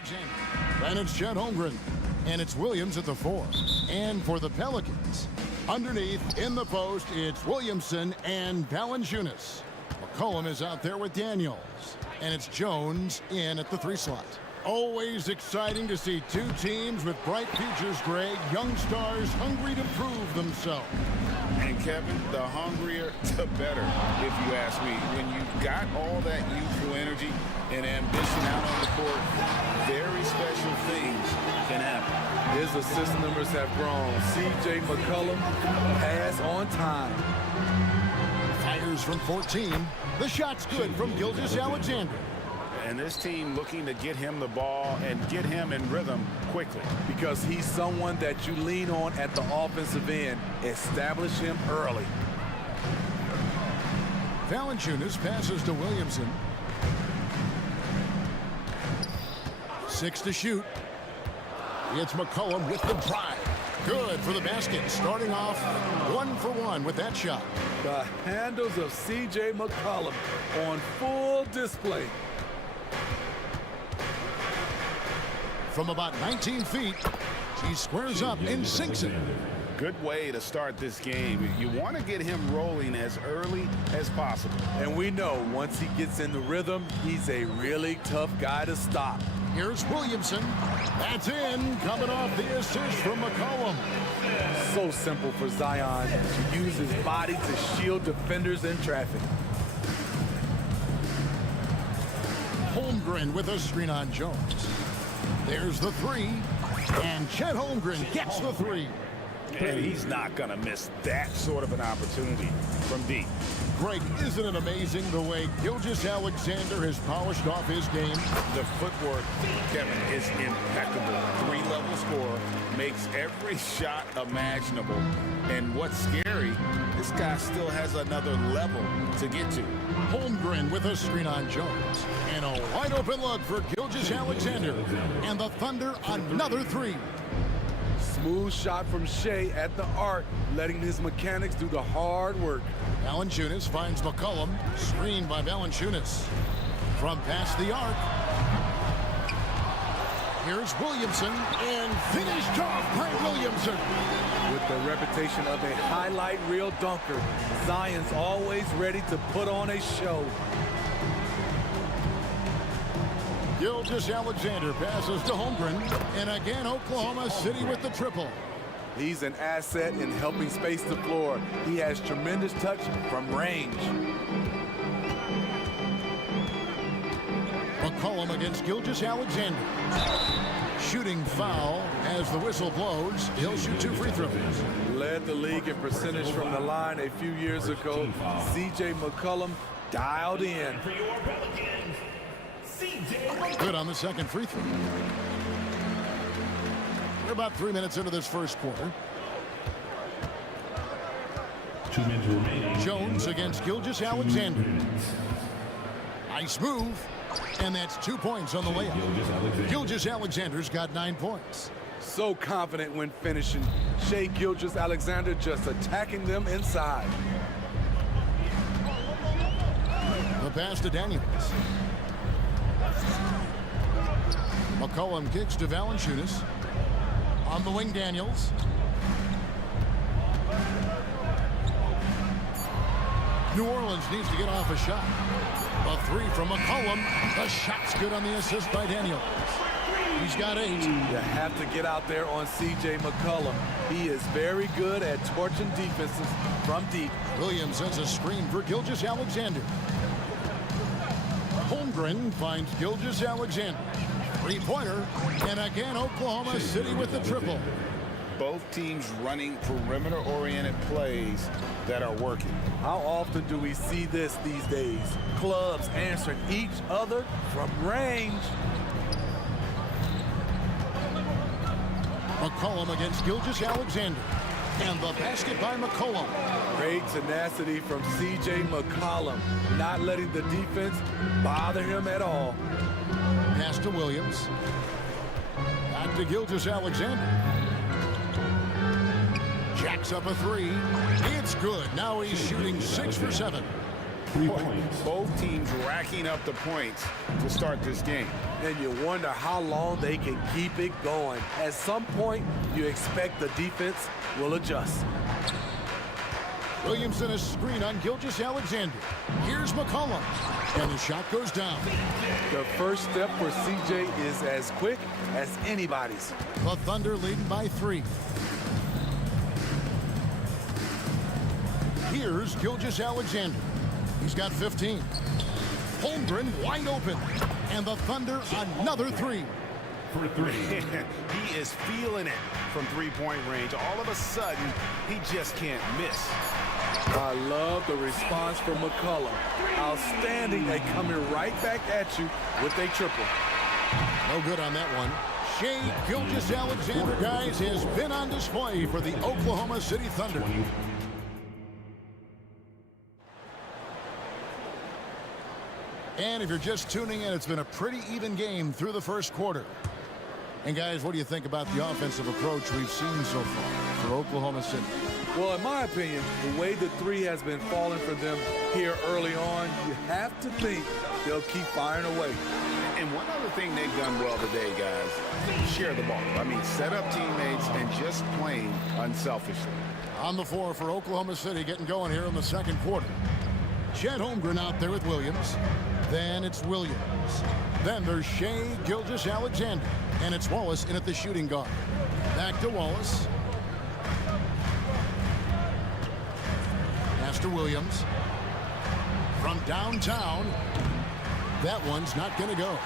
Alexander. And it's Chet Holmgren. And it's Williams at the 4. And for the Pelicans, underneath in the post, it's Williamson and Valanciunas. McCollum is out there with Daniels. And it's Jones in at the 3 slot. Always exciting to see two teams with bright futures, Greg. Young stars hungry to prove themselves. And Kevin, the hungrier, the better, if you ask me. When you've got all that youthful energy and ambition out on the court, very special things can happen. His assist numbers have grown. C.J. McCollum pass on time. Fires from 14. The shot's good from Gilgeous-Alexander. And this team looking to get him the ball and get him in rhythm quickly. Because he's someone that you lean on at the offensive end. Establish him early. Valanciunas passes to Williamson. 6 to shoot. It's McCollum with the drive. Good for the basket. Starting off 1 for 1 with that shot. The handles of C.J. McCollum on full display. From about 19 feet, he squares up and sinks it. Good way to start this game. You want to get him rolling as early as possible. And we know once he gets in the rhythm, he's a really tough guy to stop. Here's Williamson. That's in. Coming off the assist from McCollum. So simple for Zion to use his body to shield defenders in traffic. Holmgren with a screen on Jones. There's the 3. And Chet Holmgren gets the 3. And he's not going to miss that sort of an opportunity from deep. Greg, isn't it amazing the way Gilgeous-Alexander has polished off his game? The footwork, Kevin, is impeccable. 3-level scorer, makes every shot imaginable. And what's scary, this guy still has another level to get to. Holmgren with a screen on Jones. And a wide open look for Gilgeous-Alexander. And the Thunder another 3. Smooth shot from Shea at the arc, letting his mechanics do the hard work. Valanciunas finds McCollum, screened by Valanciunas. From past the arc, here's Williamson, and finished off by Williamson. With the reputation of a highlight reel dunker, Zion's always ready to put on a show. Gilgeous-Alexander passes to Holmgren, and again Oklahoma City with the triple. He's an asset in helping space the floor. He has tremendous touch from range. McCollum against Gilgeous-Alexander. Shooting foul as the whistle blows. He'll shoot 2 free throws. Led the league in percentage from the line a few years ago. C.J. McCollum dialed in. Good on the second free throw. We're about 3 minutes into this first quarter. 2 minutes remaining. Jones against Gilgeous-Alexander. Nice move. And that's 2 points on the layup. Gilgeous-Alexander's got 9 points. So confident when finishing. Shea Gilgeous-Alexander just attacking them inside. The pass to Daniels. McCollum kicks to Valanciunas. On the wing, Daniels. New Orleans needs to get off a shot. A 3 from McCollum. The shot's good on the assist by Daniels. He's got 8. You have to get out there on C.J. McCollum. He is very good at torching defenses from deep. Williams sends a screen for Gilgeous-Alexander. Holmgren finds Gilgeous-Alexander. 3-pointer, and again Oklahoma City with the triple. Both teams running perimeter-oriented plays that are working. How often do we see this these days? Clubs answering each other from range. McCollum against Gilgeous-Alexander. And the basket by McCollum. Great tenacity from C.J. McCollum, not letting the defense bother him at all. Pass to Williams. Back to Gilgeous-Alexander. Jacks up a 3. It's good. Now he's shooting 6 for 7. 3 points. Both teams racking up the points to start this game. And you wonder how long they can keep it going. At some point, you expect the defense will adjust. Williamson, a screen on Gilgeous-Alexander. Here's McCollum, and the shot goes down. The first step for CJ is as quick as anybody's. The Thunder leading by 3. Here's Gilgeous-Alexander. He's got 15. Holmgren wide open, and the Thunder another 3. For 3. He is feeling it from three-point range. All of a sudden, he just can't miss. I love the response from McCollum. Outstanding. They coming right back at you with a triple. No good on that one. Shea Gilgeous-Alexander, guys, has been on display for the Oklahoma City Thunder. And if you're just tuning in, it's been a pretty even game through the first quarter. And guys, what do you think about the offensive approach we've seen so far for Oklahoma City? Well, in my opinion, the way the three has been falling for them here early on, you have to think they'll keep firing away. And one other thing they've done well today, guys, share the ball. I mean, set up teammates and just playing unselfishly. On the floor for Oklahoma City, getting going here in the second quarter. Chet Holmgren out there with Williams. Then it's Williams. Then there's Shea Gilgeous-Alexander. And it's Wallace in at the shooting guard. Back to Wallace. Pass to Williams. From downtown. That one's not going to go.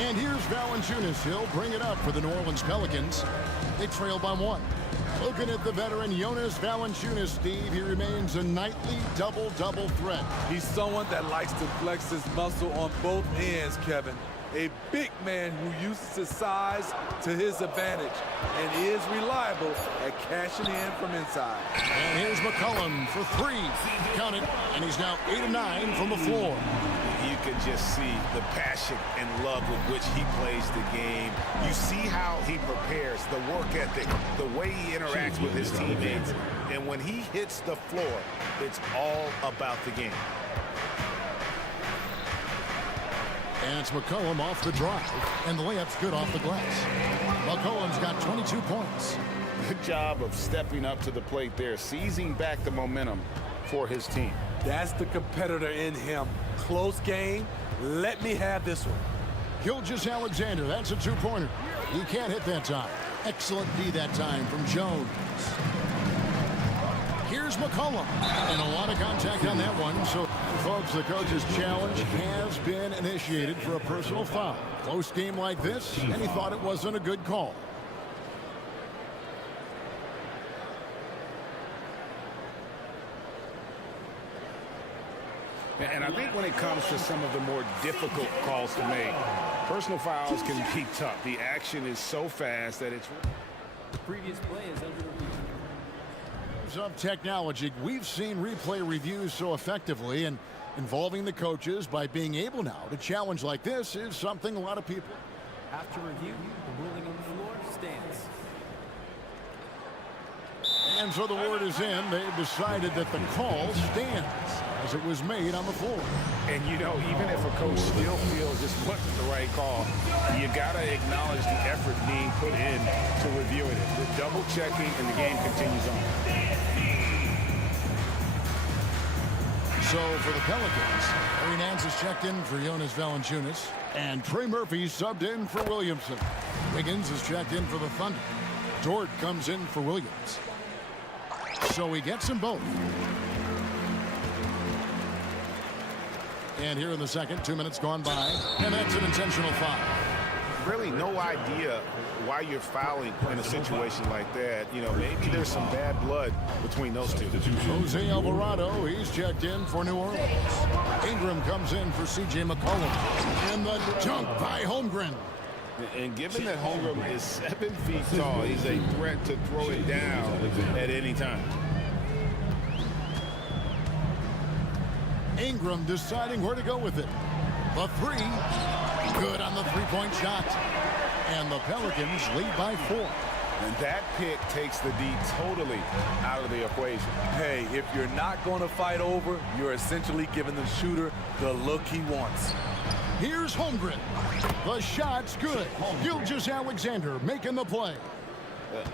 And here's Valanciunas. He'll bring it up for the New Orleans Pelicans. They trail by 1. Looking at the veteran Jonas Valanciunas, Steve, he remains a nightly double-double threat. He's someone that likes to flex his muscle on both ends, Kevin. A big man who uses his size to his advantage and is reliable at cashing in from inside. And here's McCollum for 3. Count it, and he's now 8 of 9 from the floor. You can just see the passion and love with which he plays the game. You see how he prepares, the work ethic, the way he interacts with his teammates. And when he hits the floor, it's all about the game. And it's McCollum off the drive, and the layup's good off the glass. McCollum's got 22 points. Good job of stepping up to the plate there, seizing back the momentum for his team. That's the competitor in him. Close game. Let me have this one. Gilgeous-Alexander, that's a 2-pointer. He can't hit that time. Excellent D that time from Jones. Here's McCollum. And a lot of contact on that one. So, folks, the coach's challenge has been initiated for a personal foul. Close game like this, and he thought it wasn't a good call. And I think when it comes to some of the more difficult calls to make, personal fouls can be tough. The action is so fast that it's... The previous play is under review. Of technology, we've seen replay reviews so effectively, and involving the coaches by being able now to challenge like this is something a lot of people... After review, the ruling on the floor stands. And so the word is in. They've decided that the call stands as it was made on the floor. And, you know, even if a coach still feels this wasn't the right call, you got to acknowledge the effort being put in to reviewing it. The double-checking, and the game continues on. So for the Pelicans, Larry Nance is checked in for Jonas Valanciunas, and Trey Murphy subbed in for Williamson. Wiggins is checked in for the Thunder. Dort comes in for Williams. So he gets them both. And here in the second, 2 minutes gone by, and that's an intentional foul. Really no idea why you're fouling in a situation like that. You know, maybe there's some bad blood between those two. Jose Alvarado, he's checked in for New Orleans. Ingram comes in for C.J. McCollum. And the dunk by Holmgren. And given that Holmgren is 7 feet tall, he's a threat to throw it down at any time. Ingram deciding where to go with it. The 3, good on the 3-point shot. And the Pelicans lead by 4. And that pick takes the D totally out of the equation. Hey, if you're not going to fight over, you're essentially giving the shooter the look he wants. Here's Holmgren. The shot's good. Gilgeous-Alexander making the play.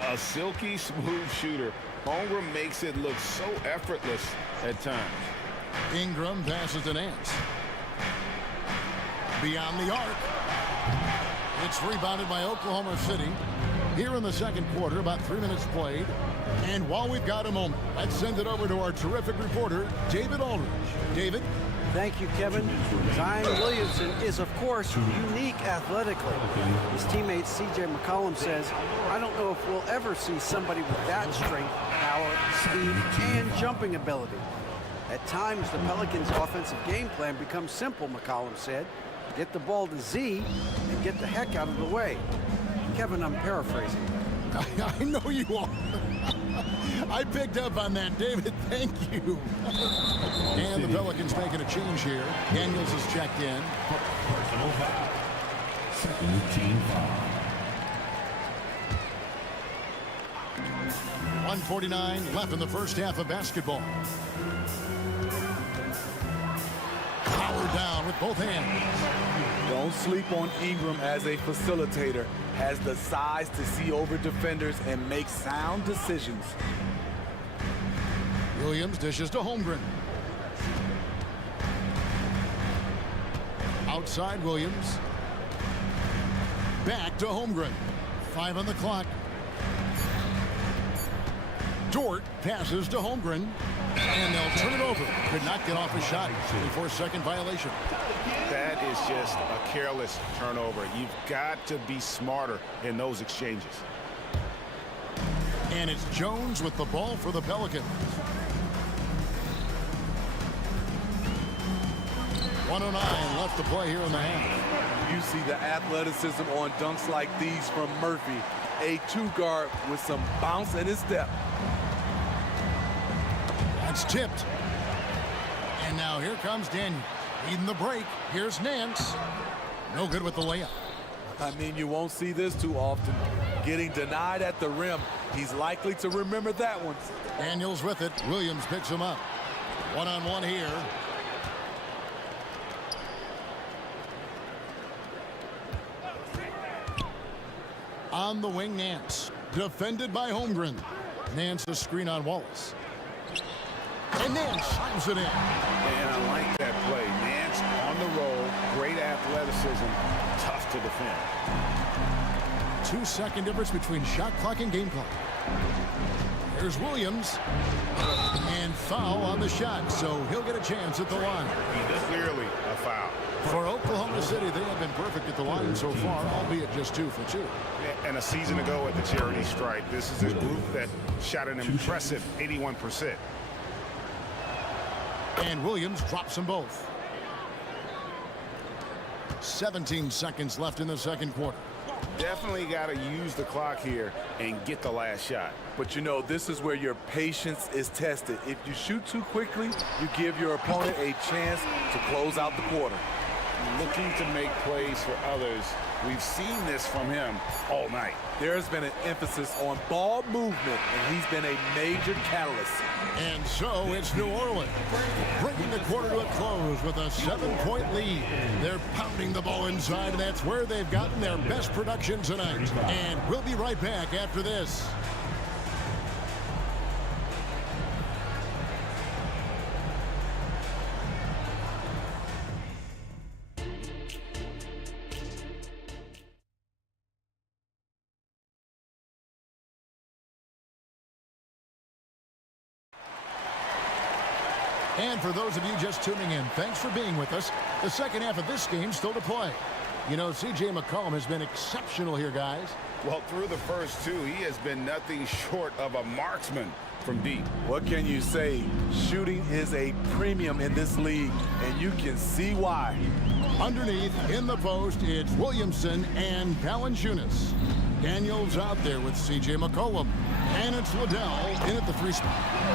A silky smooth shooter. Holmgren makes it look so effortless at times. Ingram passes to Nance. Beyond the arc. It's rebounded by Oklahoma City. Here in the second quarter, about 3 minutes played. And while we've got a moment, let's send it over to our terrific reporter, David Aldridge. David? Thank you, Kevin. Zion Williamson is, of course, unique athletically. His teammate C.J. McCollum says, I don't know if we'll ever see somebody with that strength, power, speed, and jumping ability. At times, the Pelicans' offensive game plan becomes simple, McCollum said. Get the ball to Z and get the heck out of the way. Kevin, I'm paraphrasing. I know you are. I picked up on that, David. Thank you. And the Pelicans making a change here. Daniels is checked in. Personal foul. Second team foul. 1:49 left in the first half of basketball. Power down with both hands. Don't sleep on Ingram as a facilitator. Has the size to see over defenders and make sound decisions. Williams dishes to Holmgren. Outside Williams. Back to Holmgren. 5 on the clock. Dort passes to Holmgren. And they'll turn it over. Could not get off a shot. 24-second violation. That is just a careless turnover. You've got to be smarter in those exchanges. And it's Jones with the ball for the Pelicans. 1:09 left to play here in the half. You see the athleticism on dunks like these from Murphy. A two-guard with some bounce in his step. That's tipped. And now here comes Daniels. Leading the break. Here's Nance. No good with the layup. I mean, you won't see this too often. Getting denied at the rim. He's likely to remember that one. Daniels with it. Williams picks him up. One-on-one here. On the wing, Nance. Defended by Holmgren. Nance a screen on Wallace. And Nance slams it in. And I like that play. Nance on the roll. Great athleticism. Tough to defend. 2-second difference between shot clock and game clock. Here's Williams. And foul on the shot, so he'll get a chance at the line. Clearly a foul. For Oklahoma City, they have been perfect at the line so far, albeit just 2 for 2. And a season ago at the charity stripe, this is a group that shot an impressive 81%. And Williams drops them both. 17 seconds left in the second quarter. Definitely got to use the clock here and get the last shot. But you know, this is where your patience is tested. If you shoot too quickly, you give your opponent a chance to close out the quarter. Looking to make plays for others. We've seen this from him all night. There's been an emphasis on ball movement, and he's been a major catalyst. And so it's New Orleans bringing the quarter to a close with a 7-point lead. They're pounding the ball inside, and that's where they've gotten their best production tonight. And we'll be right back after this. And for those of you just tuning in, thanks for being with us. The second half of this game still to play. You know, C.J. McCollum has been exceptional here, guys. Well, through the first two, he has been nothing short of a marksman from deep. What can you say? Shooting is a premium in this league, and you can see why. Underneath, in the post, it's Williamson and Valanciunas. Daniels out there with C.J. McCollum. And it's Liddell in at the 3 spot.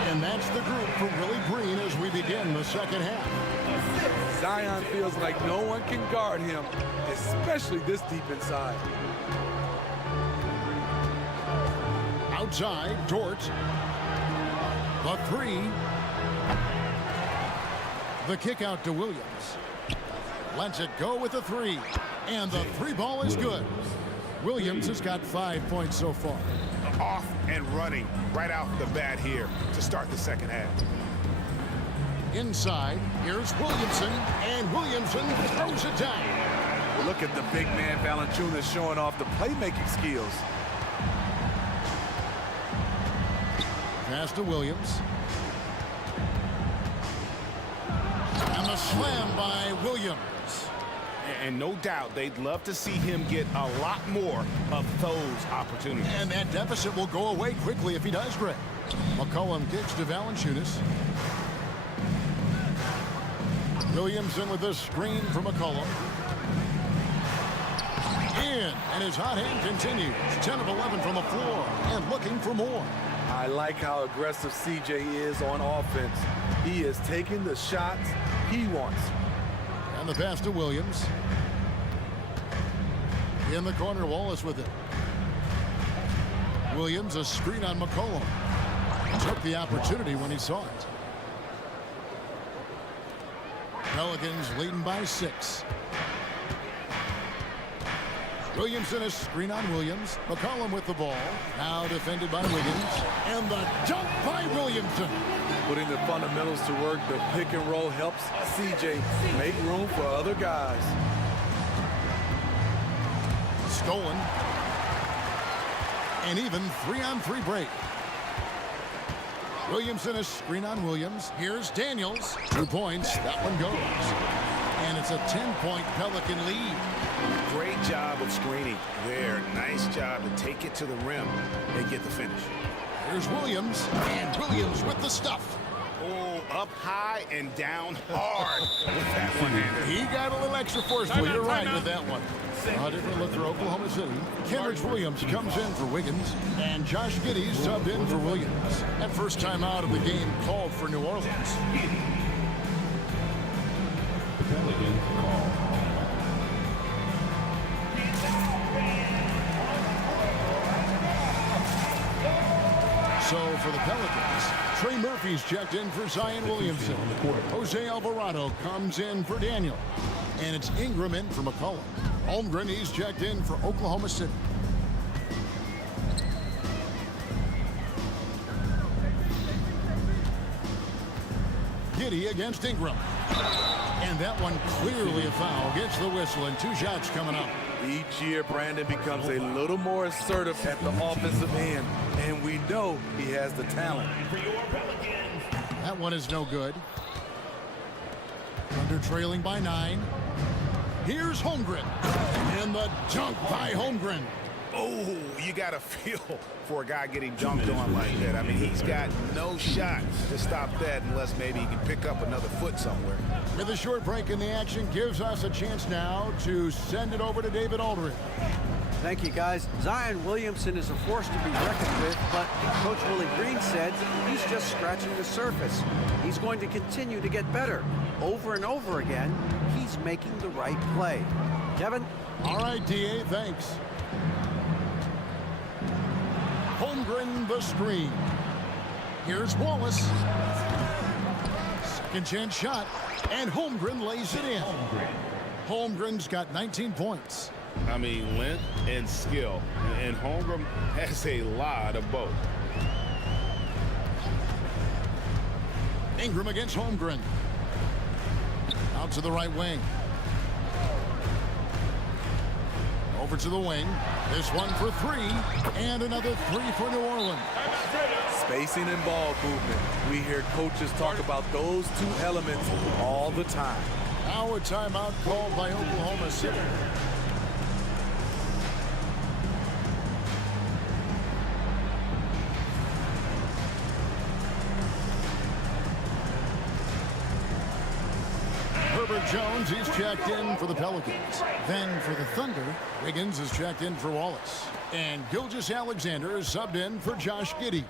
And that's the group for Willie Green as we begin the second half. Zion feels like no one can guard him, especially this deep inside. outside, Dort. The three. The kick out to Williams. Lets it go with the three. And the three ball is good. Williams has got 5 points so far. Off and running right off the bat here to start the second half. Inside, here's Williamson, and Williamson throws it down. Look at the big man Valanciunas showing off the playmaking skills. Pass to Williams. And the slam by Williams. And no doubt they'd love to see him get a lot more of those opportunities. And that deficit will go away quickly if he does, Greg. McCollum kicks to Valanciunas. Williamson with the screen for McCollum. In, and his hot hand continues. 10 of 11 from the floor, and looking for more. I like how aggressive CJ is on offense. He is taking the shots he wants. And the pass to Williams. In the corner, Wallace with it. Williams, a screen on McCollum. Took the opportunity when he saw it. Pelicans leading by 6. Williamson, a screen on Williams. McCollum with the ball. Now defended by Wiggins. And the dunk by Williamson. Putting the fundamentals to work, the pick and roll helps CJ make room for other guys. Stolen. And even 3-on-3 break. Williamson, a screen on Williams. Here's Daniels. 2 points. That one goes. And it's a 10-point Pelican lead. Great job of screening there. Nice job to take it to the rim and get the finish. Here's Williams. And Williams with the stuff. Oh, up high and down hard with that one-hander. He got a little extra forceful. You're right with that one. A different look for Oklahoma City. Kendrick Williams comes in for Wiggins, and Josh Giddey subbed in for Williams. That first time out of the game called for New Orleans. The Pelicans call. So for the Pelicans, Trey Murphy's checked in for Zion Williamson. Jose Alvarado comes in for Daniel. And it's Ingram in for McCollum. Holmgren, he's checked in for Oklahoma City. Giddey against Ingram. And that one clearly a foul. Gets the whistle and 2 shots coming up. Each year, Brandon becomes a little more assertive at the offensive end, and we know he has the talent. That one is no good. Thunder trailing by 9. Here's Holmgren. And the dunk by Holmgren. Oh, you got to feel for a guy getting dunked on like that. I mean, he's got no shot to stop that unless maybe he can pick up another foot somewhere. With a short break in the action, gives us a chance now to send it over to David Aldridge. Thank you, guys. Zion Williamson is a force to be reckoned with, but Coach Willie Green said he's just scratching the surface. He's going to continue to get better. Over and over again, he's making the right play. Kevin? All right, D.A., thanks. Holmgren the screen. Here's Wallace. Second chance shot, and Holmgren lays it in. Holmgren's got 19 points. I mean, length and skill. And Holmgren has a lot of both. Ingram against Holmgren. Out to the right wing. Over to the wing. This one for 3. And another 3 for New Orleans. Spacing and ball movement. We hear coaches talk about those 2 elements all the time. Now a timeout called by Oklahoma City. Herbert Jones, he's checked in for the Pelicans. Then for the Thunder, Wiggins is checked in for Wallace. And Gilgeous-Alexander is subbed in for Josh Giddey.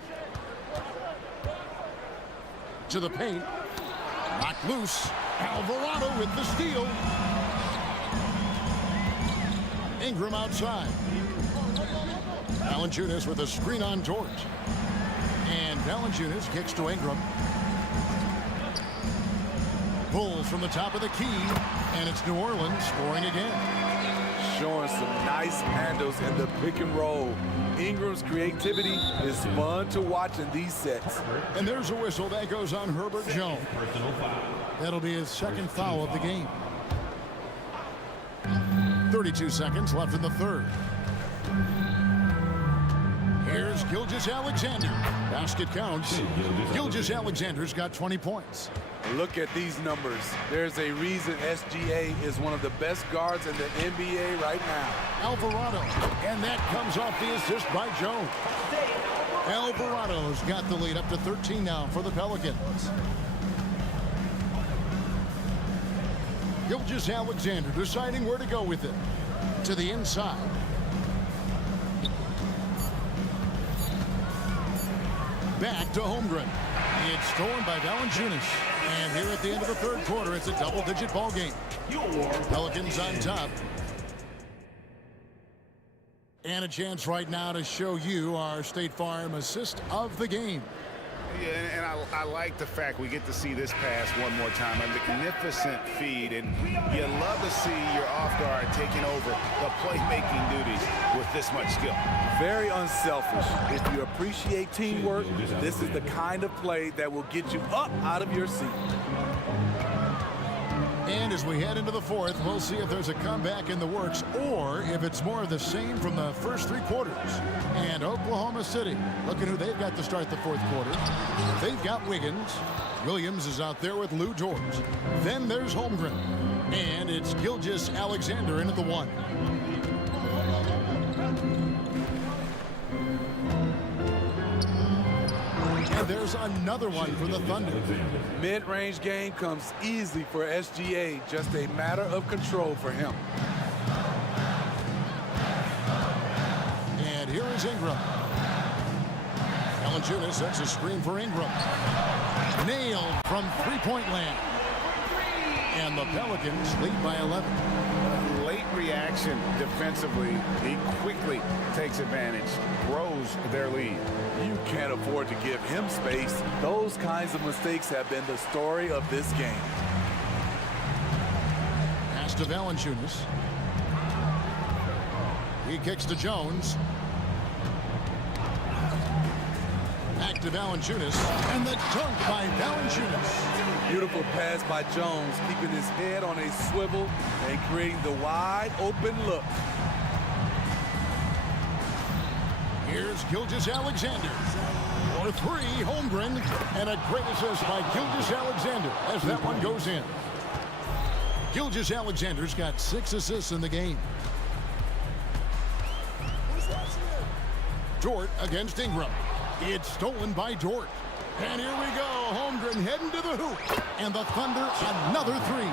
To the paint. Knocked loose. Alvarado with the steal. Ingram outside. Valanciunas with a screen on George. And Valanciunas kicks to Ingram. Pulls from the top of the key, and it's New Orleans scoring again. Showing some nice handles in the pick and roll. Ingram's creativity is fun to watch in these sets. And there's a whistle that goes on Herbert Jones. That'll be his second foul of the game. 32 seconds left in the third. Here's Gilgeous-Alexander. Basket counts. Gilgeous-Alexander's got 20 points. Look at these numbers. There's a reason SGA is one of the best guards in the NBA right now. Alvarado, and that comes off the assist by Jones. Alvarado's got the lead up to 13 now for the Pelicans. Gilgeous-Alexander deciding where to go with it. To the inside. Back to Holmgren. It's stolen by Valanciunas. And here at the end of the third quarter, it's a double-digit ball game. Pelicans on top. And a chance right now to show you our State Farm assist of the game. Yeah, and I like the fact we get to see this pass one more time. A magnificent feed, and you love to see your off guard taking over the playmaking duties with this much skill. Very unselfish. If you appreciate teamwork, this is the kind of play that will get you up out of your seat. And as we head into the fourth, we'll see if there's a comeback in the works or if it's more of the same from the first three quarters. And Oklahoma City, look at who they've got to start the fourth quarter. They've got Wiggins. Williams is out there with Lou George. Then there's Holmgren. And it's Gilgeous-Alexander in at the one. And there's another one for the Thunder. Mid-range game comes easy for SGA, just a matter of control for him. And here is Ingram. Valanciunas sets a screen for Ingram. Nailed from three-point land. And the Pelicans lead by 11. Late reaction defensively. He quickly takes advantage, grows their lead. You can't afford to give him space. Those kinds of mistakes have been the story of this game. Pass to Valanciunas. He kicks to Jones. Back to Valanciunas. And the dunk by Valanciunas. Beautiful pass by Jones, keeping his head on a swivel and creating the wide open look. Here's Gilgeous-Alexander. For three, Holmgren. And a great assist by Gilgeous-Alexander as that one goes in. Gilgeous-Alexander's got 6 assists in the game. Dort against Ingram. It's stolen by Dort. And here we go. Holmgren heading to the hoop. And the Thunder another three.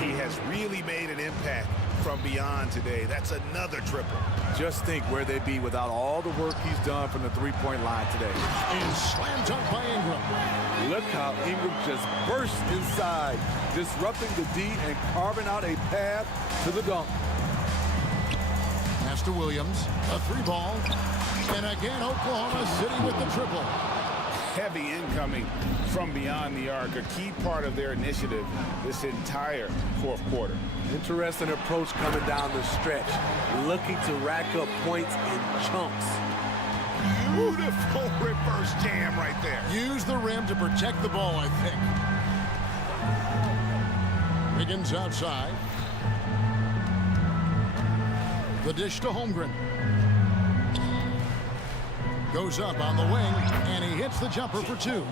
He has really made an impact from beyond today. That's another triple. Just think where they'd be without all the work he's done from the three-point line today. And slam dunk by Ingram. Look how Ingram just bursts inside, disrupting the D and carving out a path to the dunk. Pass to Williams. A three ball. And again, Oklahoma City with the triple. Heavy incoming from beyond the arc, a key part of their initiative this entire fourth quarter. Interesting approach coming down the stretch, looking to rack up points in chunks. Beautiful reverse jam right there. Use the rim to protect the ball, I think. Wiggins outside. The dish to Holmgren. Goes up on the wing, and he hits the jumper for 2.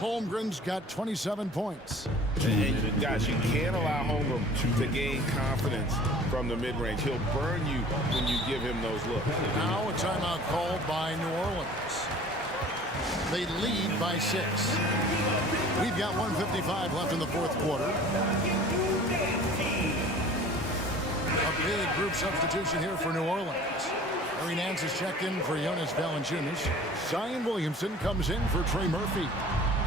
Holmgren's got 27 points. And guys, you can't allow Holmgren to gain confidence from the mid-range. He'll burn you when you give him those looks. Now a timeout called by New Orleans. They lead by 6. We've got 1:55 left in the fourth quarter. A big group substitution here for New Orleans. Harry Nance is checked in for Jonas Valanciunas. Zion Williamson comes in for Trey Murphy.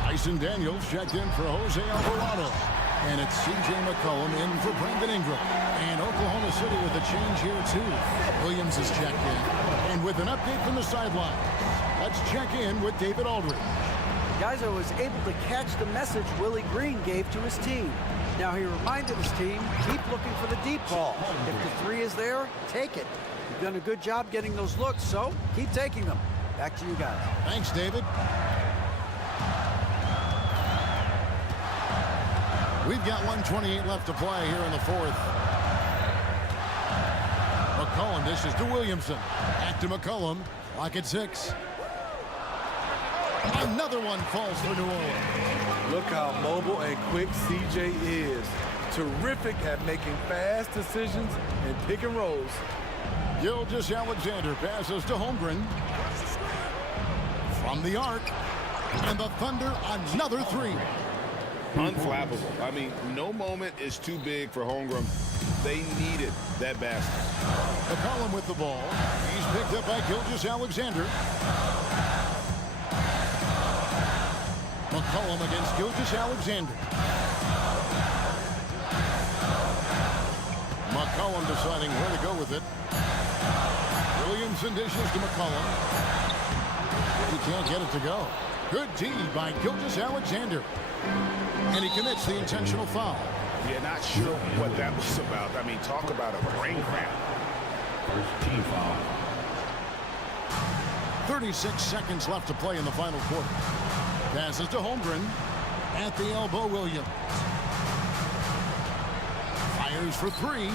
Tyson Daniels checked in for Jose Alvarado. And it's with C.J. McCollum in for Brandon Ingram. And Oklahoma City with a change here, too. Williams is checked in. And with an update from the sideline, let's check in with David Aldridge. Guys, I was able to catch the message Willie Green gave to his team. Now he reminded his team, keep looking for the deep ball. If the three is there, take it. You've done a good job getting those looks, so keep taking them. Back to you guys. Thanks, David. We've got 1:28 left to play here in the fourth. McCollum dishes to Williamson. Back to McCollum. Lock at 6. Another one falls for New Orleans. Look how mobile and quick CJ is. Terrific at making fast decisions and pick and rolls. Gilgeous-Alexander passes to Holmgren. From the arc. And the Thunder, another three. Unflappable. I mean, no moment is too big for Holmgren. They needed that basket. McCollum with the ball. He's picked up by Gilgeous-Alexander. McCollum against Gilgeous-Alexander. McCollum deciding where to go with it. Williamson dishes to McCollum. He can't get it to go. Good D by Gilgeous-Alexander. And he commits the intentional foul. Yeah, not sure what that was about. I mean, talk about a brain cramp. First team foul. 36 seconds left to play in the final quarter. Passes to Holmgren. At the elbow, Williams. Fires for three.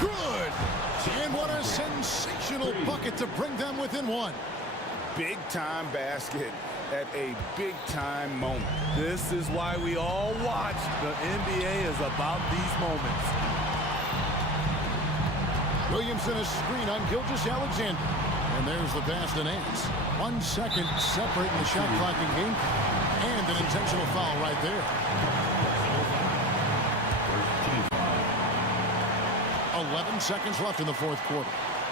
Good! And what a sensational bucket to bring them within one. Big-time basket at a big-time moment. This is why we all watch. The NBA is about these moments. Williamson is screen on Gilgeous-Alexander. And there's the pass to Nance. 1 second separating the shot clock and game. And an intentional foul right there. 11 seconds left in the fourth quarter.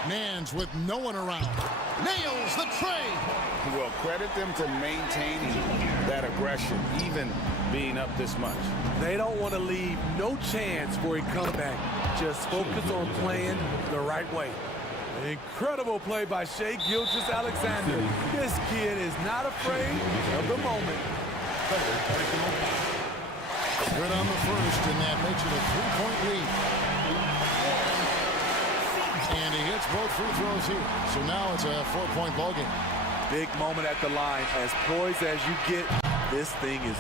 Nance with no one around. Nails the tray. Well, credit them for maintaining that aggression, even being up this much. They don't want to leave no chance for a comeback. Just focus on playing the right way. Incredible play by Shai Gilgeous-Alexander. This kid is not afraid of the moment. Good on the first, and that makes it a 3-point lead. And he hits both free throws here. So now it's a 4-point ballgame. Big moment at the line. As poised as you get, this thing is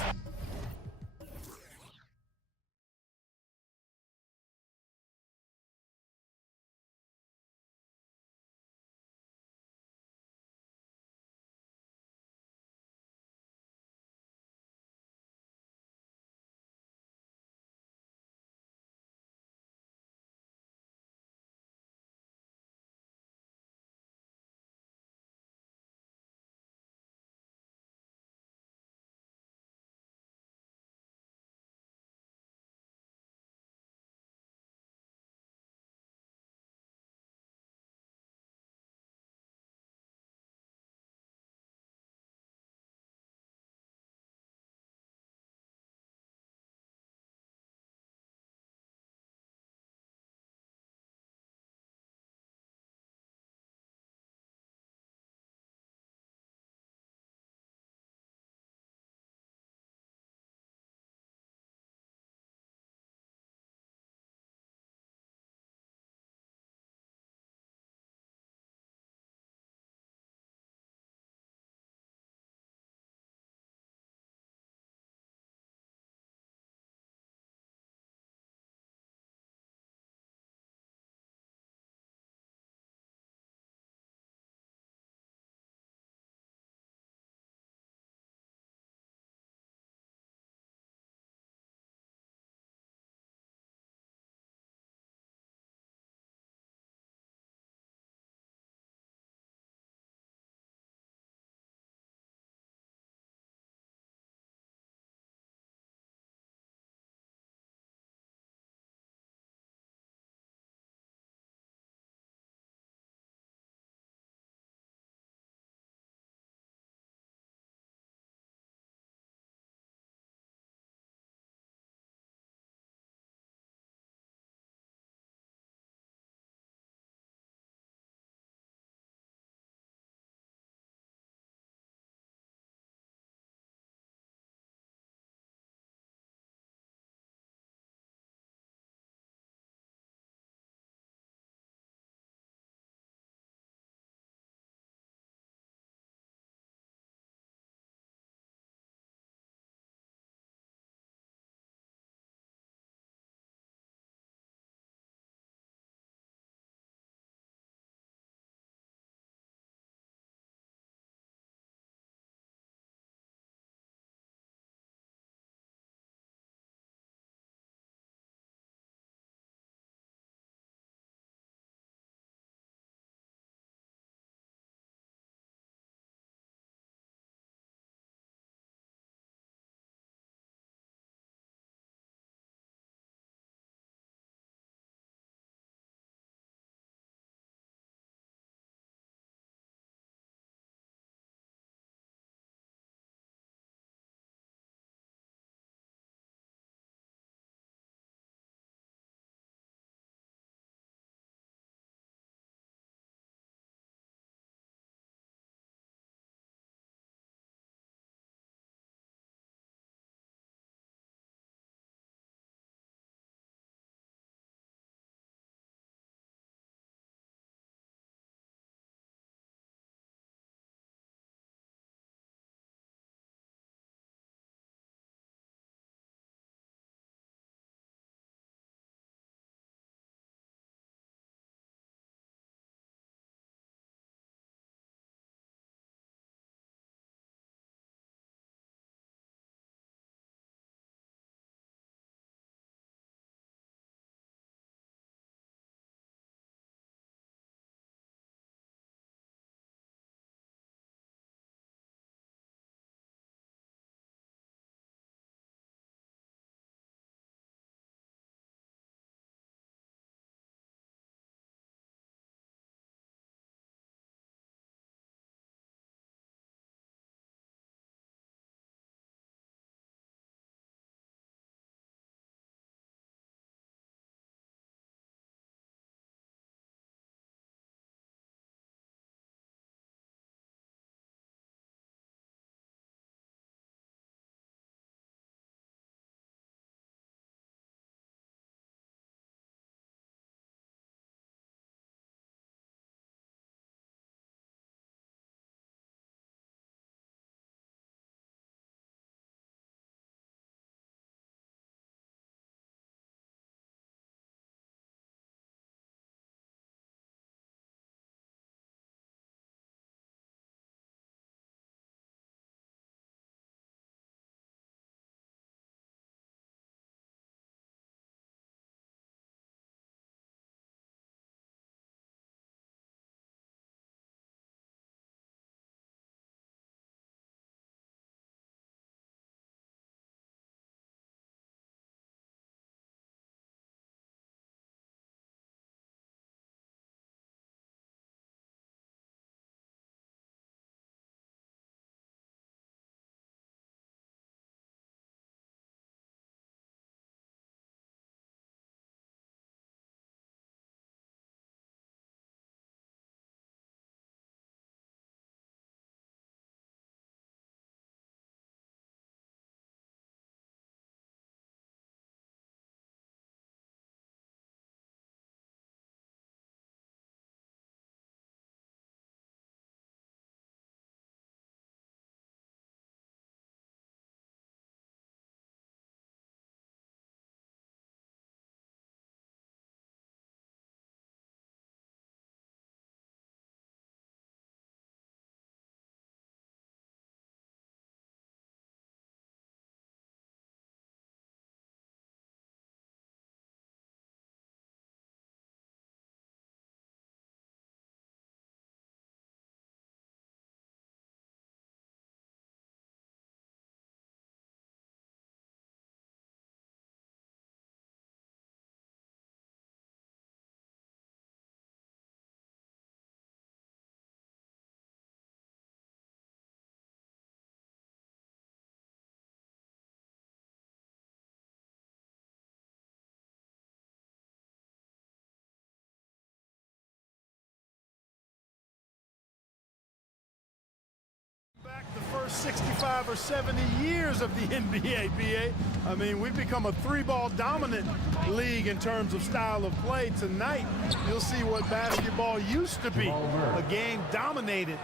65 or 70 years of the NBA, BA. I mean, we've become a three-ball dominant league in terms of style of play. Tonight, you'll see what basketball used to be, a game dominated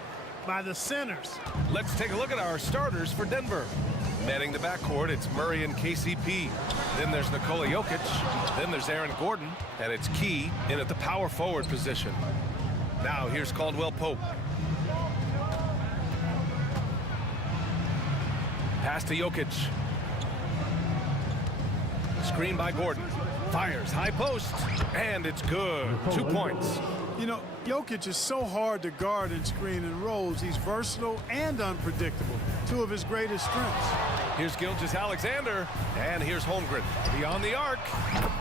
by the centers. Let's take a look at our starters for Denver. Manning the backcourt, it's Murray and KCP. Then there's Nikola Jokic. Then there's Aaron Gordon. And it's Key in at the power forward position. Now here's Caldwell Pope. Pass to Jokic. Screen by Gordon. Fires, high post. And it's good. 2 points. You know, Jokic is so hard to guard and screen and rolls. He's versatile and unpredictable. Two of his greatest strengths. Here's Gilgeous-Alexander, and here's Holmgren. Beyond the arc,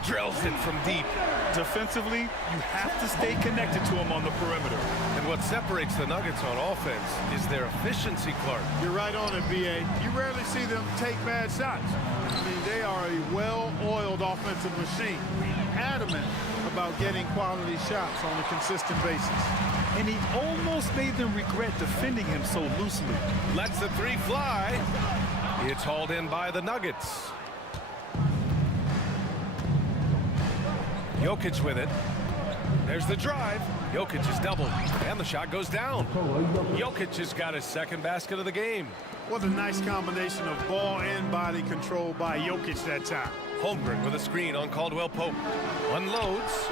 drills it from deep. Defensively, you have to stay connected to him on the perimeter. And what separates the Nuggets on offense is their efficiency, Clark. You're right on it, B.A. You rarely see them take bad shots. I mean, they are a well-oiled offensive machine, adamant about getting quality shots on a consistent basis. And he almost made them regret defending him so loosely. Lets the three fly. It's hauled in by the Nuggets. Jokic with it. There's the drive. Jokic is doubled, and the shot goes down. Jokic has got his second basket of the game. What a nice combination of ball and body control by Jokic that time. Holmgren with a screen on Caldwell Pope. Unloads,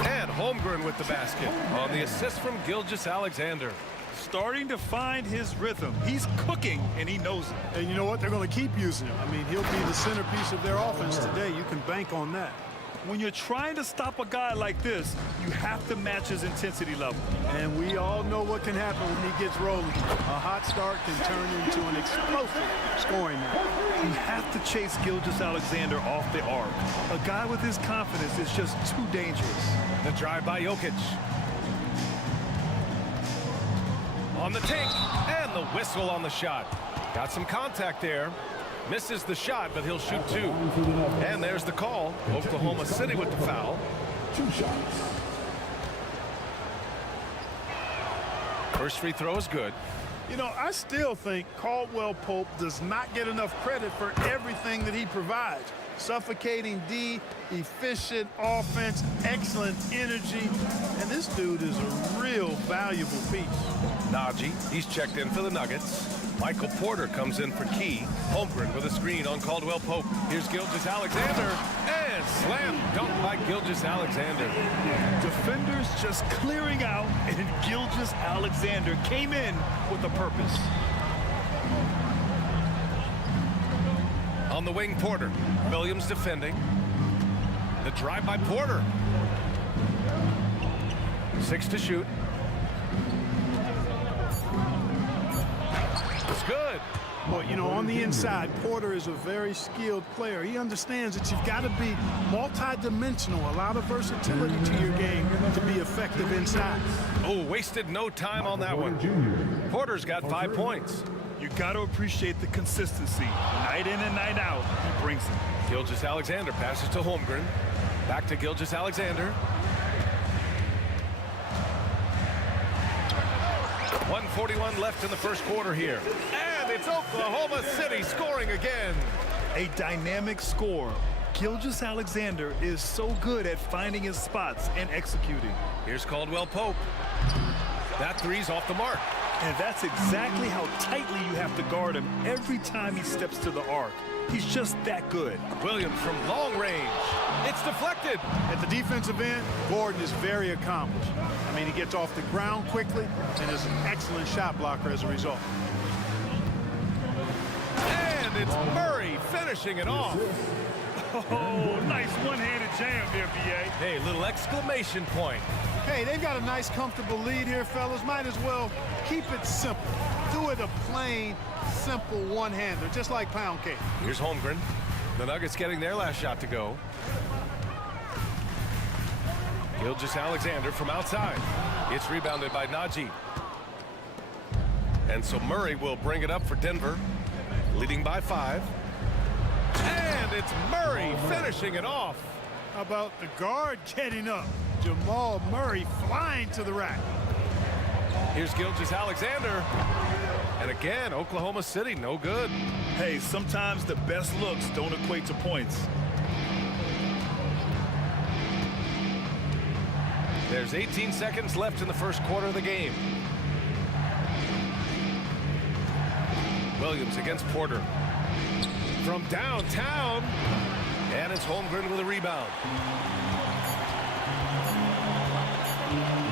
and Holmgren with the basket on the assist from Gilgeous-Alexander. Starting to find his rhythm. He's cooking, and he knows it. And you know what? They're going to keep using him. I mean, he'll be the centerpiece of their offense today. You can bank on that. When you're trying to stop a guy like this, you have to match his intensity level. And we all know what can happen when he gets rolling. A hot start can turn into an explosive scoring night. You have to chase Gilgeous-Alexander off the arc. A guy with his confidence is just too dangerous. The drive by Jokic. On the take, and the whistle on the shot. Got some contact there. Misses the shot, but he'll shoot two. And there's the call. Oklahoma City with the foul. 2 shots. First free throw is good. You know, I still think Caldwell Pope does not get enough credit for everything that he provides. Suffocating D, efficient offense, excellent energy, and this dude is a real valuable piece. Najee, he's checked in for the Nuggets. Michael Porter comes in for Key. Holmgren with a screen on Caldwell Pope. Here's Gilgeous-Alexander, and slam dunk by Gilgeous-Alexander. Defenders just clearing out, and Gilgeous-Alexander came in with a purpose. On the wing, Porter. Williams defending. The drive by Porter. 6 to shoot. It's good. But, you know, on the inside, Porter is a very skilled player. He understands that you've got to be multi-dimensional, a lot of versatility to your game to be effective inside. Oh, wasted no time on that one. Porter's got 5 points. You got to appreciate the consistency. Night in and night out, he brings it. Gilgeous-Alexander passes to Holmgren. Back to Gilgeous-Alexander. 1:41 left in the first quarter here. And it's Oklahoma City scoring again. A dynamic score. Gilgeous-Alexander is so good at finding his spots and executing. Here's Caldwell Pope. That three's off the mark. And that's exactly how tightly you have to guard him every time he steps to the arc. He's just that good. Williams from long range. It's deflected. At the defensive end, Gordon is very accomplished. I mean, he gets off the ground quickly and is an excellent shot blocker as a result. And it's Murray finishing it off. Oh, nice one-handed jam there, B.A. Hey, little exclamation point. Hey, they've got a nice, comfortable lead here, fellas. Might as well keep it simple. Do it a plain, simple one-hander, just like pound cake. Here's Holmgren. The Nuggets getting their last shot to go. Gilgeous-Alexander from outside. It's rebounded by Najee. And so Murray will bring it up for Denver, leading by 5. And it's Murray finishing it off. How about the guard getting up? Jamal Murray flying to the rack. Here's Gilgeous-Alexander. And again, Oklahoma City, no good. Hey, sometimes the best looks don't equate to points. There's 18 seconds left in the first quarter of the game. Williams against Porter. From downtown. And it's Holmgren with a rebound.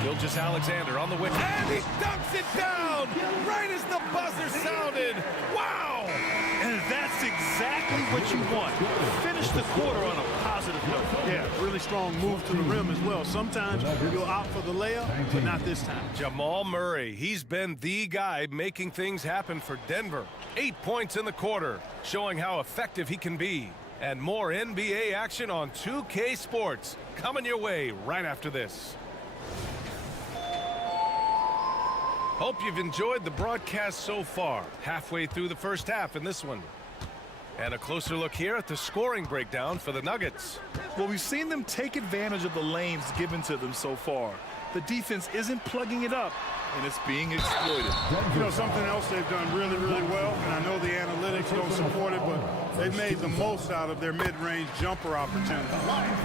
Gilgeous-Alexander on the wing. And he dunks it down right as the buzzer sounded. Wow! And that's exactly what you want. Finish the quarter on a positive note. Yeah, really strong move to the rim as well. Sometimes you'll opt for the layup, but not this time. Jamal Murray, he's been the guy making things happen for Denver. 8 points in the quarter, showing how effective he can be. And more NBA action on 2K Sports coming your way right after this. Hope you've enjoyed the broadcast so far. Halfway through the first half in this one. And a closer look here at the scoring breakdown for the Nuggets. Well, we've seen them take advantage of the lanes given to them so far. The defense isn't plugging it up, and it's being exploited. You know, something else they've done really, really well, and I know the analytics don't support it, but they've made the most out of their mid-range jumper opportunity.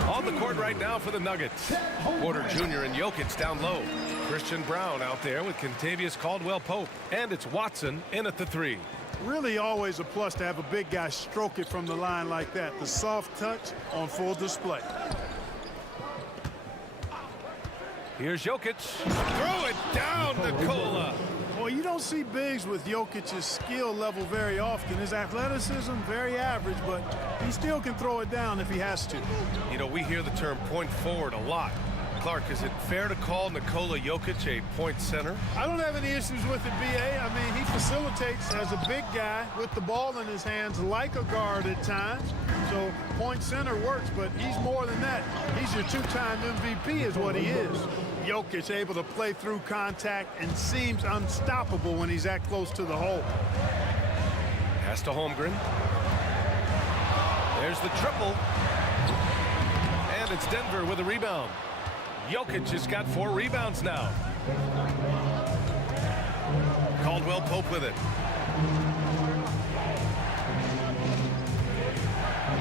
On the court right now for the Nuggets. Porter Jr. and Jokic down low. Christian Brown out there with Kentavious Caldwell-Pope. And it's Watson in at the three. Really always a plus to have a big guy stroke it from the line like that. The soft touch on full display. Here's Jokic. Throw it down, Nikola. Well, you don't see bigs with Jokic's skill level very often. His athleticism, very average, but he still can throw it down if he has to. You know, we hear the term point forward a lot. Clark, is it fair to call Nikola Jokic a point center? I don't have any issues with it, B.A. I mean, he facilitates as a big guy with the ball in his hands like a guard at times. So point center works, but he's more than that. He's your two-time MVP is what he is. Jokic able to play through contact and seems unstoppable when he's that close to the hole. Pass to Holmgren. There's the triple. And it's Denver with a rebound. Jokic has got 4 rebounds now. Caldwell-Pope with it.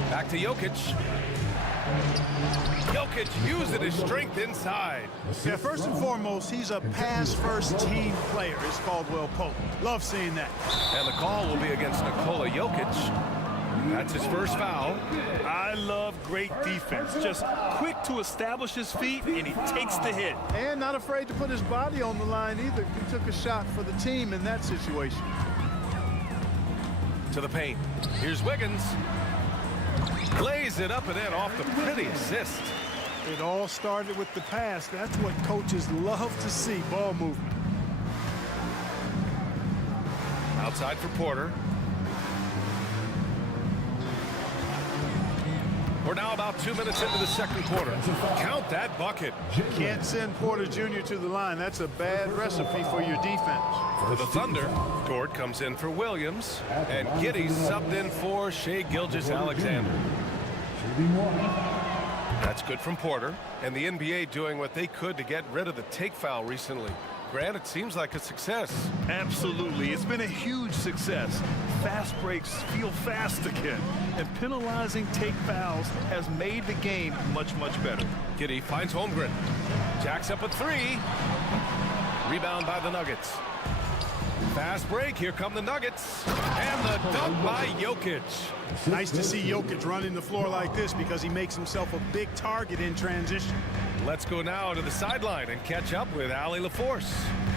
Back to Jokic. Jokic using his strength inside. Yeah, first and foremost, he's a pass-first team player. It's Caldwell-Pope. Love seeing that. And the call will be against Nikola Jokic. That's his first foul. I love great defense. Just quick to establish his feet, and he takes the hit. And not afraid to put his body on the line either. He took a shot for the team in that situation. To the paint. Here's Wiggins. Lays it up and in off the pretty assist. It all started with the pass. That's what coaches love to see, ball movement. Outside for Porter. We're now about 2 minutes into the second quarter. Count that bucket. Can't send Porter Jr. to the line. That's a bad recipe for your defense. For the Thunder, Dort comes in for Williams, and Giddey's subbed in for Shai Gilgeous-Alexander. That's good from Porter, and the NBA doing what they could to get rid of the take foul recently. Grant, it seems like a success. Absolutely. It's been a huge success. Fast breaks feel fast again, and penalizing take fouls has made the game much, much better. Giddey finds Holmgren. Jacks up a 3. Rebound by the Nuggets. Fast break. Here come the Nuggets. And the dunk by Jokic. Nice to see Jokic running the floor like this because he makes himself a big target in transition. Let's go now to the sideline and catch up with Allie LaForce.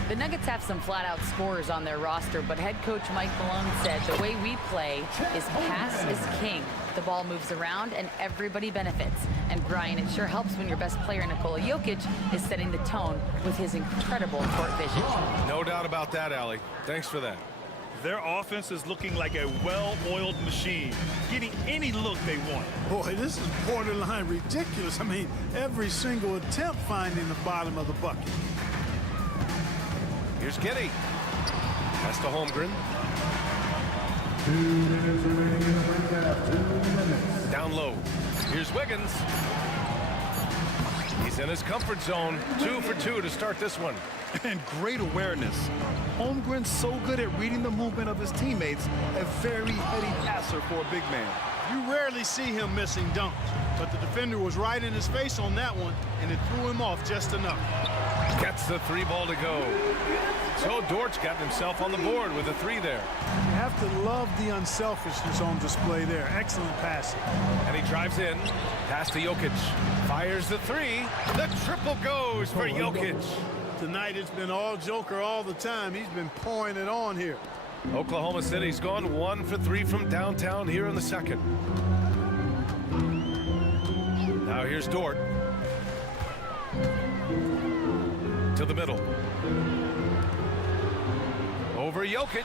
The Nuggets have some flat-out scorers on their roster, but head coach Mike Malone said the way we play is pass is king. The ball moves around and everybody benefits. And Brian, it sure helps when your best player, Nikola Jokic, is setting the tone with his incredible court vision. No doubt about that, Allie. Thanks for that. Their offense is looking like a well-oiled machine, getting any look they want. Boy, this is borderline ridiculous. I mean, every single attempt finding the bottom of the bucket. Here's Giddey. Pass to Holmgren. 2 minutes remaining in the first half. 2 minutes. Down low. Here's Wiggins. He's in his comfort zone. 2 for 2 to start this one. And great awareness. Holmgren's so good at reading the movement of his teammates, a very heady passer for a big man. You rarely see him missing dunks, but the defender was right in his face on that one, and it threw him off just enough. Gets the 3 ball to go. So Dort's got himself on the board with a 3 there. You have to love the unselfishness on display there. Excellent passing. And he drives in. Pass to Jokic. Fires the 3. The triple goes for Jokic. Tonight it's been all Joker all the time. He's been pouring it on here. Oklahoma City's gone 1 for 3 from downtown here in the second. Now here's Dort. To the middle. Over Jokic.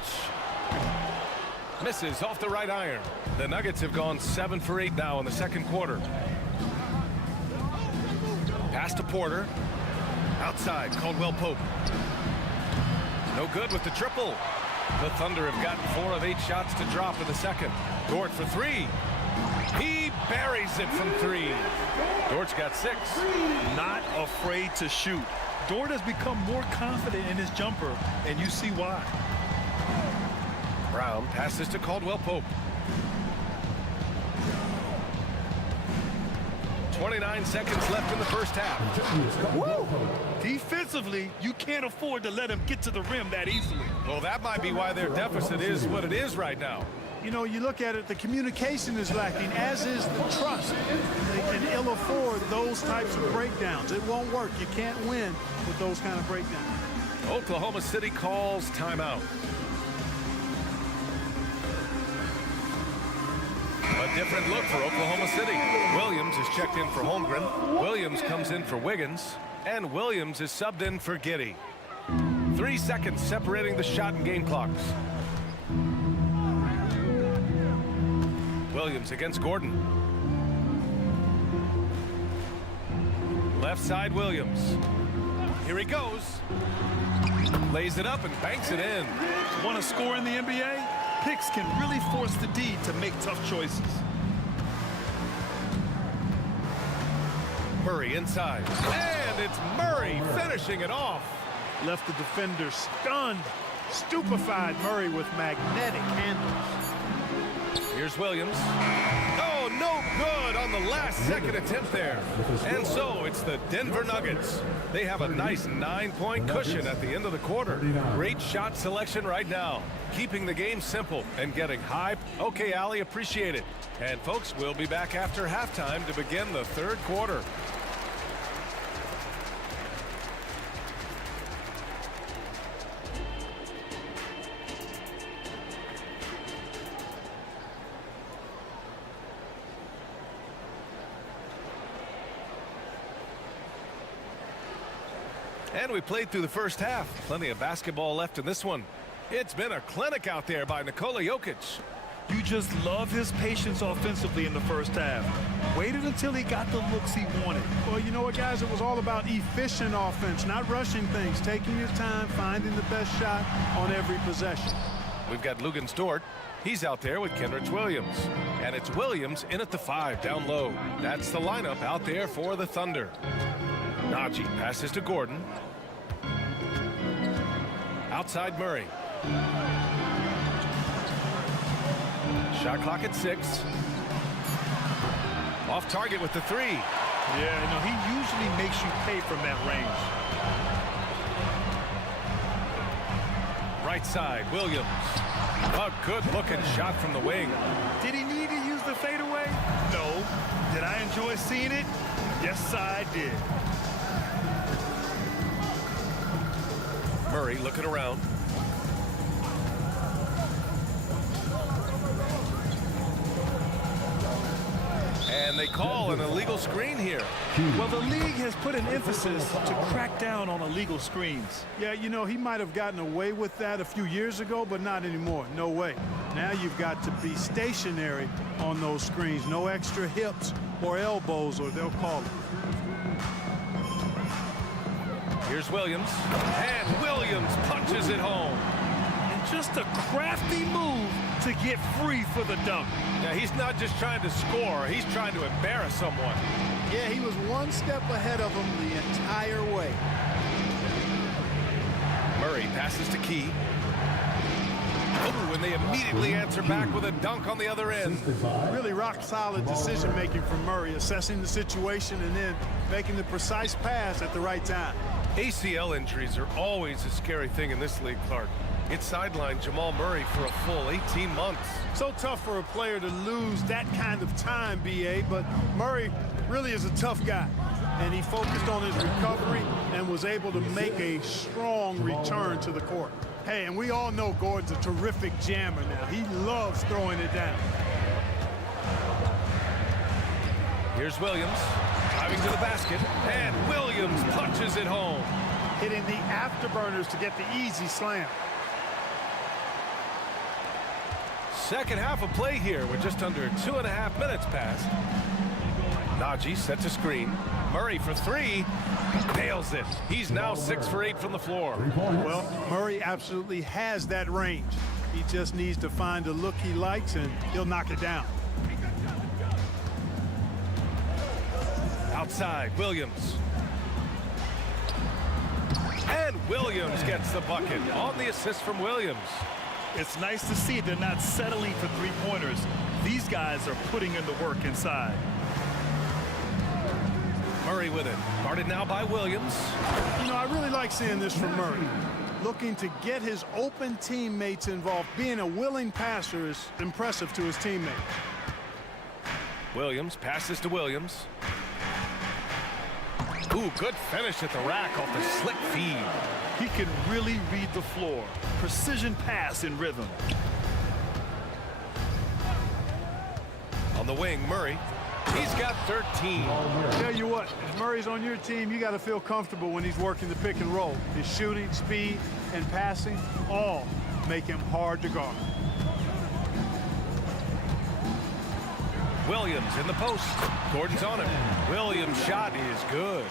Misses off the right iron. The Nuggets have gone 7 for 8 now in the second quarter. Pass to Porter. Outside, Caldwell Pope. No good with the triple. The Thunder have gotten 4 of 8 shots to drop in the second. Dort for 3. He buries it from 3. Dort's got 6. Not afraid to shoot. Dort has become more confident in his jumper, and you see why. Brown passes to Caldwell Pope. 29 seconds left in the first half. Woo! Defensively, you can't afford to let him get to the rim that easily. Well, that might be why their deficit is what it is right now. You know, you look at it, the communication is lacking, as is the trust. They can ill afford those types of breakdowns. It won't work. You can't win with those kind of breakdowns. Oklahoma City calls timeout. A different look for Oklahoma City. Williams is checked in for Holmgren. Williams comes in for Wiggins. And Williams is subbed in for Giddey. 3 seconds separating the shot and game clocks. Williams against Gordon. Left side Williams. Here he goes. Lays it up and banks it in. Want to score in the NBA? Picks can really force the D to make tough choices. Murray inside. And it's Murray finishing it off. Left the defender stunned, stupefied. Murray with magnetic handles. Here's Williams. Oh, no good on the last second attempt there. And so it's the Denver Nuggets. They have a nice 9-point cushion at the end of the quarter. Great shot selection right now. Keeping the game simple and getting high. Okay, Allie, appreciate it. And folks, we'll be back after halftime to begin the third quarter. And we played through the first half. Plenty of basketball left in this one. It's been a clinic out there by Nikola Jokic. You just love his patience offensively in the first half. Waited until he got the looks he wanted. Well, you know what, guys? It was all about efficient offense, not rushing things, taking your time, finding the best shot on every possession. We've got Luguentz Dort. He's out there with Kenrich Williams. And it's Williams in at the 5 down low. That's the lineup out there for the Thunder. Najee passes to Gordon. Outside Murray. Shot clock at 6. Off target with the 3. Yeah, no, he usually makes you pay from that range. Right side, Williams. A good-looking shot from the wing. Did he need to use the fadeaway? No. Did I enjoy seeing it? Yes, I did. Murray looking around. And they call an illegal screen here. Well, the league has put an emphasis to crack down on illegal screens. Yeah, you know, he might have gotten away with that a few years ago, but not anymore. No way. Now you've got to be stationary on those screens. No extra hips or elbows, or they'll call it. Here's Williams. And Williams punches it home. And just a crafty move to get free for the dunk. Yeah, he's not just trying to score. He's trying to embarrass someone. Yeah, he was one step ahead of him the entire way. Murray passes to Key. Oh, and they immediately answer back with a dunk on the other end. Really rock-solid decision-making from Murray, assessing the situation and then making the precise pass at the right time. ACL injuries are always a scary thing in this league, Clark. It sidelined Jamal Murray for a full 18 months. So tough for a player to lose that kind of time, B.A., but Murray really is a tough guy. And he focused on his recovery and was able to make a strong return to the court. Hey, and we all know Gordon's a terrific jammer now. He loves throwing it down. Here's Williams, driving to the basket, and Williams punches it home. Hitting the afterburners to get the easy slam. Second half of play here with just under 2.5 minutes passed. Najee sets a screen. Murray for three. Nails it. He's now 6 for 8 from the floor. Well, Murray absolutely has that range. He just needs to find a look he likes and he'll knock it down. Outside, Williams. And Williams gets the bucket on the assist from Williams. It's nice to see they're not settling for three-pointers. These guys are putting in the work inside. Murray with it. Guarded now by Williams. You know, I really like seeing this from Murray. Looking to get his open teammates involved. Being a willing passer is impressive to his teammates. Williams passes to Williams. Ooh, good finish at the rack off the slick feed. He can really read the floor. Precision pass in rhythm. On the wing, Murray. He's got 13. Tell you what, if Murray's on your team, you got to feel comfortable when he's working the pick and roll. His shooting, speed, and passing all make him hard to guard. Williams in the post. Gordon's on him. Williams' shot is good.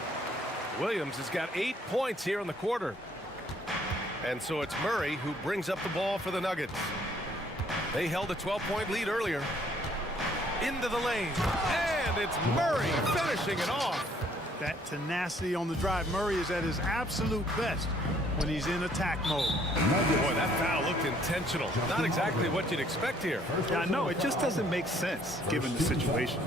Williams has got 8 points here in the quarter. And so it's Murray who brings up the ball for the Nuggets. They held a 12-point lead earlier. Into the lane. And it's Murray finishing it off. That tenacity on the drive. Murray is at his absolute best when he's in attack mode. Boy, that foul looked intentional. Not exactly what you'd expect here. Yeah, I know. It just doesn't make sense given the situation.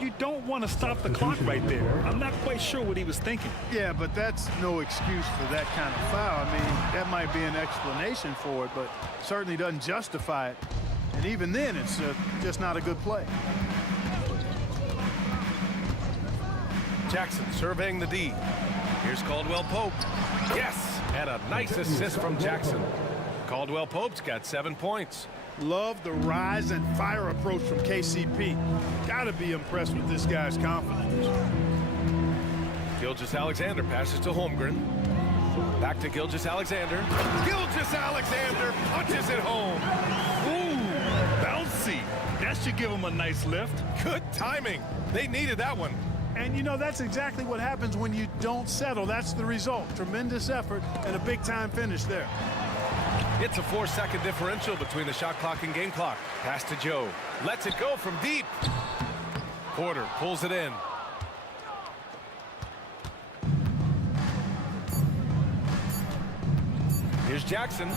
You don't want to stop the clock right there. I'm not quite sure what he was thinking. Yeah, but that's no excuse for that kind of foul. I mean, that might be an explanation for it, but certainly doesn't justify it. And even then, it's just not a good play. Jackson surveying the D. Here's Caldwell Pope. Yes, and a nice assist from Jackson. Caldwell Pope's got 7 points. Love the rise and fire approach from KCP. Gotta be impressed with this guy's confidence. Gilgeous-Alexander passes to Holmgren. Back to Gilgeous-Alexander. Gilgeous-Alexander punches it home. Ooh, bouncy. That should give him a nice lift. Good timing. They needed that one. And, you know, that's exactly what happens when you don't settle. That's the result. Tremendous effort and a big-time finish there. It's a 4-second differential between the shot clock and game clock. Pass to Joe. Lets it go from deep. Porter pulls it in. Here's Jackson.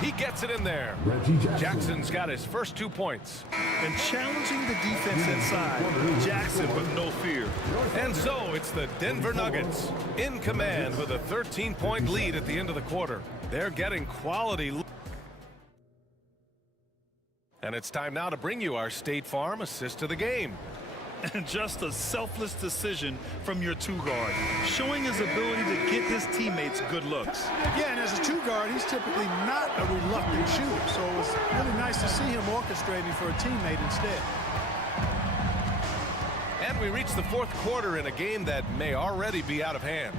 He gets it in there. Jackson's got his first 2 points. And challenging the defense inside. Jackson with no fear. And so it's the Denver Nuggets in command with a 13-point lead at the end of the quarter. They're getting quality. And it's time now to bring you our State Farm assist of the game. And just a selfless decision from your two-guard, showing his ability to get his teammates good looks. Yeah, and as a two-guard, he's typically not a reluctant shooter, so it's really nice to see him orchestrating for a teammate instead. And we reach the fourth quarter in a game that may already be out of hand.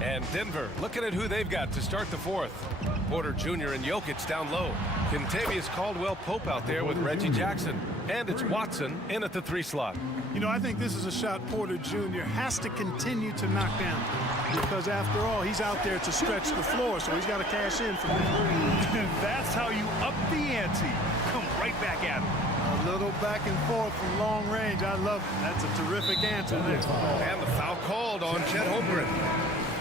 And Denver looking at who they've got to start the fourth. Porter Jr. and Jokic down low. Contavious Caldwell-Pope out there with Reggie Jackson. And it's Watson in at the 3 slot. You know, I think this is a shot Porter Jr. has to continue to knock down. Because after all, he's out there to stretch the floor, so he's got to cash in from there. And that's how you up the ante. Come right back at him. A little back and forth from long range. I love it. That's a terrific answer there. And the foul called on Chet Holmgren.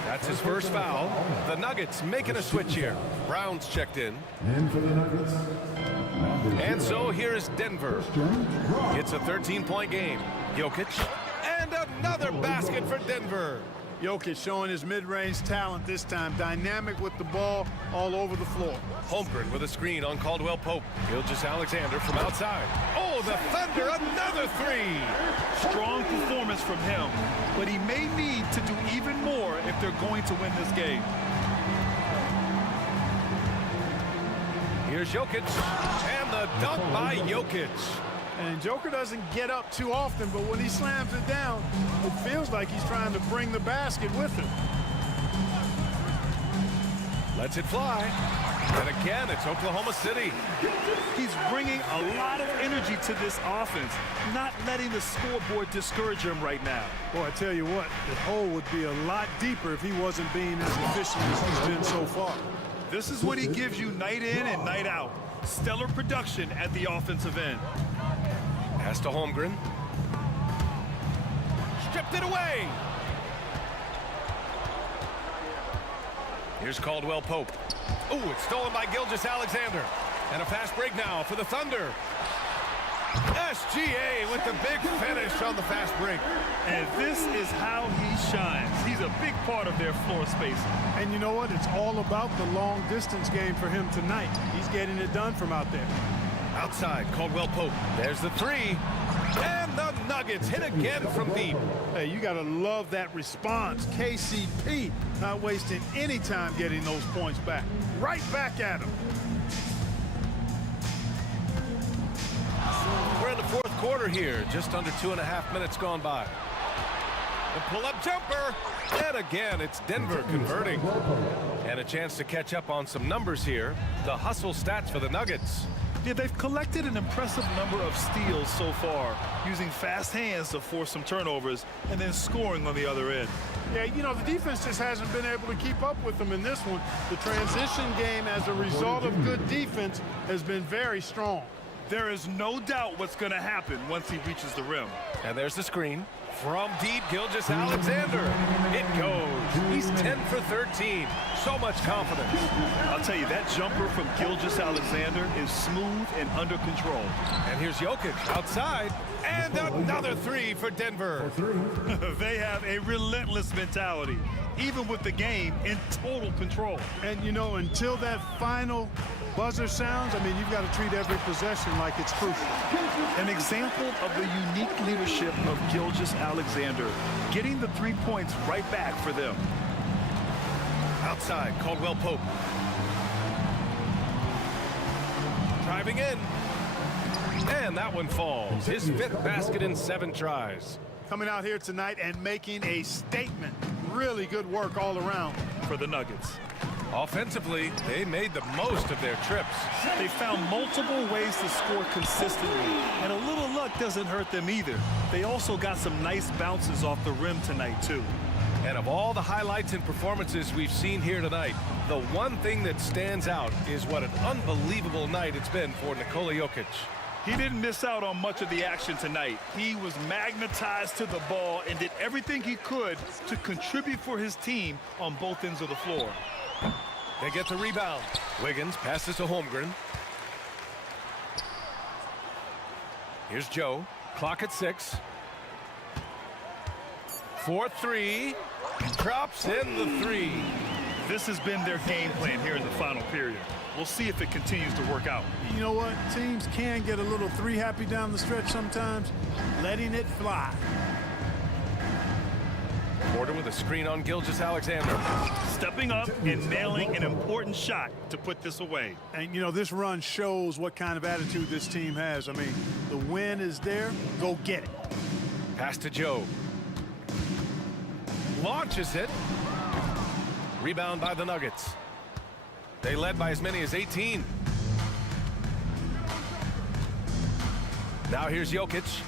That's his first foul. The Nuggets making a switch here. Brown's checked in. And for the Nuggets. And so here is Denver. It's a 13-point game. Jokic. And another basket for Denver. Jokic showing his mid-range talent this time. Dynamic with the ball all over the floor. Holmgren with a screen on Caldwell Pope. Gilgeous-Alexander from outside. Oh, the Thunder, another three. Strong performance from him, but he may need to do even more if they're going to win this game. Here's Jokic, and the dunk by Jokic. And Joker doesn't get up too often, but when he slams it down, it feels like he's trying to bring the basket with him. Lets it fly. And again, it's Oklahoma City. He's bringing a lot of energy to this offense, not letting the scoreboard discourage him right now. Boy, I tell you what, the hole would be a lot deeper if he wasn't being as efficient as he's been so far. This is what he gives you night in and night out. Stellar production at the offensive end. Pass to Holmgren. Stripped it away. Here's Caldwell Pope. Oh, it's stolen by Gilgeous-Alexander. And a fast break now for the Thunder. SGA with the big finish on the fast break. And this is how he shines. He's a big part of their floor space. And you know what? It's all about the long distance game for him tonight. He's getting it done from out there. Outside, Caldwell Pope. There's the three. And the Nuggets hit again from deep. Hey, you got to love that response. KCP not wasting any time getting those points back. Right back at him. We're in the fourth quarter here. Just under 2.5 minutes gone by. The pull-up jumper. And again, it's Denver converting. And a chance to catch up on some numbers here. The hustle stats for the Nuggets. Yeah, they've collected an impressive number of steals so far, using fast hands to force some turnovers and then scoring on the other end. Yeah, you know, the defense just hasn't been able to keep up with them in this one. The transition game, as a result of good defense, has been very strong. There is no doubt what's going to happen once he reaches the rim. And there's the screen. From deep, Gilgeous-Alexander. It goes. He's 10 for 13. So much confidence. I'll tell you, that jumper from Gilgeous-Alexander is smooth and under control. And here's Jokic outside. And another three for Denver. They have a relentless mentality, even with the game in total control. And, you know, until that final buzzer sounds, I mean, you've got to treat every possession like it's crucial. An example of the unique leadership of Gilgeous-Alexander, getting the 3 points right back for them. Outside, Caldwell Pope. Driving in. And that one falls. His 5th basket in 7 tries. Coming out here tonight and making a statement. Really good work all around for the Nuggets. Offensively, they made the most of their trips. They found multiple ways to score consistently, and a little luck doesn't hurt them either. They also got some nice bounces off the rim tonight, too. And of all the highlights and performances we've seen here tonight, the one thing that stands out is what an unbelievable night it's been for Nikola Jokic. He didn't miss out on much of the action tonight. He was magnetized to the ball and did everything he could to contribute for his team on both ends of the floor. They get the rebound. Wiggins passes to Holmgren. Here's Joe. Clock at 6. 4-3. Drops in the 3. This has been their game plan here in the final period. We'll see if it continues to work out. You know what? Teams can get a little three happy down the stretch sometimes. Letting it fly. Porter with a screen on Gilgeous-Alexander. Stepping up and nailing an important shot to put this away. And, you know, this run shows what kind of attitude this team has. I mean, the win is there. Go get it. Pass to Joe. Launches it. Rebound by the Nuggets. They led by as many as 18. Now here's Jokic.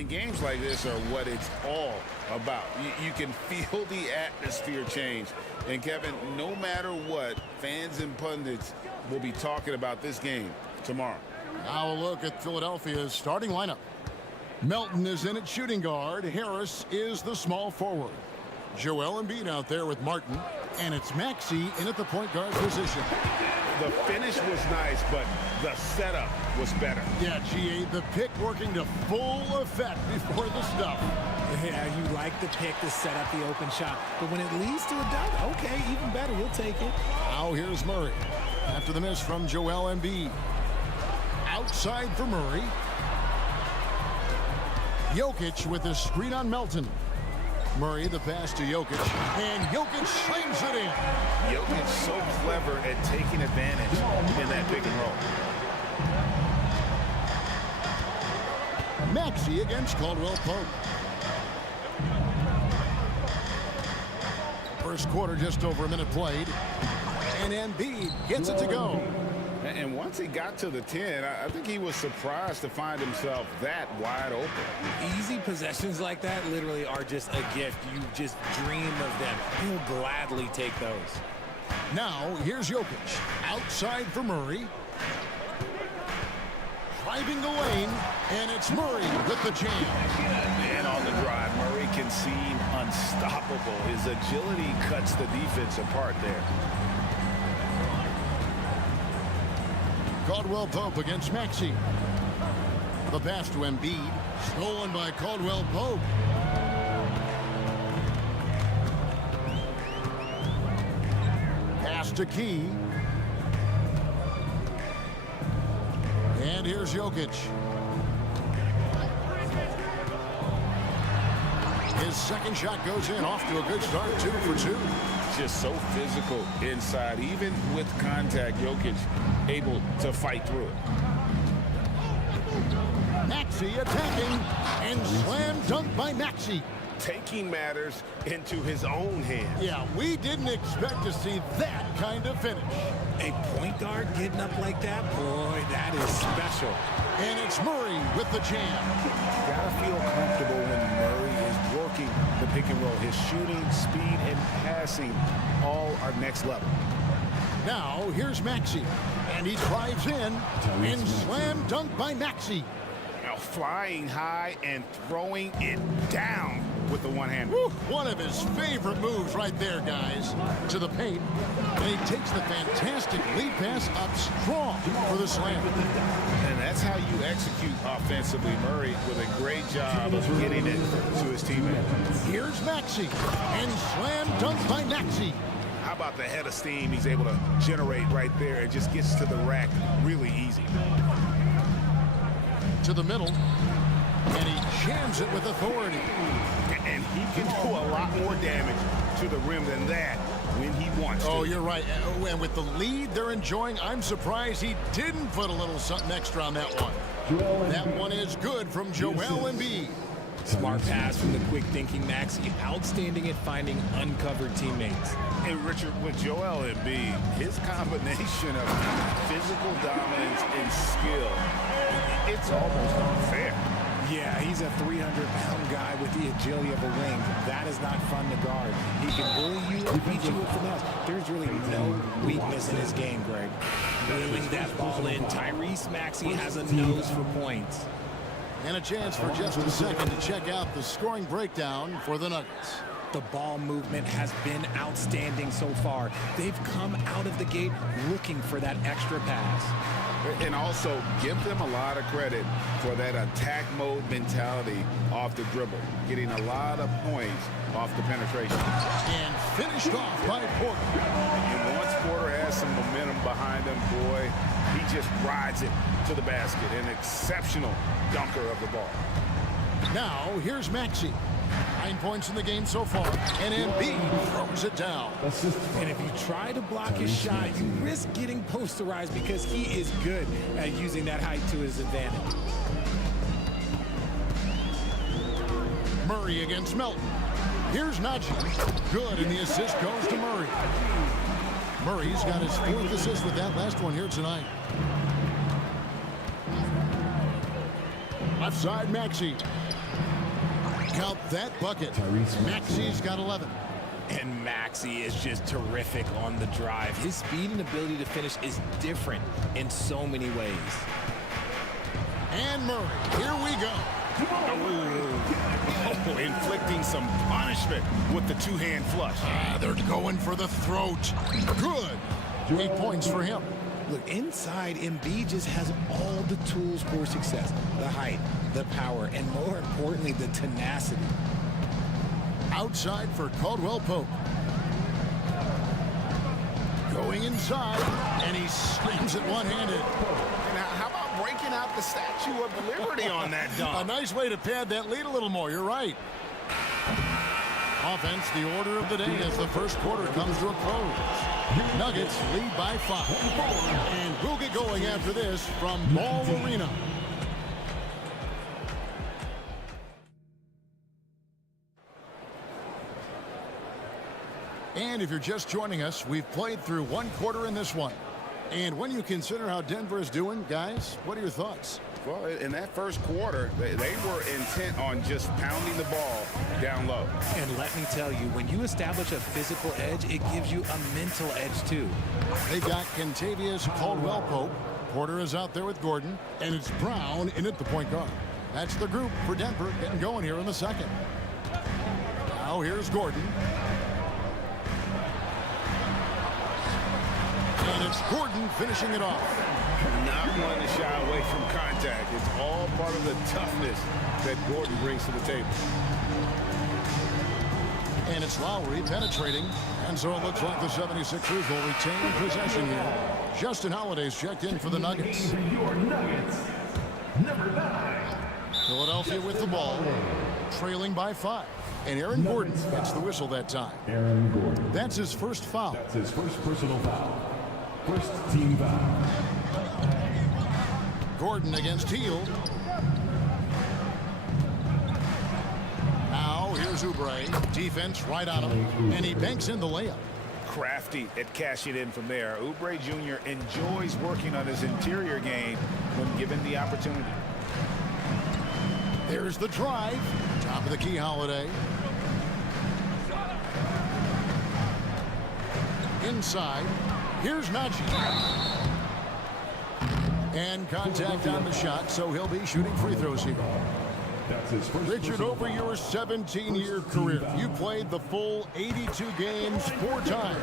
And games like this are what it's all about. You can feel the atmosphere change. And Kevin, no matter what, fans and pundits will be talking about this game tomorrow. Now a look at Philadelphia's starting lineup. Melton is in at shooting guard. Harris is the small forward. Joel Embiid out there with Martin. And it's Maxey in at the point guard position. The finish was nice, but the setup was better. Yeah, GA, the pick working to full effect before the stuff. Yeah, you like the pick to set up the open shot. But when it leads to a dunk, okay, even better, we'll take it. Now here's Murray. After the miss from Joel Embiid. Outside for Murray. Jokic with a screen on Melton. Murray the pass to Jokic, and Jokic slams it in. Jokic so clever at taking advantage in that pick and roll. Maxey against Caldwell Pope. First quarter, just over a minute played, and Embiid gets it to go. And once he got to the 10, I think he was surprised to find himself that wide open. Easy possessions like that literally are just a gift. You just dream of them. He'll gladly take those. Now, here's Jokic. Outside for Murray. Driving the lane, and it's Murray with the jam. And on the drive, Murray can seem unstoppable. His agility cuts the defense apart there. Caldwell Pope against Maxey. The pass to Embiid. Stolen by Caldwell Pope. Pass to Key. And here's Jokic. His second shot goes in, off to a good start, 2 for 2. Just so physical inside, even with contact. Jokic able to fight through it. Maxey attacking, and slam dunk by Maxey. Taking matters into his own hands. Yeah, we didn't expect to see that kind of finish. A point guard getting up like that, boy, that is special. And it's Murray with the jam. Gotta feel comfortable when Murray is working the pick and roll. His shooting, speed, and passing all are next level. Now, here's Maxey. And he drives in, and slam dunk by Maxey. Now flying high and throwing it down with the one hand. One of his favorite moves right there, guys. To the paint, and he takes the fantastic lead pass up strong for the slam. And that's how you execute offensively. Murray with a great job of getting it to his teammate. Here's Maxey, and slam dunk by Maxey. How about the head of steam he's able to generate right there? It just gets to the rack really easy. To the middle, and he jams it with authority. And he can do a lot more damage to the rim than that when he wants to. Oh, you're right. And with the lead they're enjoying, I'm surprised he didn't put a little something extra on that one. That one is good from Joel Embiid. Smart pass from the quick-thinking Maxey. Outstanding at finding uncovered teammates. And Richard, with Joel Embiid, his combination of physical dominance and skill, it's almost unfair. Yeah, he's a 300-pound guy with the agility of a wing. That is not fun to guard. He can bully you or beat you with finesse. There's really no weakness in his game, Greg. Wheeling that ball in, Tyrese Maxey has a nose for points. And a chance for just a second to check out the scoring breakdown for the Nuggets. The ball movement has been outstanding so far. They've come out of the gate looking for that extra pass. And also give them a lot of credit for that attack mode mentality off the dribble, getting a lot of points off the penetration. And finished off by Porter. And once Porter has some momentum behind him, boy, he just rides it to the basket. An exceptional dunker of the ball. Now, here's Maxey. 9 points in the game so far, and Embiid throws it down. And if you try to block his shot, you risk getting posterized because he is good at using that height to his advantage. Murray against Melton. Here's Najee. Good, and the assist goes to Murray. Murray's got his 4th assist with that last one here tonight. Left side, Maxey. out that bucket. Maxi's got 11. And Maxey is just terrific on the drive. His speed and ability to finish is different in so many ways. And Murray, here we go. Oh, inflicting some punishment with the two-hand flush. They're going for the throat. Good. 8 points for him. Look, inside, Embiid just has all the tools for success. The height, the power, and more importantly, the tenacity. Outside for Caldwell Pope. Going inside, and he screams it one-handed. And how about breaking out the Statue of Liberty on that dunk? A nice way to pad that lead a little more. You're right. Offense, the order of the day as the first quarter comes to a close. Nuggets lead by 5. And we'll get going after this from Ball Arena. And if you're just joining us, we've played through one quarter in this one. And when you consider how Denver is doing, guys, what are your thoughts? Well, in that first quarter, they were intent on just pounding the ball down low. And let me tell you, when you establish a physical edge, it gives you a mental edge, too. They've got Kentavious Caldwell-Pope. Porter is out there with Gordon, and it's Brown in at the point guard. That's the group for Denver getting going here in the second. Now here's Gordon. And it's Gordon finishing it off. Not one to shy away from contact. It's all part of the toughness that Gordon brings to the table. And it's Lowry penetrating. And so it looks like the 76ers will retain possession here. Justin Holiday's checked in for the Nuggets. Your Nuggets, number 9. Philadelphia with the ball, trailing by 5. And Aaron Gordon gets the whistle that time. Aaron Gordon. That's his first foul. That's his first personal foul. First team foul. Gordon against Hield. Now here's Oubre. Defense right on him. And he banks in the layup. Crafty at cashing in from there. Oubre Jr. enjoys working on his interior game when given the opportunity. There's the drive. Top of the key, Holiday. Inside. Here's Najee. And contact on the shot, so he'll be shooting free throws here. That's his first. Richard, over your 17-year career, you played the full 82 games 4 times.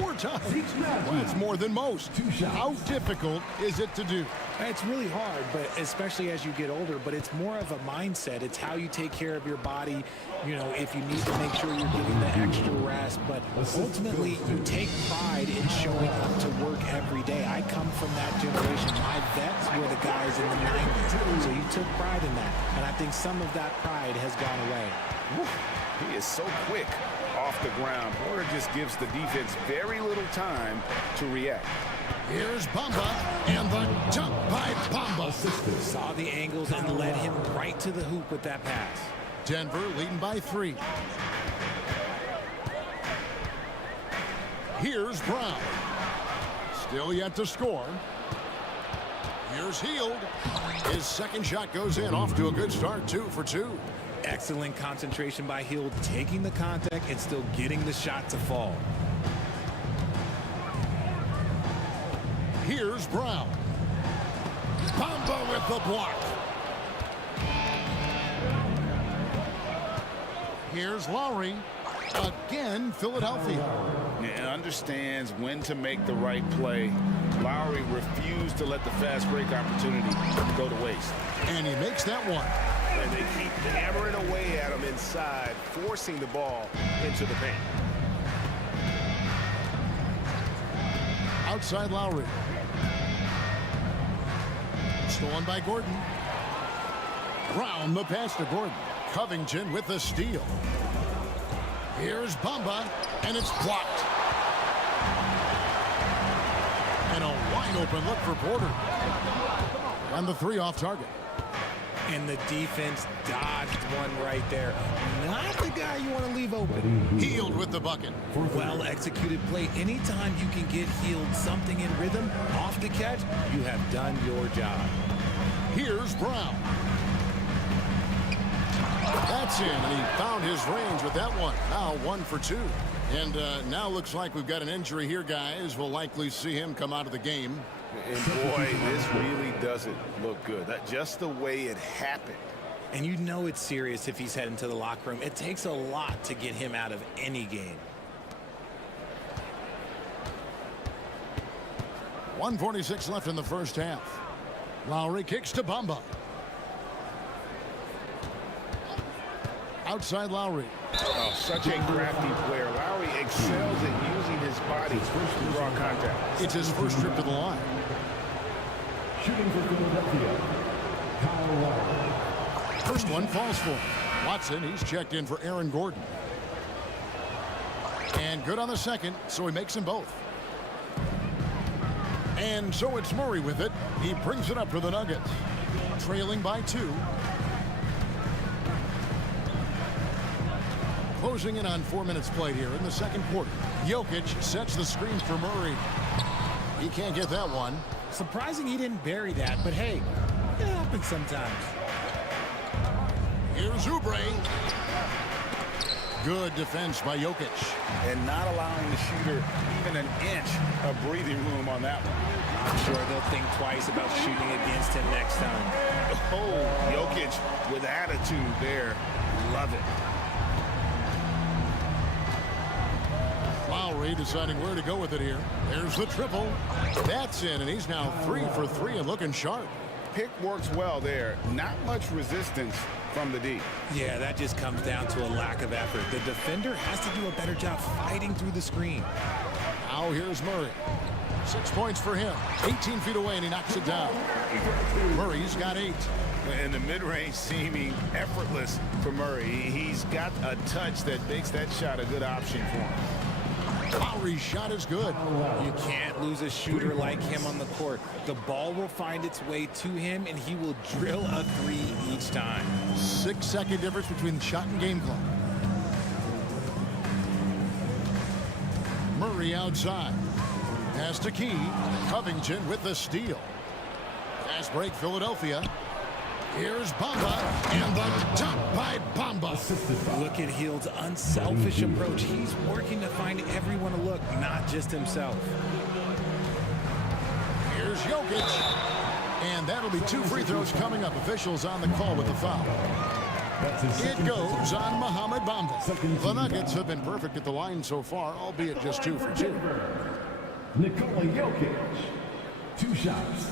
4 times? Well, that's more than most. How difficult is it to do? It's really hard, but especially as you get older, but it's more of a mindset. It's how you take care of your body, you know, if you need to make sure you're getting the extra rest. But ultimately, you take pride in showing up to work every day. I come from that generation. My vets were the guys in the 90s, so you took pride in that. And I think some of that pride has gone away. He is so quick off the ground. Porter just gives the defense very little time to react. Here's Bamba, and the jump by Bamba. Saw the angles and led him right to the hoop with that pass. Denver leading by 3. Here's Brown. Still yet to score. Here's Hield. His second shot goes in, off to a good start, 2 for 2. Excellent concentration by Hield, taking the contact and still getting the shot to fall. Here's Brown. Bamba with the block. Here's Lowry. Again, Philadelphia. And understands when to make the right play. Lowry refused to let the fast break opportunity go to waste. And he makes that one. And they keep hammering away at him inside, forcing the ball into the paint. Outside Lowry. Stolen by Gordon. Brown the pass to Gordon. Covington with the steal. Here's Bamba, and it's blocked. And a wide open look for Porter. And the 3 off target. And the defense dodged one right there. Not the guy you want to leave open. Hield with the bucket. Well executed play. Anytime you can get Hield something in rhythm off the catch, you have done your job. Here's Brown. That's in, and he found his range with that one. Now 1 for 2. And now looks like we've got an injury here, guys. We'll likely see him come out of the game. And boy, this really doesn't look good. Just the way it happened. And you know it's serious if he's heading to the locker room. It takes a lot to get him out of any game. 1:46 left in the first half. Lowry kicks to Bamba. Outside Lowry. Oh, such a crafty player. Lowry excels at using his body to draw contact. It's his first trip to the line. Shooting for Philadelphia, Kyle Lowry. First one falls for him. Watson, he's checked in for Aaron Gordon. And good on the second, so he makes them both. And so it's Murray with it. He brings it up for the Nuggets. Trailing by 2. Closing in on 4 minutes played here in the second quarter. Jokic sets the screen for Murray. He can't get that one. Surprising he didn't bury that, but hey, it happens sometimes. Here's Oubre. Good defense by Jokic. And not allowing the shooter even an inch of breathing room on that one. I'm sure they'll think twice about shooting against him next time. Oh, Jokic with attitude there. Love it. Lowry deciding where to go with it here. There's the triple. That's in, and he's now 3 for 3 and looking sharp. Pick works well there. Not much resistance from the D. Yeah, that just comes down to a lack of effort. The defender has to do a better job fighting through the screen. Now here's Murray. 6 points for him. 18 feet away, and he knocks it down. Murray's got 8. And the mid-range seeming effortless for Murray. He's got a touch that makes that shot a good option for him. Lowry's shot is good. You can't lose a shooter like him on the court. The ball will find its way to him, and he will drill a 3 each time. 6-second difference between the shot and game clock. Murray outside. Pass to Key. Covington with the steal. Fast break, Philadelphia. Here's Bamba, and the top by Bamba. Look at Hield's unselfish approach. He's working to find everyone to look, not just himself. Here's Jokic. And that'll be 2 free throws coming up. Officials on the call with the foul. It goes on Mohamed Bamba. The Nuggets have been perfect at the line so far, albeit just 2 for 2. Nikola Jokic, 2 shots.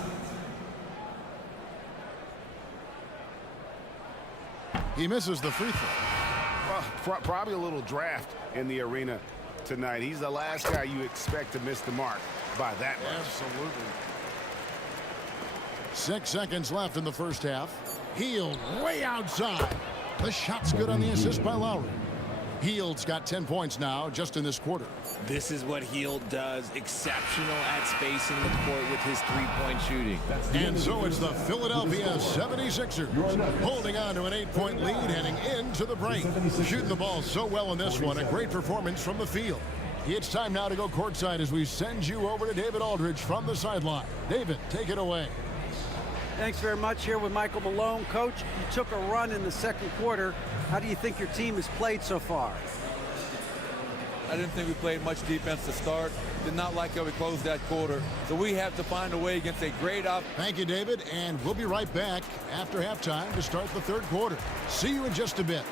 He misses the free throw. Well, probably a little draft in the arena tonight. He's the last guy you expect to miss the mark by that much. Absolutely. 6 seconds left in the first half. Hield way outside. The shot's good on the assist by Lowry. Hield's got 10 points now just in this quarter. This is what Hield does. Exceptional at spacing the court with his 3-point shooting. And so it's the Philadelphia 76ers holding on to an 8-point lead heading into the break. Shooting the ball so well in this one. A great performance from the field. It's time now to go courtside as we send you over to David Aldridge from the sideline. David, take it away. Thanks very much. Here with Michael Malone. Coach, you took a run in the second quarter. How do you think your team has played so far? I didn't think we played much defense to start. Did not like how we closed that quarter. So we have to find a way against a great Thank you, David. And we'll be right back after halftime to start the third quarter. See you in just a bit.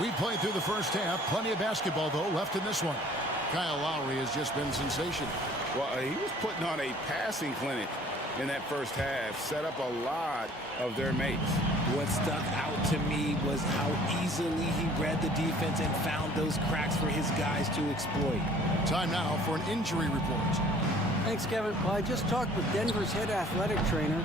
We played through the first half. Plenty of basketball, though, left in this one. Kyle Lowry has just been sensational. Well, he was putting on a passing clinic in that first half. Set up a lot of their mates. What stuck out to me was how easily he read the defense and found those cracks for his guys to exploit. Time now for an injury report. Thanks, Kevin. Well, I just talked with Denver's head athletic trainer.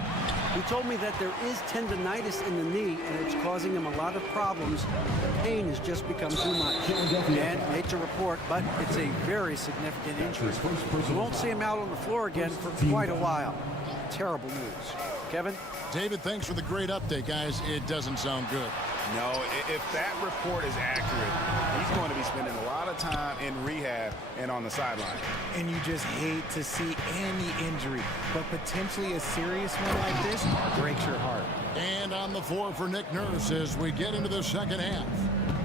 He told me that there is tendonitis in the knee, and it's causing him a lot of problems. The pain has just become too much. And hate to report, but it's a very significant injury. We won't see him out on the floor again for quite a while. Terrible news. Kevin? David, thanks for the great update, guys. It doesn't sound good. No, if that report is accurate, he's going to be spending a lot of time in rehab and on the sideline. And you just hate to see any injury, but potentially a serious one like this breaks your heart. And on the floor for Nick Nurse as we get into the second half.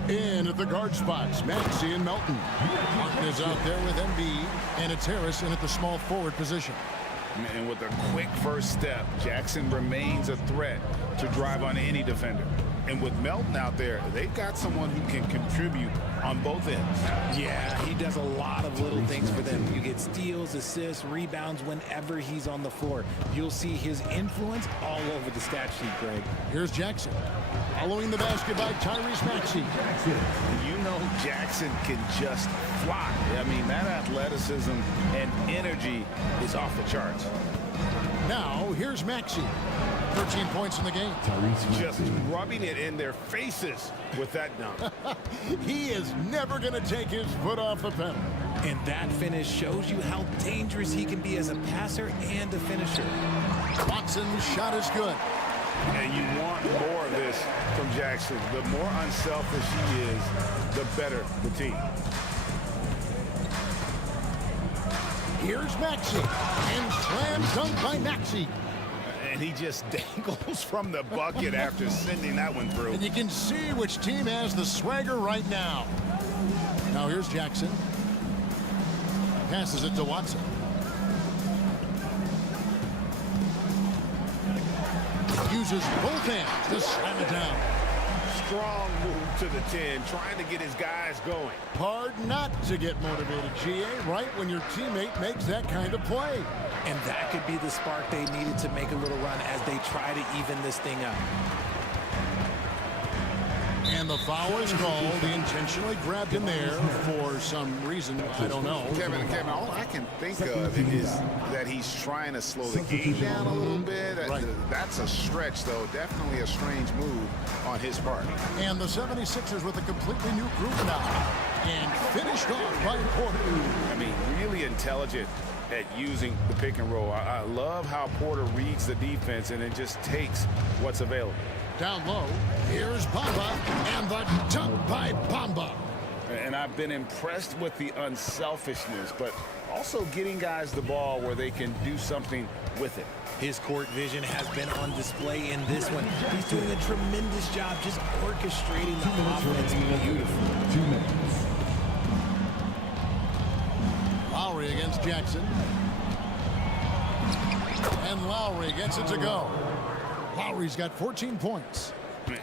In at the guard spots, Maxey and Melton. Martin is out there with Embiid, and it's Harris in at the small forward position. And with a quick first step, Jackson remains a threat to drive on any defender. And with Melton out there, they've got someone who can contribute on both ends. Yeah, he does a lot of little things for them. You get steals, assists, rebounds whenever he's on the floor. You'll see his influence all over the stat sheet, Greg. Here's Jackson. Following the basket by Tyrese Maxey. You know Jackson can just fly. I mean, that athleticism and energy is off the charts. Now, here's Maxey. 13 points in the game. Just rubbing it in their faces with that dunk. He is never going to take his foot off the pedal. And that finish shows you how dangerous he can be as a passer and a finisher. Watson's shot is good. And you want more of this from Jackson. The more unselfish he is, the better the team. Here's Maxey. And slam dunk by Maxey. And he just dangles from the bucket after sending that one through. And you can see which team has the swagger right now. Now here's Jackson. Passes it to Watson. Uses both hands to slam it down. Strong move to the 10, trying to get his guys going. Hard not to get motivated, GA, right when your teammate makes that kind of play. And that could be the spark they needed to make a little run as they try to even this thing up. And the foul is called. He intentionally grabbed him there for some reason. I don't know. Kevin, all I can think of is that he's trying to slow the game down a little bit. Right. That's a stretch, though. Definitely a strange move on his part. And the 76ers with a completely new group now. And finished off by Porter. I mean, really intelligent at using the pick and roll. I love how Porter reads the defense and then just takes what's available. Down low, here's Bamba, and the dunk by Bamba. And I've been impressed with the unselfishness, but also getting guys the ball where they can do something with it. His court vision has been on display in this one. He's doing a tremendous job just orchestrating the offense beautifully. 2 minutes. Lowry against Jackson. And Lowry gets it to go. Lowry's got 14 points.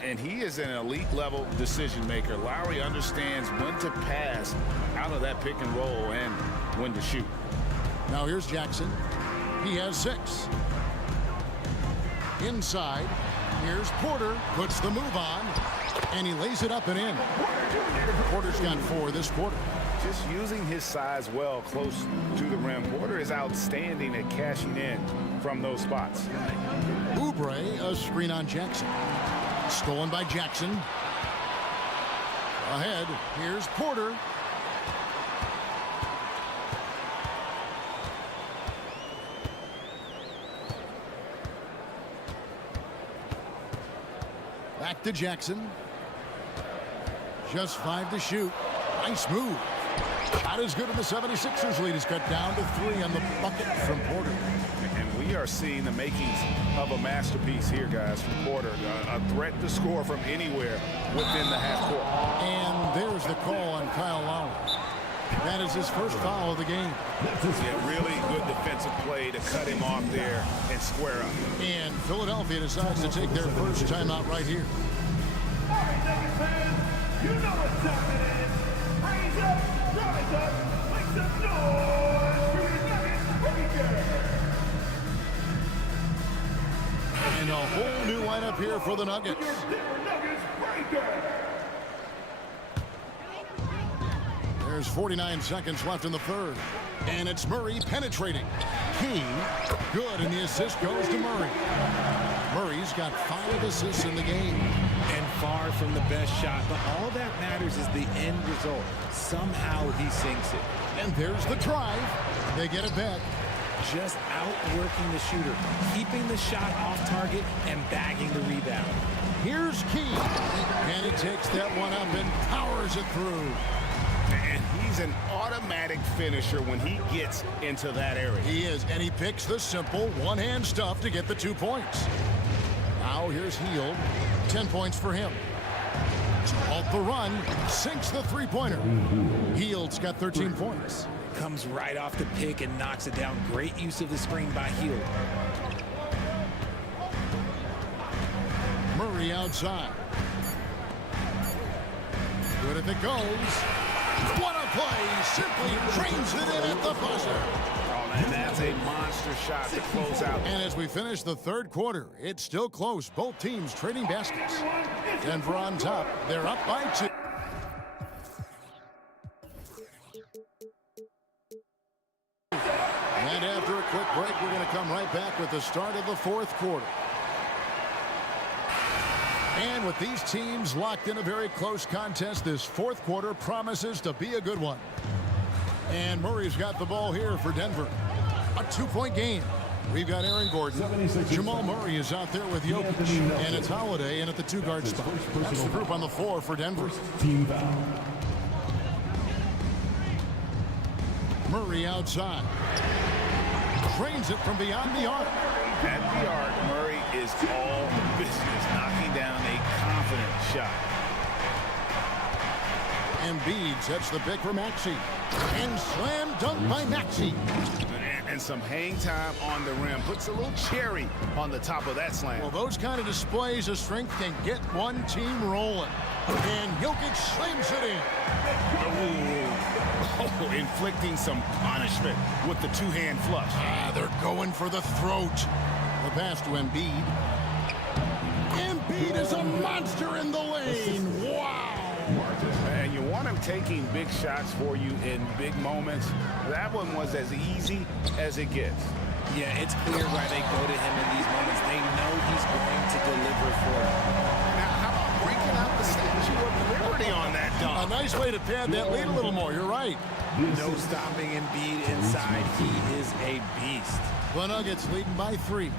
And he is an elite level decision maker. Lowry understands when to pass out of that pick and roll and when to shoot. Now here's Jackson. He has 6. Inside, here's Porter, puts the move on, and he lays it up and in. Porter's got 4 this quarter. Just using his size well close to the rim. Porter is outstanding at cashing in from those spots. Oubre, a screen on Jackson. Stolen by Jackson. Ahead, here's Porter. Back to Jackson. Just 5 to shoot. Nice move. Shot is good, and the 76ers lead is cut down to 3 on the bucket from Porter. And we are seeing the makings of a masterpiece here, guys, from Porter. A threat to score from anywhere within the half court. And there's the call on Kyle Lowry. That is his first foul of the game. Yeah, really good defensive play to cut him off there and square up. And Philadelphia decides to take their first timeout right here. All right, Nuggets fans, you know what time it is. Raise up, rise up, make some noise for your Nuggets breaker. And a whole new lineup here for the Nuggets. Your Denver Nuggets breaker. There's 49 seconds left in the third. And it's Murray penetrating. Key, good, and the assist goes to Murray. Murray's got 5 assists in the game. And far from the best shot, but all that matters is the end result. Somehow he sinks it. And there's the drive. They get it back. just outworking the shooter, keeping the shot off target and bagging the rebound. Here's Key, and he takes that one up and powers it through. And he's an automatic finisher when he gets into that area. He is, and he picks the simple one-hand stuff to get the 2 points. Now here's Hield, 10 points for him. Off the run, sinks the three-pointer. Hield's got 13 points. Comes right off the pick and knocks it down. Great use of the screen by Hield. Murray outside. Good if it goes. What a play! Simply trains it in at the buzzer. Oh, and that's a monster shot to close out. And as we finish the third quarter, it's still close. Both teams trading baskets. Denver on top. They're up by 2. And after a quick break, we're going to come right back with the start of the fourth quarter. And with these teams locked in a very close contest, this fourth quarter promises to be a good one. And Murray's got the ball here for Denver. A 2-point game. We've got Aaron Gordon. Jamal Murray is out there with Jokic. And it's Holiday in at the 2-guard spot. That's the group on the floor for Denver. Murray outside. Trains it from beyond the arc. At the arc, Murray is all business, knocking down a confident shot. Embiid sets the pick for Maxey. And slam dunk by Maxey. And some hang time on the rim. Puts a little cherry on the top of that slam. Well, those kind of displays of strength can get one team rolling. And Jokic slams it in. Oh, inflicting some punishment with the two-hand flush. They're going for the throat. The pass to Embiid. Embiid is a monster in the lane. Wow. And you want him taking big shots for you in big moments. That one was as easy as it gets. Yeah, it's clear why they go to him in these moments. They know he's going to deliver for them. Now, how about breaking out the Statue of Liberty on that dunk? A nice way to pad that lead a little more. You're right. No stopping Embiid inside. He is a beast. The Nuggets leading by 3.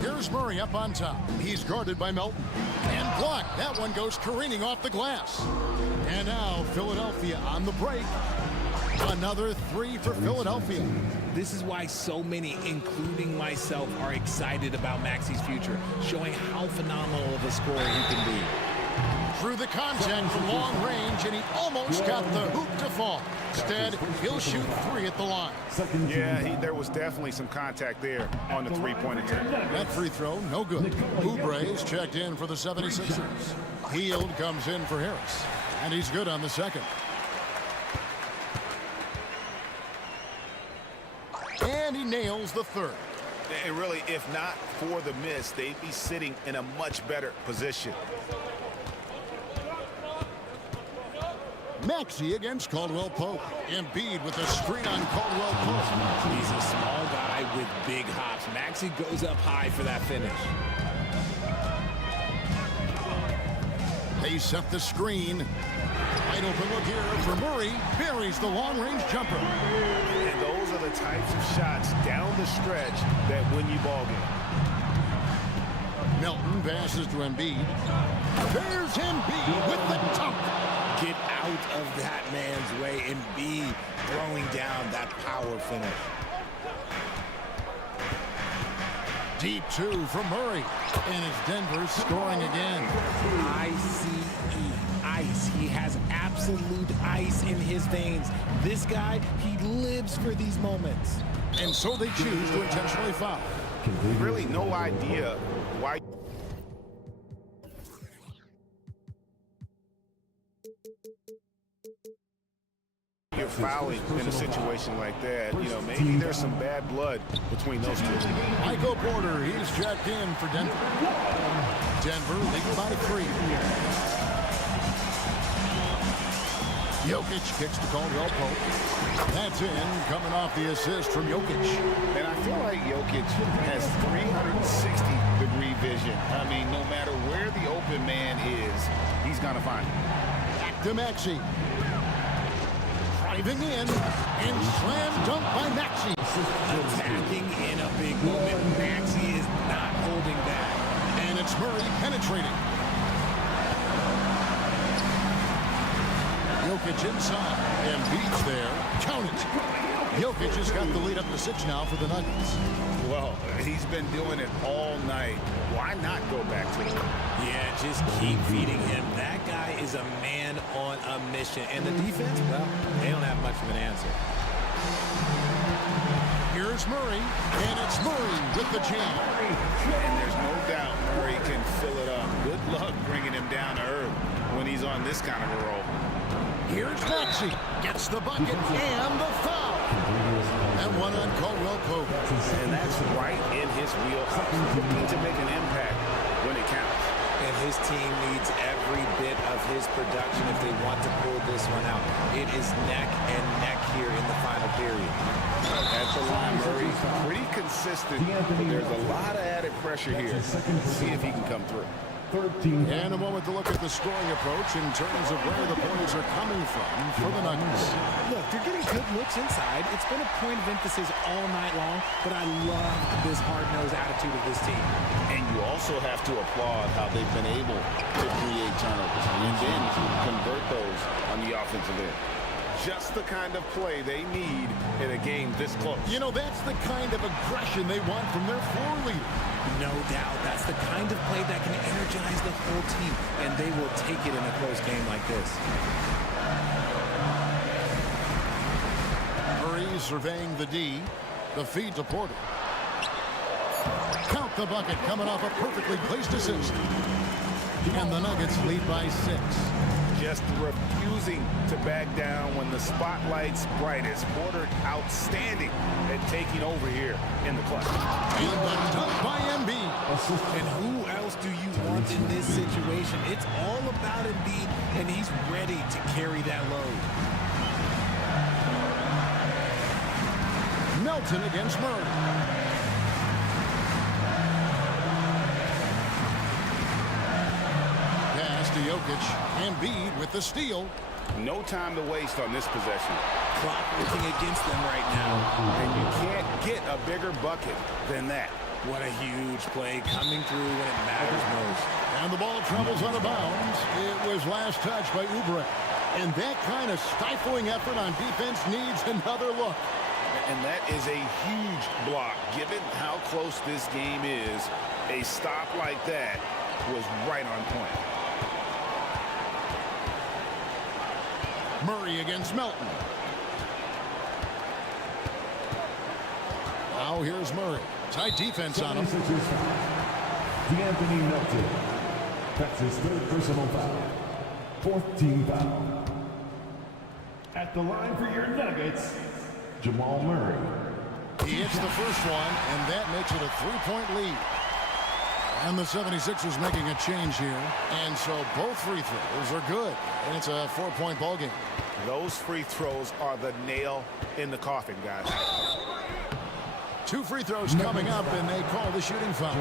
Here's Murray up on top. He's guarded by Melton. And blocked. That one goes careening off the glass. And now Philadelphia on the break. Another 3 for Philadelphia. This is why so many, including myself, are excited about Maxey's future, showing how phenomenal of a scorer he can be. Through the contact from long range, and he almost got the hoop to fall. Instead, he'll shoot 3 at the line. Yeah, there was definitely some contact there on the three-point attempt. That free throw, no good. Oubre is checked in for the 76ers. Hield comes in for Harris, and he's good on the second. And he nails the third. And really, if not for the miss, they'd be sitting in a much better position. Maxey against Caldwell Pope. Embiid with a screen on Caldwell Pope. He's a small guy with big hops. Maxey goes up high for that finish. They set the screen. Wide open look here for Murray. Buries the long-range jumper. And those are the types of shots down the stretch that win you ball game. Melton passes to Embiid. There's Embiid with the dunk. Get out of that man's way. Embiid throwing down that power finish. Deep 2 from Murray. And it's Denver scoring again. ICE. Ice. He has absolute ice in his veins. This guy, he lives for these moments. And so they choose to intentionally foul. Really no idea why. You're fouling in a situation like that. You know, maybe there's some bad blood between those two. Michael Porter, he's checked in for Denver. Denver leading by 3. Jokic kicks to Caldwell Pope. That's in, coming off the assist from Jokic. And I feel like Jokic has 360-degree vision. I mean, no matter where the open man is, he's going to find him. Back to Maxey. Driving in and slam dunk by Maxey. Attacking in a big moment. Maxey is not holding back. And it's Murray penetrating. Jokic inside. And beats there. Count it. Jokic has got the lead up to 6 now for the Nuggets. Well, he's been doing it all night. Why not go back to him? Yeah, just keep feeding him. That guy is a man on a mission. And the defense, well, they don't have much of an answer. Here's Murray, and it's Murray with the jam. And there's no doubt Murray can fill it up. Good luck bringing him down to earth when he's on this kind of a roll. Here's Maxey. Gets the bucket and the foul. And one on Caldwell Pope. And that's right in his wheelhouse. Looking to make an impact when it counts. And his team needs every bit of his production if they want to pull this one out. It is neck and neck here in the final period. At the line, Murray's pretty consistent, but there's a lot of added pressure here. See if he can come through. And a moment to look at the scoring approach in terms of where the points are coming from for the Nuggets. Look, they're getting good looks inside. It's been a point of emphasis all night long, but I love this hard-nosed attitude of this team. And you also have to applaud how they've been able to create turnovers and then convert those on the offensive end. Just the kind of play they need in a game this close. You know, that's the kind of aggression they want from their floor leader. No doubt. That's the kind of play that can energize the whole team, and they will take it in a close game like this. Murray surveying the D. The feed to Porter. Count the bucket coming off a perfectly placed assist. And the Nuggets lead by 6. Just refusing to back down when the spotlight's brightest. Porter outstanding at taking over here in the clutch. And the dunk by Embiid. And who else do you want in this situation? It's all about Embiid, and he's ready to carry that load. Melton against Murray. Pass to Jokic. Embiid with the steal. No time to waste on this possession. Clock working against them right now. And you can't get a bigger bucket than that. What a huge play coming through when it matters most. And the ball travels out of bounds. It was last touched by Oubre. And that kind of stifling effort on defense needs another look. And that is a huge block. Given how close this game is, a stop like that was right on point. Murray against Melton. Now here's Murray. Tight defense on him. D'Anthony Melton. That's his 3rd personal foul. 4th team foul. At the line for your Nuggets, Jamal Murray. He hits the first one, and that makes it a 3-point lead. And the 76ers making a change here. And so both free throws are good. And it's a 4-point ball game. Those free throws are the nail in the coffin, guys. 2 free throws coming up, and they call the shooting foul.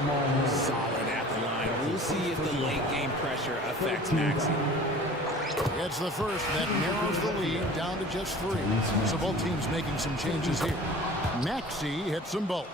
Solid at the line. We'll see if the late game pressure affects Maxey. It's the first that narrows the lead down to just 3. So both teams making some changes here. Maxey hits them both.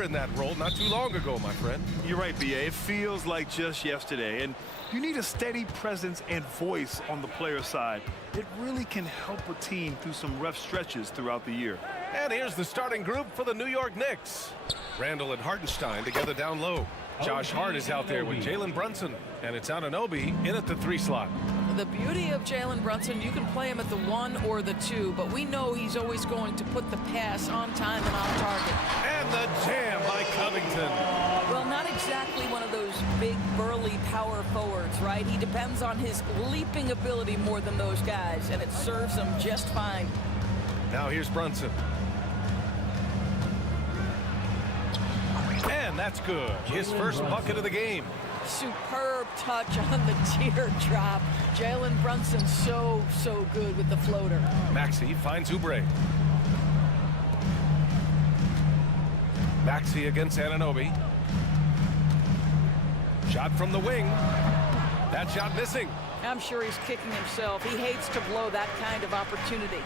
were in that role not too long ago, my friend. You're right, BA. It feels like just yesterday. And you need a steady presence and voice on the player side. It really can help a team through some rough stretches throughout the year. And here's the starting group for the New York Knicks. Randall and Hartenstein together down low. Josh Hart is out there with Jalen Brunson. And it's Anunoby in at the 3 slot. The beauty of Jalen Brunson, you can play him at the 1 or the 2, but we know he's always going to put the pass on time and on target. And the jam by Covington. Well, not exactly one of those big, burly power forwards, right? He depends on his leaping ability more than those guys, and it serves him just fine. Now here's Brunson. And that's good. His first bucket of the game. Superb touch on the teardrop. Jalen Brunson so good with the floater. Maxey finds Oubre. Maxey against Anunoby. Shot from the wing. That shot missing. I'm sure he's kicking himself. He hates to blow that kind of opportunity.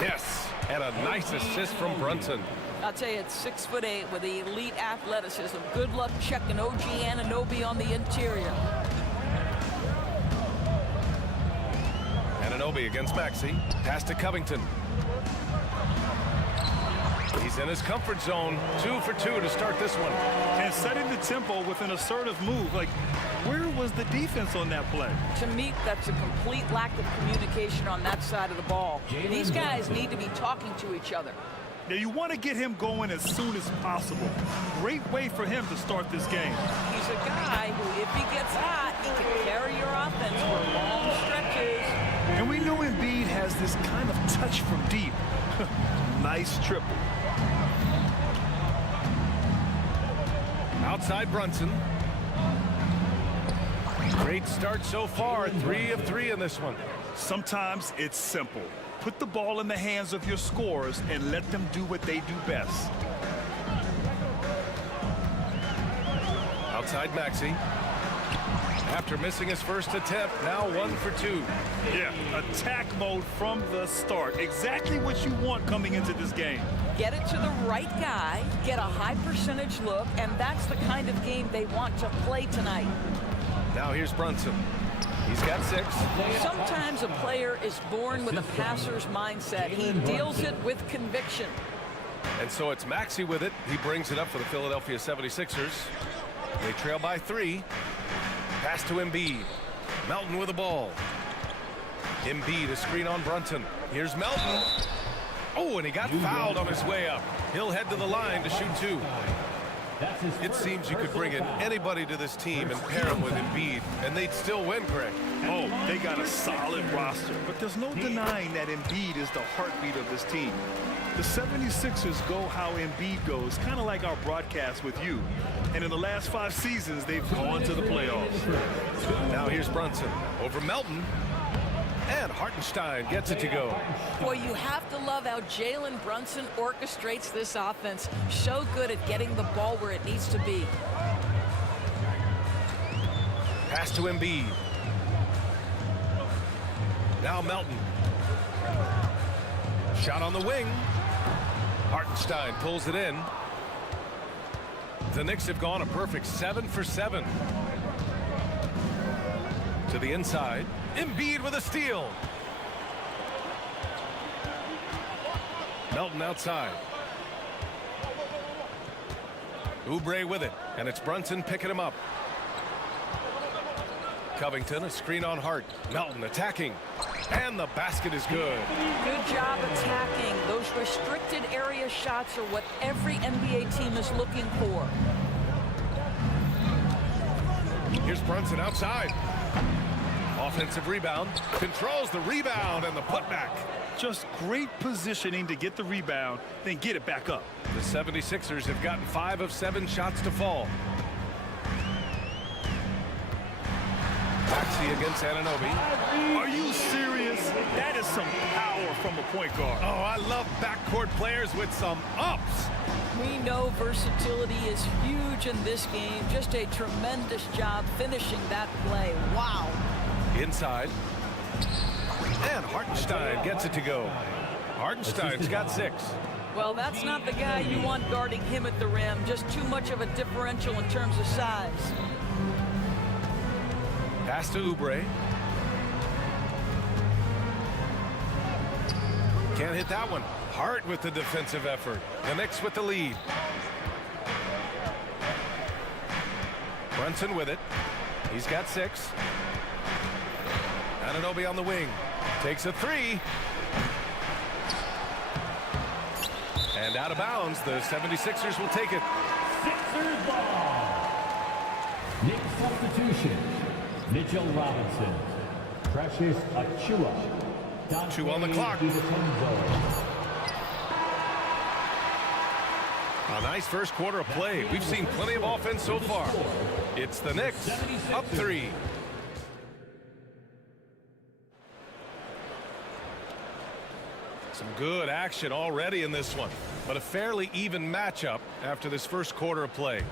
Yes, and a nice assist from Brunson. I'll tell you, it's 6'8" with elite athleticism. Good luck checking OG Anunoby on the interior. Anunoby against Maxey. Pass to Covington. He's in his comfort zone. 2 for 2 to start this one. And setting the tempo with an assertive move. Like, where was the defense on that play? To me, that's a complete lack of communication on that side of the ball. These guys need to be talking to each other. Now, you want to get him going as soon as possible. Great way for him to start this game. He's a guy who, if he gets hot, he can carry your offense for long stretches. And we know Embiid has this kind of touch from deep. Nice triple. Outside Brunson. Great start so far. 3 of 3 in this one. Sometimes it's simple. Put the ball in the hands of your scorers and let them do what they do best. Outside Maxey. After missing his first attempt, now 1 for 2. Yeah, attack mode from the start. Exactly what you want coming into this game. Get it to the right guy, get a high percentage look, and that's the kind of game they want to play tonight. Now here's Brunson. He's got 6. Sometimes a player is born with a passer's mindset. He deals it with conviction. And so it's Maxey with it. He brings it up for the Philadelphia 76ers. They trail by 3. Pass to Embiid. Melton with the ball. Embiid, a screen on Brunson. Here's Melton. Oh, and he got fouled on his way up. He'll head to the line to shoot 2. It seems you could bring in anybody to this team and pair them with Embiid, and they'd still win, Greg. Oh, they got a solid roster, but there's no denying that Embiid is the heartbeat of this team. The 76ers go how Embiid goes, kind of like our broadcast with you. And in the last 5 seasons, they've gone to the playoffs. Now here's Brunson over Melton. And Hartenstein gets it to go. Boy, you have to love how Jalen Brunson orchestrates this offense. So good at getting the ball where it needs to be. Pass to Embiid. Now Melton. Shot on the wing. Hartenstein pulls it in. The Knicks have gone a perfect 7 for 7. To the inside. Embiid with a steal. Melton outside. Oubre with it, and it's Brunson picking him up. Covington, a screen on Hart. Melton attacking, and the basket is good. Good job attacking. Those restricted area shots are what every NBA team is looking for. Here's Brunson outside. Offensive rebound, controls the rebound and the putback. Just great positioning to get the rebound, then get it back up. The 76ers have gotten 5 of 7 shots to fall. Maxey against Anunoby. Are you serious? That is some power from a point guard. Oh, I love backcourt players with some ups. We know versatility is huge in this game. Just a tremendous job finishing that play. Wow. Inside. And Hartenstein gets it to go. Hartenstein's got 6. Well, that's not the guy you want guarding him at the rim. Just too much of a differential in terms of size. Pass to Oubre. Can't hit that one. Hart with the defensive effort. The Knicks with the lead. Brunson with it. He's got 6. Anunoby on the wing. Takes a 3. And out of bounds, the 76ers will take it. Sixers ball. Knicks substitution. Mitchell Robinson. Precious Achua. 2 on the clock. A nice first quarter of play. We've seen plenty of offense so far. It's the Knicks up 3. Some good action already in this one, but a fairly even matchup after this first quarter of play.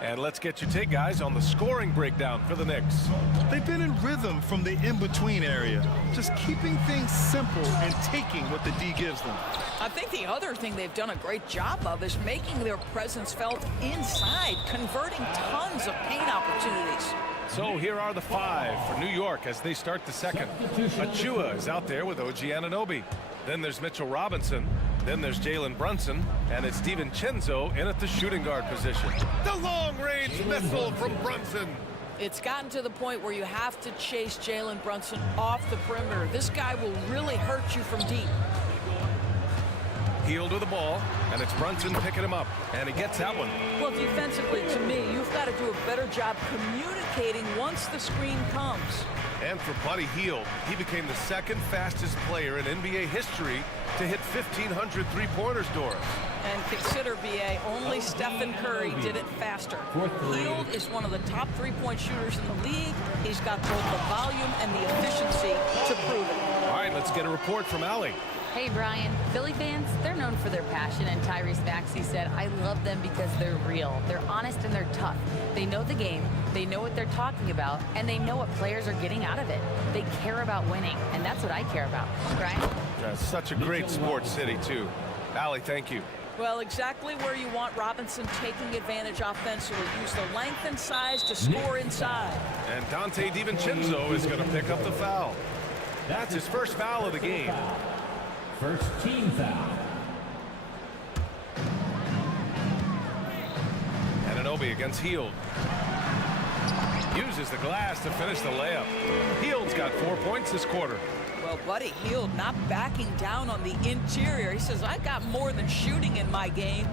And let's get your take, guys, on the scoring breakdown for the Knicks. They've been in rhythm from the in-between area, just keeping things simple and taking what the D gives them. I think the other thing they've done a great job of is making their presence felt inside, converting tons of paint opportunities. So here are the 5 for New York as they start the second. Achua is out there with OG Anunoby. Then there's Mitchell Robinson. Then there's Jalen Brunson. And it's DiVincenzo in at the shooting guard position. The long-range missile from Brunson. It's gotten to the point where you have to chase Jalen Brunson off the perimeter. This guy will really hurt you from deep. Healed with the ball, and it's Brunson picking him up, and he gets that one. Well, defensively, to me, you've got to do a better job communicating once the screen comes. And for Buddy Hield, he became the second fastest player in NBA history to hit 1,500 three-pointers, Doris. And consider, BA, only Stephen Curry did it faster. Hield is one of the top three-point shooters in the league. He's got both the volume and the efficiency to prove it. All right, let's get a report from Allie. Hey, Brian. Philly fans, they're known for their passion, and Tyrese Maxey said, I love them because they're real. They're honest and they're tough. They know the game, they know what they're talking about, and they know what players are getting out of it. They care about winning, and that's what I care about. Brian? That's such a great sports city, too. Allie, thank you. Well, exactly where you want Robinson taking advantage offensively. Use the length and size to score inside. And Dante DiVincenzo is going to pick up the foul. That's his first foul of the game. First team foul. Anunoby against Hield. Uses the glass to finish the layup. Hield's got 4 points this quarter. Well, Buddy Hield not backing down on the interior. He says, I got more than shooting in my game.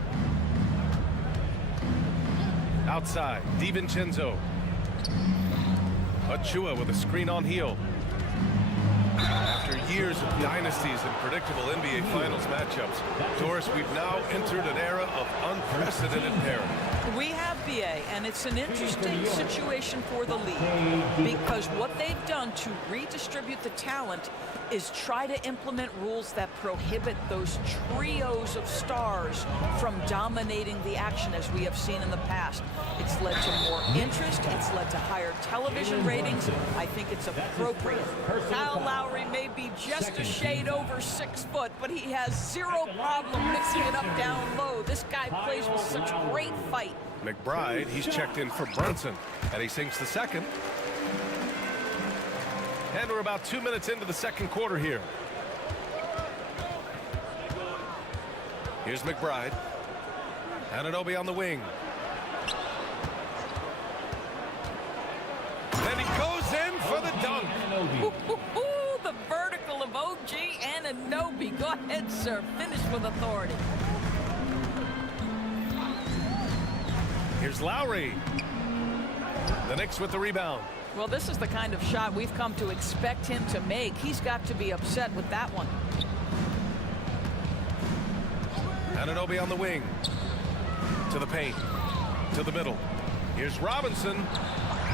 Outside, DiVincenzo. Achua with a screen on Hield. After years of dynasties and predictable NBA Finals matchups, Doris, we've now entered an era of unprecedented pairing. We have, BA, and it's an interesting situation for the league because what they've done to redistribute the talent is try to implement rules that prohibit those trios of stars from dominating the action as we have seen in the past. It's led to more interest. It's led to higher television ratings. I think it's appropriate. Kyle Lowry may be just a shade over 6 foot, but he has zero problem mixing it up down low. This guy plays with such great fight. McBride, he's checked in for Brunson, and he sinks the second. And we're about 2 minutes into the second quarter here. Here's McBride. Anunoby on the wing. And he goes in for the dunk. The vertical of OG Anunoby. Go ahead, sir. Finish with authority. Here's Lowry. The Knicks with the rebound. Well, this is the kind of shot we've come to expect him to make. He's got to be upset with that one. Anunoby on the wing. To the paint. To the middle. Here's Robinson.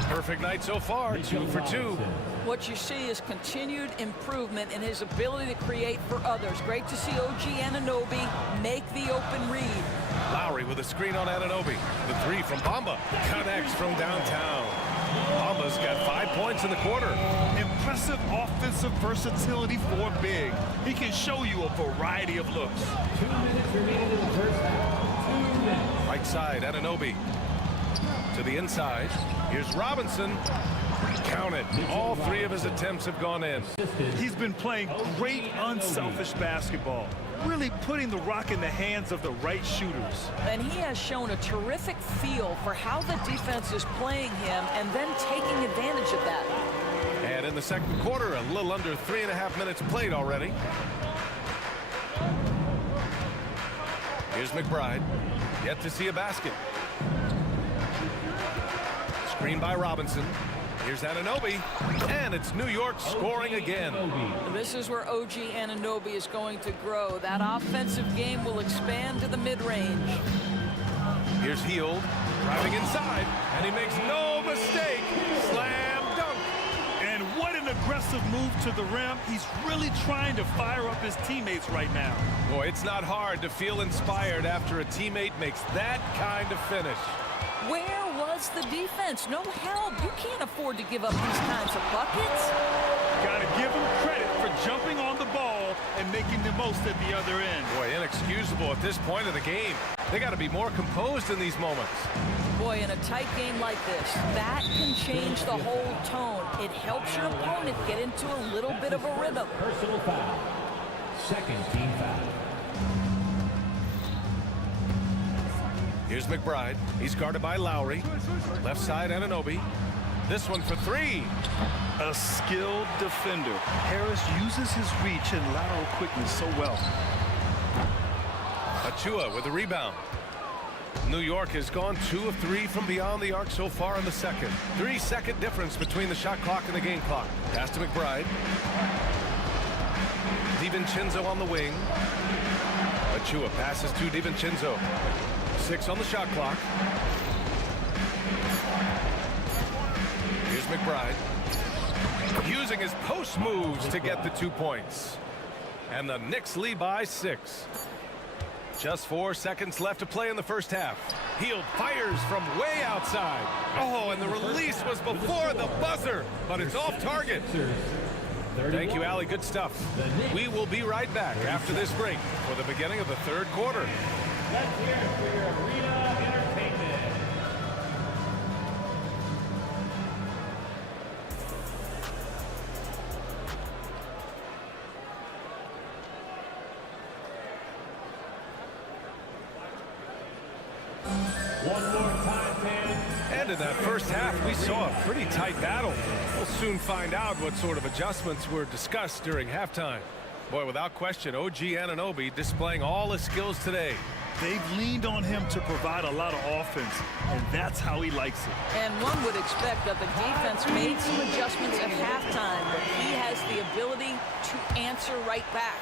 Perfect night so far. 2 for 2. What you see is continued improvement in his ability to create for others. Great to see OG Anunoby make the open read. Lowry with a screen on Anunoby. The 3 from Bamba. Connects from downtown. Mamba's got 5 points in the quarter. Impressive offensive versatility for big. He can show you a variety of looks. 2 minutes remaining in the first half. 2 minutes. Right side, Anunoby. To the inside. Here's Robinson. Count it. All 3 of his attempts have gone in. He's been playing great, unselfish basketball. Really putting the rock in the hands of the right shooters. And he has shown a terrific feel for how the defense is playing him and then taking advantage of that. And in the second quarter, a little under 3.5 minutes played already. Here's McBride. Yet to see a basket. Screen by Robinson. Here's Anunoby, and it's New York scoring again. This is where OG Anunoby is going to grow. That offensive game will expand to the mid-range. Here's Hield, driving inside, and he makes no mistake. Slam dunk. And what an aggressive move to the rim. He's really trying to fire up his teammates right now. Boy, it's not hard to feel inspired after a teammate makes that kind of finish. Where was the defense? No help. You can't afford to give up these kinds of buckets. Got to give him credit for jumping on the ball and making the most at the other end. Boy, inexcusable at this point of the game. They got to be more composed in these moments. Boy, in a tight game like this, that can change the whole tone. It helps your opponent get into a little bit of a rhythm. Personal foul. Second team foul. Here's McBride. He's guarded by Lowry. Left side, Anunoby. This one for 3. A skilled defender. Harris uses his reach and lateral quickness so well. Achua with the rebound. New York has gone 2 of 3 from beyond the arc so far in the second. 3-second difference between the shot clock and the game clock. Pass to McBride. DiVincenzo on the wing. Achua passes to DiVincenzo. 6 on the shot clock. Here's McBride. Using his post moves to get the 2 points. And the Knicks lead by 6. Just 4 seconds left to play in the first half. Hield fires from way outside. Oh, and the release was before the buzzer, but it's off target. Thank you, Allie. Good stuff. We will be right back after this break for the beginning of the third quarter. Let's hear it for your arena entertainment. One more time, fans. And in that first half, we saw a pretty tight battle. We'll soon find out what sort of adjustments were discussed during halftime. Boy, without question, OG Anunoby displaying all his skills today. They've leaned on him to provide a lot of offense, and that's how he likes it. And one would expect that the defense made some adjustments at halftime, but he has the ability to answer right back.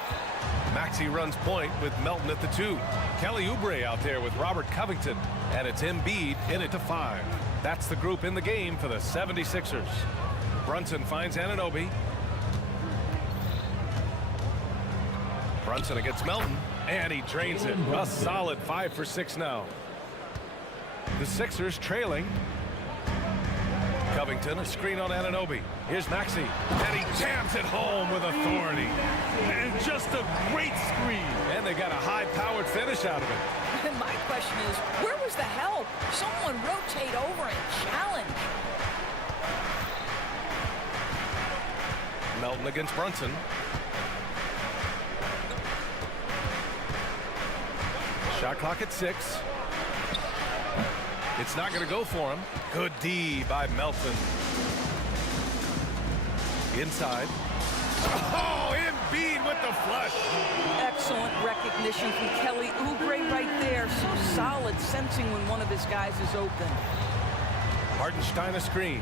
Maxey runs point with Melton at the 2. Kelly Oubre out there with Robert Covington. And it's Embiid in it to 5. That's the group in the game for the 76ers. Brunson finds Anunoby. Brunson against Melton. And he drains it. A solid 5 for 6 now. The Sixers trailing. Covington, a screen on Anunoby. Here's Maxey. And he jams it home with authority. And just a great screen. And they got a high-powered finish out of it. And my question is, where was the help? Someone rotate over and challenge. Melton against Brunson. Shot clock at 6. It's not going to go for him. Good D by Melton. Inside. Oh, Embiid with the flush. Excellent recognition from Kelly Oubre right there. So solid, sensing when one of his guys is open. Hartenstein a screen.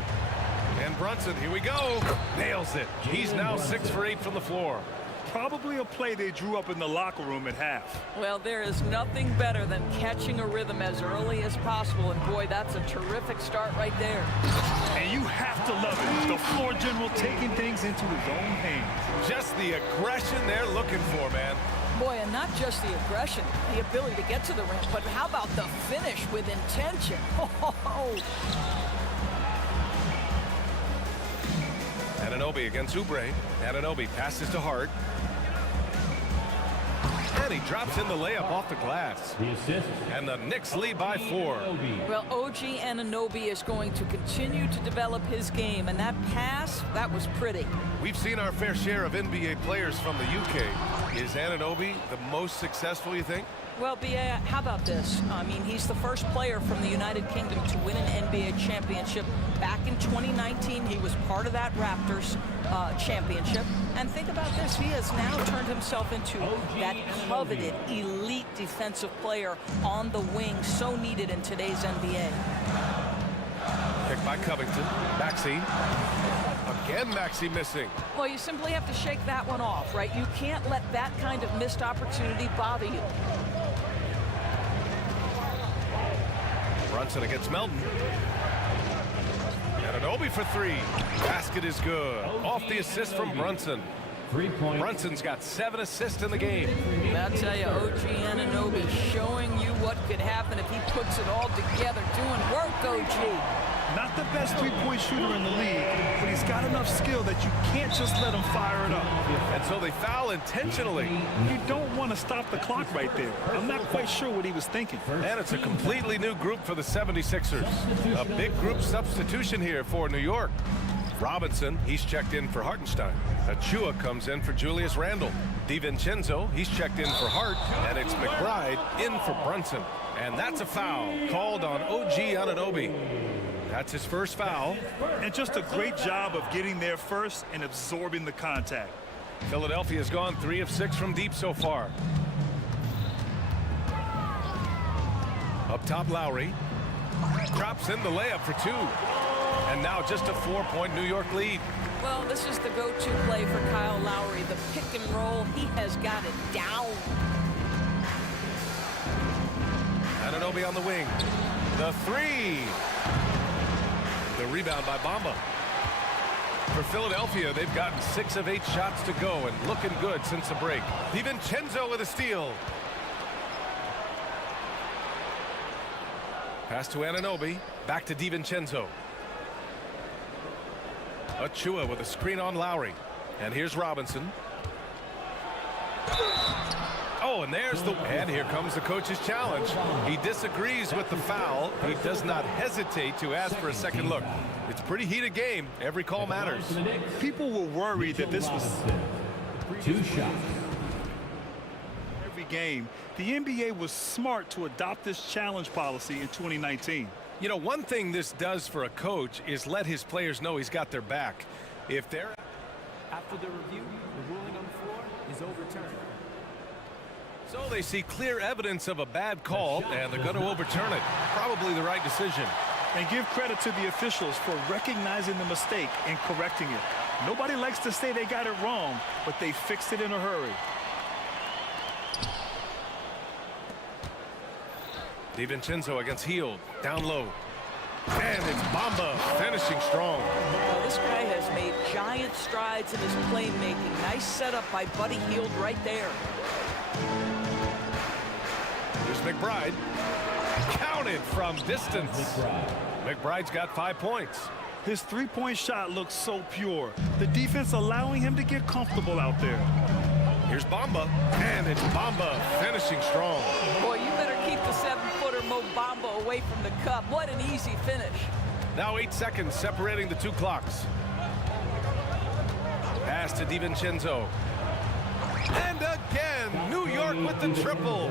And Brunson, here we go. Nails it. He's now 6 for 8 from the floor. Probably a play they drew up in the locker room at half. Well, there is nothing better than catching a rhythm as early as possible. And boy, that's a terrific start right there. And you have to love it. The floor general taking things into his own hands. Just the aggression they're looking for, man. Boy, and not just the aggression, the ability to get to the rim, but how about the finish with intention? Anunoby against Oubre. Anunoby passes to Hart. And he drops in the layup off the glass. The assist. And the Knicks lead by 4. Well, OG Anunoby is going to continue to develop his game, and that pass, that was pretty. We've seen our fair share of NBA players from the UK. Is Anunoby the most successful, you think? Well, B.A., how about this? I mean, he's the first player from the United Kingdom to win an NBA championship. Back in 2019, he was part of that Raptors championship. And think about this, he has now turned himself into that coveted elite defensive player on the wing, so needed in today's NBA. Pick by Covington. Maxey. Again, Maxey missing. Well, you simply have to shake that one off, right? You can't let that kind of missed opportunity bother you. Brunson against Melton. Anunoby for 3. Basket is good. Off the assist from Brunson. 3 points. Brunson's got 7 assists in the game. I'll tell you, OG Anunoby showing you what could happen if he puts it all together. Doing work, OG. Not the best three-point shooter in the league, but he's got enough skill that you can't just let him fire it up. And so they foul intentionally. You don't want to stop the clock right there. I'm not quite sure what he was thinking. And it's a completely new group for the 76ers. A big group substitution here for New York. Robinson, he's checked in for Hartenstein. Achua comes in for Julius Randle. DiVincenzo, he's checked in for Hart. And it's McBride in for Brunson. And that's a foul called on OG Anunoby. That's his first foul. And just a great job of getting there first and absorbing the contact. Philadelphia's gone 3 of 6 from deep so far. Up top, Lowry. Drops in the layup for 2. And now just a 4-point New York lead. Well, this is the go-to play for Kyle Lowry. The pick and roll, he has got it down. Anunoby on the wing. The 3. The rebound by Bamba. For Philadelphia, they've gotten 6 of 8 shots to go and looking good since the break. DiVincenzo with a steal. Pass to Anunoby. Back to DiVincenzo. Achua with a screen on Lowry. And here's Robinson. Oh, and there's the... And here comes the coach's challenge. He disagrees with the foul. He does not hesitate to ask for a second look. It's a pretty heated game. Every call matters. People were worried that this was... 2 shots. Every game, the NBA was smart to adopt this challenge policy in 2019. You know, one thing this does for a coach is let his players know he's got their back. If they're... After the review, the ruling on the floor is overturned. So they see clear evidence of a bad call, and they're going to overturn it. Probably the right decision. And give credit to the officials for recognizing the mistake and correcting it. Nobody likes to say they got it wrong, but they fixed it in a hurry. DiVincenzo against Hield. Down low. And it's Bamba finishing strong. Well, this guy has made giant strides in his playmaking. Nice setup by Buddy Hield right there. Here's McBride. Counted from distance. McBride's got 5 points. His three-point shot looks so pure. The defense allowing him to get comfortable out there. Here's Bamba. And it's Bamba finishing strong. Boy, you better keep the 7-footer Mo Bamba away from the cup. What an easy finish. Now 8 seconds separating the 2 clocks. Pass to DiVincenzo. And again, New York with the triple.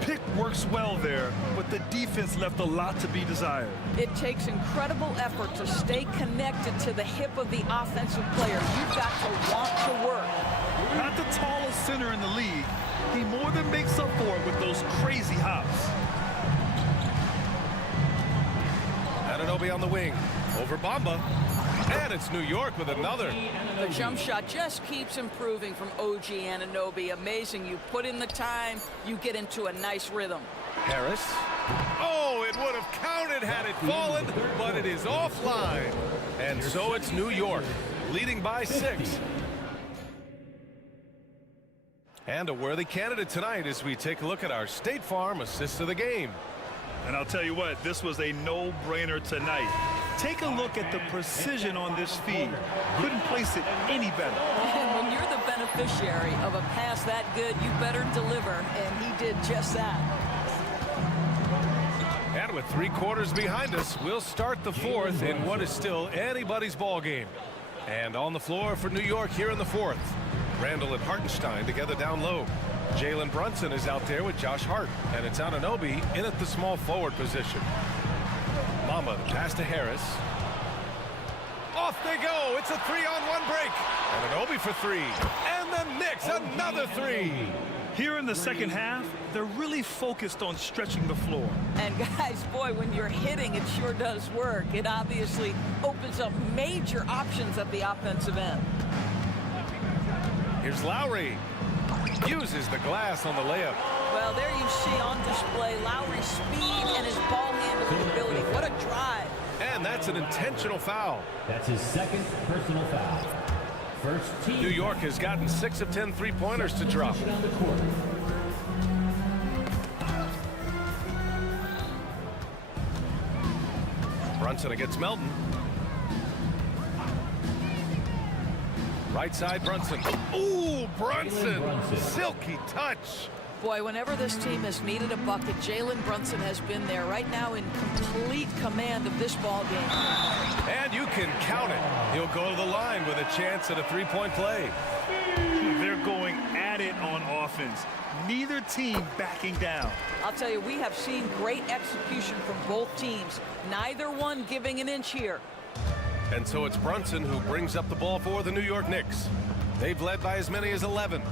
Pick works well there, but the defense left a lot to be desired. It takes incredible effort to stay connected to the hip of the offensive player. You've got to want to work. Not the tallest center in the league, he more than makes up for it with those crazy hops. Anunoby on the wing. Over Bamba. And it's New York with another. The jump shot just keeps improving from OG Anunoby. Amazing. You put in the time, you get into a nice rhythm. Harris. Oh, it would have counted had it fallen, but it is offline. And so it's New York, leading by 6. And a worthy candidate tonight as we take a look at our State Farm assist of the game. And I'll tell you what, this was a no-brainer tonight. Take a look at the precision on this feed. Couldn't place it any better. And when you're the beneficiary of a pass that good, you better deliver, and he did just that. And with 3 quarters behind us, we'll start the fourth in what is still anybody's ball game. And on the floor for New York here in the fourth. Randall and Hartenstein together down low. Jalen Brunson is out there with Josh Hart, and it's Anunoby in at the small forward position. Mama, the pass to Harris. Off they go. It's a 3-on-1 break. Anunoby for 3. And the Knicks, another 3. Here in the second half, they're really focused on stretching the floor. And guys, boy, when you're hitting, it sure does work. It obviously opens up major options at the offensive end. Here's Lowry. Uses the glass on the layup. Well, there you see on display Lowry's speed and his ball handling ability. What a drive. And that's an intentional foul. That's his second personal foul. First team. New York has gotten 6 of 10 three-pointers to drop. On the court. Brunson against Melton. Right side, Brunson. Ooh, Brunson. Silky touch. Boy, whenever this team has needed a bucket, Jalen Brunson has been there right now in complete command of this ball game. And you can count it. He'll go to the line with a chance at a three-point play. They're going at it on offense. Neither team backing down. I'll tell you, we have seen great execution from both teams. Neither one giving an inch here. And so it's Brunson who brings up the ball for the New York Knicks. They've led by as many as 11.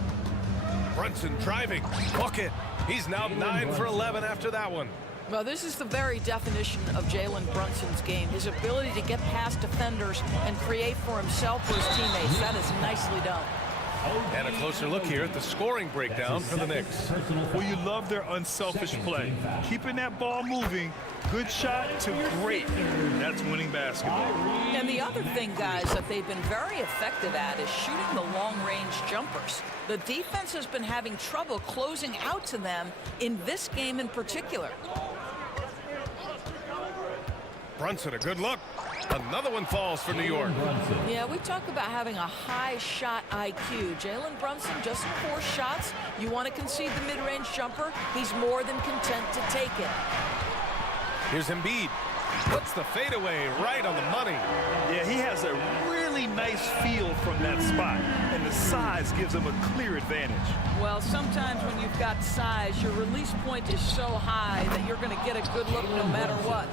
Brunson driving, bucket. He's now 9 for 11 after that one. Well, this is the very definition of Jalen Brunson's game. His ability to get past defenders and create for himself or his teammates. That is nicely done. And a closer look here at the scoring breakdown for the Knicks. Well, you love their unselfish play. Keeping that ball moving, good shot to great. That's winning basketball. And the other thing, guys, that they've been very effective at is shooting the long-range jumpers. The defense has been having trouble closing out to them in this game in particular. Brunson, a good look. Another one falls for New York. Yeah, we talk about having a high shot IQ. Jalen Brunson, just 4 shots. You want to concede the mid-range jumper, he's more than content to take it. Here's Embiid. Puts the fadeaway right on the money. Yeah, he has a really nice feel from that spot, and the size gives him a clear advantage. Well, sometimes when you've got size, your release point is so high that you're going to get a good look no matter what.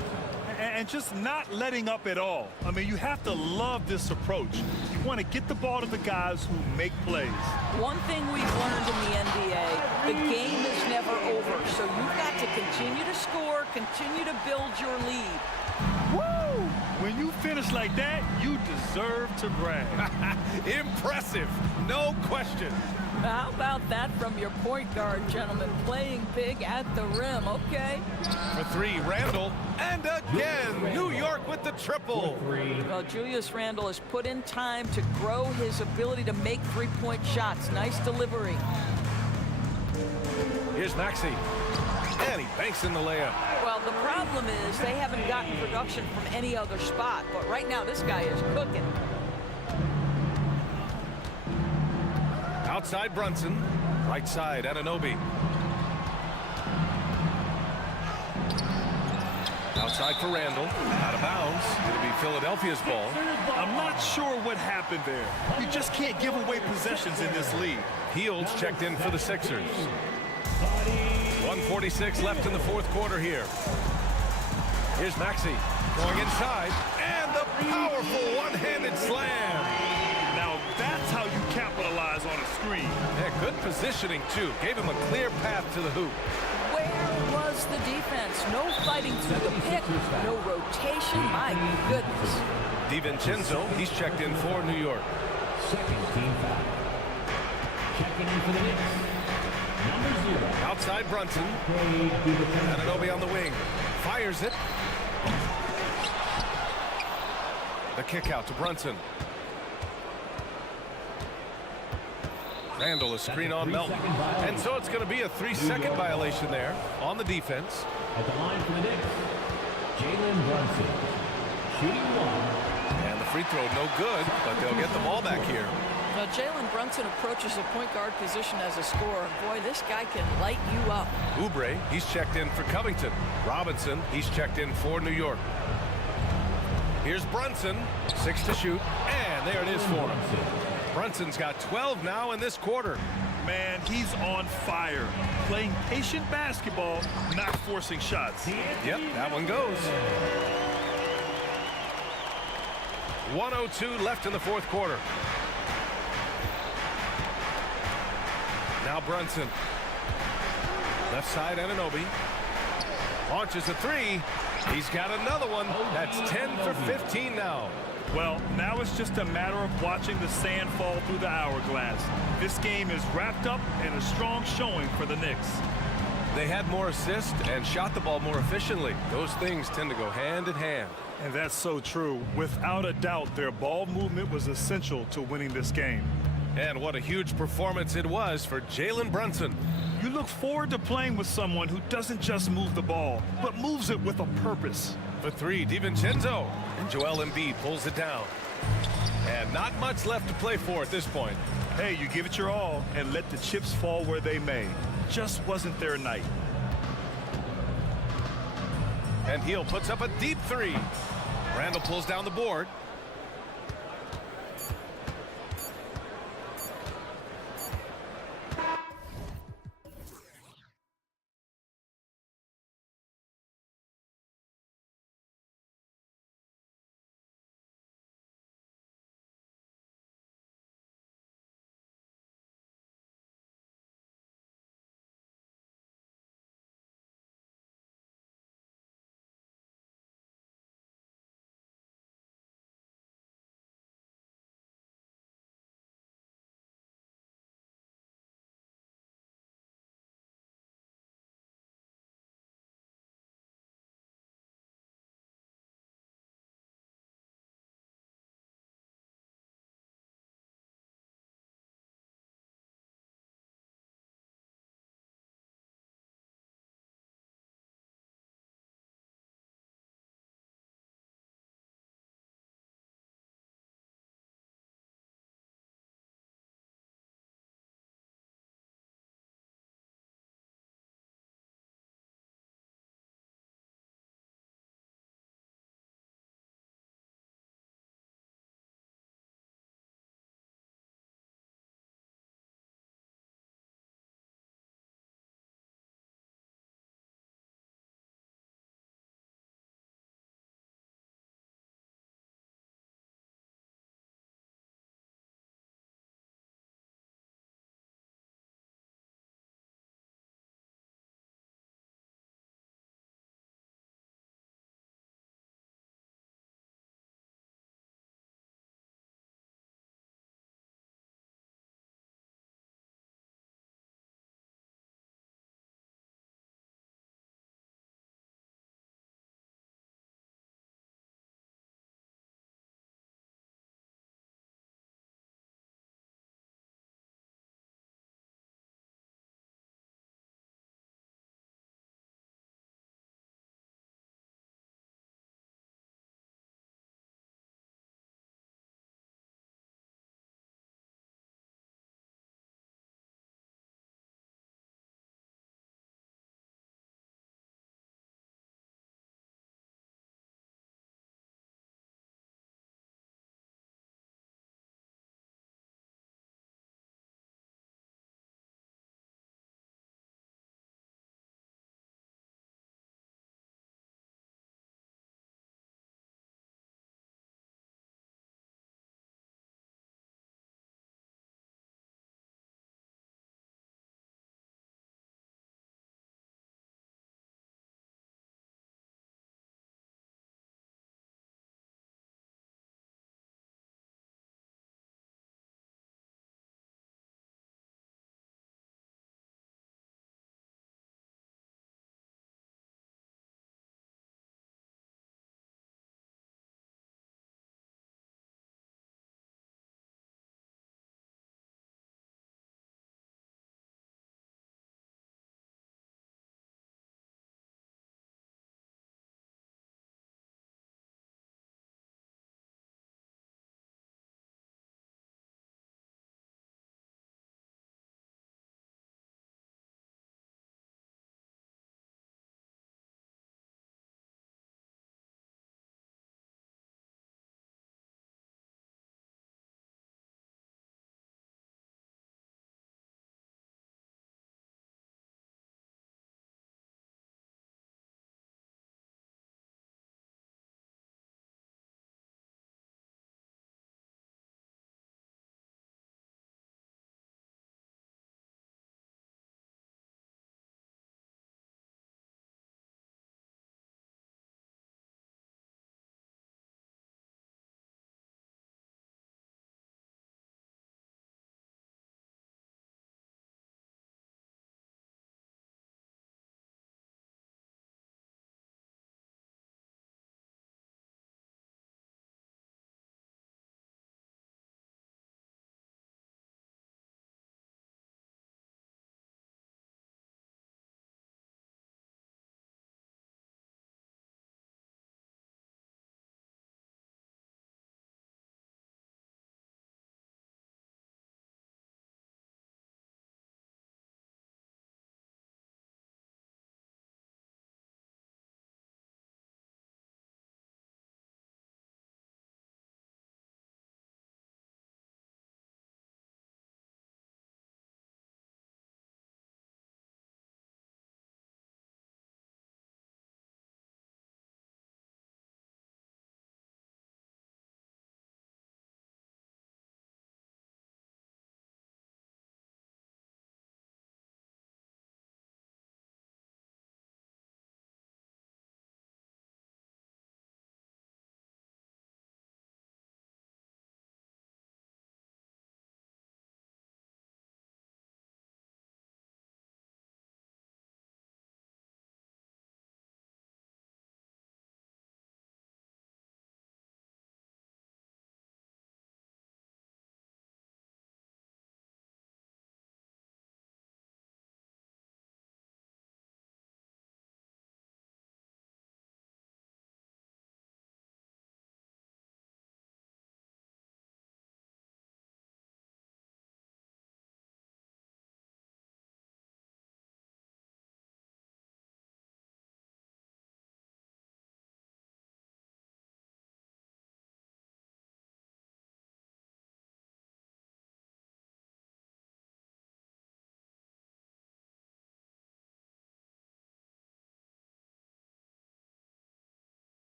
And just not letting up at all. I mean, you have to love this approach. You want to get the ball to the guys who make plays. One thing we've learned in the NBA, the game is never over. So you've got to continue to score, continue to build your lead. Woo! When you finish like that, you deserve to brag. Impressive, no question. How about that from your point guard, gentlemen? Playing big at the rim, okay? For 3, Randall. And again, New York with the triple. Well, Julius Randle has put in time to grow his ability to make three-point shots. Nice delivery. Here's Maxey. And he banks in the layup. Well, the problem is they haven't gotten production from any other spot. But right now, this guy is cooking. Outside Brunson, right side Anunoby. Outside for Randall, out of bounds. It'll be Philadelphia's ball. I'm not sure what happened there. You just can't give away possessions in this league. Fields checked in for the Sixers. 1:46 left in the fourth quarter here. Here's Maxey going inside, and the powerful one-handed slam. Now that's how you capitalize on a screen. Yeah, good positioning, too. Gave him a clear path to the hoop. Where was the defense? No fighting through the pick, no rotation. My goodness. DiVincenzo, he's checked in for New York. Second team foul. Checking in for the Knicks. Number 0. Outside Brunson. Anunoby on the wing. Fires it. The kick out to Brunson. Randall a screen on Melton. And so it's going to be a 3-second violation there on the defense. At the line for the Knicks, Jalen Brunson. Shooting one. And the free throw no good, but they'll get the ball back here. Now, Jalen Brunson approaches the point guard position as a scorer. Boy, this guy can light you up. Oubre, he's checked in for Covington. Robinson, he's checked in for New York. Here's Brunson, 6 to shoot, and there it is for him. Brunson's got 12 now in this quarter. Man, he's on fire. Playing patient basketball, not forcing shots. Yep, that one goes. 1:02 left in the fourth quarter. Now Brunson. Left side, Anunoby. Launches a three. He's got another one. That's 10 for 15 now. Well, now it's just a matter of watching the sand fall through the hourglass. This game is wrapped up in a strong showing for the Knicks. They had more assists and shot the ball more efficiently. Those things tend to go hand in hand. And that's so true. Without a doubt, their ball movement was essential to winning this game. And what a huge performance it was for Jalen Brunson. You look forward to playing with someone who doesn't just move the ball, but moves it with a purpose. For three, DiVincenzo. And Joel Embiid pulls it down. And not much left to play for at this point. Hey, you give it your all and let the chips fall where they may. Just wasn't their night. And Hill puts up a deep three. Randall pulls down the board.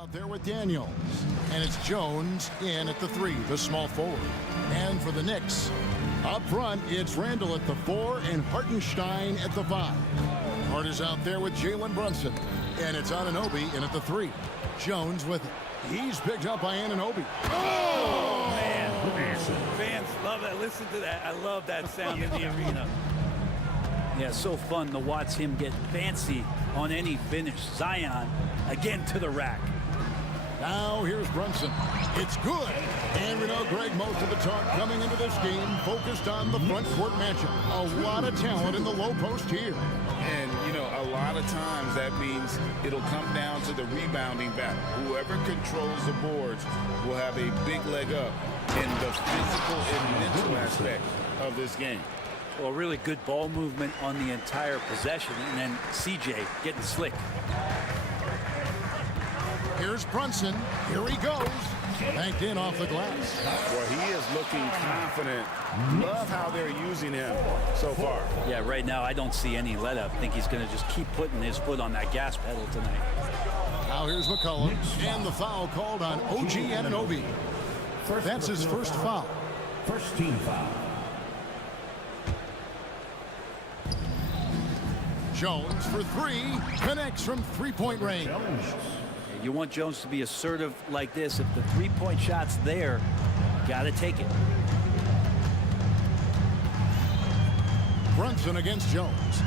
out there with Daniels. And it's Jones in at the 3, the small forward. And for the Knicks, up front, it's Randall at the 4 and Hartenstein at the 5. Hart is out there with Jalen Brunson. And it's Anunoby in at the 3. Jones with it. He's picked up by Anunoby. Oh! Man, fans love that. Listen to that. I love that sound in the arena. Yeah, so fun to watch him get fancy on any finish. Zion, again to the rack. Now here's Brunson. It's good. And we know, Greg, most of the talk coming into this game focused on the front court matchup. A lot of talent in the low post here. And, you know, a lot of times that means it'll come down to the rebounding battle. Whoever controls the boards will have a big leg up in the physical and mental aspect of this game. Well, really good ball movement on the entire possession, and then CJ getting slick. Here's Brunson. Here he goes. Banked in off the glass. Well, he is looking confident. Love how they're using him so far. Yeah, right now I don't see any let up. I think he's going to just keep putting his foot on that gas pedal tonight. Now here's McCollum. And the foul called on OG Anunoby. That's his first foul. First team foul. Jones for 3. Connects from three-point range. You want Jones to be assertive like this. If the three-point shot's there, got to take it. Brunson against Jones.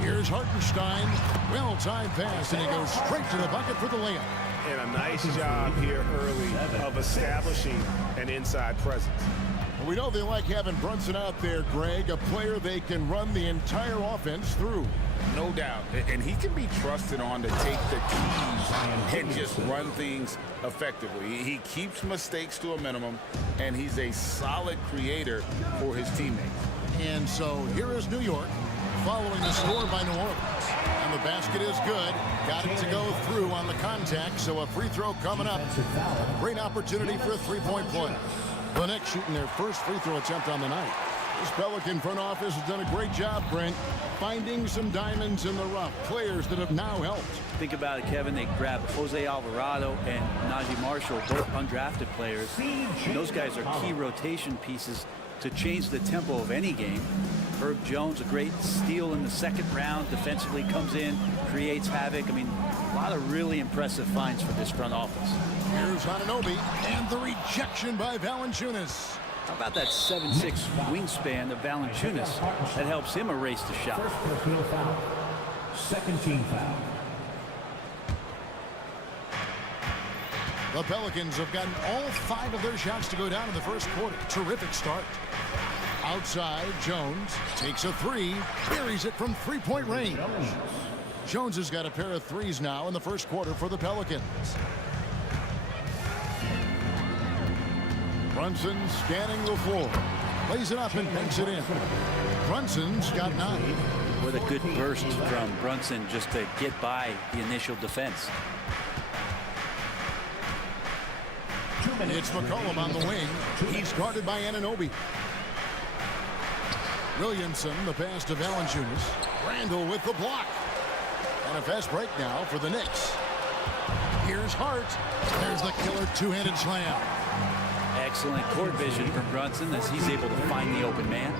Here's Hartenstein. Well-timed pass, and he goes straight to the bucket for the layup. And a nice job here early of establishing an inside presence. We know they like having Brunson out there, Greg, a player they can run the entire offense through. No doubt. And he can be trusted on to take the keys and just run things effectively. He keeps mistakes to a minimum, and he's a solid creator for his teammates. And so here is New York following the score by New Orleans. And the basket is good. Got it to go through on the contact, so a free throw coming up. Great opportunity for a three-point play. The Knicks shooting their first free throw attempt on the night. This Pelican front office has done a great job, Brent, finding some diamonds in the rough. Players that have now helped. Think about it, Kevin. They grabbed Jose Alvarado and Najee Marshall, both undrafted players. And those guys are key rotation pieces to change the tempo of any game. Herb Jones, a great steal in the second round. Defensively comes in, creates havoc. I mean, a lot of really impressive finds for this front office. Here's Anunoby, and the rejection by Valanciunas. How about that 7'6" wingspan of Valanciunas? That helps him erase the shot. First personal foul. Second team foul. The Pelicans have gotten all 5 of their shots to go down in the first quarter. Terrific start. Outside, Jones takes a 3, buries it from three-point range. Jones has got a pair of 3s now in the first quarter for the Pelicans. Brunson scanning the floor. Lays it up and banks it in. Brunson's got 9. What a good burst from Brunson just to get by the initial defense. It's McCollum on the wing. He's guarded by Anunoby. Williamson, the pass to Valanciunas. Randall with the block. And a fast break now for the Knicks. Here's Hart. There's the killer two-handed slam. Excellent court vision from Brunson as he's able to find the open man.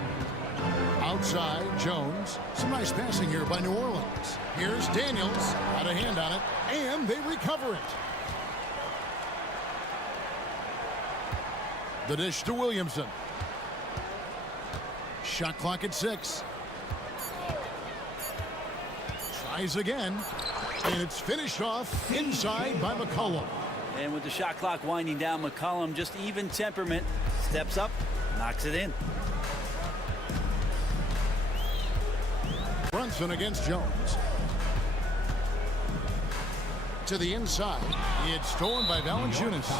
Outside, Jones. Some nice passing here by New Orleans. Here's Daniels. Got a hand on it. And they recover it. The dish to Williamson. Shot clock at 6. Tries again. And it's finished off inside by McCollum. And with the shot clock winding down, McCollum, just even temperament, steps up, knocks it in. Brunson against Jones. To the inside. It's stolen by Valanciunas.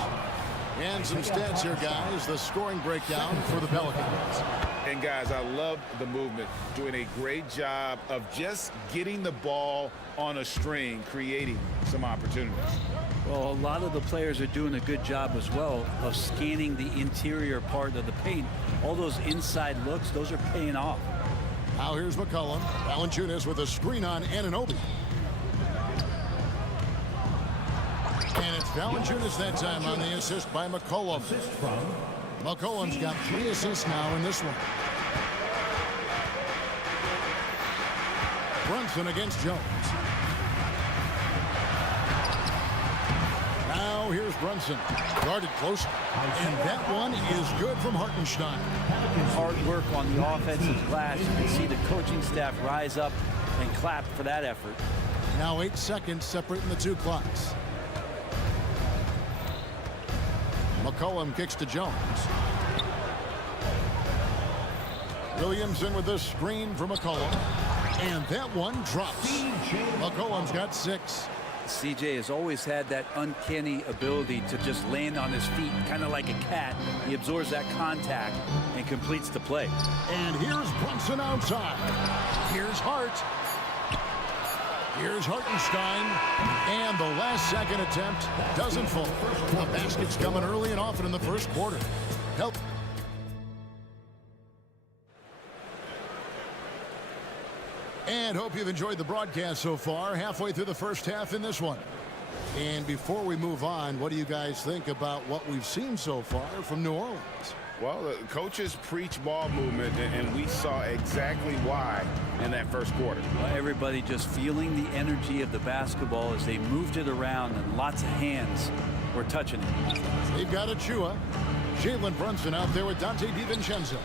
And some stats here, guys. The scoring breakdown for the Pelicans. And, guys, I love the movement. Doing a great job of just getting the ball on a string, creating some opportunities. Well, a lot of the players are doing a good job as well of scanning the interior part of the paint. All those inside looks, those are paying off. Now here's McCollum. Valanciunas with a screen on Anunoby. Valanciunas that time on the assist by McCollum. McCollum's got 3 assists now in this one. Brunson against Jones. Now here's Brunson, guarded close, and that one is good from Hartenstein. Hard work on the offensive glass. You can see the coaching staff rise up and clap for that effort. Now 8 seconds separating the two clocks. McCollum kicks to Jones. Williamson with the screen for McCollum. And that one drops. McCollum's got 6. CJ has always had that uncanny ability to just land on his feet, kind of like a cat. He absorbs that contact and completes the play. And here's Brunson outside. Here's Hart. Here's Hartenstein. And the last second attempt doesn't fall. The basket's coming early and often in the first quarter. Help. And hope you've enjoyed the broadcast so far. Halfway through the first half in this one. And before we move on, what do you guys think about what we've seen so far from New Orleans? Well, the coaches preach ball movement, and we saw exactly why in that first quarter. Well, everybody just feeling the energy of the basketball as they moved it around, and lots of hands were touching it. They've got Achua. Jalen Brunson out there with Dante DiVincenzo.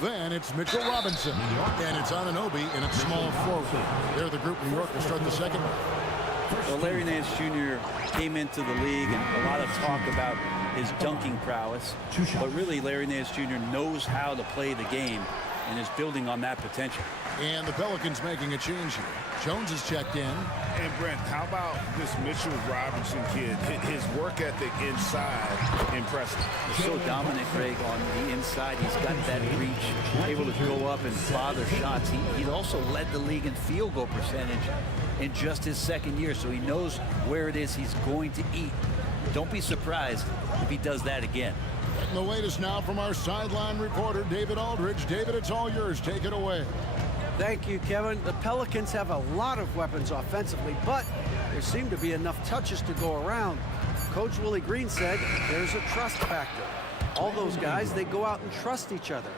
Then it's Mitchell Robinson, and it's Anunoby, and it's small forward. They're the group. New York will start the second half. Well, Larry Nance Jr. came into the league, and a lot of talk about his dunking prowess. But really, Larry Nance Jr. knows how to play the game and is building on that potential. And the Pelicans making a change here. Jones is checked in. And Brent, how about this Mitchell Robinson kid? His work ethic inside, impressive. He's so dominant, Greg, on the inside. He's got that reach, able to go up and bother shots. He also led the league in field goal percentage in just his second year, so he knows where it is he's going to eat. Don't be surprised if he does that again. And the latest now from our sideline reporter, David Aldridge. David, it's all yours. Take it away. Thank you, Kevin. The Pelicans have a lot of weapons offensively, but there seem to be enough touches to go around. Coach Willie Green said there's a trust factor. All those guys, they go out and trust each other.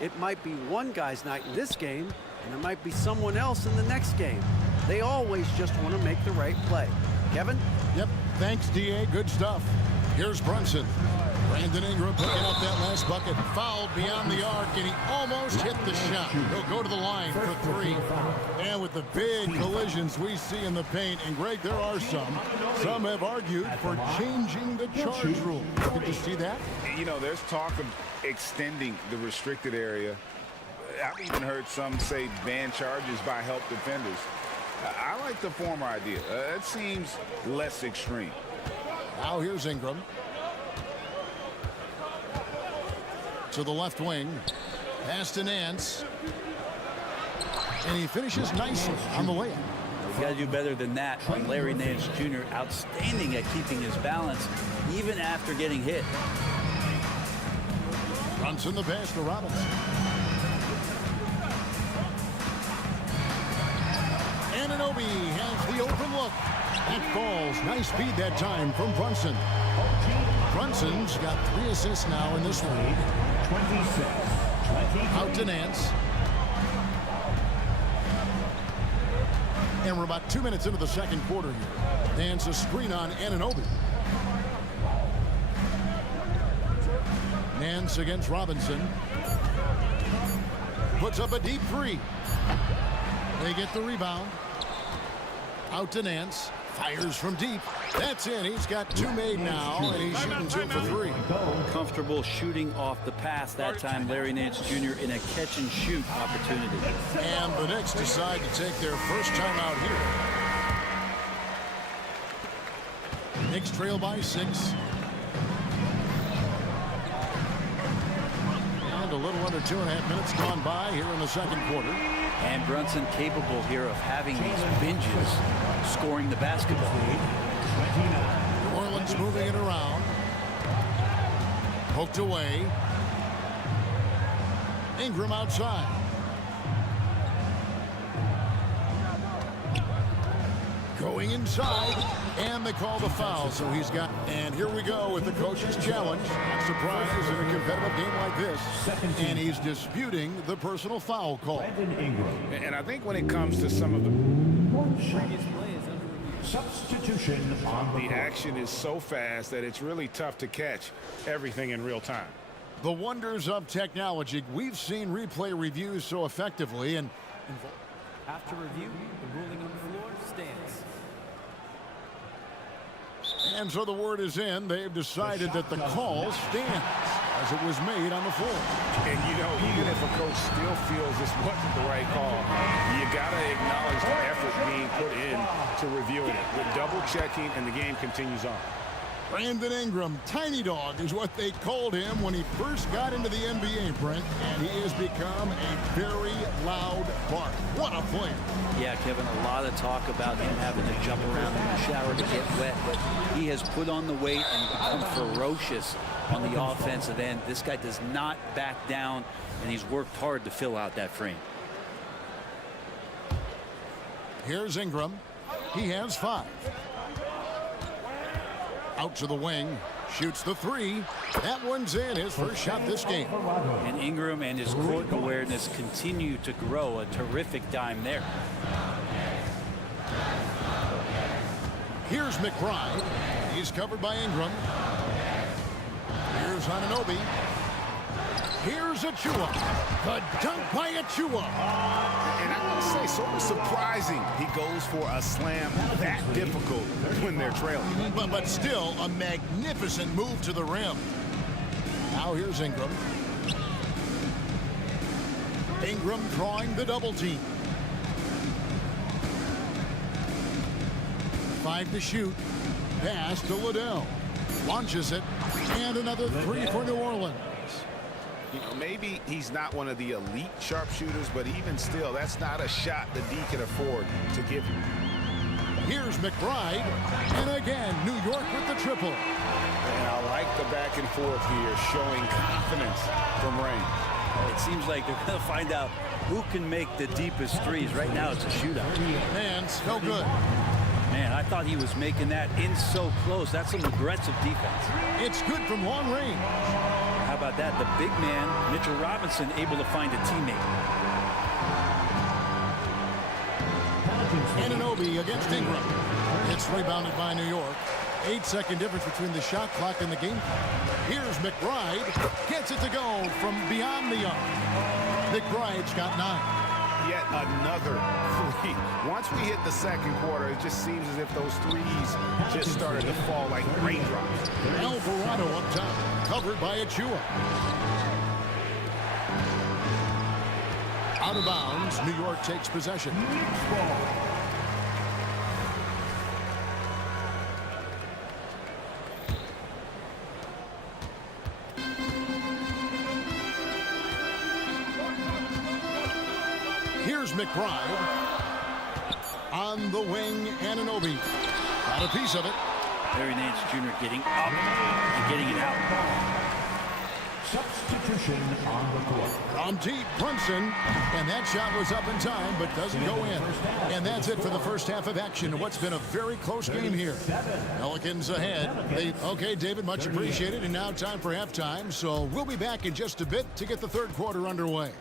It might be one guy's night in this game, and it might be someone else in the next game. They always just want to make the right play. Kevin? Yep. Thanks, D.A. Good stuff. Here's Brunson. Brandon Ingram picking up that last bucket. Fouled beyond the arc, and he almost hit the shot. He'll go to the line for 3. And with the big collisions we see in the paint, and Greg, there are some have argued for changing the charge rule. Did you see that? You know, there's talk of extending the restricted area. I've even heard some say ban charges by help defenders. I like the former idea. It seems less extreme. Now here's Ingram. To the left wing. Pass to Nance. And he finishes nicely on the layup. You got to do better than that on Larry Nance Jr. Outstanding at keeping his balance even after getting hit. Brunson the pass to Robinson. Anunoby has the open look. That falls. Nice feed that time from Brunson. Brunson's got 3 assists now in this one. 26. Out to Nance. And we're about 2 minutes into the second quarter here. Nance a screen on Anunoby. Nance against Robinson. Puts up a deep 3. They get the rebound. Out to Nance. Fires from deep. That's in. He's got 2 made now, and he's shooting 2 for 3. Comfortable shooting off the pass that time, Larry Nance Jr. in a catch-and-shoot opportunity. And the Knicks decide to take their first time out here. Knicks trail by 6. And a little under 2.5 minutes gone by here in the second quarter. And Brunson capable here of having these binges, scoring the basketball. New Orleans moving it around. Poked away. Ingram outside. Going inside, and they call the foul, so he's got... And here we go with the coach's challenge. Not surprised in a competitive game like this. And he's disputing the personal foul call. And I think when it comes to some of the... Substitution on The action is so fast that it's really tough to catch everything in real time. The wonders of technology. We've seen replay reviews so effectively, and... After review, the ruling on the floor stands. And so the word is in. They've decided that the call stands as it was made on the floor. And, you know, even if a coach still feels this wasn't the right call, you got to acknowledge the effort being put in to reviewing it. With double checking, and the game continues on. Brandon Ingram, Tiny Dog is what they called him when he first got into the NBA, Brent, and he has become a very loud bark. What a player. Yeah, Kevin, a lot of talk about him having to jump around in the shower to get wet, but he has put on the weight and become ferocious on the offensive end. This guy does not back down, and he's worked hard to fill out that frame. Here's Ingram. He has 5. Out to the wing, shoots the 3. That one's in, his first shot this game. And Ingram and his court awareness continue to grow. A terrific dime there. Here's McBride. He's covered by Ingram. Here's Anunoby. Here's Achua. The dunk by Achua. And I want to say, sort of surprising he goes for a slam that difficult when they're trailing. But still, a magnificent move to the rim. Now here's Ingram. Ingram drawing the double team. 5 to shoot. Pass to Liddell. Launches it. And another 3 for New Orleans. You know, maybe he's not one of the elite sharpshooters, but even still, that's not a shot that D can afford to give you. Here's McBride. And again, New York with the triple. And I like the back and forth here, showing confidence from Rain. It seems like they're going to find out who can make the deepest threes. Right now, it's a shootout. And no good. Man, I thought he was making that in so close. That's some aggressive defense. It's good from long range. How about that? The big man, Mitchell Robinson, able to find a teammate. Anunoby against Ingram. It's rebounded by New York. 8-second difference between the shot clock and the game clock. Here's McBride. Gets it to go from beyond the arc. McBride's got 9. Yet another 3. Once we hit the second quarter, it just seems as if those threes just started to fall like raindrops. Alvarado up top, covered by Achua. Out of bounds, New York takes possession. Here's McBride. On the wing, Anunoby. Got a piece of it. Larry Nance Jr. getting up and getting it out. Substitution on the court. From deep, Brunson. And that shot was up in time, but doesn't go in. And that's it for the first half of action. What's been a very close game here. Pelicans ahead. Okay, David, much appreciated. And now time for halftime. So we'll be back in just a bit to get the third quarter underway.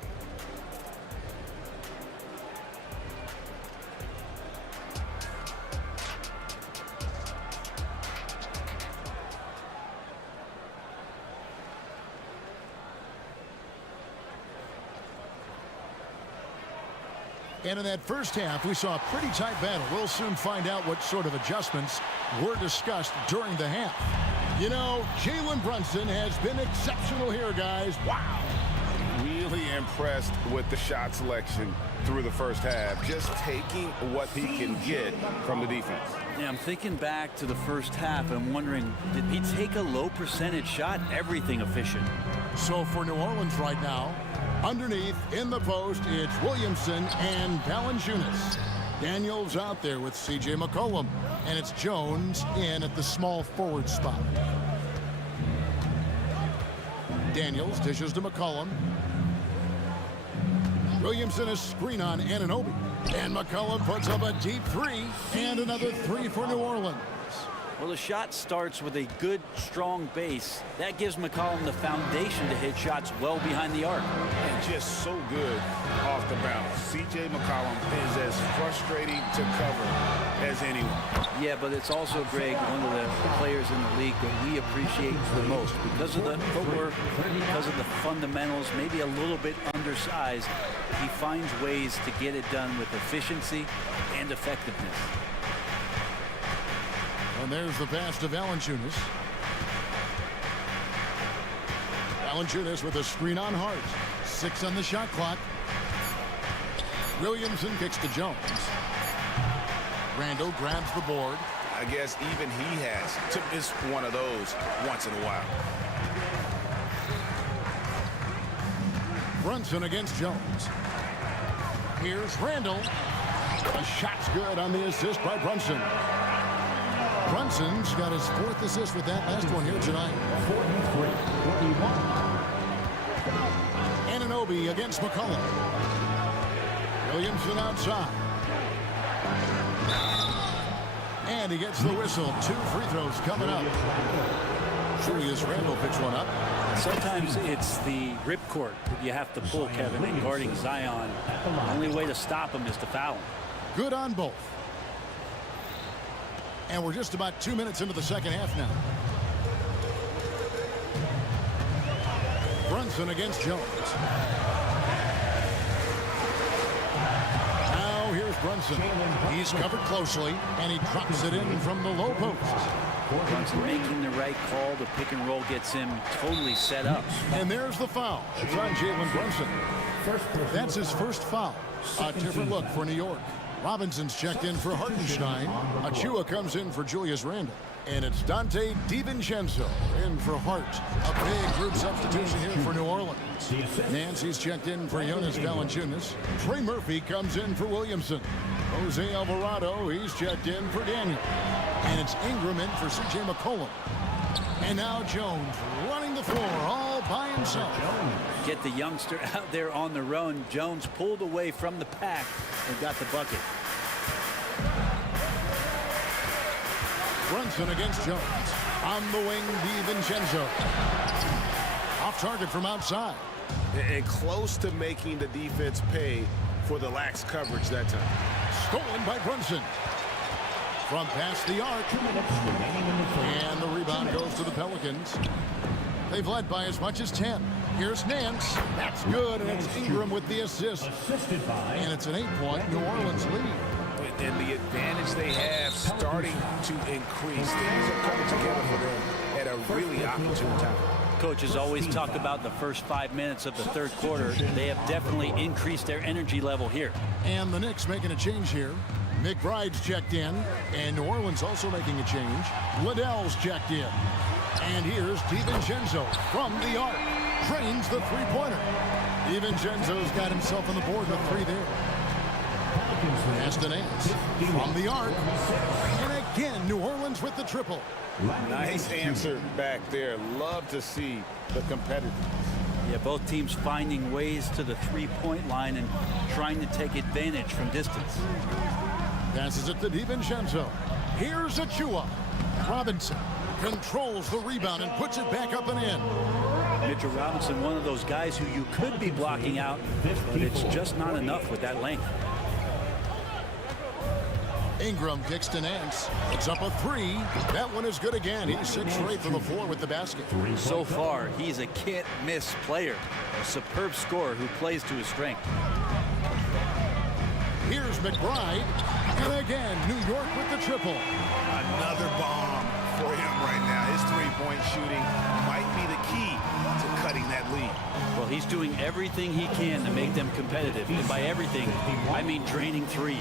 And in that first half, we saw a pretty tight battle. We'll soon find out what sort of adjustments were discussed during the half. You know, Jalen Brunson has been exceptional here, guys. Wow. Really impressed with the shot selection through the first half. Just taking what he can get from the defense. Yeah, I'm thinking back to the first half. I'm wondering, did he take a low percentage shot? Everything efficient. So for New Orleans right now, underneath in the post, it's Williamson and Valanciunas. Daniels out there with C.J. McCollum, and it's Jones in at the small forward spot. Daniels dishes to McCollum. Williamson a screen on Anunoby. And McCollum puts up a deep three, and another three for New Orleans. Well, the shot starts with a good, strong base. That gives McCollum the foundation to hit shots well behind the arc. And just so good off the bounce. C.J. McCollum is as frustrating to cover as anyone. Yeah, but it's also, Greg, one of the players in the league that we appreciate the most. Because of the footwork, because of the fundamentals, maybe a little bit undersized, he finds ways to get it done with efficiency and effectiveness. And there's the pass to Valanciunas. Valanciunas with a screen on Hart. 6 on the shot clock. Williamson kicks to Jones. Randall grabs the board. I guess even he has to miss one of those once in a while. Brunson against Jones. Here's Randall. A shot's good on the assist by Brunson. Brunson's got his 4th assist with that last one here tonight. 43. Anunoby against McCollum. Williamson outside. And he gets the whistle. 2 free throws coming up. Julius Randle picks one up. Sometimes it's the ripcord that you have to pull, Kevin, in guarding Zion. The only way to stop him is to foul him. Good on both. And we're just about 2 minutes into the second half now. Brunson against Jones. Now here's Brunson. He's covered closely, and he drops it in from the low post. Brunson making the right call. The pick and roll gets him totally set up. And there's the foul. It's on Jalen Brunson. That's his first foul. A different look for New York. Robinson's checked in for Hartenstein. Achua comes in for Julius Randle. And it's Dante DiVincenzo in for Hart. A big group substitution here for New Orleans. Nancy's checked in for Jonas Valanciunas. Trey Murphy comes in for Williamson. Jose Alvarado, he's checked in for Daniel. And it's Ingram in for C.J. McCollum. And now Jones running the floor all by himself. Get the youngster out there on the run. Jones pulled away from the pack and got the bucket. Brunson against Jones. On the wing, DiVincenzo. Off target from outside. And close to making the defense pay for the lax coverage that time. Stolen by Brunson. From past the arc. And the rebound goes to the Pelicans. They've led by as much as 10. Here's Nance. That's good, and it's Ingram with the assist. And it's an 8-point New Orleans lead. And the advantage they have starting to increase. Things are coming together for them at a really opportune time. Coaches always talk about the first 5 minutes of the third quarter. They have definitely increased their energy level here. And the Knicks making a change here. McBride's checked in, and New Orleans also making a change. Liddell's checked in. And here's DiVincenzo from the arc. Drains the three-pointer. DiVincenzo's got himself on the board with 3 there. Pass to Nance from the arc. And again, New Orleans with the triple. Nice answer back there. Love to see the competitiveness. Yeah, both teams finding ways to the three-point line and trying to take advantage from distance. Passes it to DiVincenzo. Here's Achua. Robinson controls the rebound and puts it back up and in. Mitchell Robinson, one of those guys who you could be blocking out, but it's just not enough with that length. Ingram kicks to Nance. It's up a 3. That one is good again. He's 6 for 8 from the floor with the basket. So far, he's a can't-miss player. A superb scorer who plays to his strength. Here's McBride. And again, New York with the triple. Another bomb for him right now. His three-point shooting might be the key to cutting that lead. Well, he's doing everything he can to make them competitive. And by everything, I mean draining threes.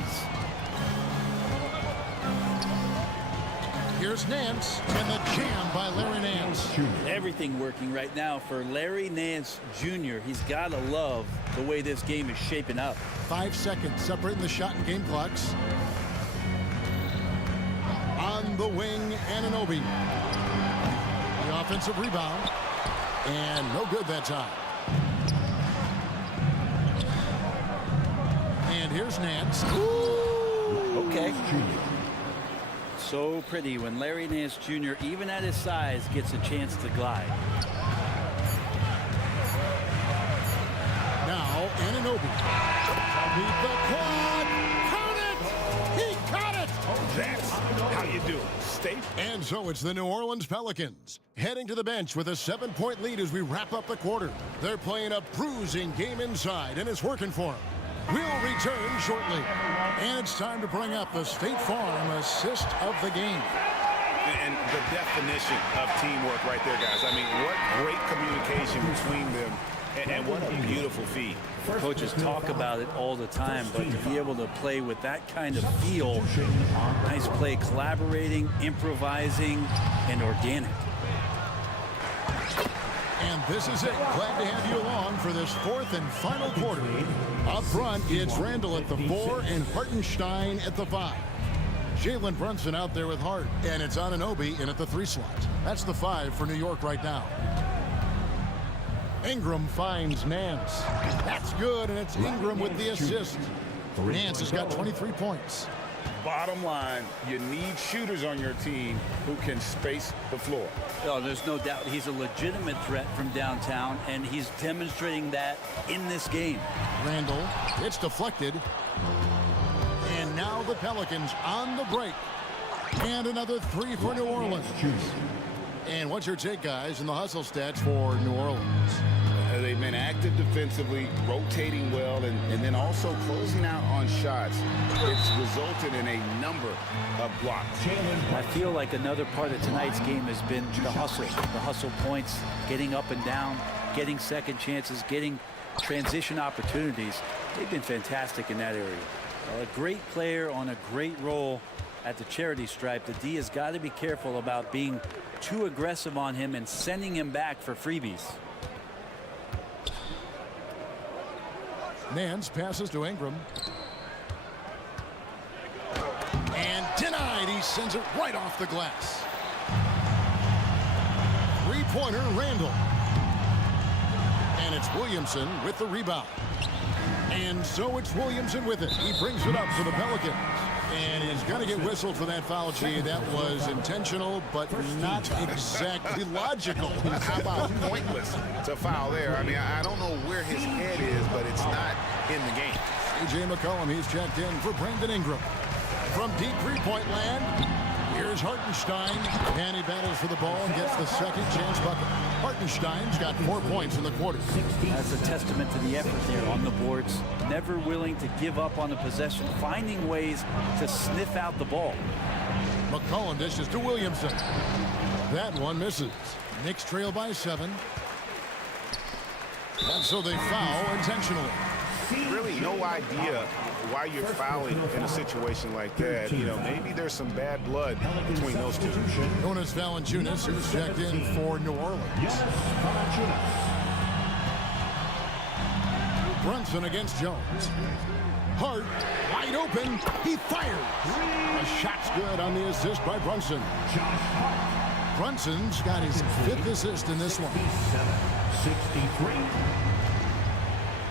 Here's Nance, and the jam by Larry Nance. Everything working right now for Larry Nance Jr. He's got to love the way this game is shaping up. 5 seconds separating the shot and game clocks. On the wing, Anunoby. The offensive rebound. And no good that time. And Here's Nance. Okay. So pretty when Larry Nance Jr., even at his size, gets a chance to glide. Now, Anunoby. Beat the quad. Count it! He caught it! That's how you do it. Stay. And so it's the New Orleans Pelicans heading to the bench with a 7-point lead as we wrap up the quarter. They're playing a bruising game inside, and it's working for them. We'll return shortly. And it's time to bring up the State Farm assist of the game. And the definition of teamwork right there, guys. I mean, what great communication between them, and what a beautiful feed. Coaches talk about it all the time, but to be able to play with that kind of feel, nice play, collaborating, improvising, and organic. And this is it. Glad to have you along for this fourth and final quarter. Up front, it's Randall at the 4 and Hartenstein at the 5. Jalen Brunson out there with Hart, and it's Anunoby in at the 3 slot. That's the 5 for New York right now. Ingram finds Nance. That's good, and it's Ingram with the assist. Nance has got 23 points. Bottom line, you need shooters on your team who can space the floor. Oh, there's no doubt he's a legitimate threat from downtown, and he's demonstrating that in this game. Randall, it's deflected. And now the Pelicans on the break. And another 3 for New Orleans. And what's your take, guys, in the hustle stats for New Orleans? They've been active defensively, rotating well, and then also closing out on shots. It's resulted in a number of blocks. I feel like another part of tonight's game has been the hustle points, getting up and down, getting second chances, getting transition opportunities. They've been fantastic in that area. A great player on a great role at the charity stripe. The D has got to be careful about being too aggressive on him and sending him back for freebies. Nance passes to Ingram. And denied. He sends it right off the glass. 3-pointer Randall. And it's Williamson with the rebound. And so it's Williamson with it. He brings it up for the Pelicans. And he's going to get whistled for that foul, G. That was intentional, but not exactly logical. How about pointless to foul there? I mean, I don't know where his head is, but it's not in the game. C.J. McCollum, he's checked in for Brandon Ingram. From deep three-point land, here's Hartenstein. And he battles for the ball and gets the second chance bucket. Hartenstein's got 4 points in the quarter. That's a testament to the effort there on the boards. Never willing to give up on the possession, finding ways to sniff out the ball. McCollum dishes to Williamson. That one misses. Knicks trail by 7. And so they foul intentionally. Really no idea why you're fouling in a situation like that. You know, maybe there's some bad blood between those two. Jonas Valanciunas, who's checked in for New Orleans. Brunson against Jones. Hart, wide open. He fires. A shot's good on the assist by Brunson. Brunson's got his 5th assist in this one. 63.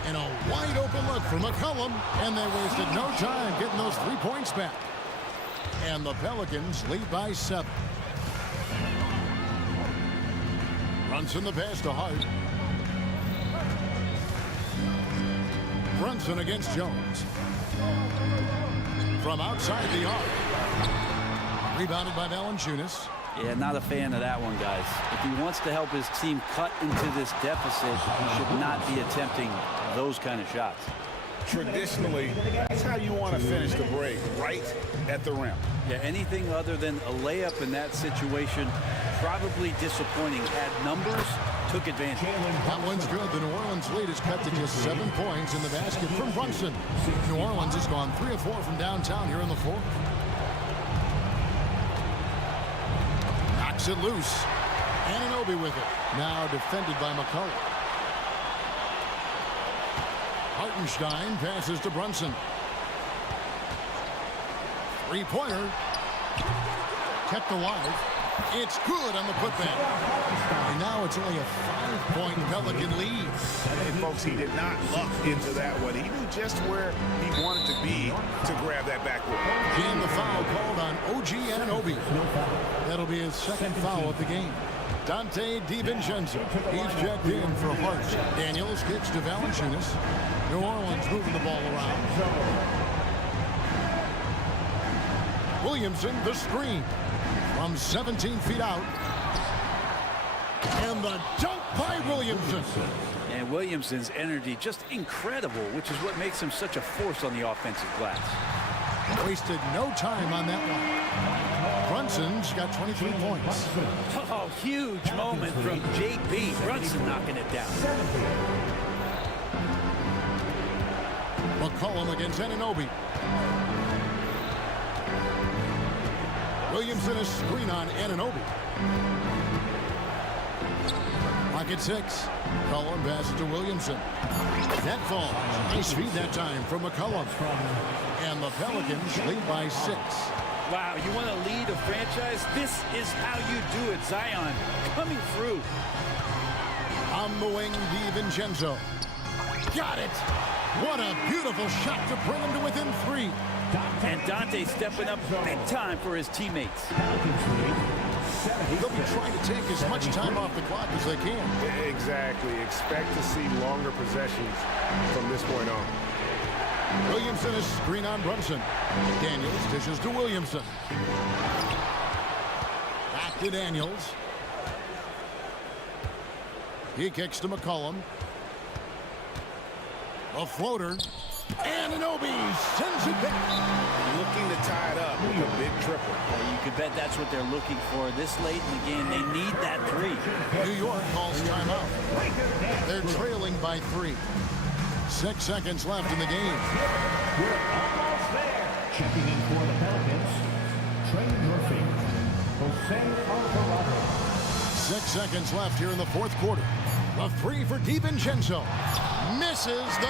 And a wide open look for McCollum, and they wasted no time getting those 3 points back. And the Pelicans lead by 7. Brunson the pass to Hart. Brunson against Jones. From outside the arc. Rebounded by Valanciunas. Yeah, not a fan of that one, guys. If he wants to help his team cut into this deficit, he should not be attempting those kind of shots. Traditionally, that's how you want to finish the break, right at the rim. Yeah, anything other than a layup in that situation, probably disappointing. Had numbers, took advantage. That one's good. The New Orleans lead is cut to just 7 points in the basket from Brunson. New Orleans has gone 3 of 4 from downtown here in the 4th. Knocks it loose. Anunoby with it. Now defended by McCollum. Hartenstein passes to Brunson. 3-pointer. Kept alive. It's good on the putback. And now it's only a 5-point Pelican lead. Hey, folks, he did not luck into that one. He knew just where he wanted to be to grab that backboard. And the foul called on OG Anunoby. That'll be his second foul of the game. Dante DiVincenzo, he's checked in for Hart. Daniels kicks to Valanciunas. New Orleans moving the ball around. Williamson, the screen from 17 feet out. And the dunk by Williamson. And Williamson's energy just incredible, which is what makes him such a force on the offensive glass. Wasted no time on that one. Brunson's got 23 points. Oh, huge moment from JB. Brunson knocking it down. McCollum against Anunoby. Williamson a screen on Anunoby. Pocket 6. McCollum passes to Williamson. That falls. Nice feed that time from McCollum. And the Pelicans lead by 6. Wow, you want to lead a franchise? This is how you do it. Zion coming through. On the wing, DiVincenzo. Got it. What a beautiful shot to bring him to within 3. And Dante stepping up big time for his teammates. They'll be trying to take as much time off the clock as they can. Exactly. Expect to see longer possessions from this point on. Williamson is screen on Brunson. Daniels dishes to Williamson. Back to Daniels. He kicks to McCollum. A floater. Anunoby sends it back. Looking to tie it up with a big triple. Well, you could bet that's what they're looking for this late in the game. They need that 3. New York calls timeout. They're trailing by 3. 6 seconds left in the game. We're almost there. Checking in for the Pelicans, Trey Murphy, Jose Alvarado. 6 seconds left here in the fourth quarter. A 3 for DiVincenzo. Misses the...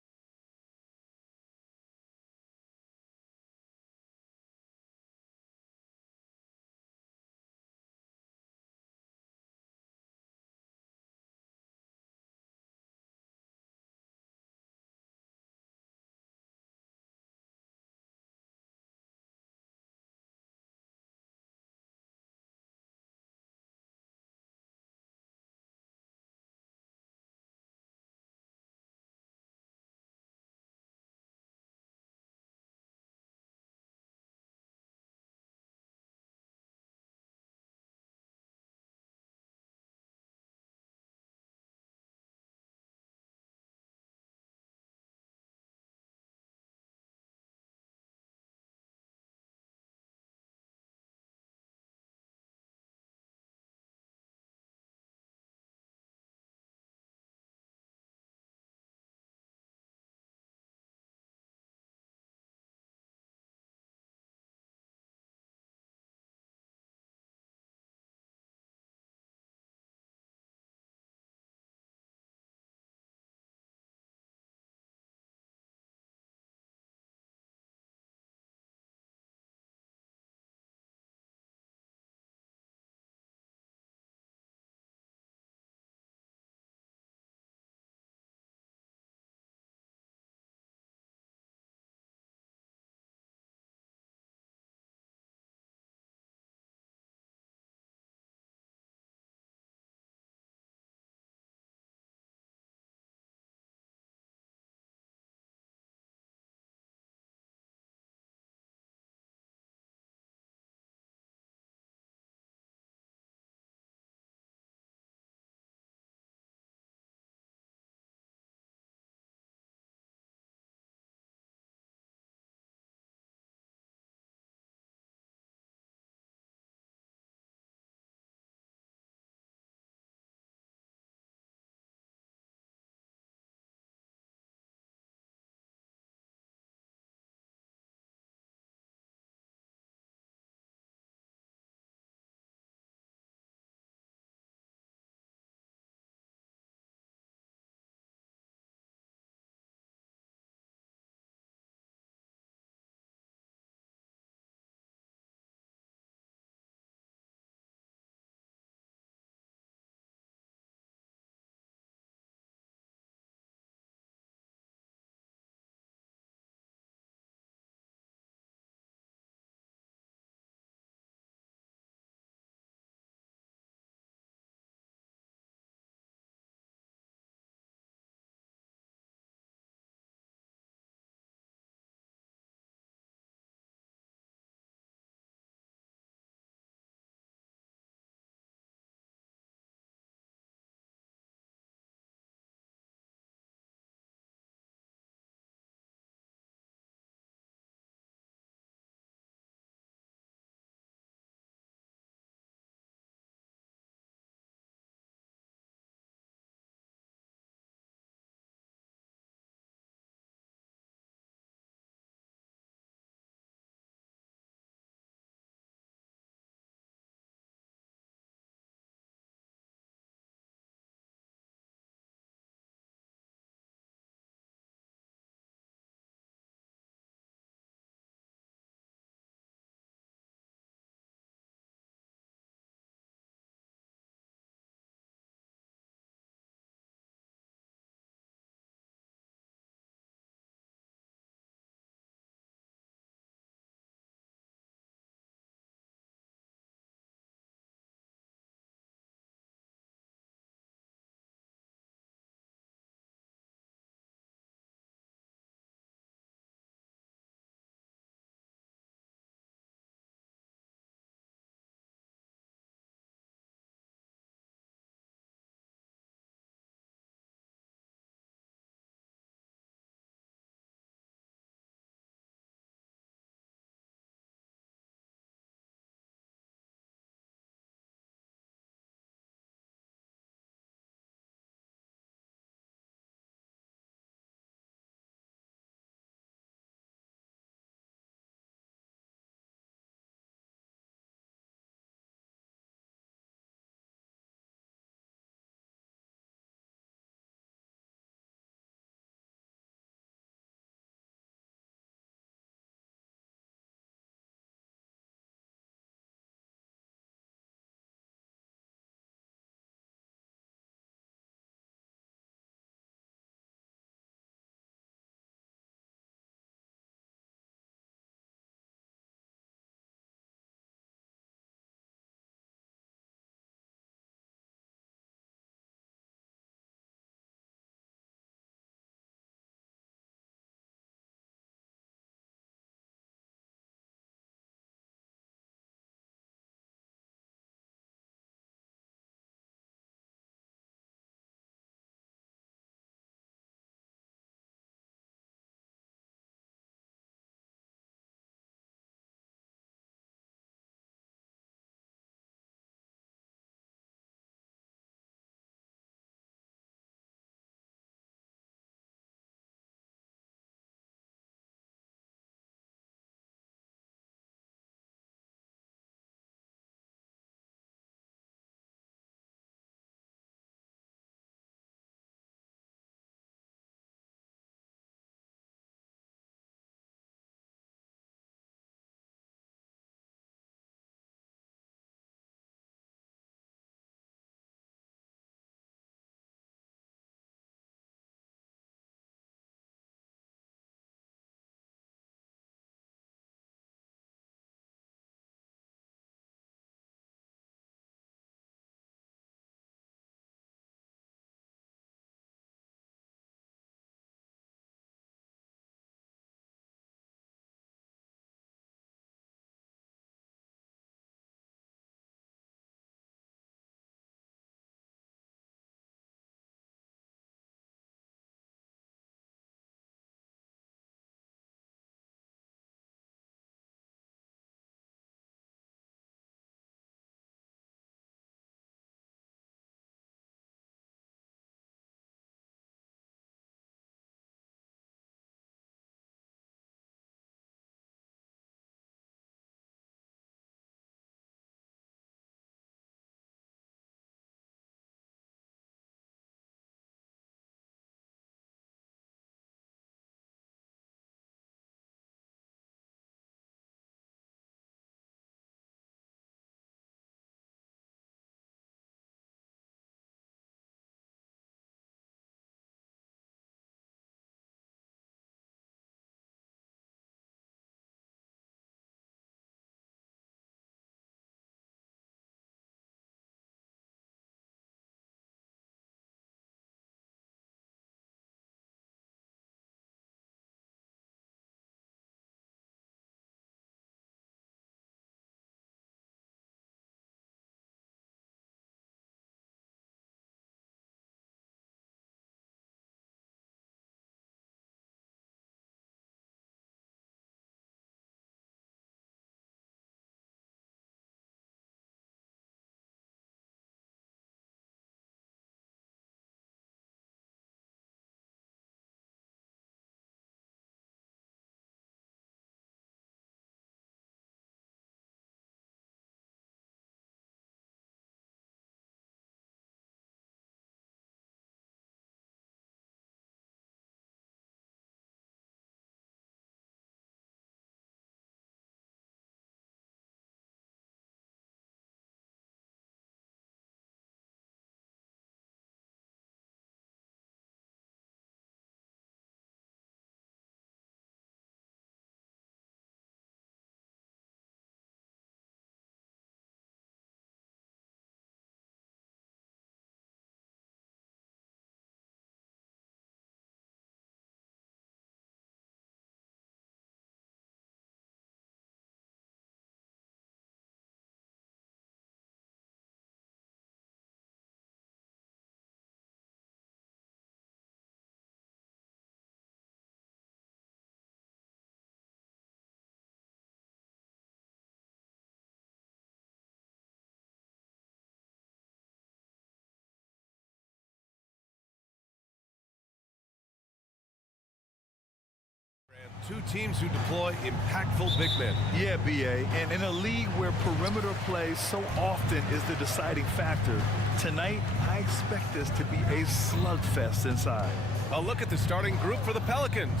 Two teams who deploy impactful big men. Yeah, BA, and in a league where perimeter play so often is the deciding factor, tonight I expect this to be a slugfest inside. A look at the starting group for the Pelicans.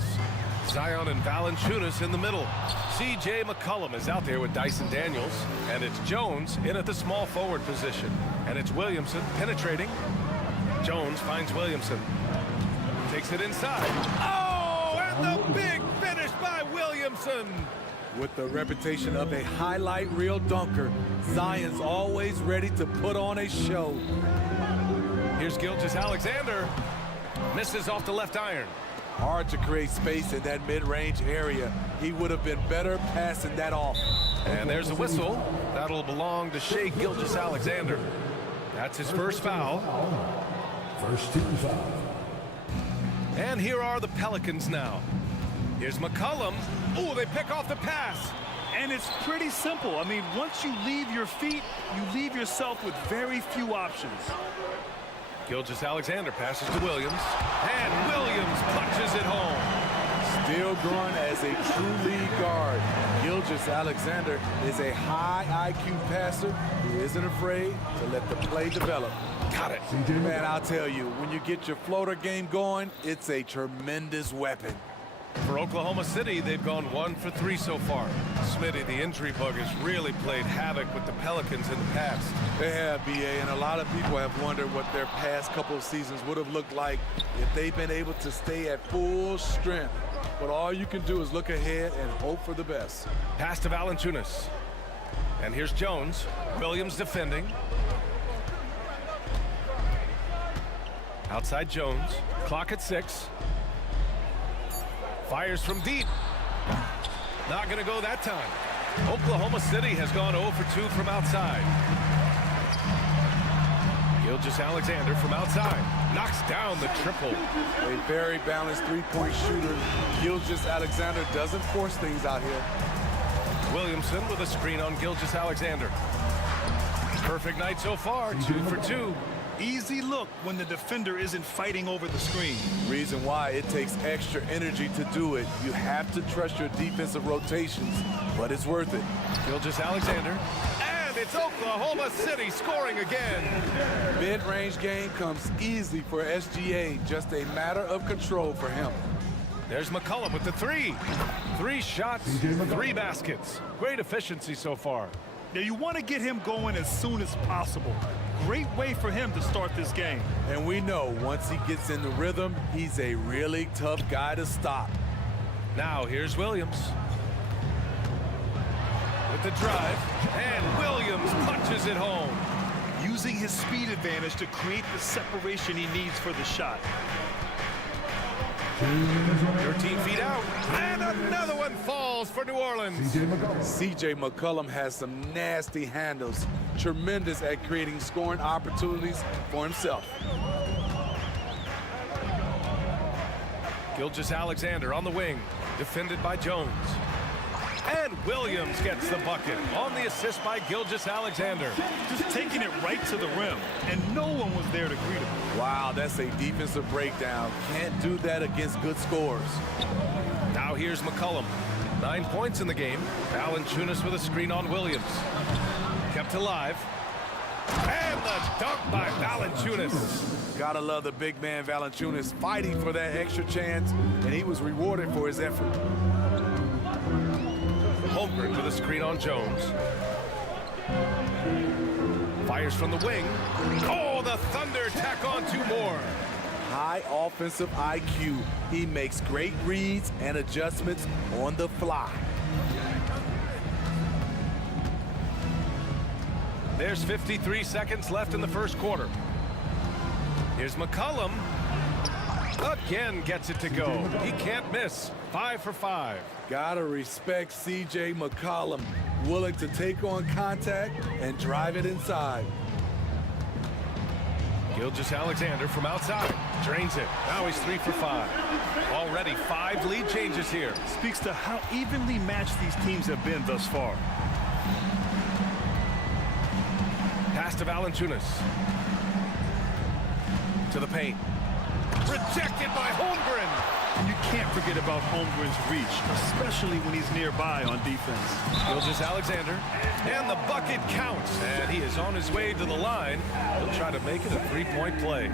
Zion and Valanciunas in the middle. C.J. McCollum is out there with Dyson Daniels, and it's Jones in at the small forward position. And it's Williamson penetrating. Jones finds Williamson. Takes it inside. Oh, and the big finish by Williamson. With the reputation of a highlight reel dunker, Zion's always ready to put on a show. Here's Gilgeous-Alexander. Misses off the left iron. Hard to create space in that mid-range area. He would have been better passing that off. And there's a whistle. That'll belong to Shai Gilgeous-Alexander. That's his first foul. First team foul. And here are the Pelicans now. Here's McCollum. Oh, they pick off the pass. And it's pretty simple. I mean, once you leave your feet, you leave yourself with very few options. Gilgeous-Alexander passes to Williams. And Williams punches it home. Still growing as a true lead guard, Gilgeous-Alexander is a high IQ passer who isn't afraid to let the play develop. Got it. Man, I'll tell you, when you get your floater game going, it's a tremendous weapon. For Oklahoma City, they've gone 1 for 3 so far. Smitty, the injury bug, has really played havoc with the Pelicans in the past. They have, BA, and a lot of people have wondered what their past couple of seasons would have looked like if they've been able to stay at full strength. But all you can do is look ahead and hope for the best. Pass to Valanciunas. And here's Jones. Williams defending. Outside Jones. Clock at 6. Fires from deep. Not going to go that time. Oklahoma City has gone 0 for 2 from outside. Gilgeous-Alexander from outside. Knocks down the triple. A very balanced three-point shooter. Gilgeous-Alexander doesn't force things out here. Williamson with a screen on Gilgeous-Alexander. Perfect night so far, 2 for 2. Easy look when the defender isn't fighting over the screen. Reason why it takes extra energy to do it. You have to trust your defensive rotations, but it's worth it. Gilgeous-Alexander. And it's Oklahoma City scoring again. Mid-range game comes easy for SGA. Just a matter of control for him. There's McCollum with the 3. 3 shots, 3 baskets. Great efficiency so far. Now you want to get him going as soon as possible. Great way for him to start this game. And we know once he gets in the rhythm, he's a really tough guy to stop. Now here's Williams. With the drive, and Williams punches it home. Using his speed advantage to create the separation he needs for the shot. 13 feet out, and another one falls for New Orleans. C.J. McCollum has some nasty handles, tremendous at creating scoring opportunities for himself. Gilgeous-Alexander on the wing, defended by Jones. And Williams gets the bucket on the assist by Gilgeous-Alexander. Just taking it right to the rim, and no one was there to greet him. Wow, that's a defensive breakdown. Can't do that against good scores. Now here's McCollum. 9 points in the game. Valanciunas with a screen on Williams. Kept alive. And the dunk by Valanciunas. Gotta love the big man Valanciunas fighting for that extra chance, and he was rewarded for his effort. Holmgren with a screen on Jones. Fires from the wing. Oh, the Thunder tack on 2 more. High offensive IQ. He makes great reads and adjustments on the fly. There's 53 seconds left in the first quarter. Here's McCollum. Again gets it to go. He can't miss. 5 for 5. Gotta respect C.J. McCollum, willing to take on contact and drive it inside. Gilgeous-Alexander from outside. Drains it. Now he's 3 for 5. Already 5 lead changes here. Speaks to how evenly matched these teams have been thus far. Pass to Valanciunas. To the paint. Rejected by Holmgren. And you can't forget about Holmgren's reach, especially when he's nearby on defense. Gilgeous-Alexander, and the bucket counts. And he is on his way to the line. He'll try to make it a three-point play.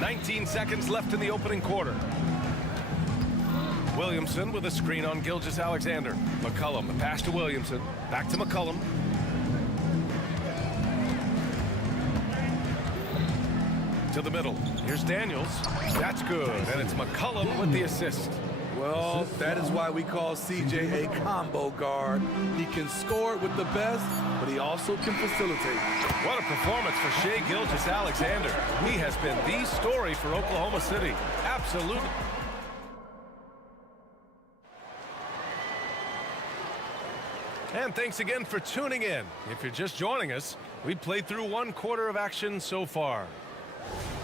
"19 seconds left in the opening quarter. Williamson with a screen on Gilgeous-Alexander. McCollum, a pass to Williamson. Back to McCollum. To the middle. Here's Daniels. That's good. And it's McCollum with the assist. Well, that is why we call CJ a combo guard. He can score it with the best, but he also can facilitate. What a performance for Shai Gilgeous-Alexander. He has been the story for Oklahoma City. Absolutely. And thanks again for tuning in. If you're just joining us, we played through one quarter of action so far.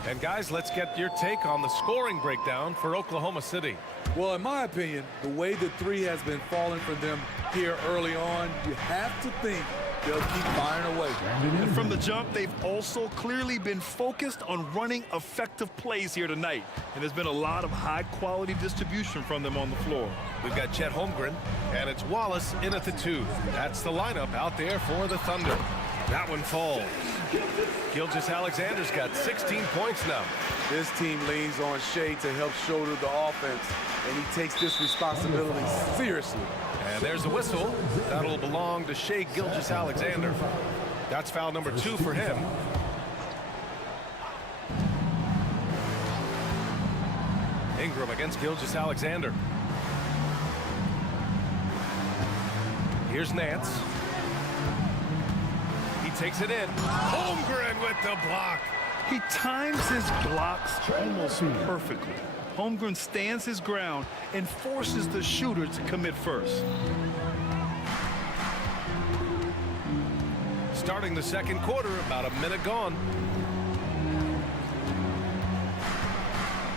And guys, let's get your take on the scoring breakdown for Oklahoma City. Well, in my opinion, the way the three has been falling for them here early on, you have to think they'll keep firing away. And from the jump, they've also clearly been focused on running effective plays here tonight. And there's been a lot of high-quality distribution from them on the floor. We've got Chet Holmgren, and it's Wallace in at the 2. That's the lineup out there for the Thunder. That one falls. Gilgeous-Alexander's got 16 points now. This team leans on Shai to help shoulder the offense, and he takes this responsibility seriously. And there's a whistle. That'll belong to Shai Gilgeous-Alexander. That's foul number 2 for him. Ingram against Gilgeous-Alexander. Here's Nance. He takes it in. Holmgren with the block. He times his blocks almost perfectly. Holmgren stands his ground and forces the shooter to commit first. Starting the second quarter, about a minute gone.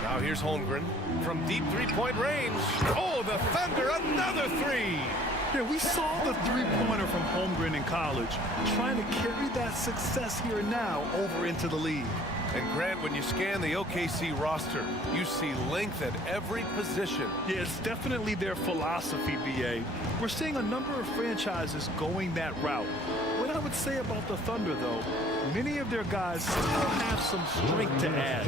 Now here's Holmgren from deep three-point range. Oh, the Thunder, another three. Yeah, we saw the three-pointer from Holmgren in college, trying to carry that success here and now over into the league. And Grant, when you scan the OKC roster, you see length at every position. Yeah, it's definitely their philosophy, BA. We're seeing a number of franchises going that route. What I would say about the Thunder, though, many of their guys still have some strength to add.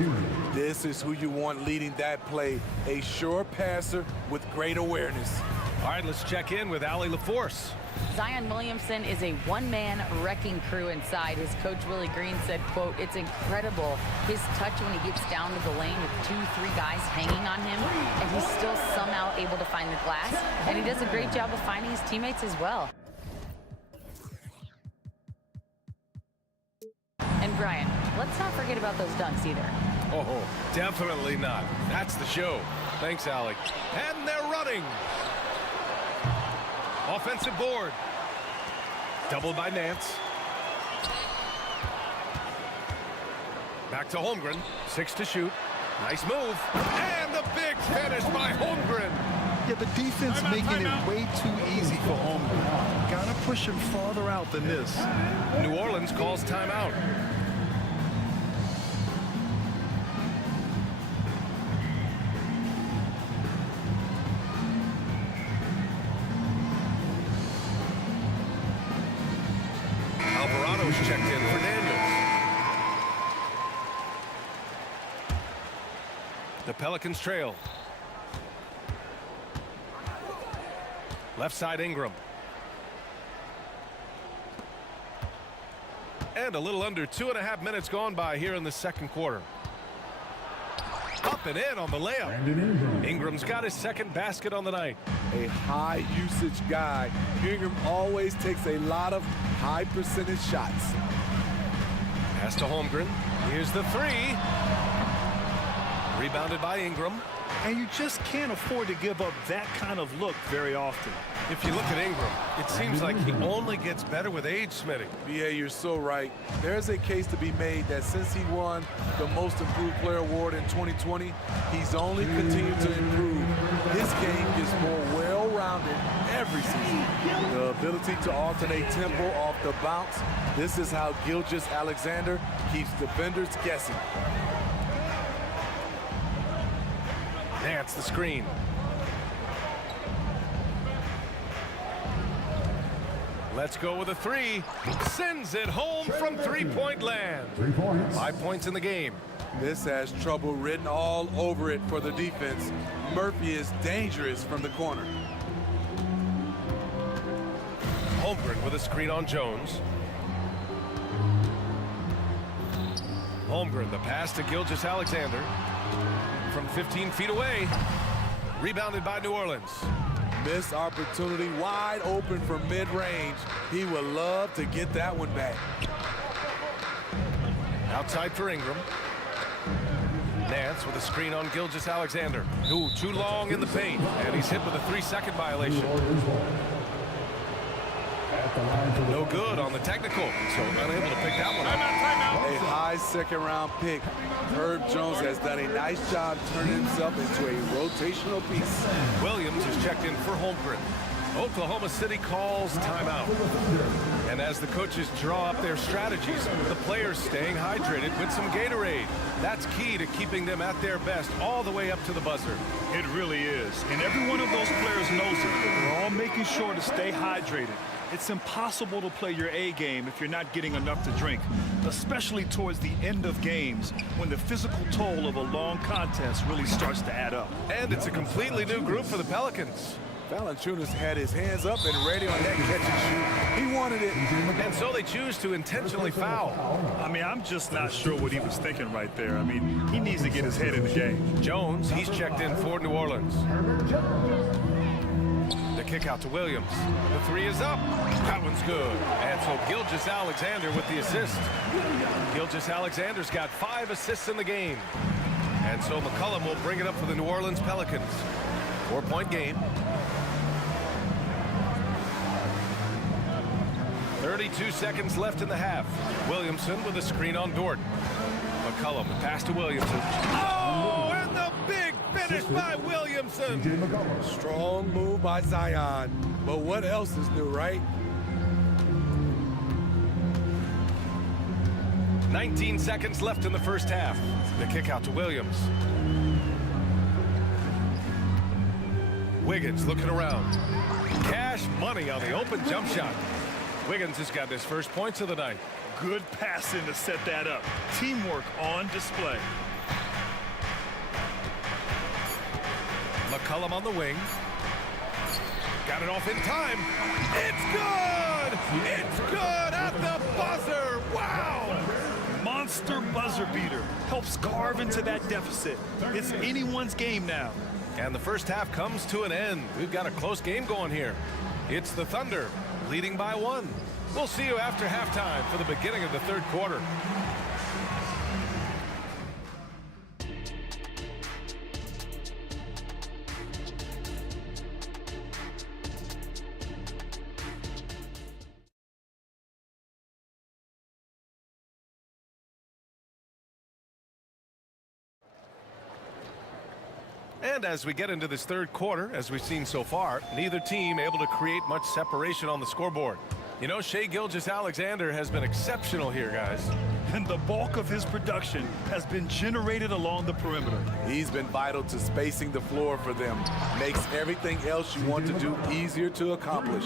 This is who you want leading that play, a sure passer with great awareness. All right, let's check in with Allie LaForce. Zion Williamson is a one-man wrecking crew inside. His coach, Willie Green, said, quote, "It's incredible his touch when he gets down to the lane with 2-3 guys hanging on him, and he's still somehow able to find the glass, and he does a great job of finding his teammates as well." And Brian, let's not forget about those dunks either. Oh, definitely not. That's the show. Thanks, Allie. And they're running. Offensive board. Doubled by Nance. Back to Holmgren. 6 to shoot. Nice move. And the big finish by Holmgren. Yeah, the defense making it way too easy for Holmgren. Gotta push him farther out than this. New Orleans calls timeout. Alvarado's checked in for Daniels. The Pelicans trail. Left side Ingram. And a little under 2.5 minutes gone by here in the second quarter. Up and in on the layup. Ingram's got his second basket on the night. A high usage guy. Ingram always takes a lot of high percentage shots. Pass to Holmgren. Here's the 3. Rebounded by Ingram. And you just can't afford to give up that kind of look very often. If you look at Ingram, it seems like he only gets better with age, Smitty. Yeah, you're so right. There's a case to be made that since he won the Most Improved Player Award in 2020, he's only continued to improve. His game is more well-rounded every preseason. The ability to alternate tempo off the bounce. This is how Gilgeous-Alexander keeps defenders guessing. Nance the screen. Let's go with a three. Sends it home from three-point land. 3 points. 5 points in the game. This has trouble written all over it for the defense. Murphy is dangerous from the corner. Holmgren with a screen on Jones. Holmgren, the pass to Gilgeous-Alexander. From 15 feet away. Rebounded by New Orleans. Missed opportunity, wide open from mid-range. He would love to get that one back. Outside for Ingram. Nance with a screen on Gilgeous-Alexander. Ooh, too long in the paint. And he's hit with a 3-second violation. No good on the technical, so unable to pick that one up. A high second-round pick. Herb Jones has done a nice job turning himself into a rotational piece. Williams is checked in for Holmgren. Oklahoma City calls timeout. And as the coaches draw up their strategies, the players staying hydrated with some Gatorade. That's key to keeping them at their best all the way up to the buzzer. It really is. And every one of those players knows it. We're all making sure to stay hydrated. It's impossible to play your A game if you're not getting enough to drink, especially towards the end of games when the physical toll of a long contest really starts to add up. And it's a completely new group for the Pelicans. Valanciunas had his hands up and ready on that catch and shoot. He wanted it. And so they choose to intentionally foul. I mean, I'm just not sure what he was thinking right there. I mean, he needs to get his head in the game. Jones, he's checked in for New Orleans. The kick out to Williams. The three is up. That one's good. And so Gilgeous-Alexander with the assist. Gilgeous-Alexander's got 5 assists in the game. And so McCollum will bring it up for the New Orleans Pelicans. 4-point game. 32 seconds left in the half. Williamson with a screen on Dort. McCollum, the pass to Williamson. Oh, and the big finish by Williamson. Strong move by Zion. But what else is new, right? 19 seconds left in the first half. The kick out to Williams. Wiggins looking around. Cash money on the open jump shot. Wiggins has got his first points of the night. Good passing to set that up. Teamwork on display. McCollum on the wing. Got it off in time. It's good! It's good at the buzzer! Wow! Monster buzzer beater. Helps carve into that deficit. It's anyone's game now. And the first half comes to an end. We've got a close game going here. It's the Thunder leading by 1. We'll see you after halftime for the beginning of the third quarter. And as we get into this third quarter, as we've seen so far, neither team able to create much separation on the scoreboard. You know, Shai Gilgeous-Alexander has been exceptional here, guys. And the bulk of his production has been generated along the perimeter. He's been vital to spacing the floor for them. Makes everything else you want to do easier to accomplish.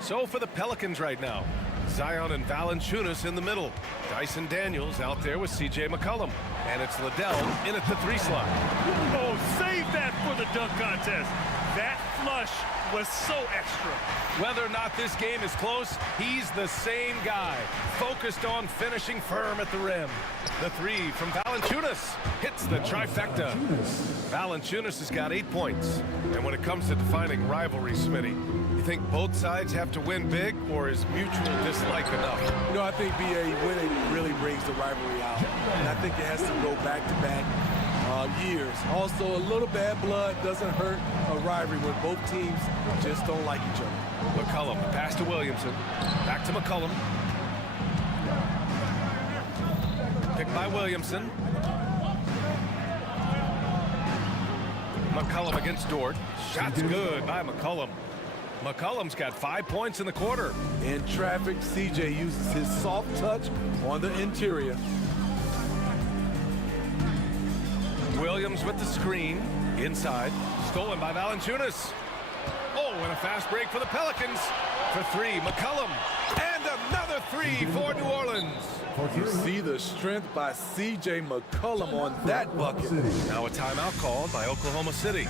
So for the Pelicans right now, Zion and Valanciunas in the middle. Dyson Daniels out there with C.J. McCollum. And it's Liddell in at the 3 slot. Oh, save that for the dunk contest. That flush was so extra. Whether or not this game is close, he's the same guy, focused on finishing firm at the rim. The 3 from Valanciunas hits the trifecta. Valanciunas has got 8 points. And when it comes to defining rivalry, Smitty, you think both sides have to win big, or is mutual dislike enough? You know, I think BA winning really brings the rivalry out. And I think it has to go back-to-back years. Also, a little bad blood doesn't hurt a rivalry when both teams just don't like each other. McCollum, the pass to Williamson. Back to McCollum. Picked by Williamson. McCollum against Dort. Shot's good by McCollum. McCollum's got 5 points in the quarter. In traffic, CJ uses his soft touch on the interior. Williams with the screen. Inside. Stolen by Valanciunas. Oh, and a fast break for the Pelicans. For three, McCollum. And another three for New Orleans. You see the strength by CJ McCollum on that bucket. Now a timeout called by Oklahoma City.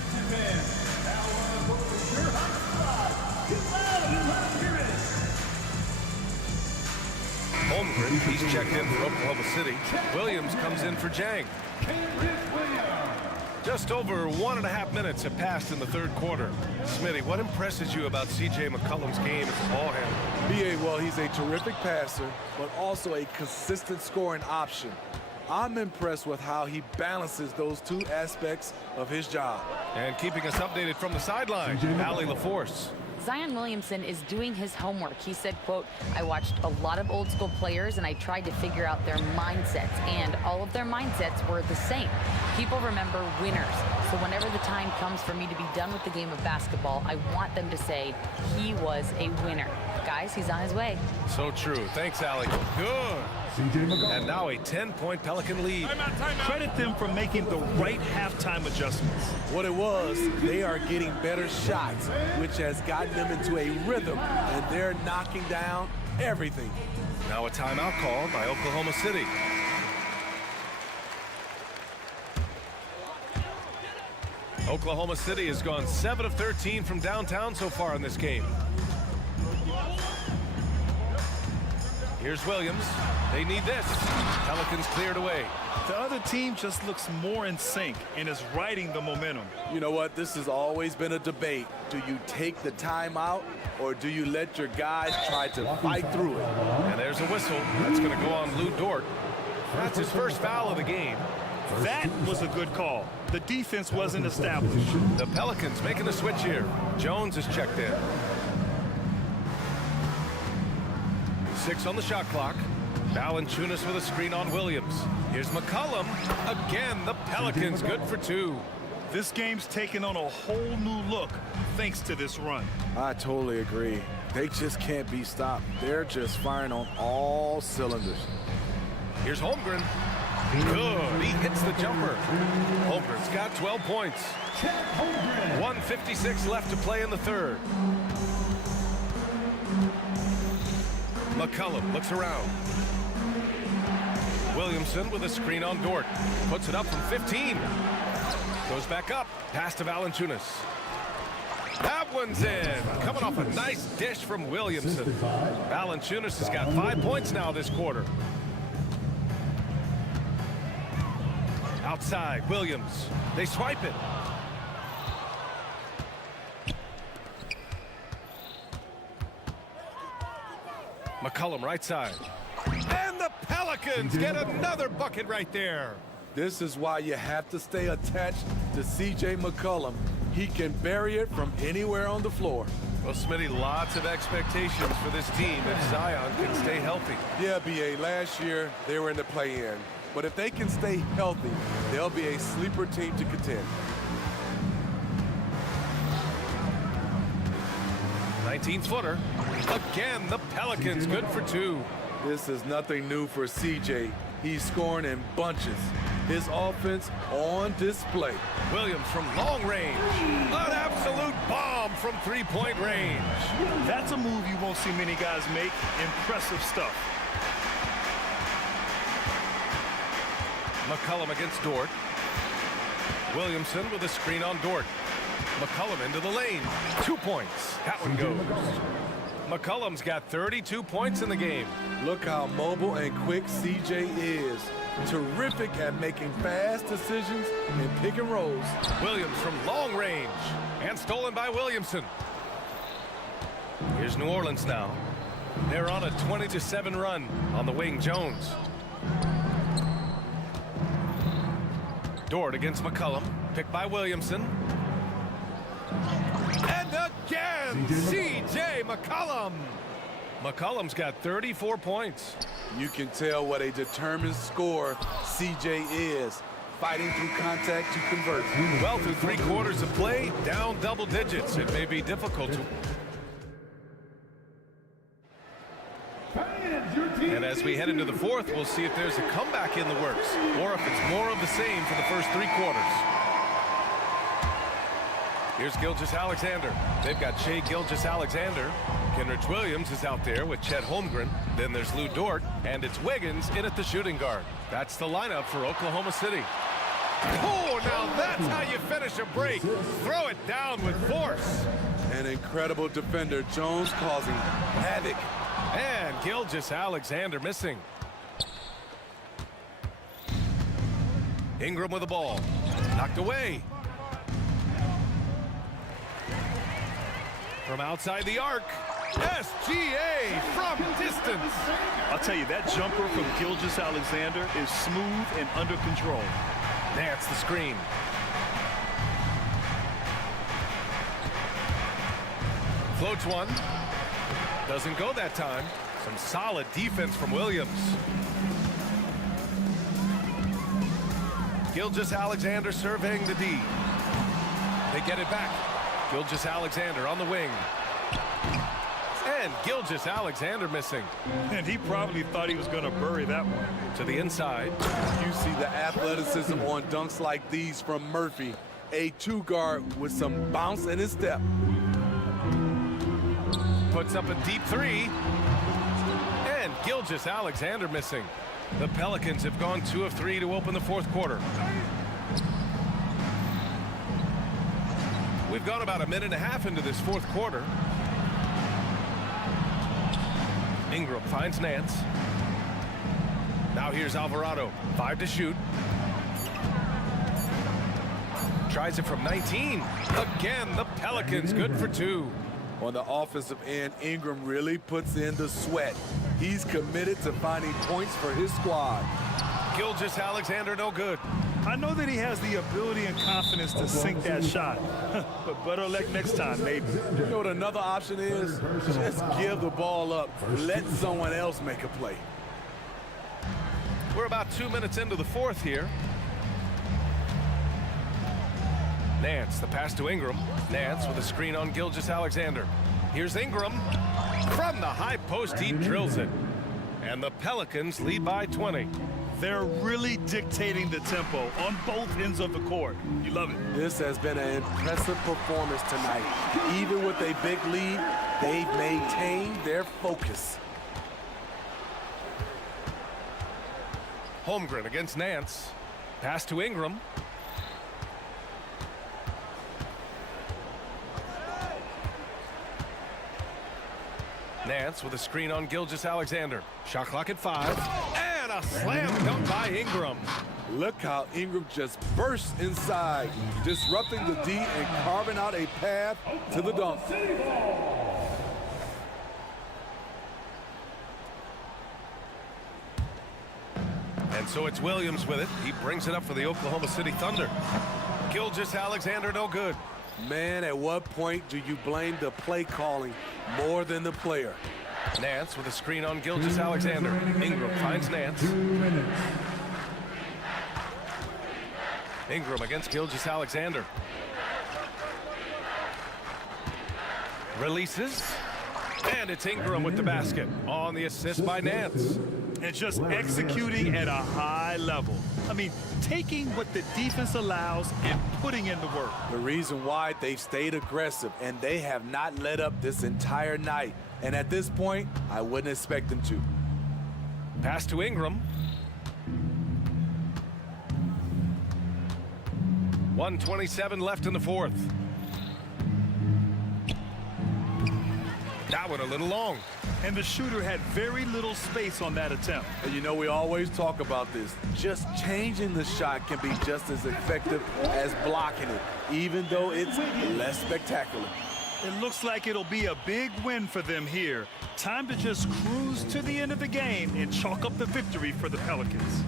Holmgren, he's checked in for Oklahoma City. Williams comes in for Jang. Just over 1.5 minutes have passed in the third quarter. Smitty, what impresses you about C.J. McCollum's game as a ball handler? B.A., well, he's a terrific passer, but also a consistent scoring option. I'm impressed with how he balances those two aspects of his job. And keeping us updated from the sideline, Allie LaForce. Zion Williamson is doing his homework. He said, quote, I watched a lot of old school players and I tried to figure out their mindsets, and all of their mindsets were the same. People remember winners. So whenever the time comes for me to be done with the game of basketball, I want them to say he was a winner. Guys, he's on his way. So true. Thanks, Allie. Good. And now a 10-point Pelican lead. Credit them for making the right halftime adjustments. What it was, they are getting better shots, which has gotten them into a rhythm, and they're knocking down everything. Now a timeout called by Oklahoma City. Oklahoma City has gone 7 of 13 from downtown so far in this game. Here's Williams. They need this. Pelicans cleared away. The other team just looks more in sync and is riding the momentum. You know what? This has always been a debate. Do you take the timeout or do you let your guys try to fight through it? And there's a whistle. That's going to go on Lou Dort. That's his first foul of the game. That was a good call. The defense wasn't established. The Pelicans making the switch here. Jones is checked in. 6 on the shot clock. Valanciunas with a screen on Williams. Here's McCollum. Again, the Pelicans good for 2. This game's taken on a whole new look thanks to this run. I totally agree. They just can't be stopped. They're just firing on all cylinders. Here's Holmgren. Good. He hits the jumper. Holmgren's got 12 points. 1:56 left to play in the third. McCollum looks around. Williamson with a screen on Dort. Puts it up from 15. Goes back up. Pass to Valanciunas. That one's in. Coming off a nice dish from Williamson. Valanciunas has got 5 points now this quarter. Outside, Williams. They swipe it. McCollum right side. And the Pelicans get another bucket right there. This is why you have to stay attached to C.J. McCollum. He can bury it from anywhere on the floor. Well, Smitty, lots of expectations for this team if Zion can stay healthy. Yeah, B.A., last year they were in the play-in. But if they can stay healthy, they'll be a sleeper team to contend. 19-footer. Again, the Pelicans good for 2. This is nothing new for CJ. He's scoring in bunches. His offense on display. Williams from long range. An absolute bomb from three-point range. That's a move you won't see many guys make. Impressive stuff. McCollum against Dort. Williamson with a screen on Dort. McCollum into the lane. 2 points. That one goes. McCollum's got 32 points in the game. Look how mobile and quick CJ is. Terrific at making fast decisions and pick and rolls. Williams from long range. And stolen by Williamson. Here's New Orleans now. They're on a 20-7 run on the wing. Jones. Dort against McCollum. Picked by Williamson. And again, C.J. McCollum. McCollum's got 34 points. You can tell what a determined scorer CJ is. Fighting through contact to convert. Well, through 3 quarters of play, down double digits. It may be difficult to... And as we head into the fourth, we'll see if there's a comeback in the works or if it's more of the same for the first 3 quarters. Here's Gilgeous-Alexander. They've got Shai Gilgeous-Alexander. Kenrich Williams is out there with Chet Holmgren. Then there's Lou Dort, and it's Wiggins in at the shooting guard. That's the lineup for Oklahoma City. Oh, now that's how you finish a break. Throw it down with force. An incredible defender, Jones causing havoc. And Gilgeous-Alexander missing. Ingram with the ball. Knocked away. From outside the arc. SGA from distance. I'll tell you, that jumper from Gilgeous-Alexander is smooth and under control. That's the screen. Floats one. Doesn't go that time. Some solid defense from Williams. Gilgeous-Alexander surveying the D. They get it back. Gilgeous-Alexander on the wing. And Gilgeous-Alexander missing. And he probably thought he was going to bury that one. To the inside. You see the athleticism on dunks like these from Murphy. A 2-guard with some bounce in his step. Puts up a deep 3. And Gilgeous-Alexander missing. The Pelicans have gone 2 of 3 to open the fourth quarter. We've gone about a minute and a half into this fourth quarter. Ingram finds Nance. Now here's Alvarado. 5 to shoot. Tries it from 19. Again, the Pelicans good for 2. On the offensive end, Ingram really puts in the sweat. He's committed to finding points for his squad. Gilgeous-Alexander no good. I know that he has the ability and confidence to sink that shot. But better luck next time, maybe. You know what another option is? Just give the ball up. Let someone else make a play. We're about 2 minutes into the fourth here. Nance, the pass to Ingram. Nance with a screen on Gilgeous-Alexander. Here's Ingram. From the high post, he drills it. And the Pelicans lead by 20. They're really dictating the tempo on both ends of the court. You love it. This has been an impressive performance tonight. Even with a big lead, they've maintained their focus. Holmgren against Nance. Pass to Ingram. Nance with a screen on Gilgeous-Alexander. Shot clock at 5. And a slam dunk by Ingram. Look how Ingram just bursts inside, disrupting the D and carving out a path to the dunk. And so it's Williams with it. He brings it up for the Oklahoma City Thunder. Gilgeous-Alexander no good. Man, at what point do you blame the play calling more than the player? Nance with a screen on Gilgeous-Alexander. Ingram finds Nance. Ingram against Gilgeous-Alexander. Releases. And it's Ingram with the basket on the assist by Nance. And just executing at a high level. I mean, taking what the defense allows and putting in the work. The reason why they've stayed aggressive and they have not let up this entire night. And at this point, I wouldn't expect them to. Pass to Ingram. 1:27 left in the fourth. That one a little long. And the shooter had very little space on that attempt. And you know, we always talk about this. Just changing the shot can be just as effective as blocking it, even though it's less spectacular. It looks like it'll be a big win for them here. Time to just cruise to the end of the game and chalk up the victory for the Pelicans.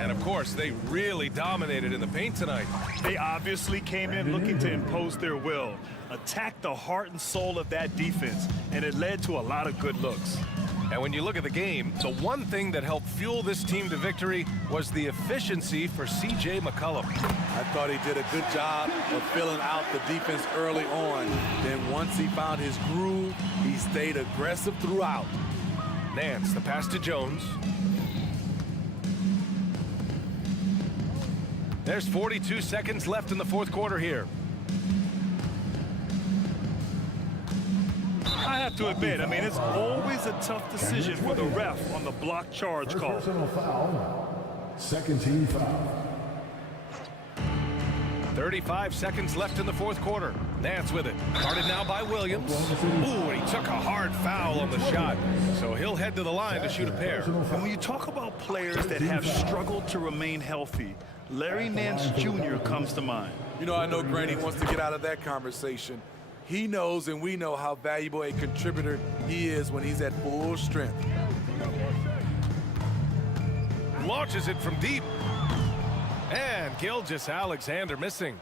And of course, they really dominated in the paint tonight. They obviously came in looking to impose their will, attack the heart and soul of that defense, and it led to a lot of good looks. And when you look at the game, the one thing that helped fuel this team to victory was the efficiency for C.J. McCollum. I thought he did a good job of filling out the defense early on. Then once he found his groove, he stayed aggressive throughout. Nance, the pass to Jones. There's 42 seconds left in the fourth quarter here. I have to admit, I mean, it's always a tough decision for the ref on the block charge call. Personal foul. Second team foul. 35 seconds left in the fourth quarter. Nance with it. Guarded now by Williams. Ooh, and he took a hard foul on the shot. So he'll head to the line to shoot a pair. And when you talk about players that have struggled to remain healthy, Larry Nance Jr. comes to mind. You know, I know Granny wants to get out of that conversation. He knows and we know how valuable a contributor he is when he's at full strength. Launches it from deep. And Gilgeous-Alexander missing.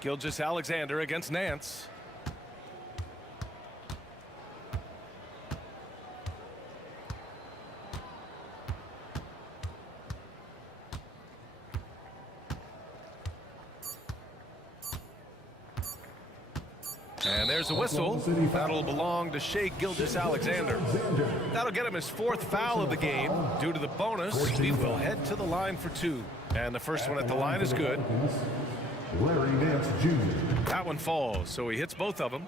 Gilgeous-Alexander against Nance. And there's a whistle. That'll belong to Shai Gilgeous-Alexander. That'll get him his fourth foul of the game. Due to the bonus, he will head to the line for two. And the first one at the line is good. Larry Nance Jr. That one falls, so he hits both of them.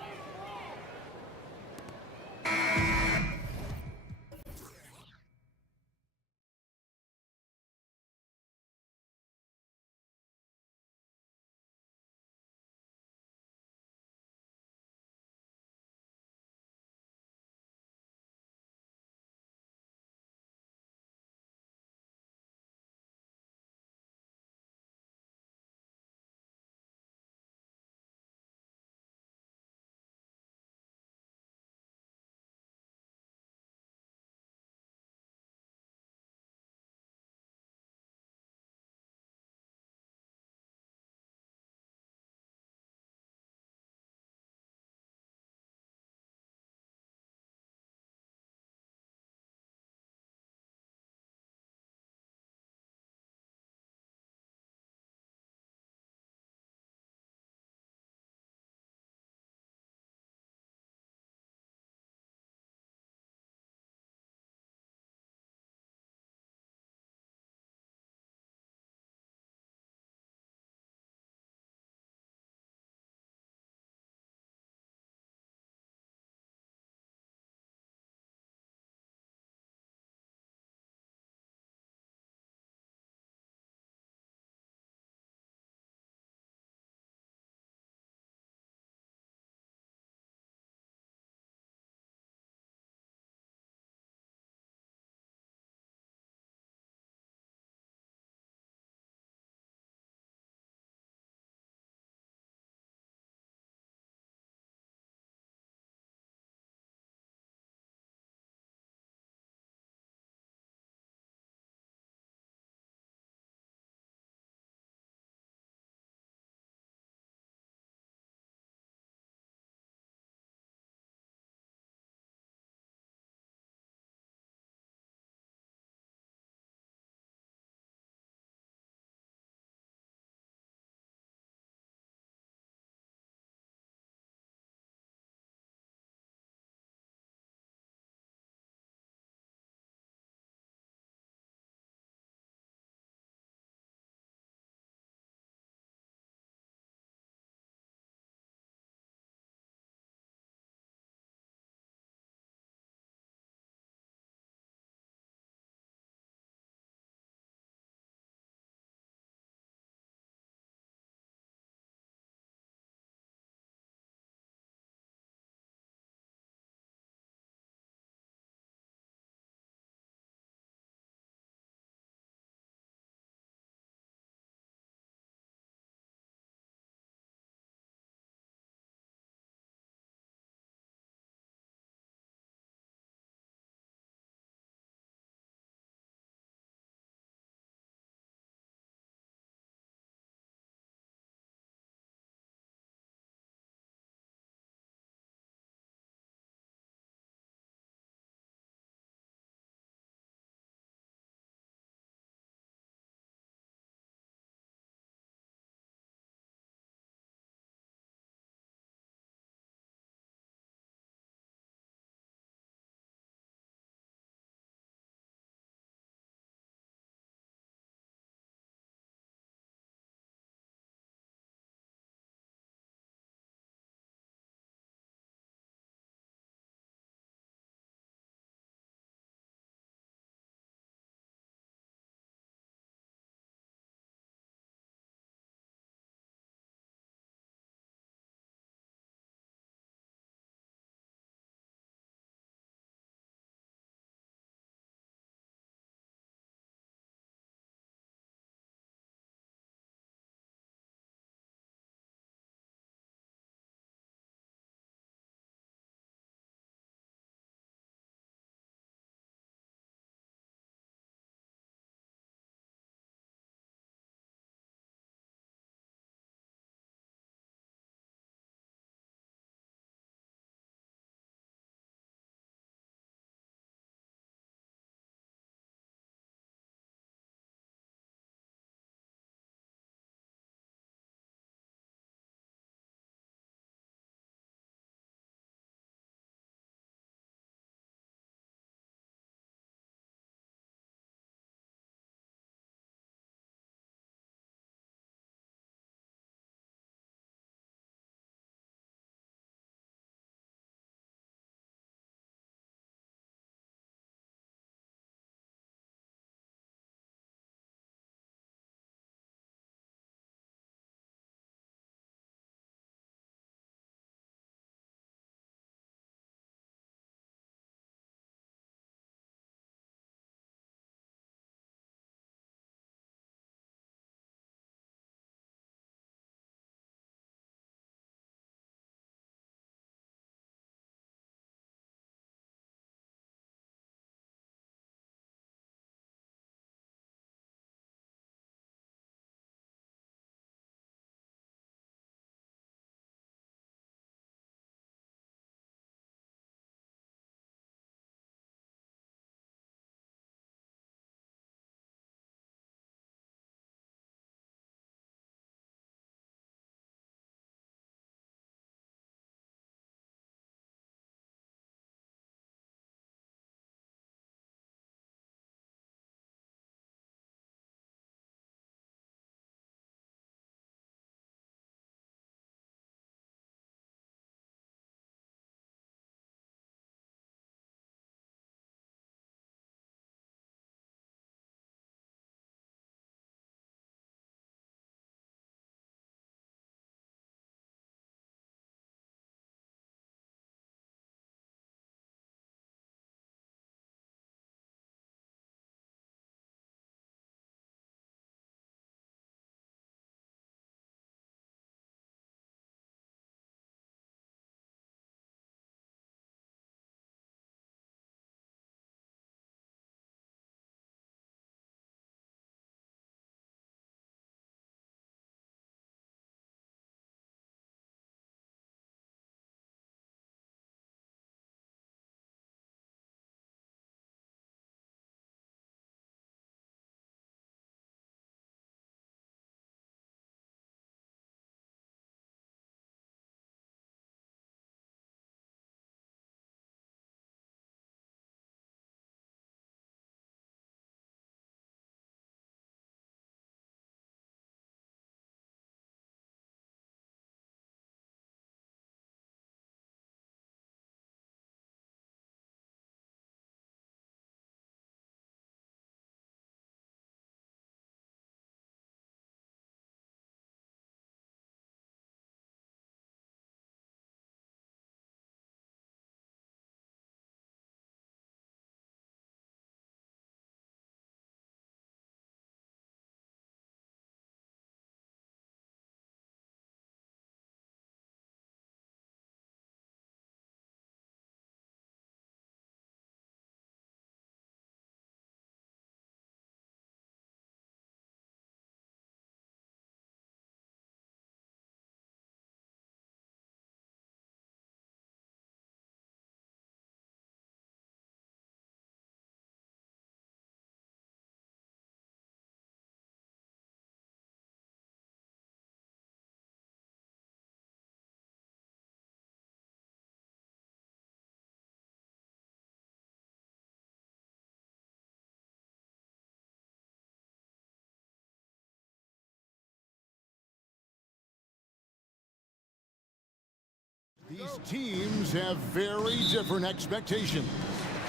These teams have very different expectations.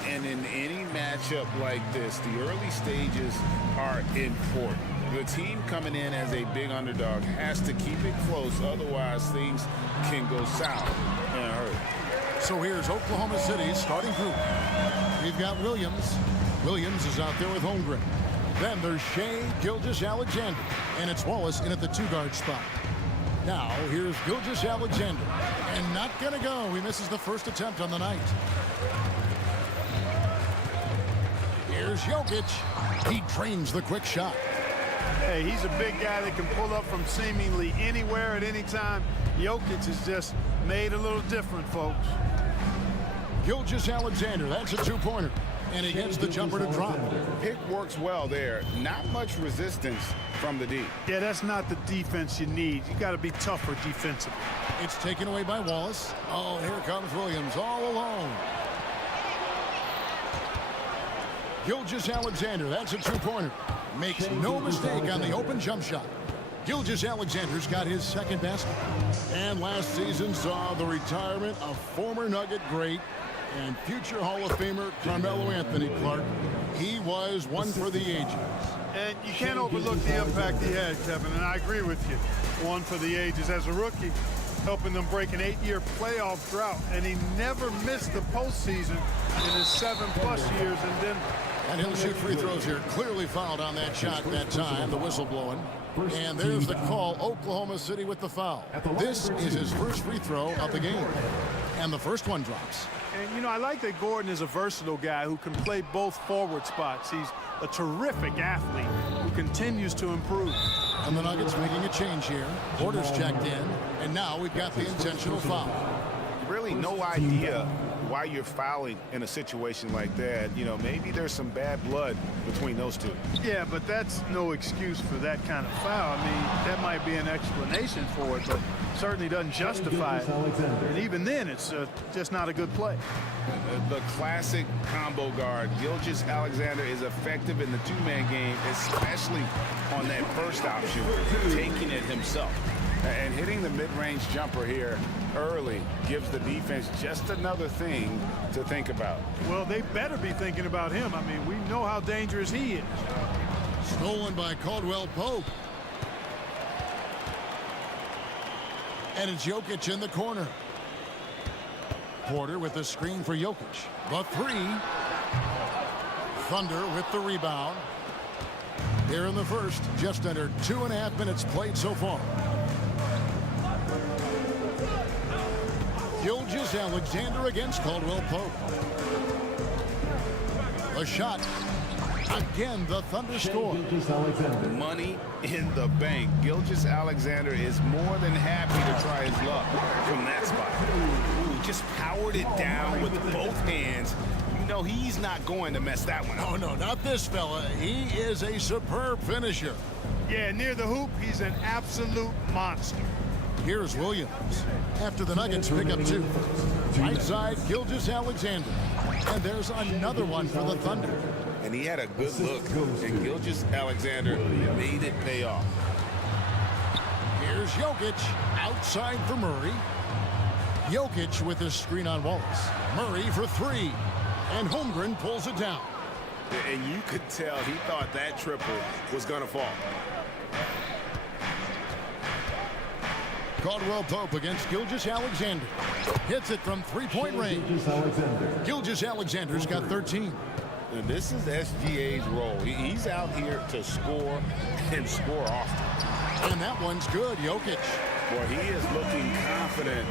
And in any matchup like this, the early stages are important. The team coming in as a big underdog has to keep it close, otherwise things can go south in a hurry. So here's Oklahoma City's starting group. We've got Williams. Williams is out there with Holmgren. Then there's Shea Gilgeous-Alexander, and it's Wallace in at the two-guard spot. Now here's Gilgeous-Alexander, and not gonna go. He misses the first attempt on the night. Here's Jokic. He drains the quick shot. Hey, he's a big guy that can pull up from seemingly anywhere at any time. Jokic is just made a little different, folks. Gilgeous-Alexander, that's a two-pointer. And he gets the jumper to drop. Pick works well there. Not much resistance from the D. Yeah, that's not the defense you need. You got to be tougher defensively. It's taken away by Wallace. Oh, here comes Williams all alone. Gilgeous-Alexander, that's a two-pointer. Makes no mistake on the open jump shot. Gilgeous-Alexander's got his second basket. And last season saw the retirement of former Nugget great and future Hall of Famer Carmelo Anthony Clark. He was one for the ages. And you can't overlook the impact he had, Kevin, and I agree with you. One for the ages. As a rookie, helping them break an 8-year playoff drought, and he never missed the postseason in his 7+ years in Denver. And he'll shoot free throws here. Clearly fouled on that shot that time, the whistle blowing. And there's the call, Oklahoma City with the foul. This is his first free throw of the game. And the first one drops. And, you know, I like that Gordon is a versatile guy who can play both forward spots. He's a terrific athlete who continues to improve. And the Nuggets making a change here. Porter's checked in. And now we've got the intentional foul. Really no idea why you're fouling in a situation like that. You know, maybe there's some bad blood between those two. Yeah, but that's no excuse for that kind of foul. I mean, that might be an explanation for it, but certainly doesn't justify it. And even then, it's just not a good play. The classic combo guard, Gilgeous-Alexander, is effective in the two-man game, especially on that first option, taking it himself. And hitting the mid-range jumper here early gives the defense just another thing to think about. Well, they better be thinking about him. I mean, we know how dangerous he is. Stolen by Caldwell Pope. And it's Jokic in the corner. Porter with the screen for Jokic. The three. Thunder with the rebound. Here in the first, just under 2.5 minutes played so far. Gilgeous-Alexander against Caldwell Pope. A shot. Again, the Thunder score. Money in the bank. Gilgeous-Alexander is more than happy to try his luck from that spot. Ooh, just powered it down with both hands. You know, he's not going to mess that one up. Oh, no, not this fella. He is a superb finisher. Yeah, near the hoop, he's an absolute monster. Here's Williams after the Nuggets pick up two. Right side, Gilgeous-Alexander. And there's another one for the Thunder. And he had a good look, and Gilgeous-Alexander made it pay off. Here's Jokic outside for Murray. Jokic with his screen on Wallace. Murray for three. And Holmgren pulls it down. And you could tell he thought that triple was going to fall. Caldwell Pope against Gilgeous-Alexander. Hits it from three-point range. Gilgeous-Alexander's got 13. And this is SGA's role. He's out here to score and score often. And that one's good, Jokic. Boy, he is looking confident.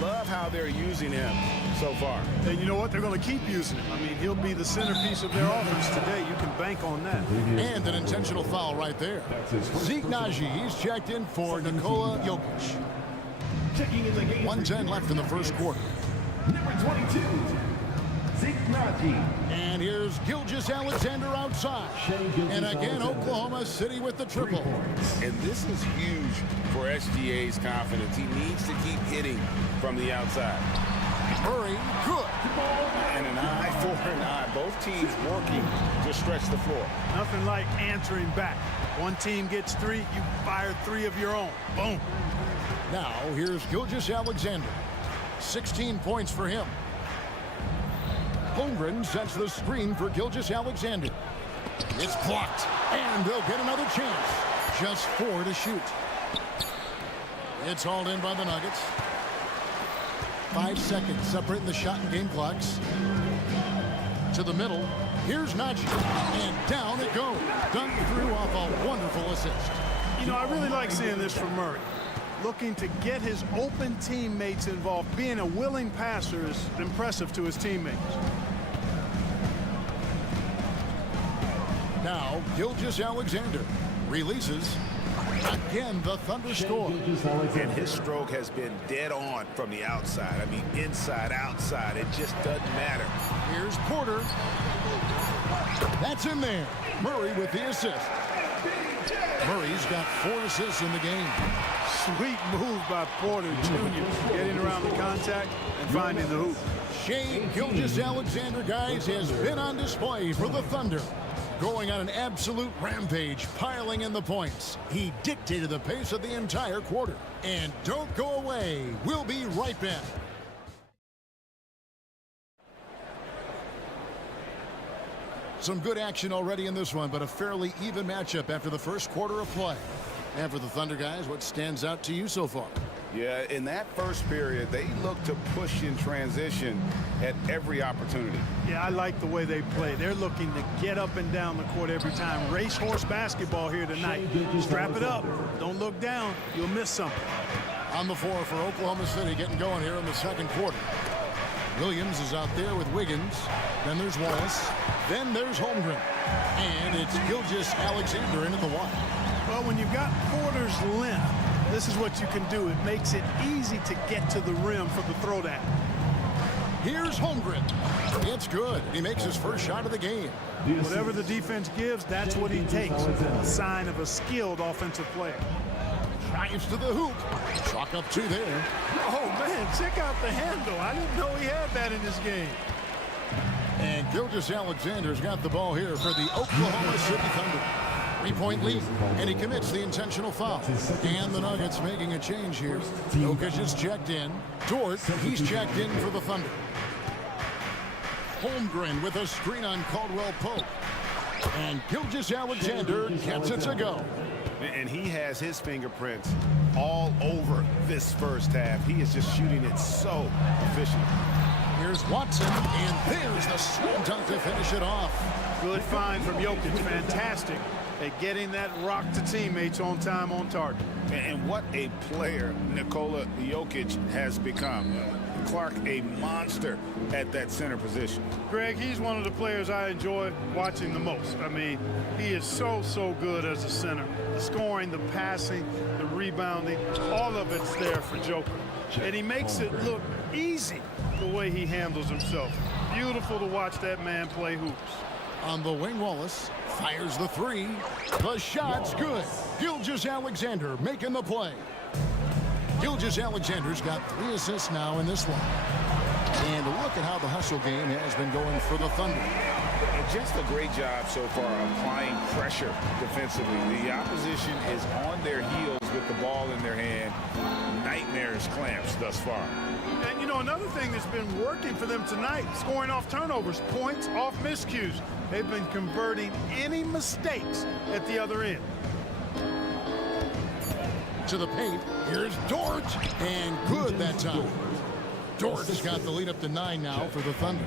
Love how they're using him so far. And you know what? They're going to keep using him. I mean, he'll be the centerpiece of their offense today. You can bank on that. And an intentional foul right there. Zeke Naji, he's checked in for Nikola Jokic. 1:10 left in the first quarter. Number 22, Zeke Naji. And here's Gilgeous-Alexander outside. And again, Oklahoma City with the triple. And this is huge for SGA's confidence. He needs to keep hitting from the outside. Murray, good. And an eye for an eye. Both teams working to stretch the floor. Nothing like answering back. One team gets three, you fire three of your own. Boom. Now, here's Gilgeous-Alexander. 16 points for him. Holmgren sets the screen for Gilgeous-Alexander. It's blocked, and they'll get another chance. Just 4 to shoot. It's hauled in by the Nuggets. 5 seconds separating the shot and game clocks. To the middle. Here's Najee, and down it goes. Done through off a wonderful assist. You know, I really like seeing this from Murray. Looking to get his open teammates involved. Being a willing passer is impressive to his teammates. Now, Gilgeous-Alexander releases. Again, the Thunder score. And his stroke has been dead on from the outside. I mean, inside, outside. It just doesn't matter. Here's Porter. That's in there. Murray with the assist. Murray's got 4 assists in the game. Sweet move by Porter Jr. Getting around the contact and finding the hoop. Shai Gilgeous-Alexander, guys, has been on display for the Thunder. Going on an absolute rampage, piling in the points. He dictated the pace of the entire quarter. And don't go away. We'll be right back. Some good action already in this one, but a fairly even matchup after the first quarter of play. And for the Thunder guys, what stands out to you so far? Yeah, in that first period, they look to push in transition at every opportunity. Yeah, I like the way they play. They're looking to get up and down the court every time. Racehorse basketball here tonight. Strap it up. Don't look down. You'll miss something. On the floor for Oklahoma City, getting going here in the second quarter. Williams is out there with Wiggins. Then there's Wallace. Then there's Holmgren. And it's Gilgeous-Alexander into the one. Well, when you've got Porter's length, this is what you can do. It makes it easy to get to the rim for the throwdown. Here's Holmgren. It's good. He makes his first shot of the game. Whatever the defense gives, that's what he takes. A sign of a skilled offensive player. Drives to the hoop. Chalk up 2 there. Oh, man, check out the handle. I didn't know he had that in his game. And Gilgeous-Alexander's got the ball here for the Oklahoma City Thunder. 3-point lead, and he commits the intentional foul. And the Nuggets making a change here. Jokic is checked in. Dort, he's checked in for the Thunder. Holmgren with a screen on Caldwell Pope. And Gilgeous-Alexander gets it to go. And he has his fingerprints all over this first half. He is just shooting it so efficient. Here's Watson, and there's the slam dunk to finish it off. Good find from Jokic. Fantastic at getting that rock to teammates on time, on target. And what a player Nikola Jokic has become. Clark, a monster at that center position. Greg, he's one of the players I enjoy watching the most. I mean, he is so good as a center. The scoring, the passing, the rebounding, all of it's there for Joker. And he makes it look easy the way he handles himself. Beautiful to watch that man play hoops. On the wing, Wallace fires the 3. The shot's good. Gilgeous-Alexander making the play. Gilgeous-Alexander's got 3 assists now in this one. And look at how the hustle game has been going for the Thunder. Just a great job so far applying pressure defensively. The opposition is on their heels with the ball in their hand. Nightmares clamps thus far. And, you know, another thing that's been working for them tonight, scoring off turnovers, points off miscues. They've been converting any mistakes at the other end. To the paint, here's Dort, and good that time. Dort's got the lead up to 9 now for the Thunder.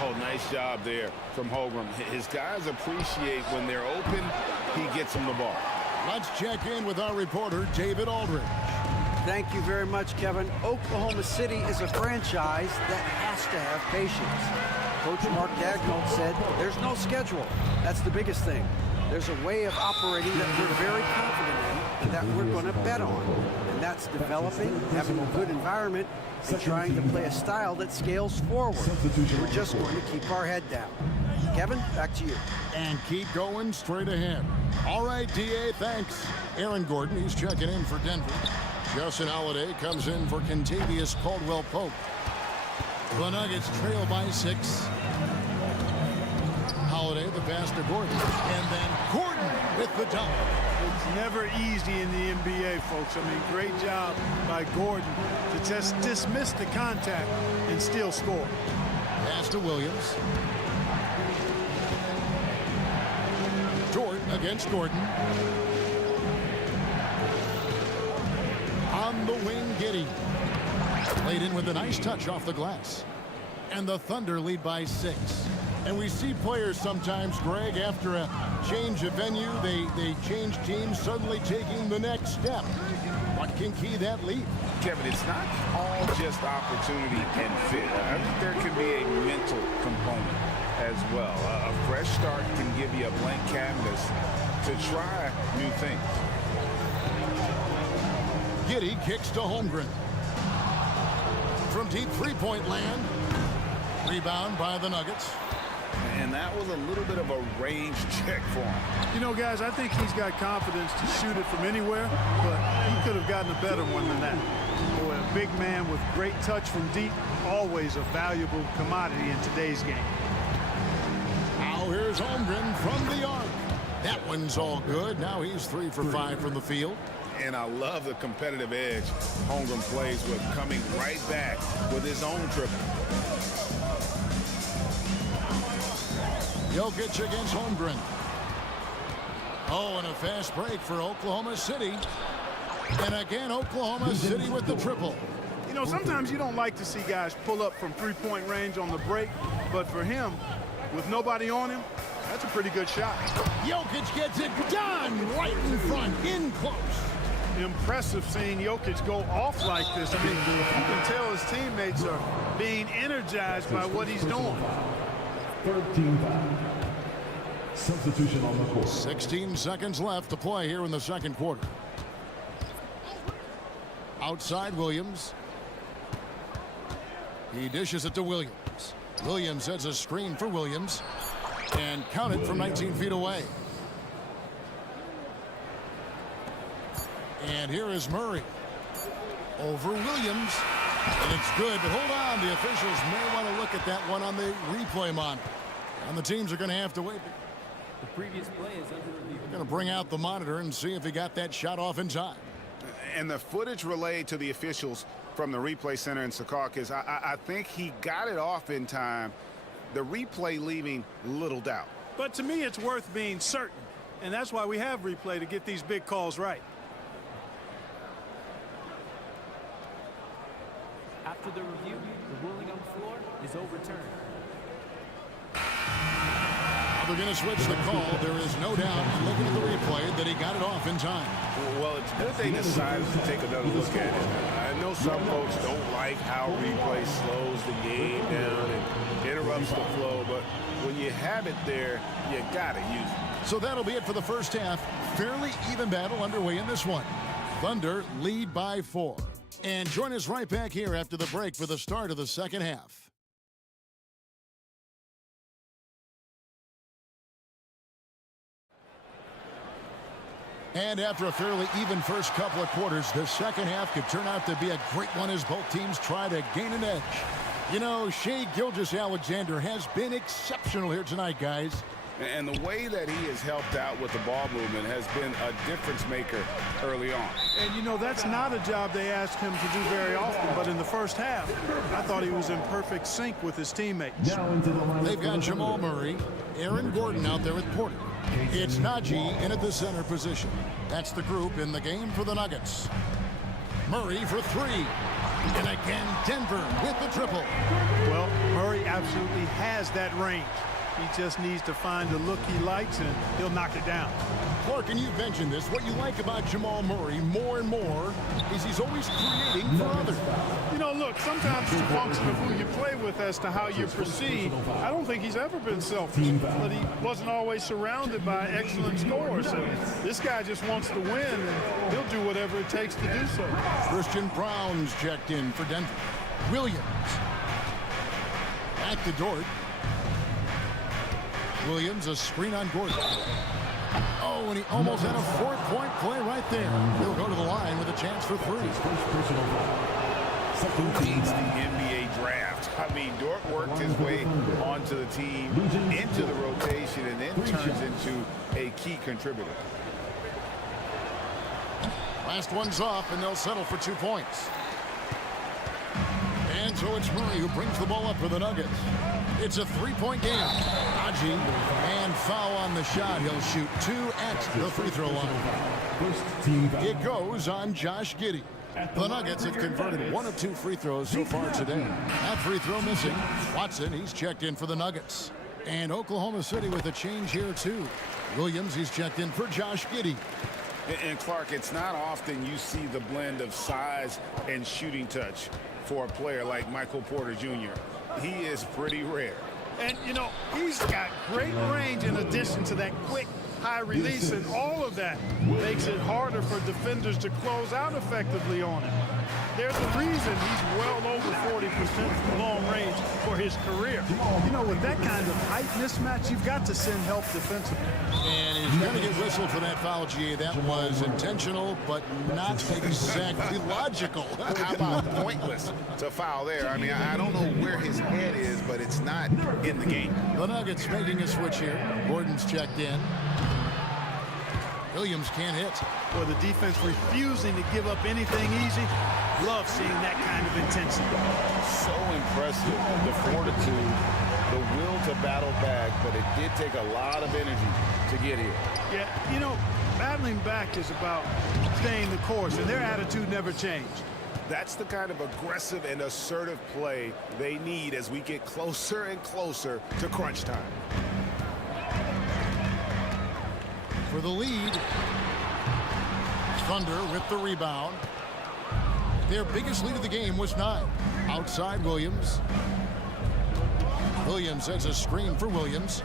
Oh, nice job there from Holmgren. His guys appreciate when they're open, he gets them the ball. Let's check in with our reporter, David Aldridge. Thank you very much, Kevin. Oklahoma City is a franchise that has to have patience. Coach Mark Daigneault said there's no schedule. That's the biggest thing. There's a way of operating that we're very confident in and that we're going to bet on. And that's developing, having a good environment, and trying to play a style that scales forward. We're just going to keep our head down. Kevin, back to you. And keep going straight ahead. All right, D.A., thanks. Aaron Gordon, he's checking in for Denver. Justin Holiday comes in for Kentavious Caldwell-Pope. The Nuggets trail by 6. Holiday, the pass to Gordon. And then Gordon with the dunk. It's never easy in the NBA, folks. I mean, great job by Gordon to just dismiss the contact and still score. Pass to Williams. Jordan against Gordon. On the wing, Giddey. Laid in with a nice touch off the glass. And the Thunder lead by 6. And we see players sometimes, Greg, after a change of venue, they change teams, suddenly taking the next step. What can key that lead? Kevin, it's not all just opportunity and fit. I think there can be a mental component as well. A fresh start can give you a blank canvas to try new things. Giddey kicks to Holmgren. From deep three-point land. Rebound by the Nuggets. And that was a little bit of a range check for him. You know, guys, I think he's got confidence to shoot it from anywhere, but he could have gotten a better one than that. Boy, a big man with great touch from deep, always a valuable commodity in today's game. Now here's Holmgren from the arc. That one's all good. Now he's 3 for 5 from the field. And I love the competitive edge Holmgren plays with, coming right back with his own triple. Jokic against Holmgren. Oh, and a fast break for Oklahoma City. And again, Oklahoma City with the triple. You know, sometimes you don't like to see guys pull up from three-point range on the break, but for him, with nobody on him, that's a pretty good shot. Jokic gets it done right in front, in close. Impressive seeing Jokic go off like this. I mean, you can tell his teammates are being energized by what he's doing. 13 foul. Substitution on the court. 16 seconds left to play here in the second quarter. Outside Williams. He dishes it to Williams. Williams sets a screen for Williams. And count it from 19 feet away. And here is Murray. Over Williams. And it's good, but hold on. The officials may want to look at that one on the replay monitor. And the teams are going to have to wait. The previous play is under review. We're going to bring out the monitor and see if he got that shot off in time. And the footage relayed to the officials from the replay center in Secaucus, I think he got it off in time. The replay leaving little doubt. But to me, it's worth being certain. And that's why we have replay, to get these big calls right. After the review, the ruling on the floor is overturned. They're going to switch the call. There is no doubt, looking at the replay, that he got it off in time. Well, it's good they decided to take another look at it. I know some folks don't like how replay slows the game down and interrupts the flow, but when you have it there, you got to use it. So that'll be it for the first half. Fairly even battle underway in this one. Thunder lead by 4. And join us right back here after the break for the start of the second half. And after a fairly even first couple of quarters, the second half could turn out to be a great one as both teams try to gain an edge. You know, Shai Gilgeous-Alexander has been exceptional here tonight, guys. And the way that he has helped out with the ball movement has been a difference maker early on. And, you know, that's not a job they ask him to do very often, but in the first half, I thought he was in perfect sync with his teammates. They've got Jamal Murray, Aaron Gordon out there at Porter. It's Najee in at the center position. That's the group in the game for the Nuggets. Murray for 3. And again, Denver with the triple. Well, Murray absolutely has that range. He just needs to find the look he likes, and he'll knock it down. Clark, and you've mentioned this, what you like about Jamal Murray more and more is he's always creating for others. You know, look, sometimes it's a function of who you play with as to how you proceed. I don't think he's ever been selfish, but he wasn't always surrounded by excellent scorers. So this guy just wants to win, and he'll do whatever it takes to do so. Christian Brown's checked in for Denver. Williams. At the Dort. Williams, a screen on Gordon. Oh, and he almost had a 4-point play right there. He'll go to the line with a chance for 3. Who needs the NBA draft? I mean, Dort worked his way onto the team, into the rotation. rotation and then turns into a key contributor. Last one's off, and they'll settle for 2 points. And so it's Murray who brings the ball up for the Nuggets. It's a 3-point game. Haji, and foul on the shot. He'll shoot 2 at the free throw line. It goes on Josh Giddey. The Nuggets have converted 1 of 2 free throws so far today. That free throw missing. Watson, he's checked in for the Nuggets. And Oklahoma City with a change here too. Williams, he's checked in for Josh Giddey. And Clark, it's not often you see the blend of size and shooting touch for a player like Michael Porter Jr. He is pretty rare. And, you know, he's got great range in addition to that quick, high release, and all of that makes it harder for defenders to close out effectively on him. There's a reason he's well over 40% from long range for his career. You know, with that kind of height mismatch, you've got to send help defensively. And he's going to get whistled for that foul, GA. That was intentional, but not exactly logical. How about pointless to foul there? I mean, I don't know where his head is, but it's not in the game. The Nuggets making a switch here. Gordon's checked in. Williams can't hit. Well, the defense refusing to give up anything easy. Love seeing that kind of intensity. So impressive, the fortitude, the will to battle back, but it did take a lot of energy to get here. Yeah, you know, battling back is about staying the course, and their attitude never changed. That's the kind of aggressive and assertive play they need as we get closer and closer to crunch time. For the lead, Thunder with the rebound. Their biggest lead of the game was 9. Outside Williams. Williams has a screen for Williams.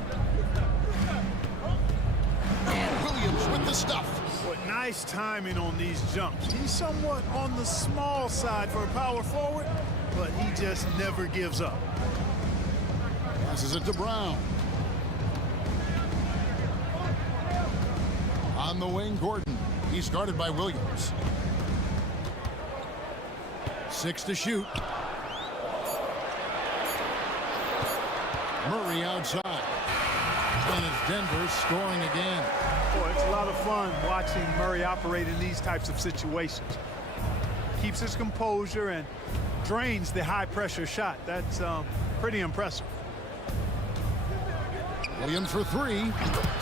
And Williams with the stuff. What nice timing on these jumps. He's somewhat on the small side for a power forward, but he just never gives up. Passes it to Brown. On the wing, Gordon. He's guarded by Williams. 6 to shoot. Murray outside. And it's Denver scoring again. Boy, it's a lot of fun watching Murray operate in these types of situations. Keeps his composure and drains the high-pressure shot. That's pretty impressive. Williams for 3.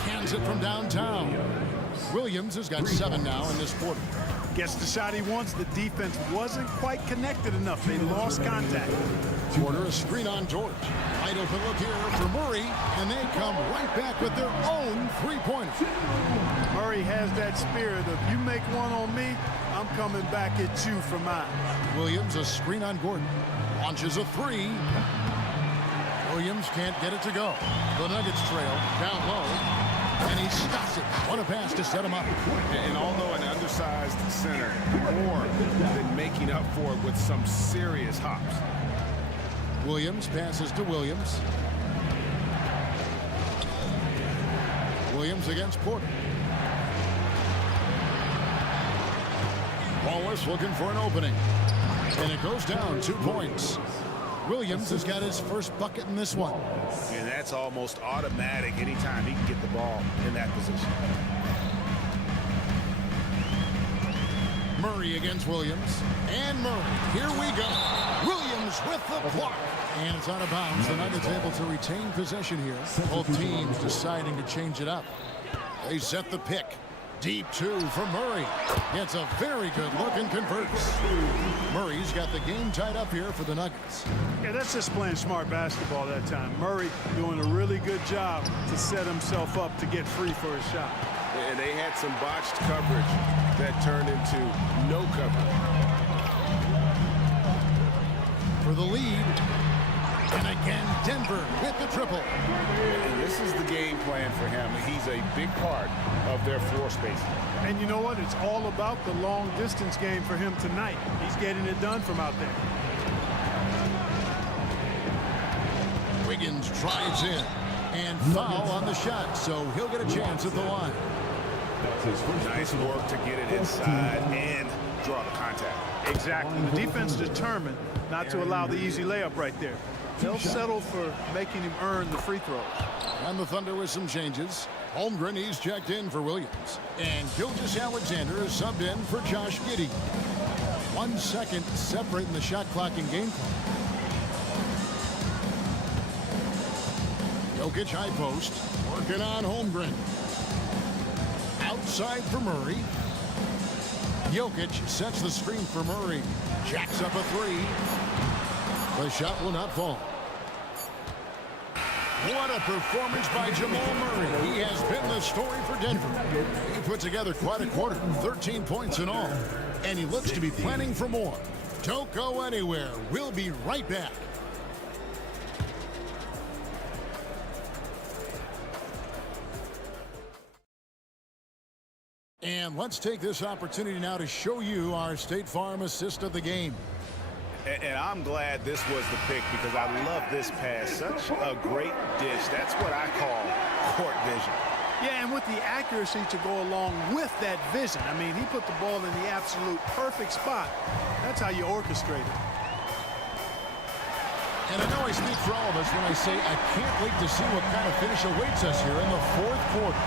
Cans it from downtown. Williams has got 7 now in this quarter. Gets the shot he wants. The defense wasn't quite connected enough. They lost contact. Porter, a screen on George. Wide open look here for Murray, and they come right back with their own 3-pointer. Murray has that spirit of, you make one on me, I'm coming back at you for mine. Williams, a screen on Gordon. Launches a 3. Williams can't get it to go. The Nuggets trail down low. And he stops it. What a pass to set him up. And although an undersized center, more than making up for it with some serious hops. Williams passes to Williams. Williams against Porter. Wallace looking for an opening. And it goes down 2 points. Williams has got his first bucket in this one. And that's almost automatic anytime he can get the ball in that position. Murray against Williams. And Murray, here we go. Williams with the block. And it's out of bounds. The Nuggets able to retain possession here. Both teams deciding to change it up. They set the pick. Deep 2 from Murray. Gets a very good look and converts. Murray's got the game tied up here for the Nuggets. Yeah, that's just playing smart basketball that time. Murray doing a really good job to set himself up to get free for his shot. And they had some botched coverage that turned into no coverage. For the lead. And again, Denver with the triple. And this is the game plan for him. He's a big part of their floor spacing. And you know what? It's all about the long distance game for him tonight. He's getting it done from out there. Wiggins drives in. And foul on the shot, so he'll get a chance at the line. Nice work to get it inside and draw the contact. Exactly. The defense determined not to allow the easy layup right there. They'll settle for making him earn the free throws. And the Thunder with some changes. Holmgren, he's checked in for Williams. And Gilgeous-Alexander is subbed in for Josh Giddey. 1 second separating the shot clock and game clock. Jokic high post, working on Holmgren. Outside for Murray. Jokic sets the screen for Murray. Jacks up a three. The shot will not fall. What a performance by Jamal Murray. He has been the story for Denver. He put together quite a quarter, 13 points in all. And he looks to be planning for more. Don't go anywhere. We'll be right back. And let's take this opportunity now to show you our State Farm assist of the game. And I'm glad this was the pick because I love this pass. Such a great dish. That's what I call court vision. Yeah, and with the accuracy to go along with that vision. I mean, he put the ball in the absolute perfect spot. That's how you orchestrate it. And I know I speak for all of us when I say I can't wait to see what kind of finish awaits us here in the fourth quarter.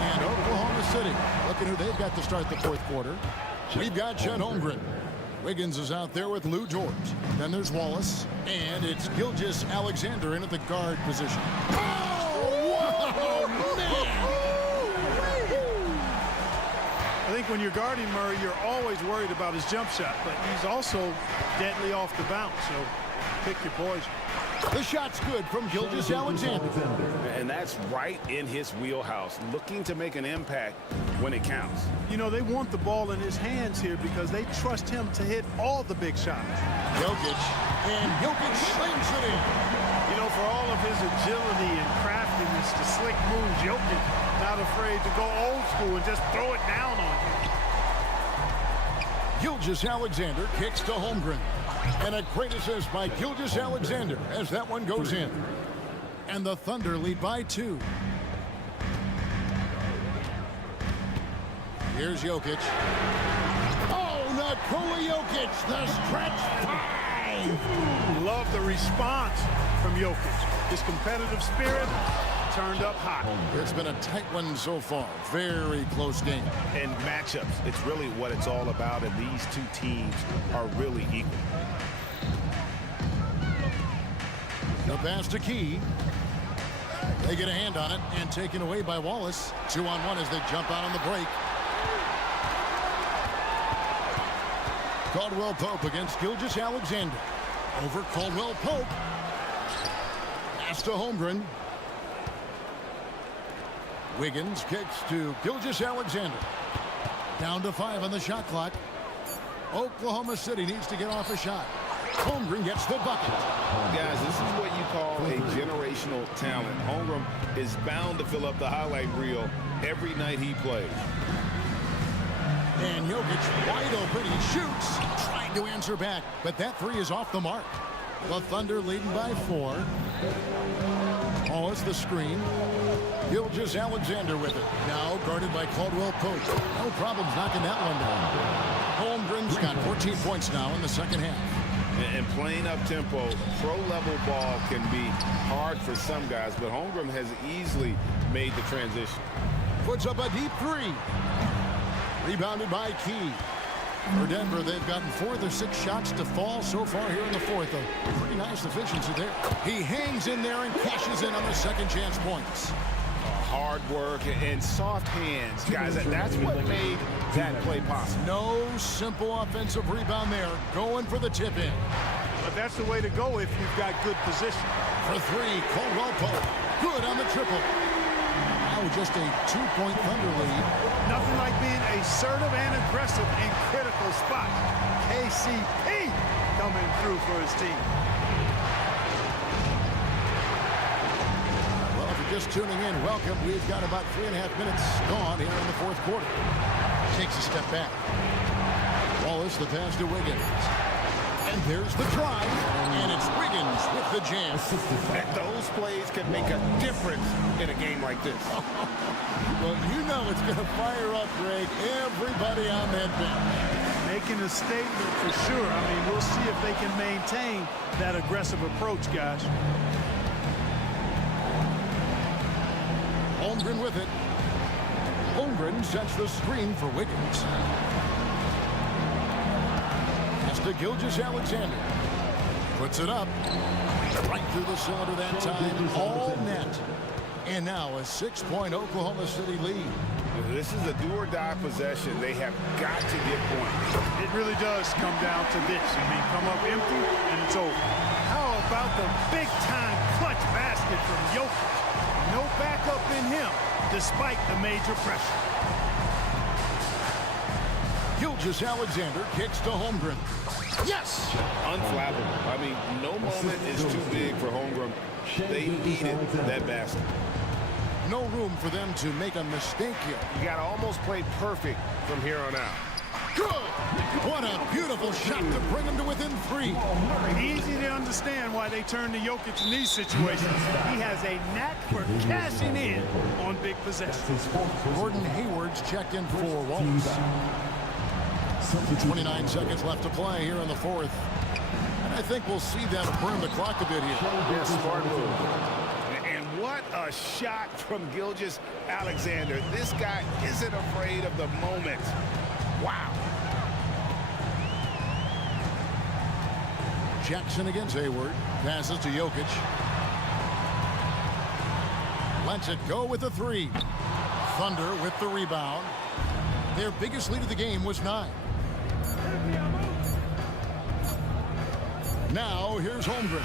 And Oklahoma City, look at who they've got to start the fourth quarter. We've got Chet Holmgren. Wiggins is out there with Lou George. Then there's Wallace. And it's Gilgeous-Alexander in at the guard position. Oh, man! I think when you're guarding Murray, you're always worried about his jump shot, but he's also deadly off the bounce, so pick your poison. The shot's good from Gilgeous-Alexander. And that's right in his wheelhouse, looking to make an impact when it counts. You know, they want the ball in his hands here because they trust him to hit all the big shots. Jokic, and Jokic slings it in. You know, for all of his agility and craftiness to slick moves, Jokic not afraid to go old school and just throw it down on you. Gilgeous-Alexander kicks to Holmgren. And a great assist by Gilgeous-Alexander as that one goes in. And the Thunder lead by 2. Here's Jokic. Oh, Nikola Jokic, the stretch 5. Love the response from Jokic. His competitive spirit turned up hot. It's been a tight one so far. Very close game. And matchups, it's really what it's all about, and these two teams are really equal. The pass to Key. They get a hand on it and taken away by Wallace. 2-on-1 as they jump out on the break. Caldwell Pope against Gilgeous-Alexander. Over Caldwell Pope. Pass to Holmgren. Wiggins kicks to Gilgeous-Alexander. Down to 5 on the shot clock. Oklahoma City needs to get off a shot. Holmgren gets the bucket. Guys, this is what you call a generational talent. Holmgren is bound to fill up the highlight reel every night he plays. And Jokic wide open. He shoots. Trying to answer back, but that three is off the mark. The Thunder leading by 4. Wallace the screen. Gilgeous-Alexander with it. Now guarded by Caldwell Pope. No problems knocking that one down. Holmgren's got 14 points now in the second half. And playing up-tempo, pro-level ball can be hard for some guys, but Holmgren has easily made the transition. Puts up a deep 3. Rebounded by Key. For Denver, they've gotten 4 of their 6 shots to fall so far here in the fourth. A pretty nice efficiency there. He hangs in there and cashes in on the second chance points. Hard work and soft hands, guys. That's what made that play possible. No simple offensive rebound there. Going for the tip in. But that's the way to go if you've got good position. For 3, Caldwell Pope. Good on the triple. Now just a 2-point Thunder lead. Nothing like being assertive and aggressive in critical spots. KCP coming through for his team. Just tuning in, welcome. We've got about 3.5 minutes gone here in the fourth quarter. Takes a step back. Wallace, the pass to Wiggins. And there's the drive. And it's Wiggins with the jam. And those plays can make a difference in a game like this. Well, you know it's going to fire up, Greg, everybody on that bench. Making a statement for sure. I mean, we'll see if they can maintain that aggressive approach, guys. Holmgren with it. Holmgren sets the screen for Wiggins. Pass to Gilgeous-Alexander. Puts it up. Right through the cylinder that time. All net. And now a 6-point Oklahoma City lead. This is a do-or-die possession. They have got to get points. It really does come down to this. I mean, come up empty, and it's over. How about the big-time clutch basket from Jokic? No backup in him, despite the major pressure. Gilgeous-Alexander kicks to Holmgren. Yes! Unflappable. I mean, no moment is too big for Holmgren. They needed that basket. No room for them to make a mistake here. You got to almost play perfect from here on out. Good! What a beautiful shot to bring them to within 3. Easy to understand why they turn to Jokic in these situations. He has a knack for cashing in on big possessions. Gordon Hayward's checked in for Wallace. 29 seconds left to play here in the fourth. And I think we'll see them burn the clock a bit here. Yeah, smart move. And what a shot from Gilgeous-Alexander. This guy isn't afraid of the moment. Wow. Jackson against Hayward. Passes to Jokic. Lets it go with the 3. Thunder with the rebound. Their biggest lead of the game was 9. Now here's Holmgren.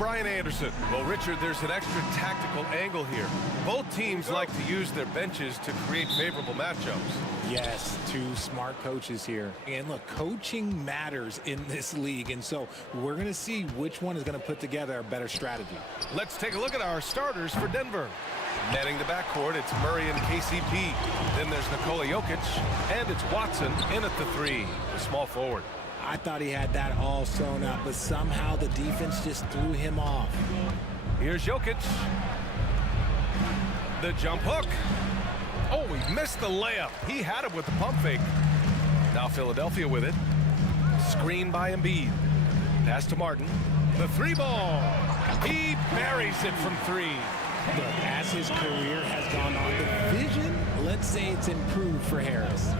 Brian Anderson. Well, Richard, there's an extra tactical angle here. Both teams like to use their benches to create favorable matchups. Yes, two smart coaches here. And look, coaching matters in this league, and so we're going to see which one is going to put together a better strategy. Let's take a look at our starters for Denver. Netting the backcourt, it's Murray and KCP. Then there's Nikola Jokic, and it's Watson in at the 3, the small forward. I thought he had that all sewn up, but somehow the defense just threw him off. Here's Jokic. The jump hook. Oh, he missed the layup. He had it with the pump fake. Now Philadelphia with it. Screen by Embiid. Pass to Martin. The 3 ball. He buries it from 3. Look, as his career has gone on, the vision, let's say it's improved for Harris.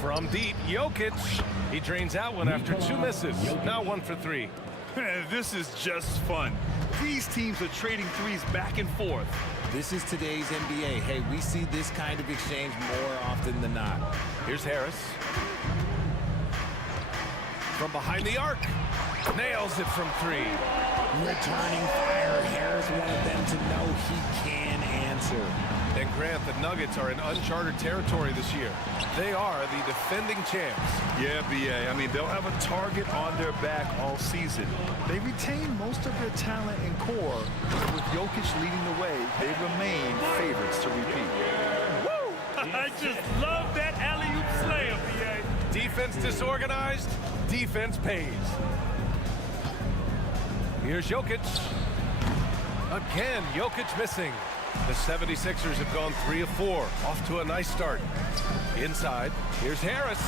From deep, Jokic. He drains out one after 2 misses. Now 1 for 3. This is just fun. These teams are trading threes back and forth. This is today's NBA. Hey, we see this kind of exchange more often than not. Here's Harris. From behind the arc. Nails it from 3. Returning fire. Harris wanted them to know he can answer. And Grant, the Nuggets are in uncharted territory this year. They are the defending champs. Yeah, BA. I mean, they'll have a target on their back all season. They retain most of their talent and core. With Jokic leading the way, they remain favorites to repeat. Woo! I just love that alley-oop slam, BA. Defense disorganized, defense pays. Here's Jokic. Again, Jokic missing. The 76ers have gone 3 of 4. Off to a nice start. Inside, here's Harris.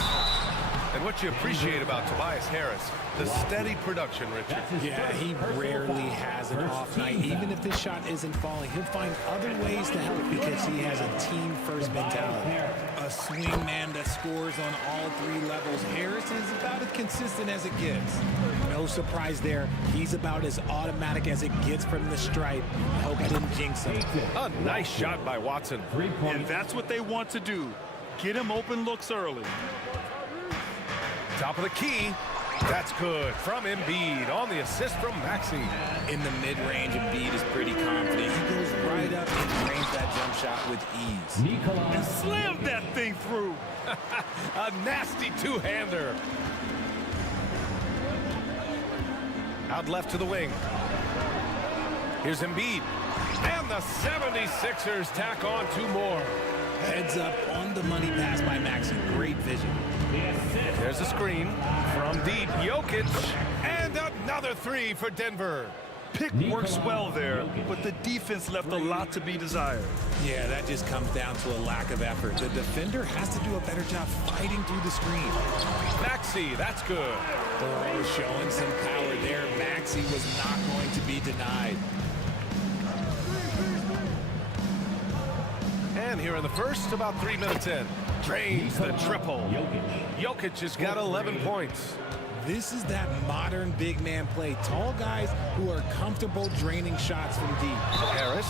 And what you appreciate about Tobias Harris, the steady production, Richard. Yeah, he rarely has an off night. Even if this shot isn't falling, he'll find other ways to help because he has a team-first mentality. A swing man that scores on all 3 levels. Harris is about as consistent as it gets. No surprise there. He's about as automatic as it gets from the stripe. I hope I didn't jinx him. A nice shot by Watson. And that's what they want to do. Get him open looks early. Top of the key. That's good from Embiid on the assist from Maxey. In the mid-range, Embiid is pretty confident. He goes right up and drains that jump shot with ease. And slammed that thing through. A nasty 2-hander. Out left to the wing. Here's Embiid. And the 76ers tack on 2 more. Heads up on the money pass by Maxey. Great vision. There's a screen from deep. Jokic. And another 3 for Denver. Pick works well there, but the defense left a lot to be desired. Yeah, that just comes down to a lack of effort. The defender has to do a better job fighting through the screen. Maxey, that's good. Oh, showing some power there. Maxey was not going to be denied. And here in the first, about 3 minutes in. Drains the triple. Jokic has got 11 points. This is that modern big man play. Tall guys who are comfortable draining shots from deep. Harris.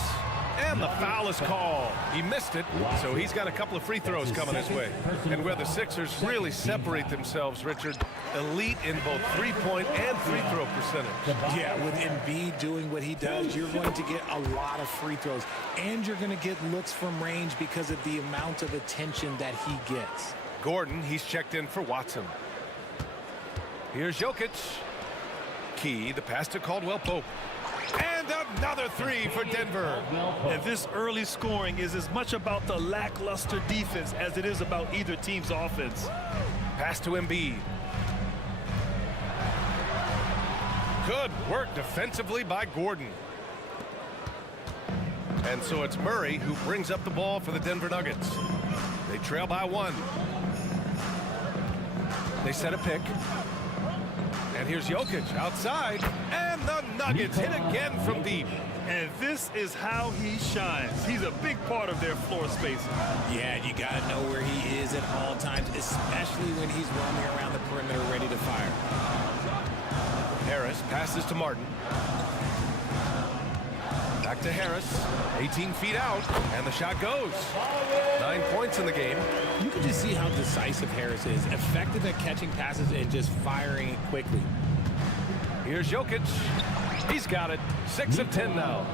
And the foul is called. He missed it, so he's got a couple of free throws coming his way. And where the Sixers really separate themselves, Richard, elite in both three-point and free-throw percentage. Yeah, with Embiid doing what he does, you're going to get a lot of free throws. And you're going to get looks from range because of the amount of attention that he gets. Gordon, he's checked in for Watson. Here's Jokic. Key, the pass to Caldwell-Pope. And another 3 for Denver. And this early scoring is as much about the lackluster defense as it is about either team's offense. Pass to Embiid. Good work defensively by Gordon. And so it's Murray who brings up the ball for the Denver Nuggets. They trail by 1. They set a pick. And here's Jokic outside. And the Nuggets hit again from deep. And this is how he shines. He's a big part of their floor spacing. Yeah, you got to know where he is at all times, especially when he's roaming around the perimeter ready to fire. Harris passes to Martin. Back to Harris, 18 feet out, and the shot goes. 9 points in the game. You can just see how decisive Harris is, effective at catching passes and just firing it quickly. Here's Jokic. He's got it. 6 of 10 now.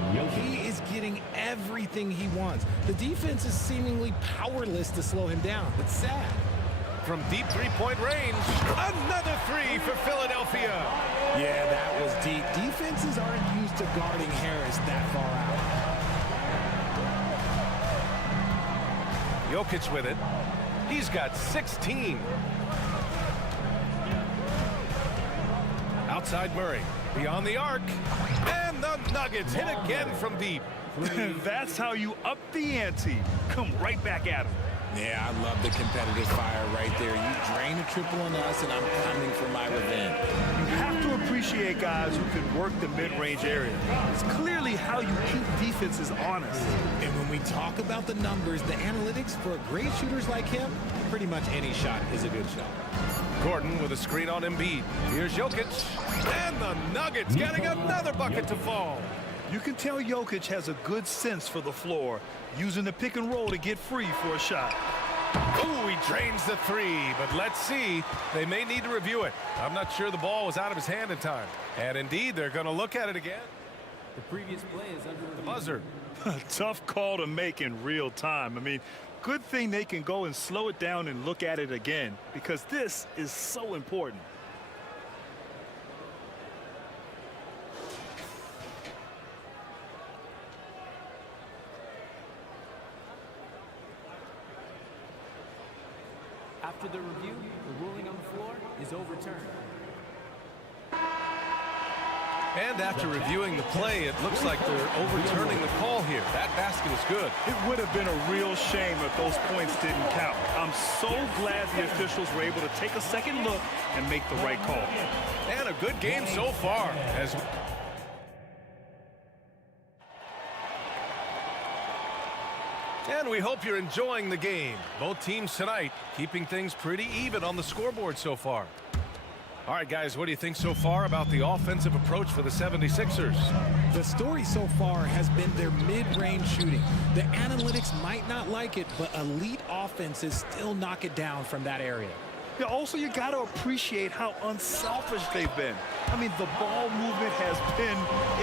He is getting everything he wants. The defense is seemingly powerless to slow him down. It's sad. From deep three-point range, another three for Philadelphia. Yeah, that was deep. Defenses aren't used to guarding Harris that far out. Jokic with it. He's got 16. Outside Murray, beyond the arc, and the Nuggets hit again from deep. That's how you up the ante. Come right back at him. Yeah, I love the competitive fire right there. You drain a triple on us, and I'm coming for my revenge. You have to appreciate guys who can work the mid-range area. It's clearly how you keep defenses honest. And when we talk about the numbers, the analytics for great shooters like him, pretty much any shot is a good shot. Gordon with a screen on Embiid. Here's Jokic, and the Nuggets getting another bucket to fall. You can tell Jokic has a good sense for the floor, using the pick and roll to get free for a shot. Ooh, he drains the three, but let's see. They may need to review it. I'm not sure the ball was out of his hand in time. And indeed, they're going to look at it again. The previous play is under the buzzer. Tough call to make in real time. I mean, good thing they can go and slow it down and look at it again, because this is so important. After the review, the ruling on the floor is overturned. And after reviewing the play, it looks like they're overturning the call here. That basket is good. It would have been a real shame if those points didn't count. I'm so glad the officials were able to take a second look and make the right call. And a good game so far. And we hope you're enjoying the game. Both teams tonight keeping things pretty even on the scoreboard so far. All right, guys, what do you think so far about the offensive approach for the 76ers? The story so far has been their mid-range shooting. The analytics might not like it, but elite offenses still knock it down from that area. Yeah, also, you got to appreciate how unselfish they've been. I mean, the ball movement has been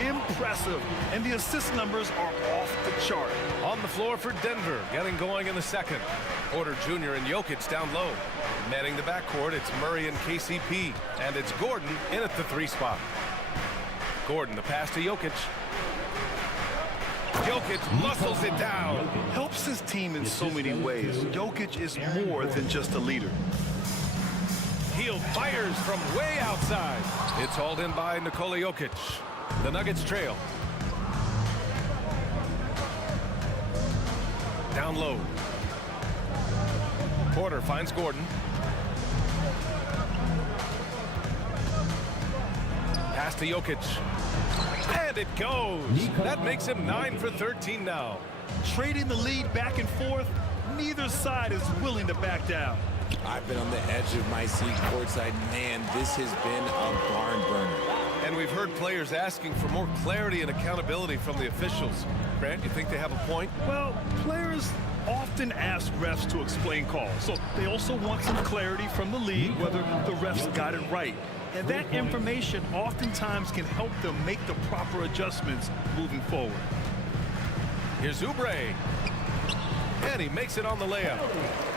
impressive, and the assist numbers are off the chart. On the floor for Denver, getting going in the second. Porter Jr. and Jokic down low. Manning the backcourt, it's Murray and KCP, and it's Gordon in at the 3 spot. Gordon, the pass to Jokic. Jokic muscles it down. Helps his team in so many ways. Jokic is more than just a leader. Hield fires from way outside. It's hauled in by Nikola Jokic. The Nuggets trail. Down low. Porter finds Gordon. Pass to Jokic. And it goes. That makes him 9 for 13 now. Trading the lead back and forth, neither side is willing to back down. I've been on the edge of my seat courtside. Man, this has been a barn burner. And we've heard players asking for more clarity and accountability from the officials. Grant, you think they have a point? Well, players often ask refs to explain calls, so they also want some clarity from the league whether the refs got it right. And that information oftentimes can help them make the proper adjustments moving forward. Here's Oubre. And he makes it on the layup.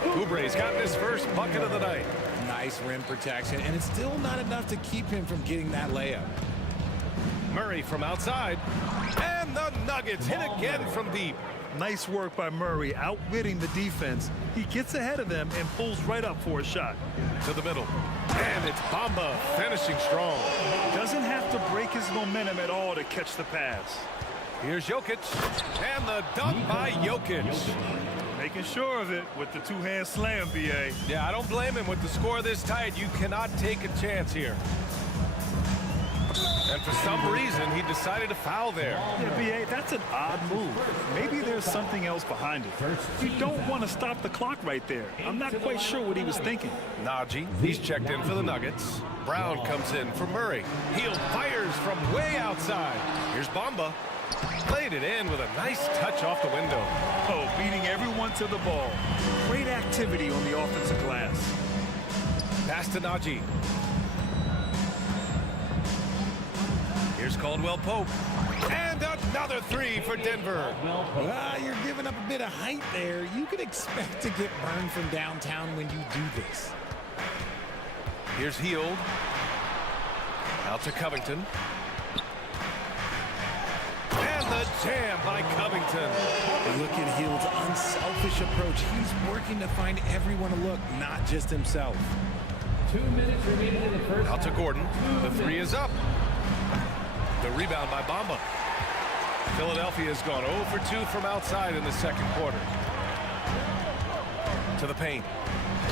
Oubre's got his first bucket of the night. Nice rim protection, and it's still not enough to keep him from getting that layup. Murray from outside. And the Nuggets hit again from deep. Nice work by Murray, outwitting the defense. He gets ahead of them and pulls right up for a shot. To the middle. And it's Bamba finishing strong. Doesn't have to break his momentum at all to catch the pass. Here's Jokic. And the dunk by Jokic. Making sure of it with the two-hand slam, B.A. Yeah, I don't blame him with the score this tight. You cannot take a chance here. And for some reason, he decided to foul there. Yeah, B.A., that's an odd move. Maybe there's something else behind it. You don't want to stop the clock right there. I'm not quite sure what he was thinking. Najee, he's checked in for the Nuggets. Brown comes in for Murray. Hield fires from way outside. Here's Bamba. Played it in with a nice touch off the window. Oh, beating everyone to the ball. Great activity on the offensive glass. Pass to Najee. Here's Caldwell Pope. And another three for Denver. You're giving up a bit of height there. You can expect to get burned from downtown when you do this. Here's Hield. Out to Covington. And the jam by Covington. Look at Hield's unselfish approach. He's working to find everyone to look, not just himself. 2 minutes remaining in the first. Out to Gordon. The three is up. The rebound by Bamba. Philadelphia has gone 0 for 2 from outside in the second quarter. To the paint.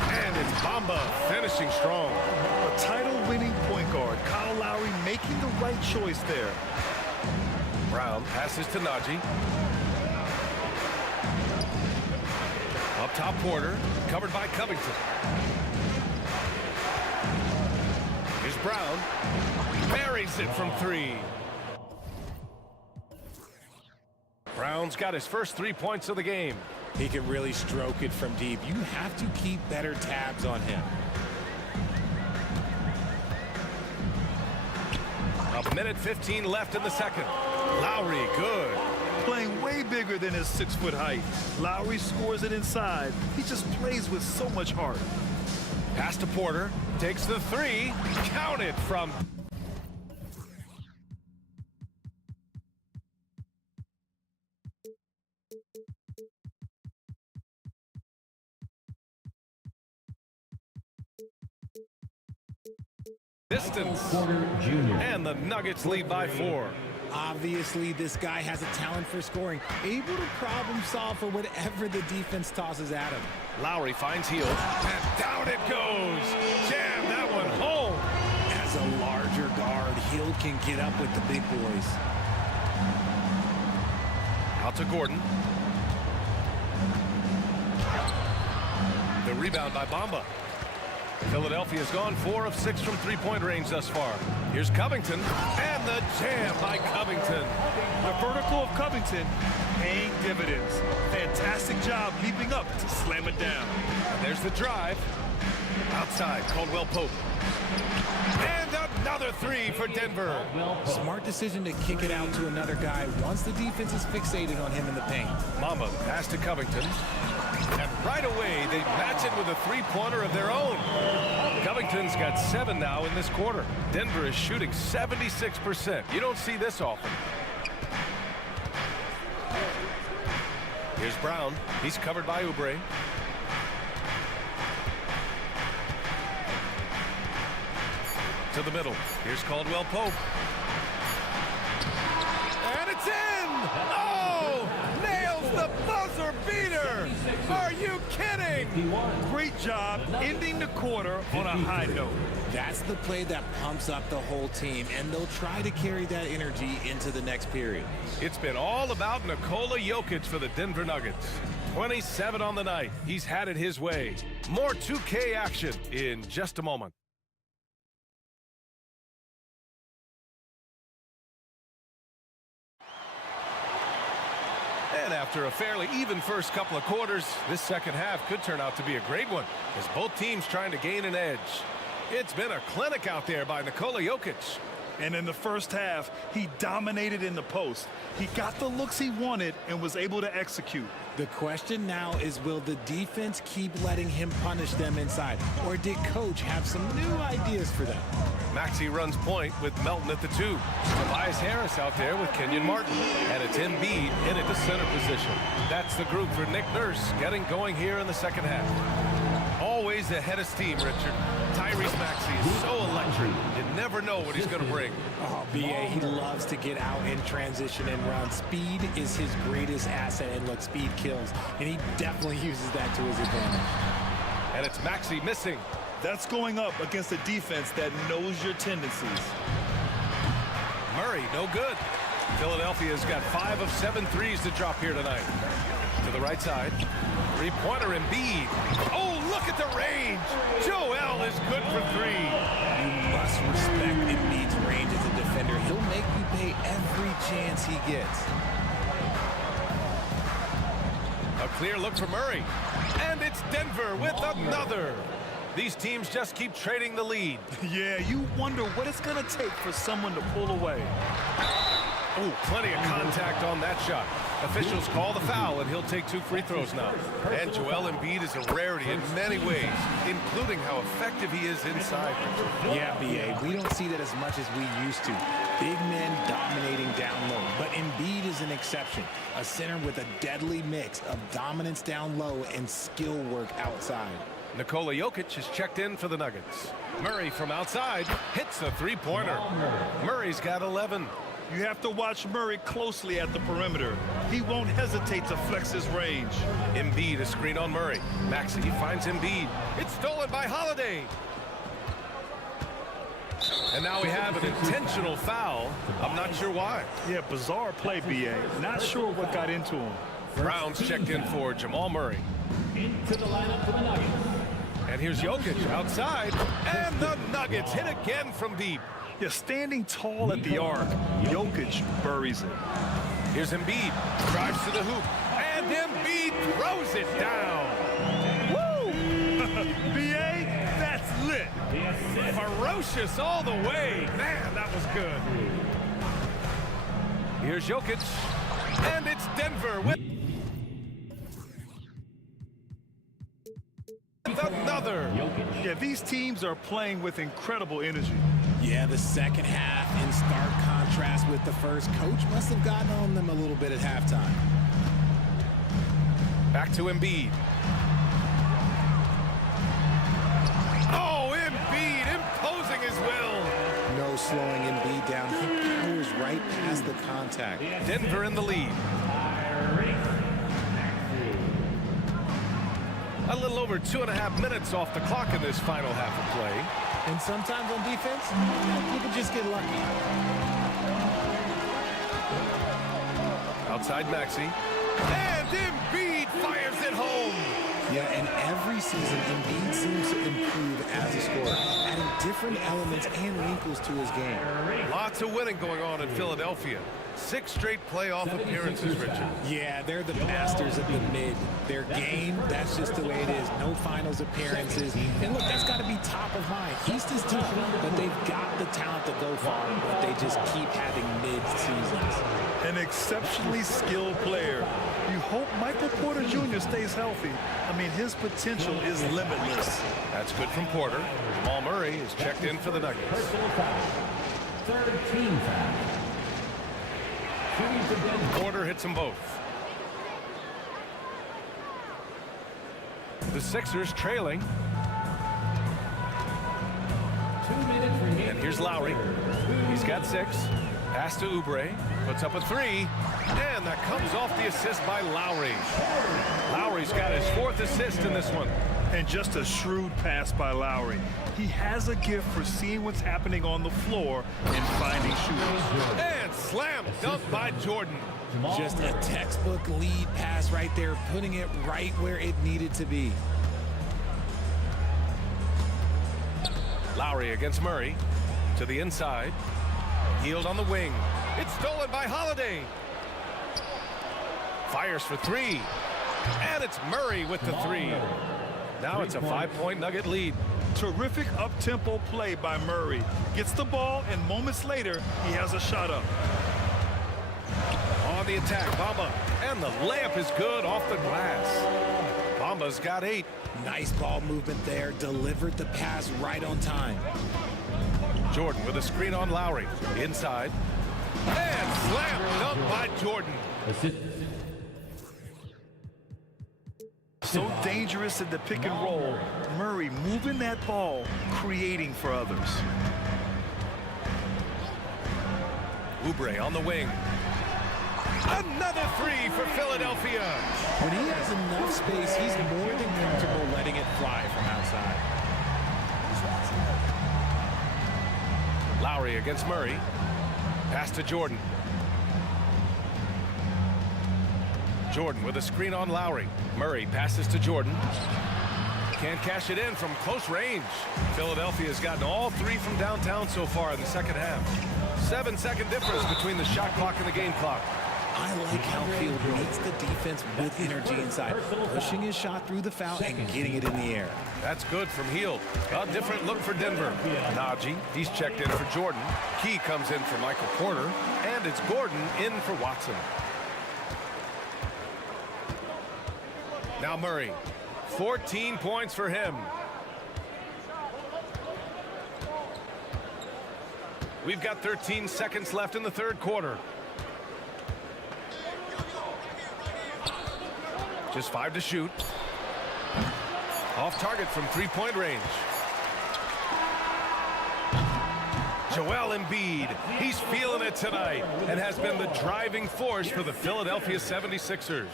And it's Bamba finishing strong. A title-winning point guard, Kyle Lowry making the right choice there. Brown passes to Najee. Up top, Porter, covered by Covington. Here's Brown. Buries it from three. Brown's got his first 3 points of the game. He can really stroke it from deep. You have to keep better tabs on him. A minute 15 left in the second. Lowry, good. Playing way bigger than his 6-foot height. Lowry scores it inside. He just plays with so much heart. Pass to Porter. Takes the three. Count it from... distance. And the Nuggets lead by 4. Obviously, this guy has a talent for scoring, able to problem solve for whatever the defense tosses at him. Lowry finds Hield, and down it goes. Jam that one home. As a larger guard, Hield can get up with the big boys. Out to Gordon. The rebound by Bamba. Philadelphia's gone 4 of 6 from three-point range thus far. Here's Covington, and the jam by Covington. The vertical of Covington paying dividends. Fantastic job leaping up to slam it down. And there's the drive. Outside, Caldwell Pope. And another three for Denver. Smart decision to kick it out to another guy once the defense is fixated on him in the paint. Mamba pass to Covington. And right away, they match it with a three-pointer of their own. Covington's got 7 now in this quarter. Denver is shooting 76%. You don't see this often. Here's Brown. He's covered by Oubre. To the middle. Here's Caldwell Pope. And it's in! Oh! Nails the buzzer beater! Are you kidding? Great job ending the quarter on a high note. That's the play that pumps up the whole team, and they'll try to carry that energy into the next period. It's been all about Nikola Jokic for the Denver Nuggets. 27 on the night. He's had it his way. More 2K action in just a moment. And after a fairly even first couple of quarters, this second half could turn out to be a great one, as both teams trying to gain an edge. It's been a clinic out there by Nikola Jokic. And in the first half, he dominated in the post. He got the looks he wanted and was able to execute. The question now is, will the defense keep letting him punish them inside? Or did Coach have some new ideas for them? Maxey runs point with Melton at the 2. Tobias Harris out there with Kenyon Martin. And it's Embiid in at the center position. That's the group for Nick Nurse getting going here in the second half. Always ahead of steam, Richard. Tyrese Maxey is so electric. You never know what he's going to bring. Oh, B.A., he loves to get out in transition and run. Speed is his greatest asset, and look, speed kills. And he definitely uses that to his advantage. And it's Maxey missing. That's going up against a defense that knows your tendencies. Murray, no good. Philadelphia's got 5 of 7 threes to drop here tonight. To the right side. Three-pointer Embiid. Oh, look at the range. Joel is good for 3. You must respect Embiid's range as a defender. He'll make you pay every chance he gets. A clear look for Murray. And it's Denver with another. These teams just keep trading the lead. Yeah, you wonder what it's going to take for someone to pull away. Oh, plenty of contact on that shot. Officials call the foul, and he'll take 2 free throws now. And Joel Embiid is a rarity in many ways, including how effective he is inside. Yeah, B.A., we don't see that as much as we used to. Big men dominating down low. But Embiid is an exception. A center with a deadly mix of dominance down low and skill work outside. Nikola Jokic is checked in for the Nuggets. Murray from outside hits the three-pointer. Murray's got 11. You have to watch Murray closely at the perimeter. He won't hesitate to flex his range. Embiid a screen on Murray. Maxey finds Embiid. It's stolen by Holiday. And now we have an intentional foul. I'm not sure why. Yeah, bizarre play, B.A. Not sure what got into him. Brown's checked in for Jamal Murray. Into the lineup for the Nuggets. And here's Jokic outside. And the Nuggets hit again from deep. Yeah, standing tall at the arc, Jokic buries it. Here's Embiid, drives to the hoop, and Embiid throws it down. Woo! B.A., that's lit. Ferocious all the way. Man, that was good. Here's Jokic, and it's Denver with another. Yeah, these teams are playing with incredible energy. Yeah, the second half in stark contrast with the first. Coach must have gotten on them a little bit at halftime. Back to Embiid. Oh, Embiid imposing his will. No slowing Embiid down. He powers right past the contact. Denver in the lead. A little over 2.5 minutes off the clock in this final half of play. And sometimes on defense, you can just get lucky. Outside Maxey. And Embiid fires it home. Yeah, and every season, Embiid seems to improve as a scorer, adding different elements and wrinkles to his game. Lots of winning going on in Philadelphia. 6 straight playoff appearances, Richard. Yeah, they're the masters of the mid. Their game, that's just the way it is. No finals appearances. And look, that's got to be top of mind. East is tough, but they've got the talent to go far, but they just keep having mid-seasons. An exceptionally skilled player. You hope Michael Porter Jr. stays healthy. I mean, his potential is limitless. That's good from Porter. Jamal Murray is checked in for the Nuggets. Personal foul. 13 foul. Porter hits them both. The Sixers trailing. 2 minutes remaining. And here's Lowry. He's got 6. Pass to Oubre. Puts up a 3. And that comes off the assist by Lowry. Lowry's got his 4th assist in this one. And just a shrewd pass by Lowry. He has a gift for seeing what's happening on the floor and finding shooters. And slam dunk by Jordan. Just a textbook lead pass right there, putting it right where it needed to be. Lowry against Murray. To the inside. Healed on the wing. It's stolen by Holiday. Fires for 3. And it's Murray with the 3. Now it's a 5-point Nugget lead. Terrific up-tempo play by Murray. Gets the ball, and moments later, he has a shot up. On the attack, Bamba. And the layup is good off the glass. Bamba's got 8. Nice ball movement there. Delivered the pass right on time. Jordan with a screen on Lowry. Inside. And slam dunk by Jordan. So dangerous in the pick and roll. Murray moving that ball, creating for others. Oubre on the wing. Another 3 for Philadelphia. When he has enough space, he's more than comfortable letting it fly from outside. Lowry against Murray. Pass to Jordan. Jordan with a screen on Lowry. Murray passes to Jordan. Can't cash it in from close range. Philadelphia's gotten all 3 from downtown so far in the second half. 7-second difference between the shot clock and the game clock. I like how Field meets the defense with energy inside, pushing his shot through the foul and getting it in the air. That's good from Hield. A different look for Denver. Najee, he's checked in for Jordan. Key comes in for Michael Porter. And it's Gordon in for Watson. Now Murray. 14 points for him. We've got 13 seconds left in the third quarter. Just 5 to shoot. Off target from three-point range. Joel Embiid, he's feeling it tonight and has been the driving force for the Philadelphia 76ers.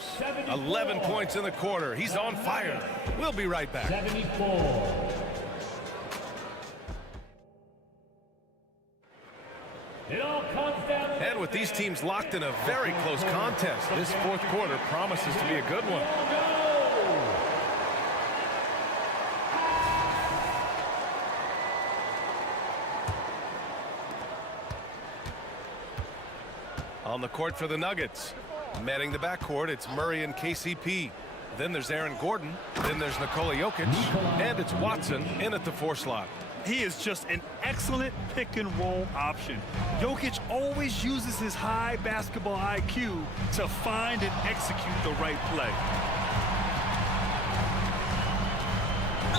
11 points in the quarter. He's on fire. We'll be right back. 74. It all comes down to... And with these teams locked in a very close contest, this fourth quarter promises to be a good one. On the court for the Nuggets. Manning the backcourt, it's Murray and KCP. Then there's Aaron Gordon. Then there's Nikola Jokic. And it's Watson in at the 4 slot. He is just an excellent pick-and-roll option. Jokic always uses his high basketball IQ to find and execute the right play.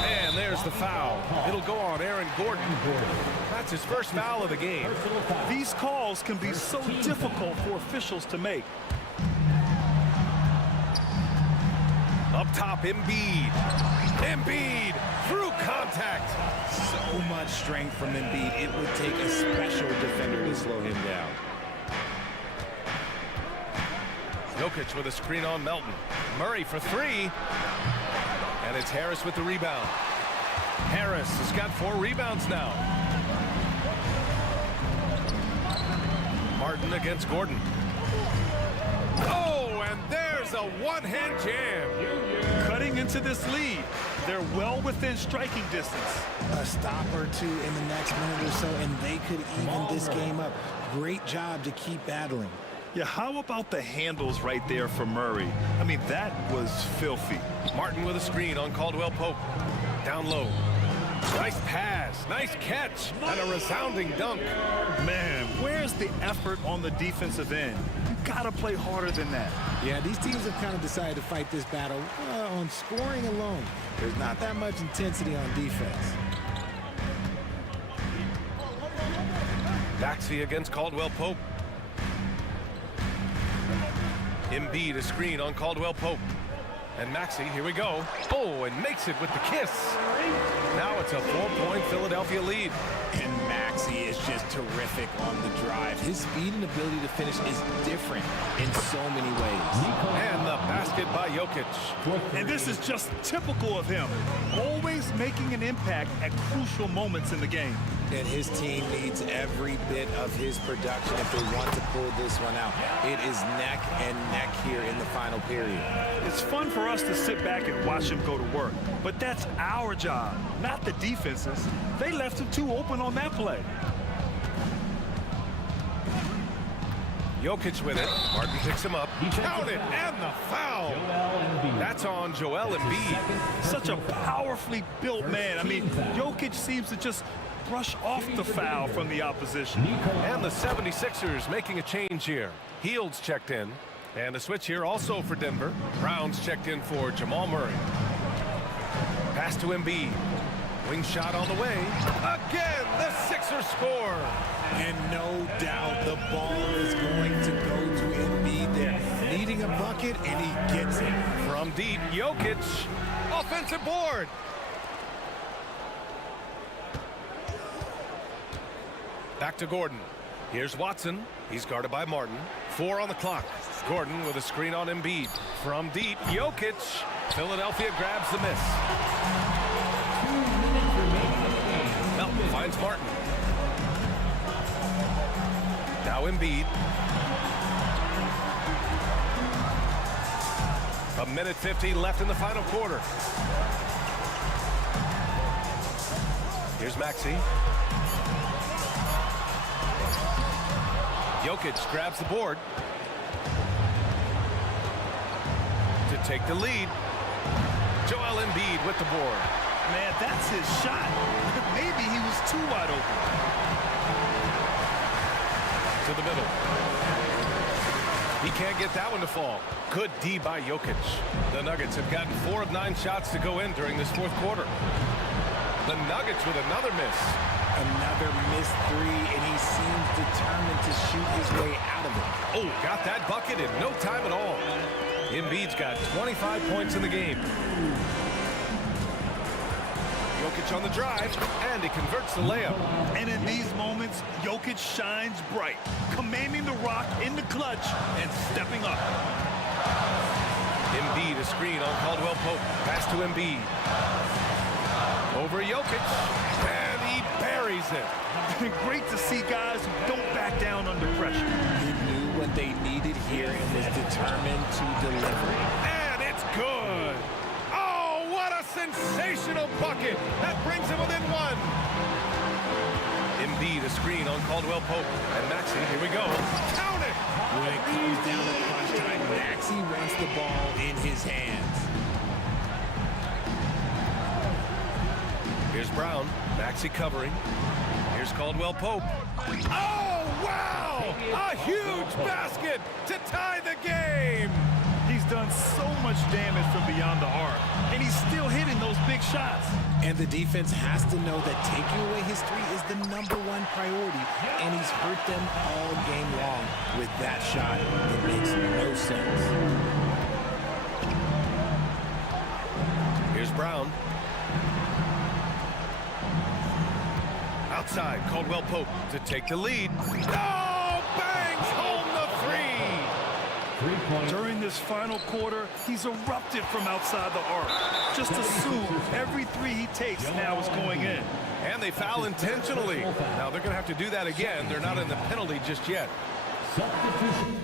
And there's the foul. It'll go on Aaron Gordon. That's his first foul of the game. These calls can be so difficult for officials to make. Up top, Embiid. Embiid through contact. So much strength from Embiid. It would take a special defender to slow him down. Jokic with a screen on Melton. Murray for 3. And it's Harris with the rebound. Harris has got 4 rebounds now. Martin against Gordon. Oh, and there's a one-hand jam. Cutting into this lead. They're well within striking distance. A stop or two in the next minute or so, and they could even this game up. Great job to keep battling. Yeah, how about the handles right there for Murray? I mean, that was filthy. Martin with a screen on Caldwell Pope. Down low. Nice pass, nice catch, and a resounding dunk. Man, where's the effort on the defensive end? You gotta play harder than that. Yeah, these teams have kind of decided to fight this battle on scoring alone. There's not that much intensity on defense. Maxey against Caldwell Pope. Embiid a screen on Caldwell Pope. And Maxey, here we go. Oh, and makes it with the kiss. Now it's a 4-point Philadelphia lead. And Maxey is just terrific on the drive. His speed and ability to finish is different in so many ways. And the basket by Jokic. And this is just typical of him. Always making an impact at crucial moments in the game. And his team needs every bit of his production if they want to pull this one out. It is neck and neck here in the final period. It's fun for us to sit back and watch him go to work, but that's our job, not the defense's. They left him too open on that play. Jokic with it. Martin picks him up. Count it, and the foul. That's on Joel Embiid. Such a powerfully built man. I mean, Jokic seems to just brush off the foul from the opposition. And the 76ers making a change here. Hield's checked in. And a switch here also for Denver. Brown's checked in for Jamal Murray. Pass to Embiid. Wing shot on the way. Again, the Sixers score. And no doubt the ball is going to go to Embiid there. Needing a bucket, and he gets it. From deep, Jokic. Offensive board. Back to Gordon. Here's Watson. He's guarded by Martin. 4 on the clock. Gordon with a screen on Embiid. From deep, Jokic. Philadelphia grabs the miss. 2 minutes remaining in the game. Melton finds Martin. Now Embiid. A minute 50 left in the final quarter. Here's Maxey. Jokic grabs the board. to take the lead. Joel Embiid with the board. Man, that's his shot. Maybe he was too wide open. To the middle. He can't get that one to fall. Good D by Jokic. The Nuggets have gotten 4 of 9 shots to go in during this fourth quarter. The Nuggets with another miss. Another missed three, and he seems determined to shoot his way out of it. Oh, got that bucket in no time at all. Embiid's got 25 points in the game. Jokic on the drive, and he converts the layup. And in these moments, Jokic shines bright, commanding the rock in the clutch and stepping up. Embiid, a screen on Caldwell Pope. Pass to Embiid. Over Jokic, and he buries it. Great to see guys who don't back down under pressure. He knew what they needed here and was determined to deliver. And it's good. Oh, what a sensational bucket. That brings him within 1. Embiid, a screen on Caldwell Pope. And Maxey, here we go. Count it. When it comes down to crunch time, Maxey wants the ball in his hands. Here's Brown. Maxey covering. Here's Caldwell Pope. Oh, wow! A huge basket to tie the game! He's done so much damage from beyond the arc, and he's still hitting those big shots. And the defense has to know that taking away his three is the #1 priority, and he's hurt them all game long with that shot. It makes no sense. Here's Brown. Outside, Caldwell Pope to take the lead. Oh, bangs home the 3. During this final quarter, he's erupted from outside the arc. Just assume every 3 he takes now is going in. And they foul intentionally. Now they're going to have to do that again. They're not in the penalty just yet. Substitution.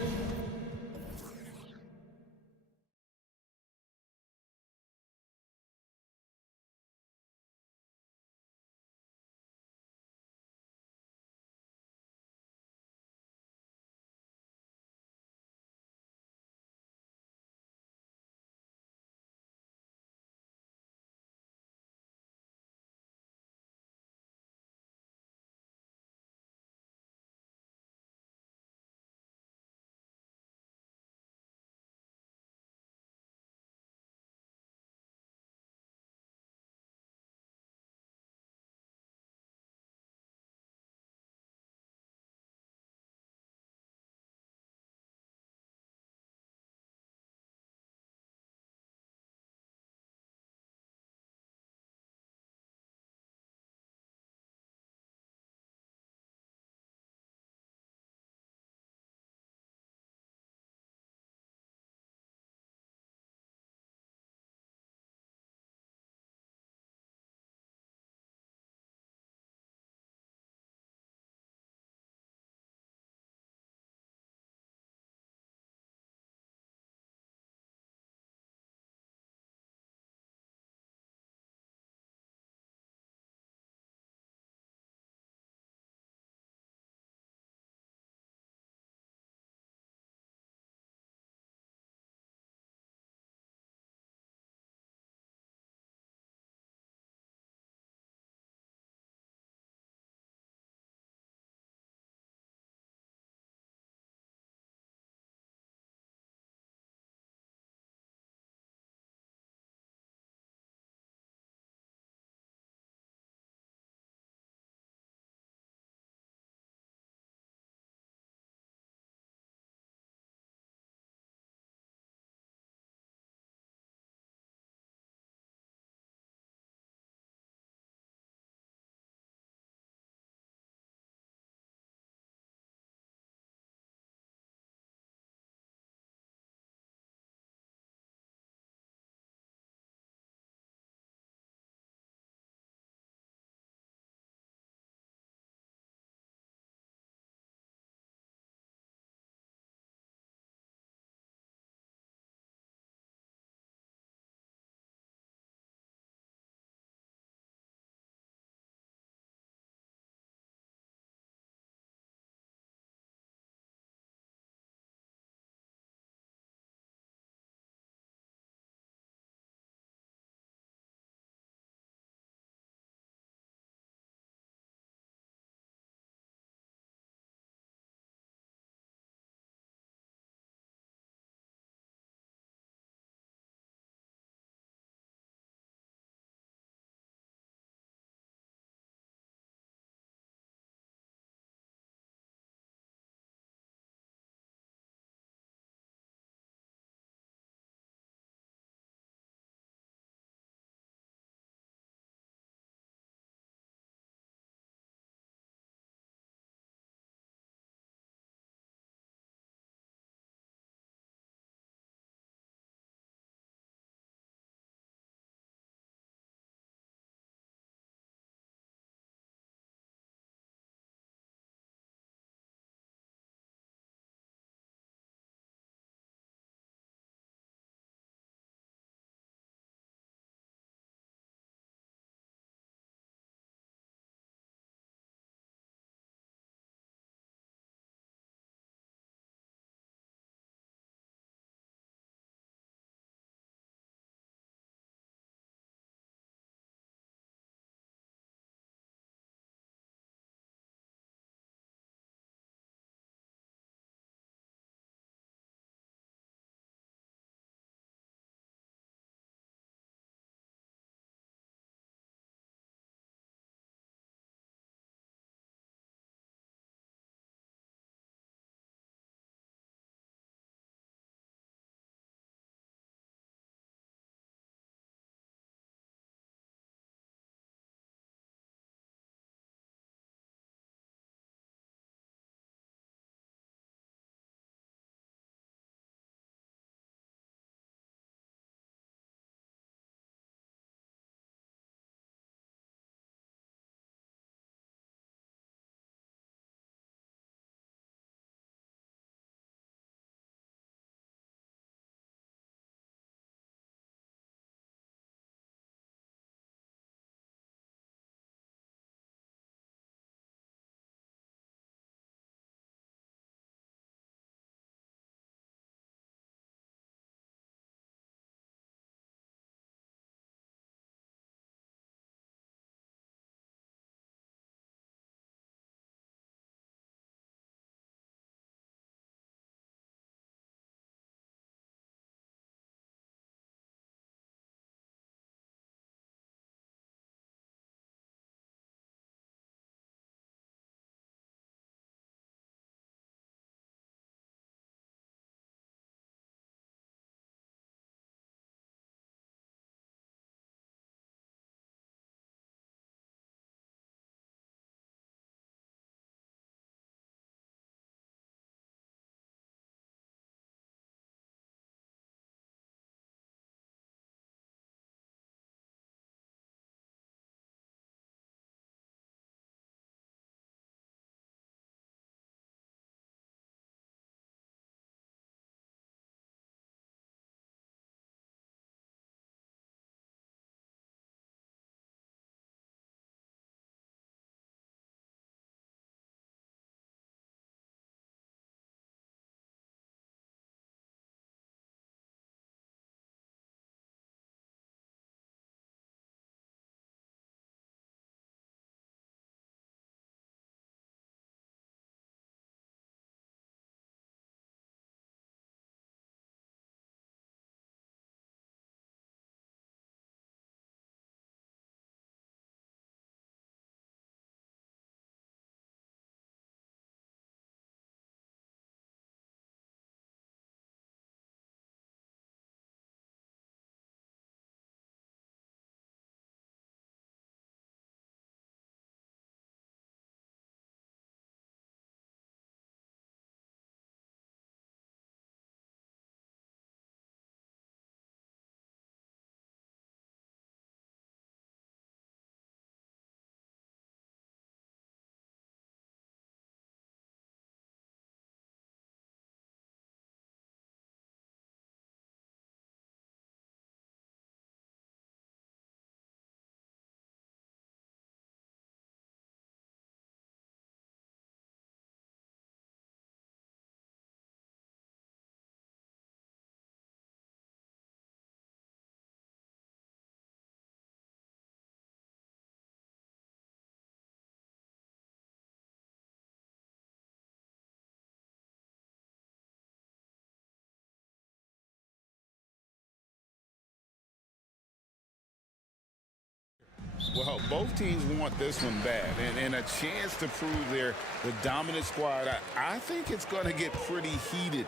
Well, both teams want this one bad, and a chance to prove they're the dominant squad. I think it's going to get pretty heated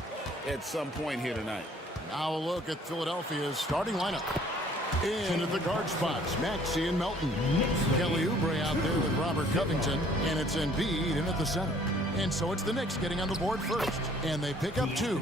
at some point here tonight. Now a look at Philadelphia's starting lineup. In at the guard spots, Maxey and Melton. Kelly Oubre out there with Robert Covington, and it's Embiid in at the center. And so it's the Knicks getting on the board first, and they pick up 2.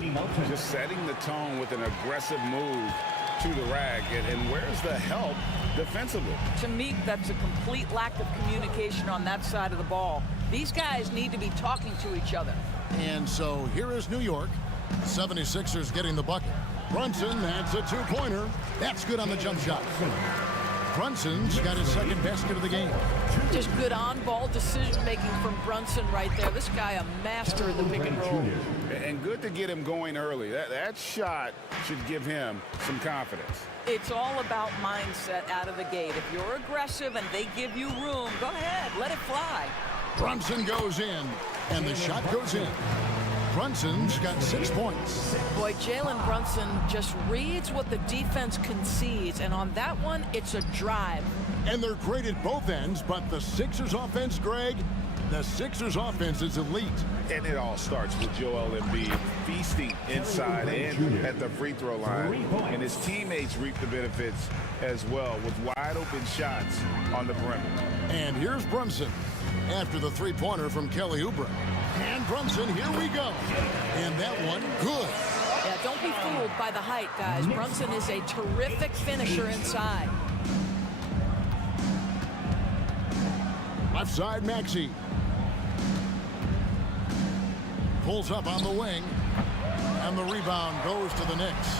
Just setting the tone with an aggressive move to the rag, and where's the help defensively? To me, that's a complete lack of communication on that side of the ball. These guys need to be talking to each other. And so here is New York. The 76ers getting the bucket. Brunson, that's a 2-pointer. That's good on the jump shot. Brunson's got his second basket of the game. Just good on-ball decision-making from Brunson right there. This guy a master of the pick and roll. And good to get him going early. That shot should give him some confidence. It's all about mindset out of the gate. If you're aggressive and they give you room, go ahead, let it fly. Brunson goes in, and the shot goes in. Brunson's got 6 points. Boy, Jalen Brunson just reads what the defense concedes, and on that one, it's a drive. And they're great at both ends, but the Sixers offense, Greg, the Sixers offense is elite. And it all starts with Joel Embiid feasting inside and at the free throw line. And his teammates reap the benefits as well with wide open shots on the perimeter. And here's Brunson after the 3-pointer from Kelly Oubre. And Brunson, here we go. And that one, good. Yeah, don't be fooled by the height, guys. Brunson is a terrific finisher inside. Left side, Maxey. Pulls up on the wing. And the rebound goes to the Knicks.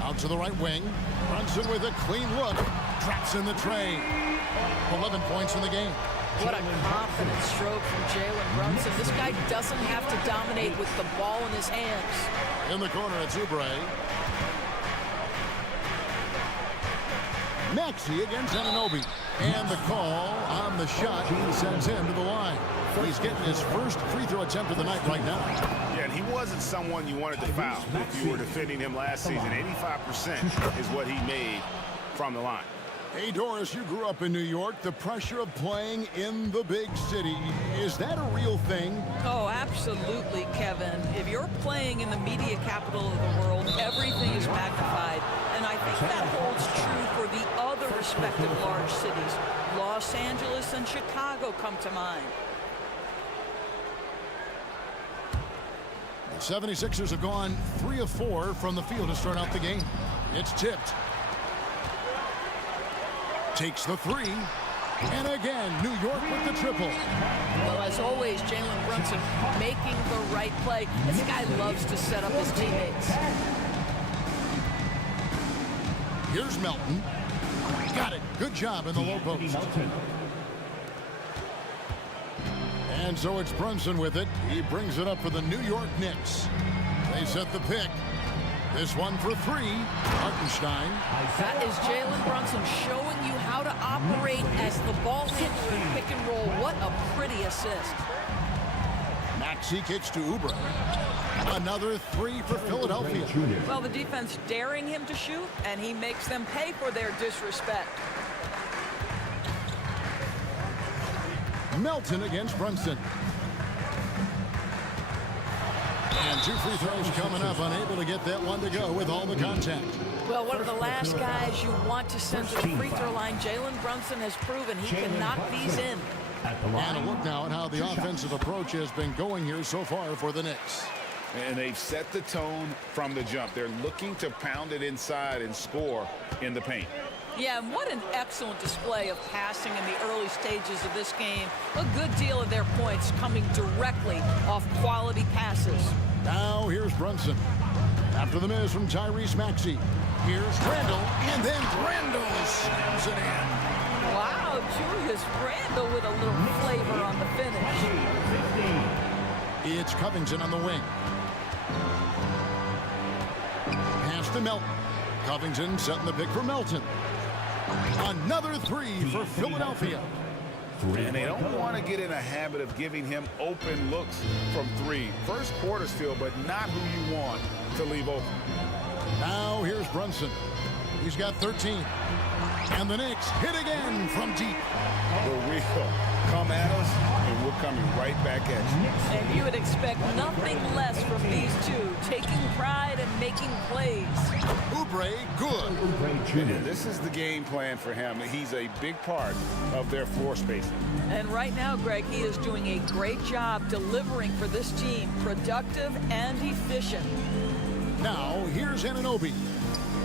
Out to the right wing. Brunson with a clean look. Traps in the tray. 11 points in the game. What a confident stroke from Jalen Brunson. This guy doesn't have to dominate with the ball in his hands. In the corner, it's Oubre. Maxey against Anunoby. And the call on the shot sends him to the line. He's getting his first free throw attempt of the night right now. Yeah, and he wasn't someone you wanted to foul if you were defending him last season. 85% is what he made from the line. Hey, Doris, you grew up in New York. The pressure of playing in the big city, is that a real thing? Oh, absolutely, Kevin. If you're playing in the media capital of the world, everything is magnified. And I think that holds true for the other respective large cities. Los Angeles and Chicago come to mind. The 76ers have gone 3 of 4 from the field to start out the game. It's tipped. Takes the 3. And again, New York with the triple. Well, as always, Jalen Brunson making the right play. This guy loves to set up his teammates. Here's Melton. Got it. Good job in the low post. And so it's Brunson with it. He brings it up for the New York Knicks. They set the pick. This one for 3. Hartenstein. That is Jalen Brunson showing you how to operate as the ball handler in pick and roll. What a pretty assist. Maxey kicks to Oubre. Another 3 for Philadelphia. Well, the defense daring him to shoot, and he makes them pay for their disrespect. Melton against Brunson. And 2 free throws coming up, unable to get that one to go with all the contact. Well, one of the last guys you want to send to the free throw line, Jalen Brunson has proven he can knock these in. And a look now at how the offensive approach has been going here so far for the Knicks. And they've set the tone from the jump. They're looking to pound it inside and score in the paint. Yeah, and what an excellent display of passing in the early stages of this game. A good deal of their points coming directly off quality passes. Now here's Brunson. After the miss from Tyrese Maxey. Here's Randall, and then Randall slams it in. Wow, Julius Randall with a little flavor on the finish. It's Covington on the wing. Pass to Melton. Covington setting the pick for Melton. Another 3 for Philadelphia. And they don't want to get in a habit of giving him open looks from 3. First quarter still, but not who you want to leave open. Now here's Brunson. He's got 13. And the Knicks hit again from deep. The real come at us, and we're coming right back at you. And you would expect nothing less from these two, taking pride and making plays. Oubre, good. And this is the game plan for him. He's a big part of their floor spacing. And right now, Greg, he is doing a great job delivering for this team, productive and efficient. Now, here's Anunoby.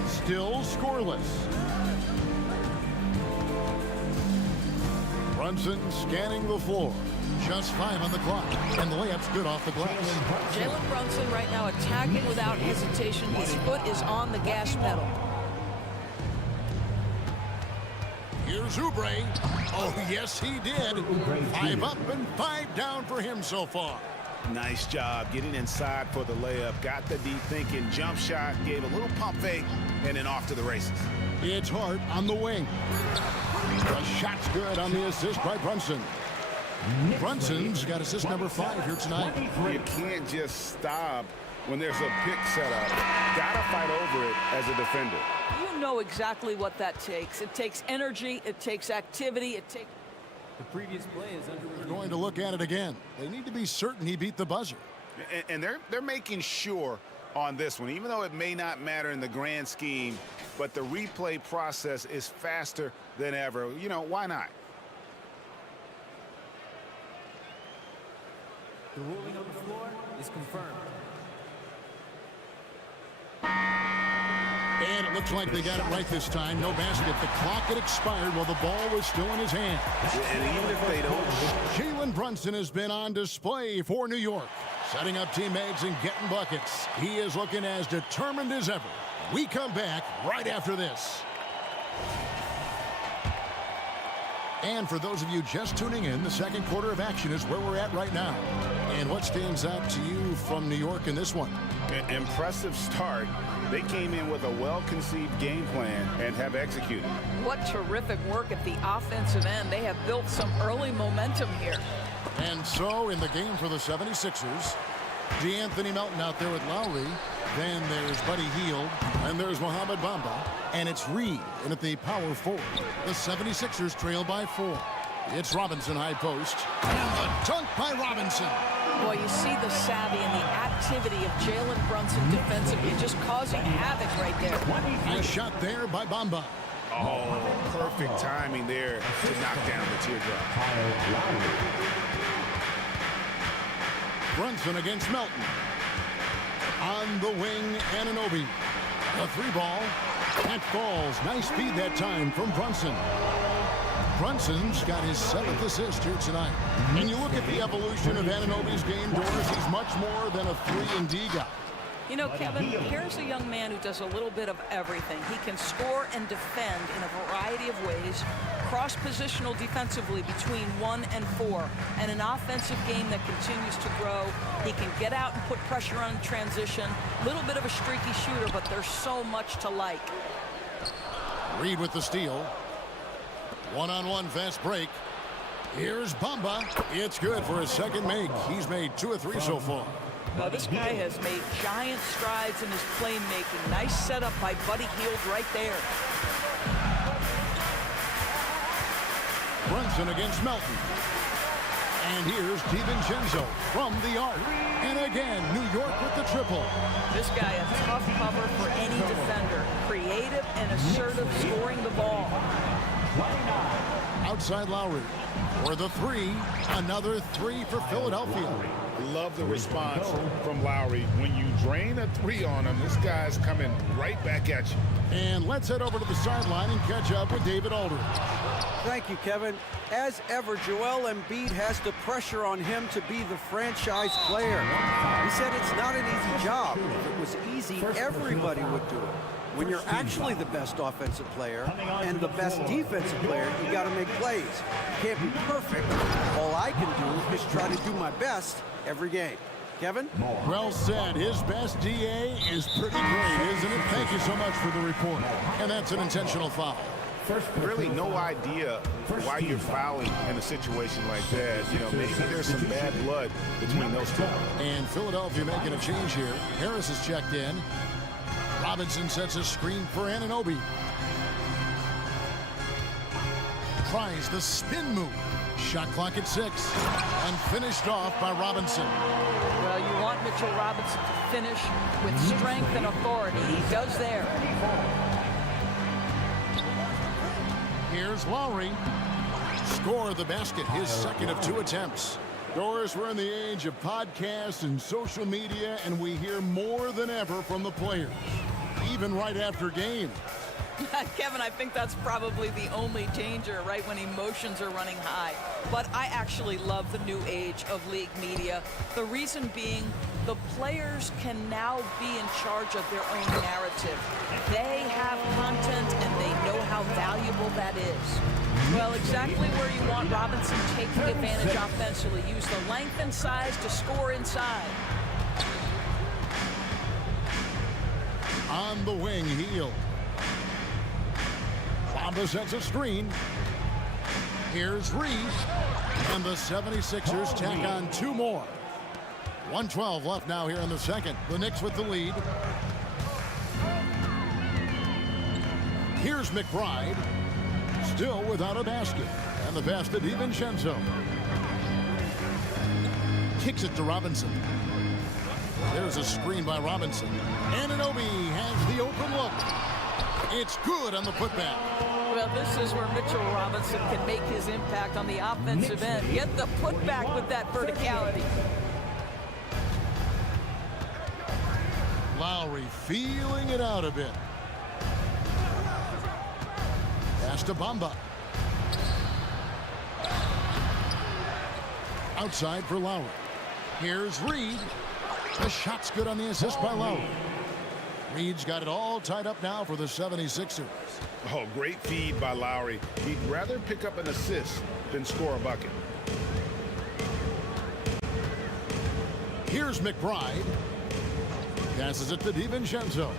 Still scoreless. Brunson scanning the floor. Just 5 on the clock, and the layup's good off the glass. Jalen Brunson right now attacking without hesitation. His foot is on the gas pedal. Here's Oubre. Oh, yes, he did. 5 up and 5 down for him so far. Nice job getting inside for the layup. Got the deep thinking jump shot, gave a little pump fake, and then off to the races. It's Hart on the wing. The shot's good on the assist by Brunson. Brunson's got assist number 5 here tonight. You can't just stop when there's a pick set up. Gotta fight over it as a defender. You know exactly what that takes. It takes energy, it takes activity, it takes... The previous play is under review. They're going to look at it again. They need to be certain he beat the buzzer. And they're making sure on this one, even though it may not matter in the grand scheme, but the replay process is faster than ever. You know, why not? The ruling on the floor is confirmed. And it looks like they got it right this time. No basket. The clock had expired while the ball was still in his hand. And even if they don't... Jalen Brunson has been on display for New York, setting up teammates and getting buckets. He is looking as determined as ever. We come back right after this. And for those of you just tuning in, the second quarter of action is where we're at right now. And what stands out to you from New York in this one? An impressive start. They came in with a well-conceived game plan and have executed. What terrific work at the offensive end. They have built some early momentum here. And so in the game for the 76ers, DeAnthony Melton out there with Lowry. Then there's Buddy Hield. And there's Mohamed Bamba. And it's Reed in at the power forward. The 76ers trail by 4. It's Robinson high post. And the dunk by Robinson. Boy, you see the savvy and the activity of Jalen Brunson defensively, just causing havoc right there. Nice shot there by Bamba. Oh, perfect timing there to knock down the teardrop. Brunson against Melton. On the wing, Anunoby. The 3-ball. That falls. Nice feed that time from Brunson. Brunson's got his 7th assist here tonight. And you look at the evolution of Anunoby's game, Doris, he's much more than a 3-and-D guy. You know, Kevin, here's a young man who does a little bit of everything. He can score and defend in a variety of ways, cross-positional defensively between 1 and 4, and an offensive game that continues to grow. He can get out and put pressure on transition. A little bit of a streaky shooter, but there's so much to like. Reed with the steal. One-on-one fast break. Here's Bamba. It's good for his second make. He's made 2 of 3 so far. Well, this guy has made giant strides in his playmaking. Nice setup by Buddy Hield right there. Brunson against Melton. And here's DiVincenzo from the arc. And again, New York with the triple. This guy a tough cover for any defender. Creative and assertive scoring the ball. Outside Lowry for the 3. Another 3 for Philadelphia. Love the response from Lowry. When you drain a 3 on him, this guy's coming right back at you. And let's head over to the sideline and catch up with David Aldridge. Thank you, Kevin. As ever, Joel Embiid has the pressure on him to be the franchise player. He said it's not an easy job. If it was easy, everybody would do it. When you're actually the best offensive player and the best defensive player, you got to make plays. You can't be perfect. All I can do is try to do my best every game. Kevin? Well said. His best DA is pretty great, isn't it? Thank you so much for the report. And that's an intentional foul. Really no idea why you're fouling in a situation like that. You know, maybe there's some bad blood between those two. And Philadelphia making a change here. Harris is checked in. Robinson sets a screen for Anunoby. tries the spin move. Shot clock at 6 and finished off by Robinson. Well, you want Mitchell Robinson to finish with strength and authority. He does there. Here's Lowry. Score the basket, his second of 2 attempts. Doris, we're in the age of podcasts and social media, and we hear more than ever from the players, even right after games. Kevin, I think that's probably the only danger, right, when emotions are running high. But I actually love the new age of league media. The reason being, the players can now be in charge of their own narrative. They have content, and they know how valuable that is. Well, exactly where you want Robinson taking advantage offensively. Use the length and size to score inside. On the wing, Heel. Bamba sets a screen. Here's Reed. And the 76ers tack on 2 more. 1:12 left now here in the second. The Knicks with the lead. Here's McBride. Still without a basket. And the pass to DiVincenzo. Kicks it to Robinson. There's a screen by Robinson. Anunoby has the open look. It's good on the putback. Well, this is where Mitchell Robinson can make his impact on the offensive end. Get the putback with that verticality. Lowry feeling it out a bit. Pass to Bamba. Outside for Lowry. Here's Reed. The shot's good on the assist by Lowry. Reed's got it all tied up now for the 76ers. Oh, great feed by Lowry. He'd rather pick up an assist than score a bucket. Here's McBride. Passes it to DiVincenzo.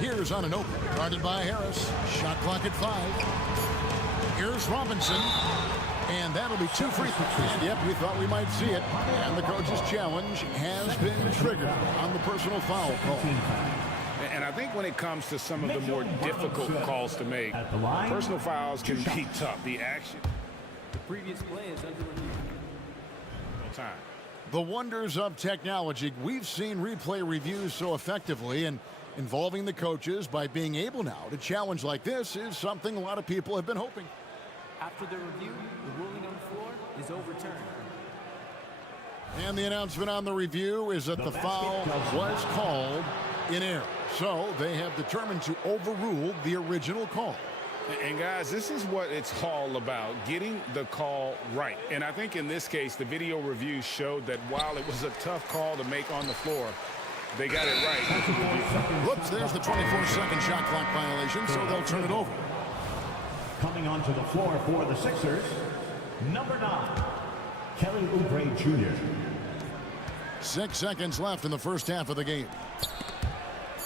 Here's Anunoby. Guarded by Harris. Shot clock at 5. Here's Robinson. And that'll be 2 free throws. And yep, we thought we might see it. And the coach's challenge has been triggered on the personal foul call. And I think when it comes to some of the more difficult calls to make, personal fouls can be tough. The action. The previous play is under review. Time. The wonders of technology. We've seen replay reviews so effectively, and involving the coaches by being able now to challenge like this is something a lot of people have been hoping. After the review, the ruling on the floor is overturned. And the announcement on the review is that the foul was called in error. So they have determined to overrule the original call. And guys, this is what it's all about, getting the call right. And I think in this case, the video review showed that while it was a tough call to make on the floor, they got it right with the review. Whoops, there's the 24-second shot clock violation, so they'll turn it over. Coming onto the floor for the Sixers, number 9, Kelly Oubre Jr. 6 seconds left in the first half of the game.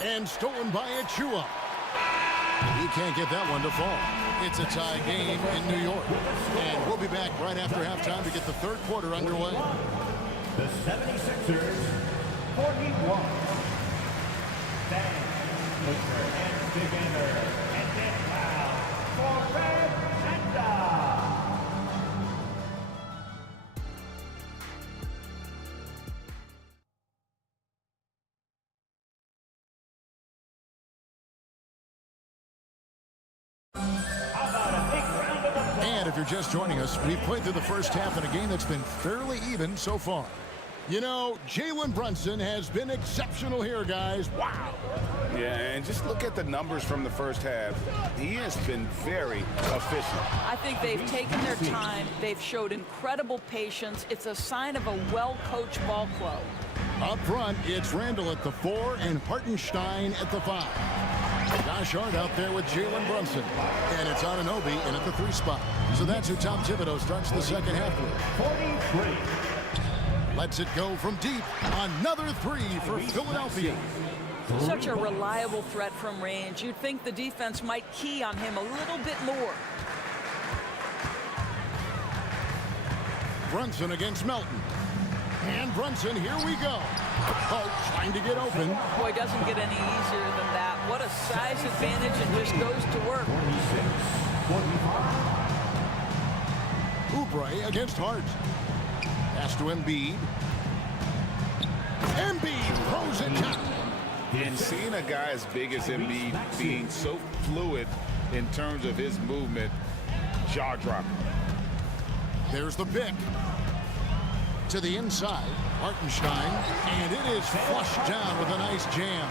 And stolen by Achua. He can't get that one to fall. It's a tie game in New York. And we'll be back right after halftime to get the third quarter underway. The 76ers, 41. Bang, put their hands together, and then foul for Red Panda. And if you're just joining us, we've played through the first half in a game that's been fairly even so far. You know, Jalen Brunson has been exceptional here, guys. Wow. Yeah, and just look at the numbers from the first half. He has been very efficient. I think they've taken their time. They've showed incredible patience. It's a sign of a well-coached ball club. Up front, it's Randall at the 4 and Hartenstein at the 5. Josh Hart out there with Jalen Brunson. And it's Anunoby in at the 3 spot. So that's who Tom Thibodeau starts the second half with. 43. Lets it go from deep. Another 3 for Philadelphia. Such a reliable threat from range. You'd think the defense might key on him a little bit more. Brunson against Melton. And Brunson, here we go. Oh, trying to get open. Boy, it doesn't get any easier than that. What a size advantage, and just goes to work. 26-25. Oubre against Hart. Pass to Embiid. Embiid throws it down. And seeing a guy as big as Embiid being so fluid in terms of his movement, jaw-dropping. There's the pick. To the inside, Hartenstein, and it is flushed down with a nice jam.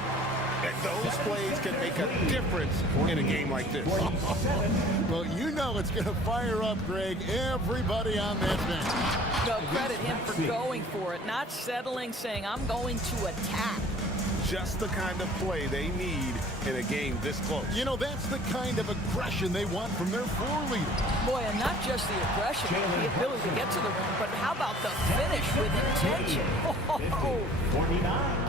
And those plays can make a difference in a game like this. Well, you know it's going to fire up, Greg, everybody on that bench. No, credit him for going for it, not settling, saying, I'm going to attack. Just the kind of play they need in a game this close. You know, that's the kind of aggression they want from their floor leader. Boy, and not just the aggression, the ability to get to the rim, but how about the finish with intention? Oh. 49.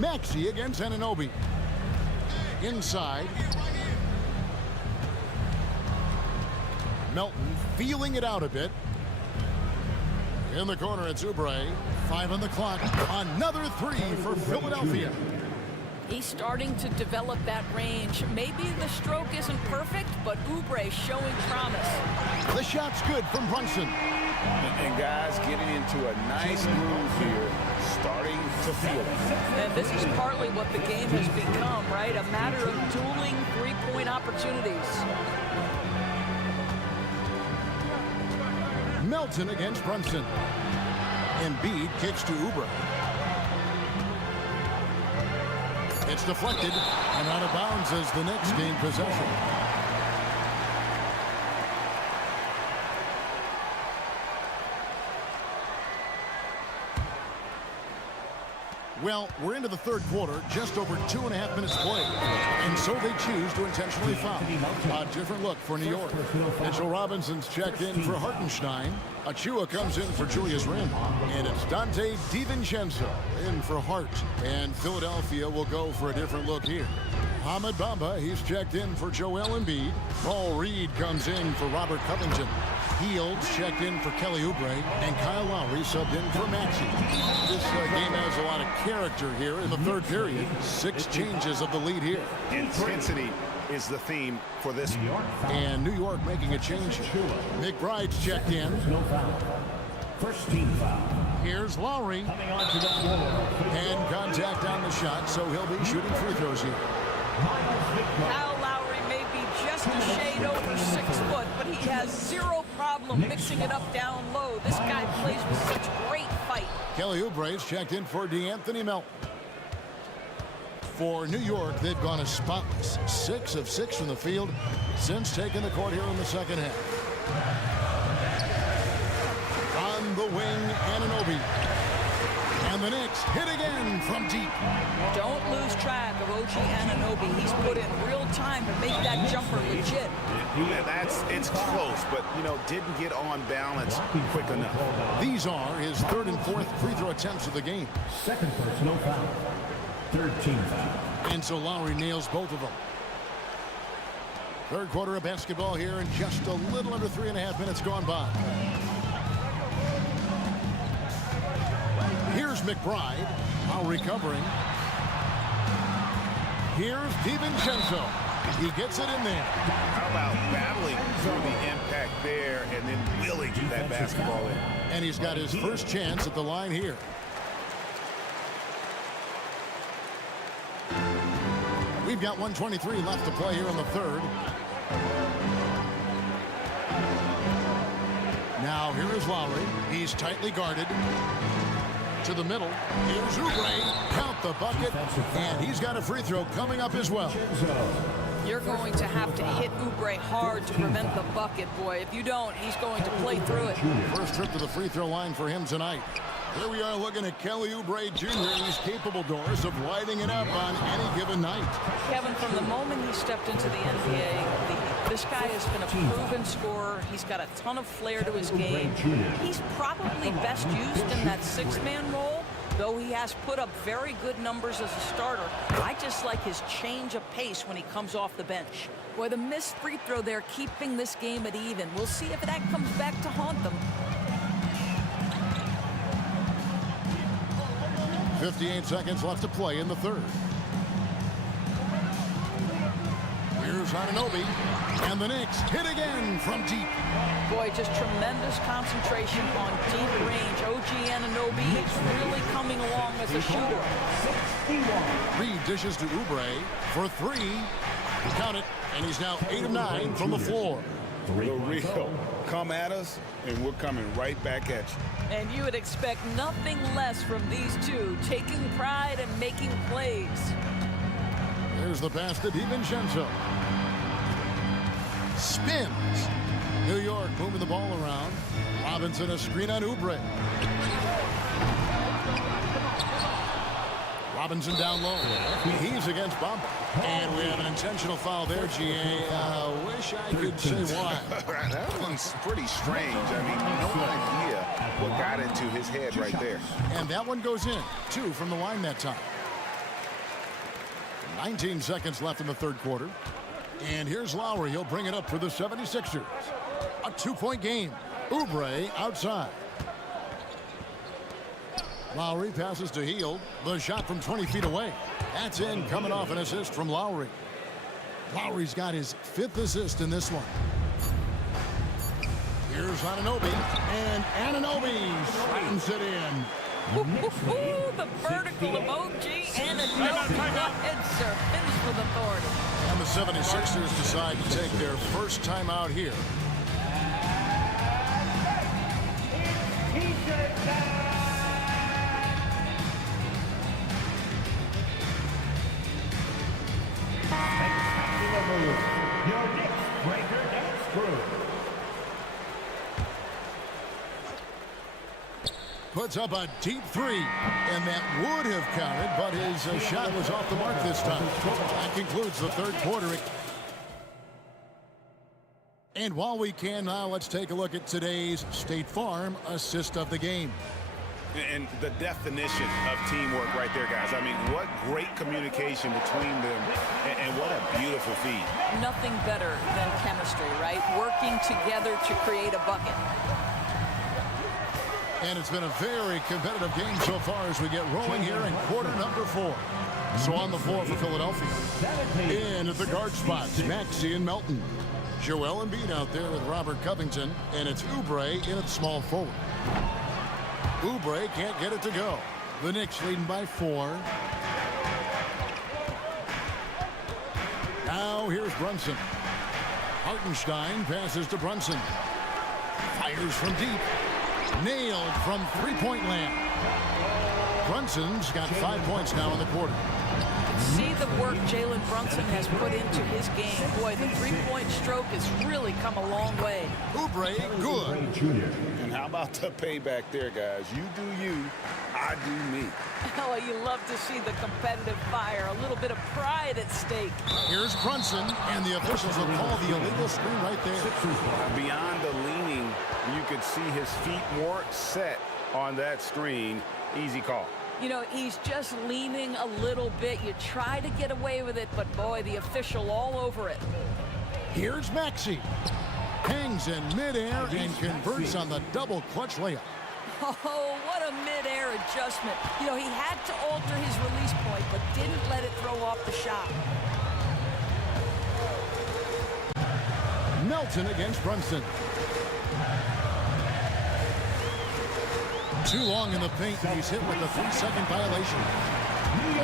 Maxey against Anunoby. Inside. Melton feeling it out a bit. In the corner, it's Oubre. 5 on the clock. Another 3 for Philadelphia. He's starting to develop that range. Maybe the stroke isn't perfect, but Oubre showing promise. The shot's good from Brunson. And guys getting into a nice groove here, starting to feel it. And this is partly what the game has become, right? A matter of dueling three-point opportunities. Melton against Brunson. Embiid kicks to Oubre. It's deflected and out of bounds as the Knicks gain possession. Well, we're into the third quarter, just over 2.5 minutes played. And so they choose to intentionally foul. A different look for New York. Mitchell Robinson's checked in for Hartenstein. Achua comes in for Julius Randle. And it's Dante DiVincenzo in for Hart. And Philadelphia will go for a different look here. Ahmed Bamba, he's checked in for Joel Embiid. Paul Reed comes in for Robert Covington. Fields checked in for Kelly Oubre, and Kyle Lowry subbed in for Maxey. This game has a lot of character here in the third period. 6 changes of the lead here. Intensity is the theme for this. And New York making a change. McBride's checked in. No foul. First team foul. Here's Lowry. Coming on to the floor. And contact on the shot, so he'll be shooting free throws here. Kyle Lowry may be just a shade over 6 foot, but he has zero problem mixing it up down low. This guy plays with such great fight. Kelly Oubre's checked in for DeAnthony Melton. For New York, they've gone as spotless. 6 of 6 from the field since taking the court here in the second half. On the wing, Anunoby. And the Knicks hit again from deep. Don't lose track of OG Anunoby. He's put in real time to make that jumper legit. And it's close, but, you know, didn't get on balance quick enough. These are his 3rd and 4th free throw attempts of the game. Second personal foul. Third team foul. And so Lowry nails both of them. Third quarter of basketball here, and just a little under 3.5 minutes gone by. Here's McBride, now recovering. Here's DiVincenzo. He gets it in there. How about battling through the impact there and then willing that basketball in? And he's got his first chance at the line here. We've got 1:23 left to play here in the third. Now here is Lowry. He's tightly guarded. To the middle. Here's Oubre. Count the bucket. And he's got a free throw coming up as well. You're going to have to hit Oubre hard to prevent the bucket, boy. If you don't, he's going to play through it. First trip to the free throw line for him tonight. Here we are looking at Kelly Oubre Jr. He's capable, Doris, of lighting it up on any given night. Kevin, from the moment he stepped into the NBA, this guy has been a proven scorer. He's got a ton of flair to his game. He's probably best used in that 6-man role, though he has put up very good numbers as a starter. I just like his change of pace when he comes off the bench. Boy, the missed free throw there keeping this game at even. We'll see if that comes back to haunt them. 58 seconds left to play in the third. Here's Anunoby, and the Knicks hit again from deep. Boy, just tremendous concentration on deep range. OG Anunoby is really coming along as a shooter. Reed dishes to Oubre for three. Count it, and he's now 8 of 9 from the floor. The real. Come at us, and we're coming right back at you. And you would expect nothing less from these two, taking pride and making plays. There's the pass to DiVincenzo. Spins. New York moving the ball around. Robinson a screen on Oubre. Robinson down low. He's against Bob. And we have an intentional foul there, GA. Wish I could say why. That one's pretty strange. I mean, no idea what got into his head right there. And that one goes in. 2 from the line that time. 19 seconds left in the third quarter. And here's Lowry. He'll bring it up for the 76ers. A 2-point game. Oubre outside. Lowry passes to Hield. The shot from 20 feet away. That's in, coming off an assist from Lowry. Lowry's got his 5th assist in this one. Here's Anunoby. And Anunoby slams it in. The vertical emoji, Anunoby. Go ahead, sir. Finish with authority. And the 76ers decide to take their first time out here. Your Knicks breaker and screw. Puts up a deep 3, and that would have counted, but his shot was off the mark this time. That concludes the third quarter. And while we can now, let's take a look at today's State Farm assist of the game. And the definition of teamwork right there, guys. I mean, what great communication between them, and what a beautiful feed. Nothing better than chemistry, right? Working together to create a bucket. And it's been a very competitive game so far as we get rolling here in quarter number 4. So on the floor for Philadelphia. In at the guard spots, Maxey and Melton. Joel Embiid out there with Robert Covington, and it's Oubre in at small forward. Oubre can't get it to go. The Knicks leading by 4. Now here's Brunson. Hartenstein passes to Brunson. Fires from deep. Nailed from three-point land. Brunson's got 5 points now in the quarter. See the work Jalen Brunson has put into his game. Boy, the three-point stroke has really come a long way. Oubre, good. And how about the payback there, guys? You do you, I do me. Oh, you love to see the competitive fire. A little bit of pride at stake. Here's Brunson, and the officials will call the illegal screen right there. Beyond the leaning, you could see his feet more set on that screen. Easy call. You know, he's just leaning a little bit. You try to get away with it, but boy, the official all over it. Here's Maxey. Hangs in midair and converts on the double clutch layup. Oh, what a midair adjustment. You know, he had to alter his release point, but didn't let it throw off the shot. Melton against Brunson. Too long in the paint, and he's hit with a 3-second violation.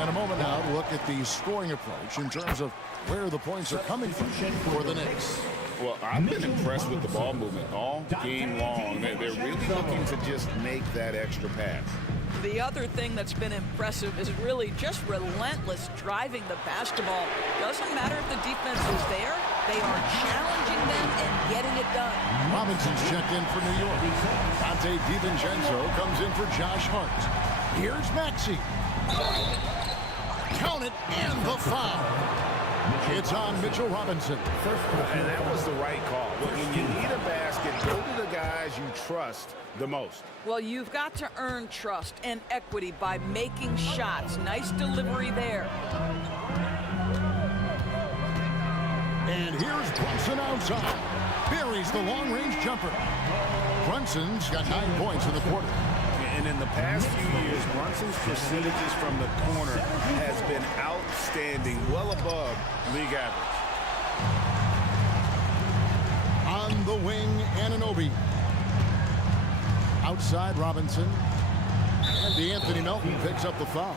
And a moment now to look at the scoring approach in terms of where the points are coming from for the Knicks. Well, I've been impressed with the ball movement all game long. They're really looking to just make that extra pass. The other thing that's been impressive is really just relentless driving the basketball. Doesn't matter if the defense is there, they are challenging them and getting it done. Robinson's checked in for New York. Dante DiVincenzo comes in for Josh Hart. Here's Maxey. Count it, and the foul. It's on Mitchell Robinson. And that was the right call. When you need a basket, go to the guys you trust the most. Well, you've got to earn trust and equity by making shots. Nice delivery there. And here's Brunson outside. Buries the long-range jumper. Brunson's got 9 points in the quarter. And in the past few years, Brunson's percentages from the corner has been outstanding, well above league average. On the wing, Anunoby. Outside, Robinson. And DeAnthony Melton picks up the foul.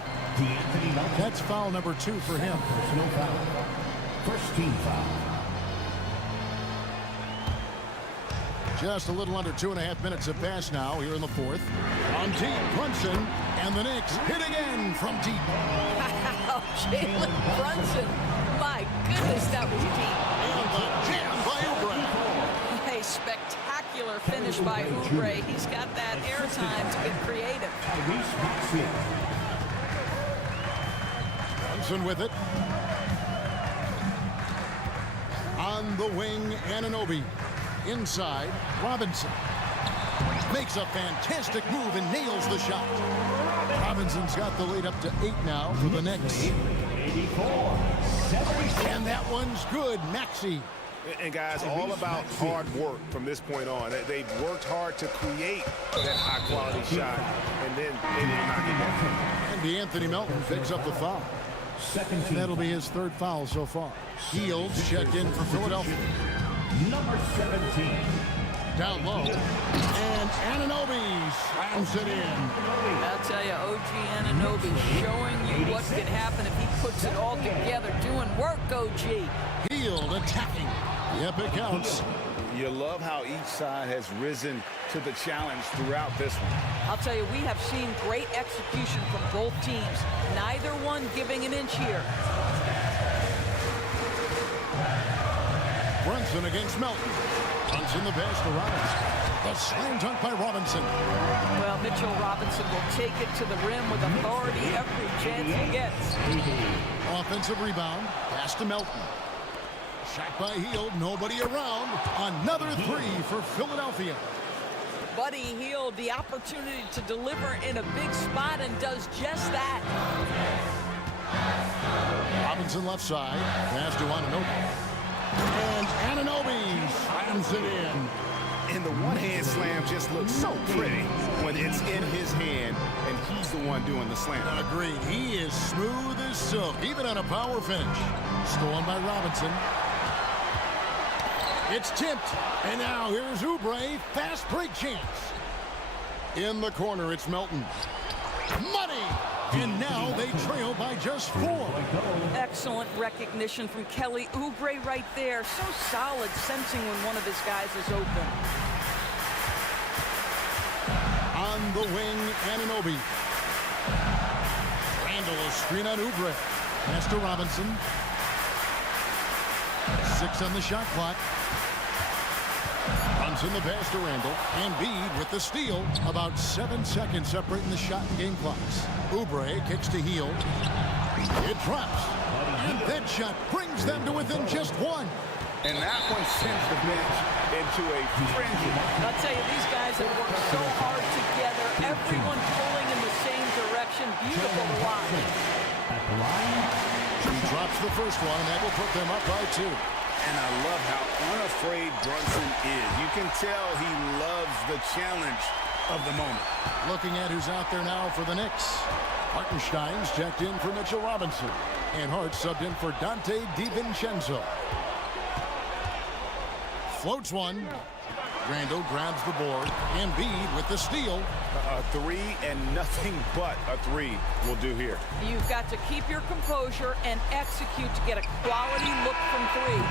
That's foul number 2 for him. Personal foul. First team foul. Just a little under 2.5 minutes have passed now here in the fourth. On deep, Brunson, and the Knicks hit again from deep. Wow, Jalen Brunson. My goodness, that was deep. And the jam by Oubre. A spectacular finish by Oubre. He's got that airtime to get creative. Brunson with it. On the wing, Anunoby. Inside, Robinson makes a fantastic move and nails the shot. Robinson's got the lead up to 8 now for the Knicks. And that one's good, Maxey. And guys, all about hard work from this point on. They've worked hard to create that high-quality shot, and then they will knock it down. And DeAnthony Melton picks up the foul. And that'll be his 3rd foul so far. Heels checked in for Philadelphia. Number 17. Down low. And Anunoby slams it in. I'll tell you, OG Anunoby showing you what can happen if he puts it all together. Doing work, OG. Healed, attacking. The epic counts. You love how each side has risen to the challenge throughout this one. I'll tell you, we have seen great execution from both teams. Neither one giving an inch here. Brunson against Melton. Brunson the pass to Robinson. The slam dunk by Robinson. Well, Mitchell Robinson will take it to the rim with authority every chance he gets. Offensive rebound. Pass to Melton. Shot by Hield. Nobody around. Another 3 for Philadelphia. Buddy Hield, the opportunity to deliver in a big spot, and does just that. Robinson left side. Pass to Anunoby. And Anunoby slams it in. And the one-hand slam just looks so pretty when it's in his hand and he's the one doing the slam. Agreed. He is smooth as silk, even on a power finish. Stolen by Robinson. It's tipped. And now here's Oubre. Fast break chance. In the corner, it's Melton. Money! And now they trail by just 4. Excellent recognition from Kelly Oubre right there. So solid, sensing when one of his guys is open. On the wing, Anunoby. Randall a screen on Oubre. Pass to Robinson. 6 on the shot clock. Brunson the pass to Randall. And Bede with the steal. About 7 seconds separating the shot and game clocks. Oubre kicks to Hield. It drops. And that shot brings them to within just 1. And that one sends the bench into a frenzy. I'll tell you, these guys have worked so hard together. Everyone pulling in the same direction. Beautiful to watch. He drops the first one, and that will put them up by 2. And I love how unafraid Brunson is. You can tell he loves the challenge of the moment. Looking at who's out there now for the Knicks. Hartenstein's checked in for Mitchell Robinson. And Hart subbed in for Dante DiVincenzo. Floats one. Randall grabs the board. Embiid with the steal. A 3 and nothing but a 3 will do here. You've got to keep your composure and execute to get a quality look from 3.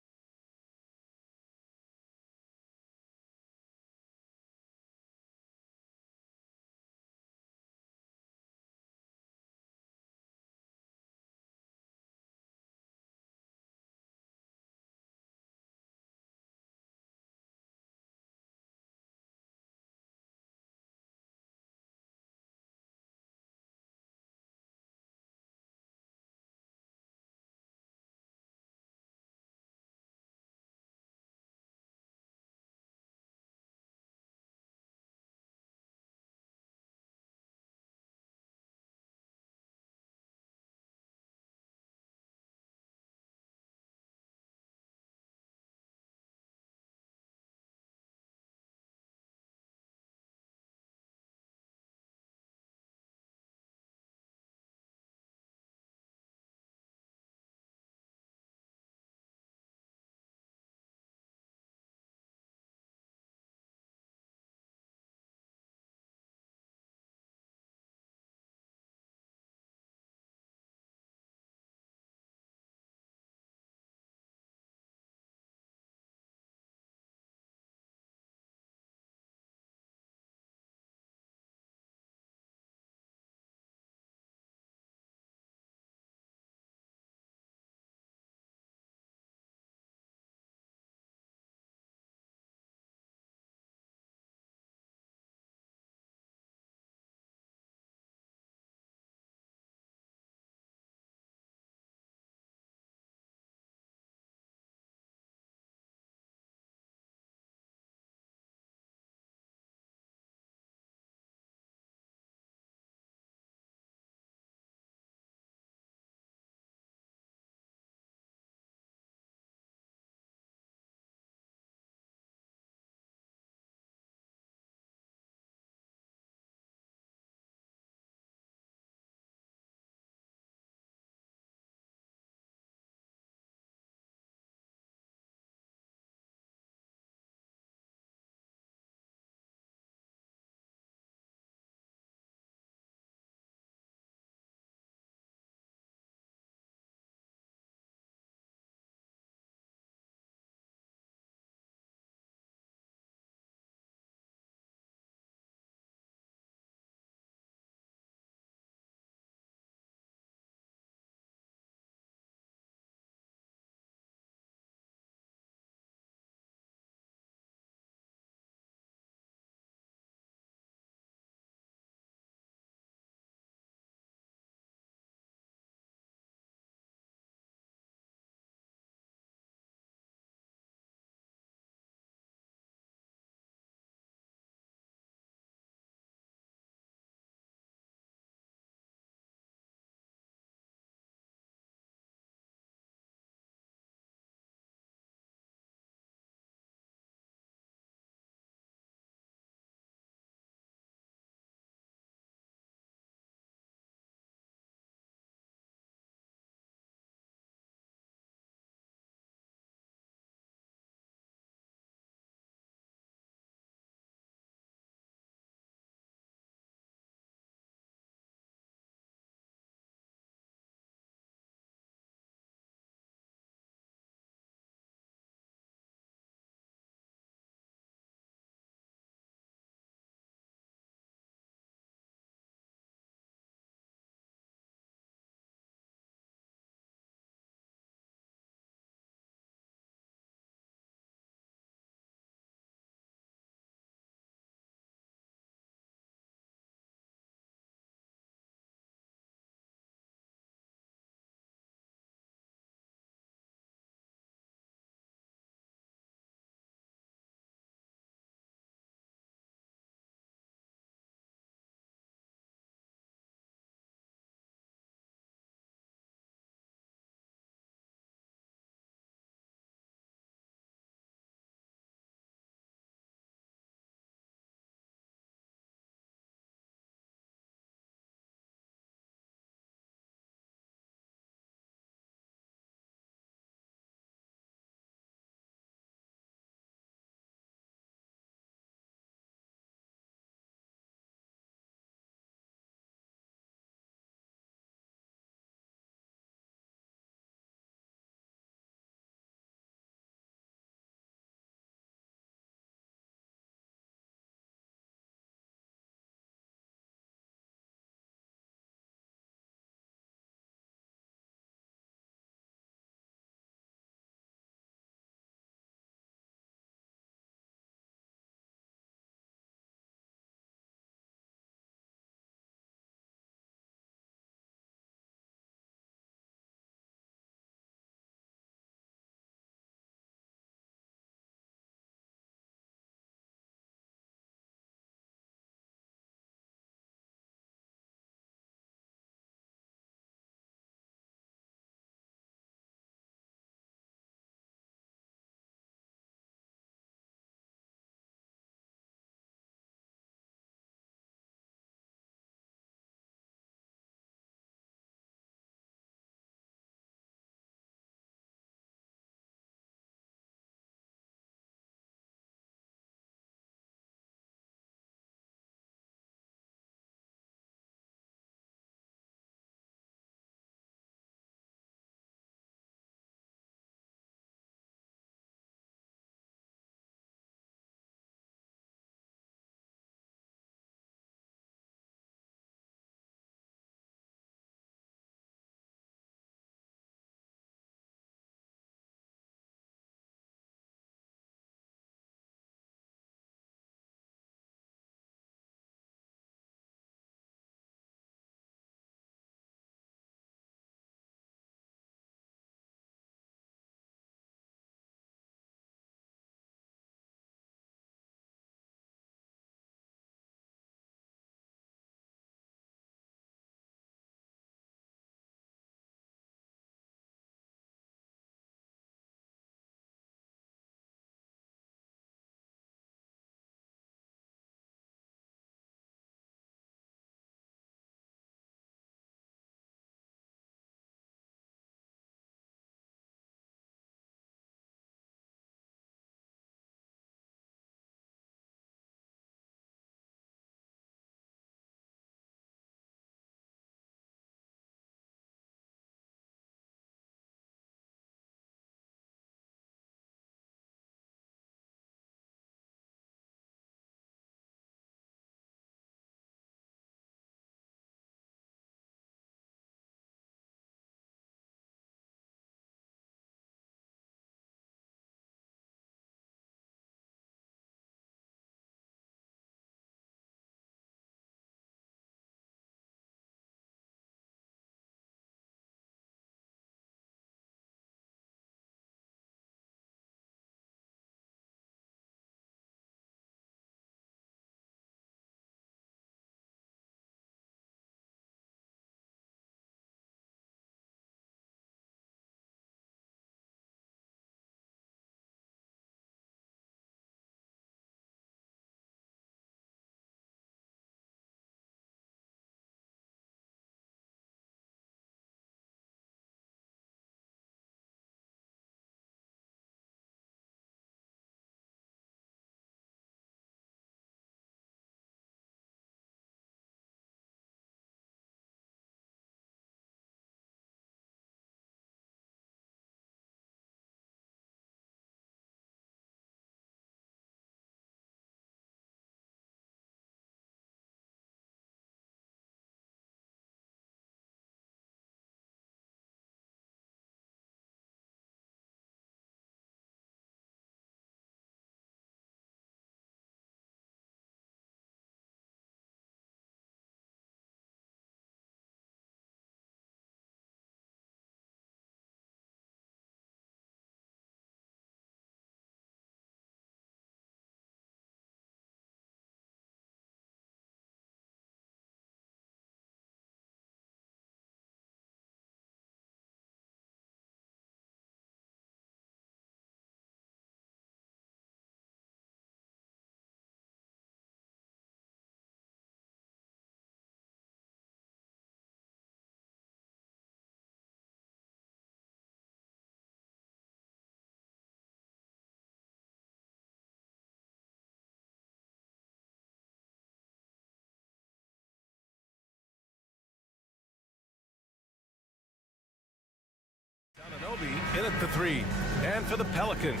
in at the 3. And for the Pelicans,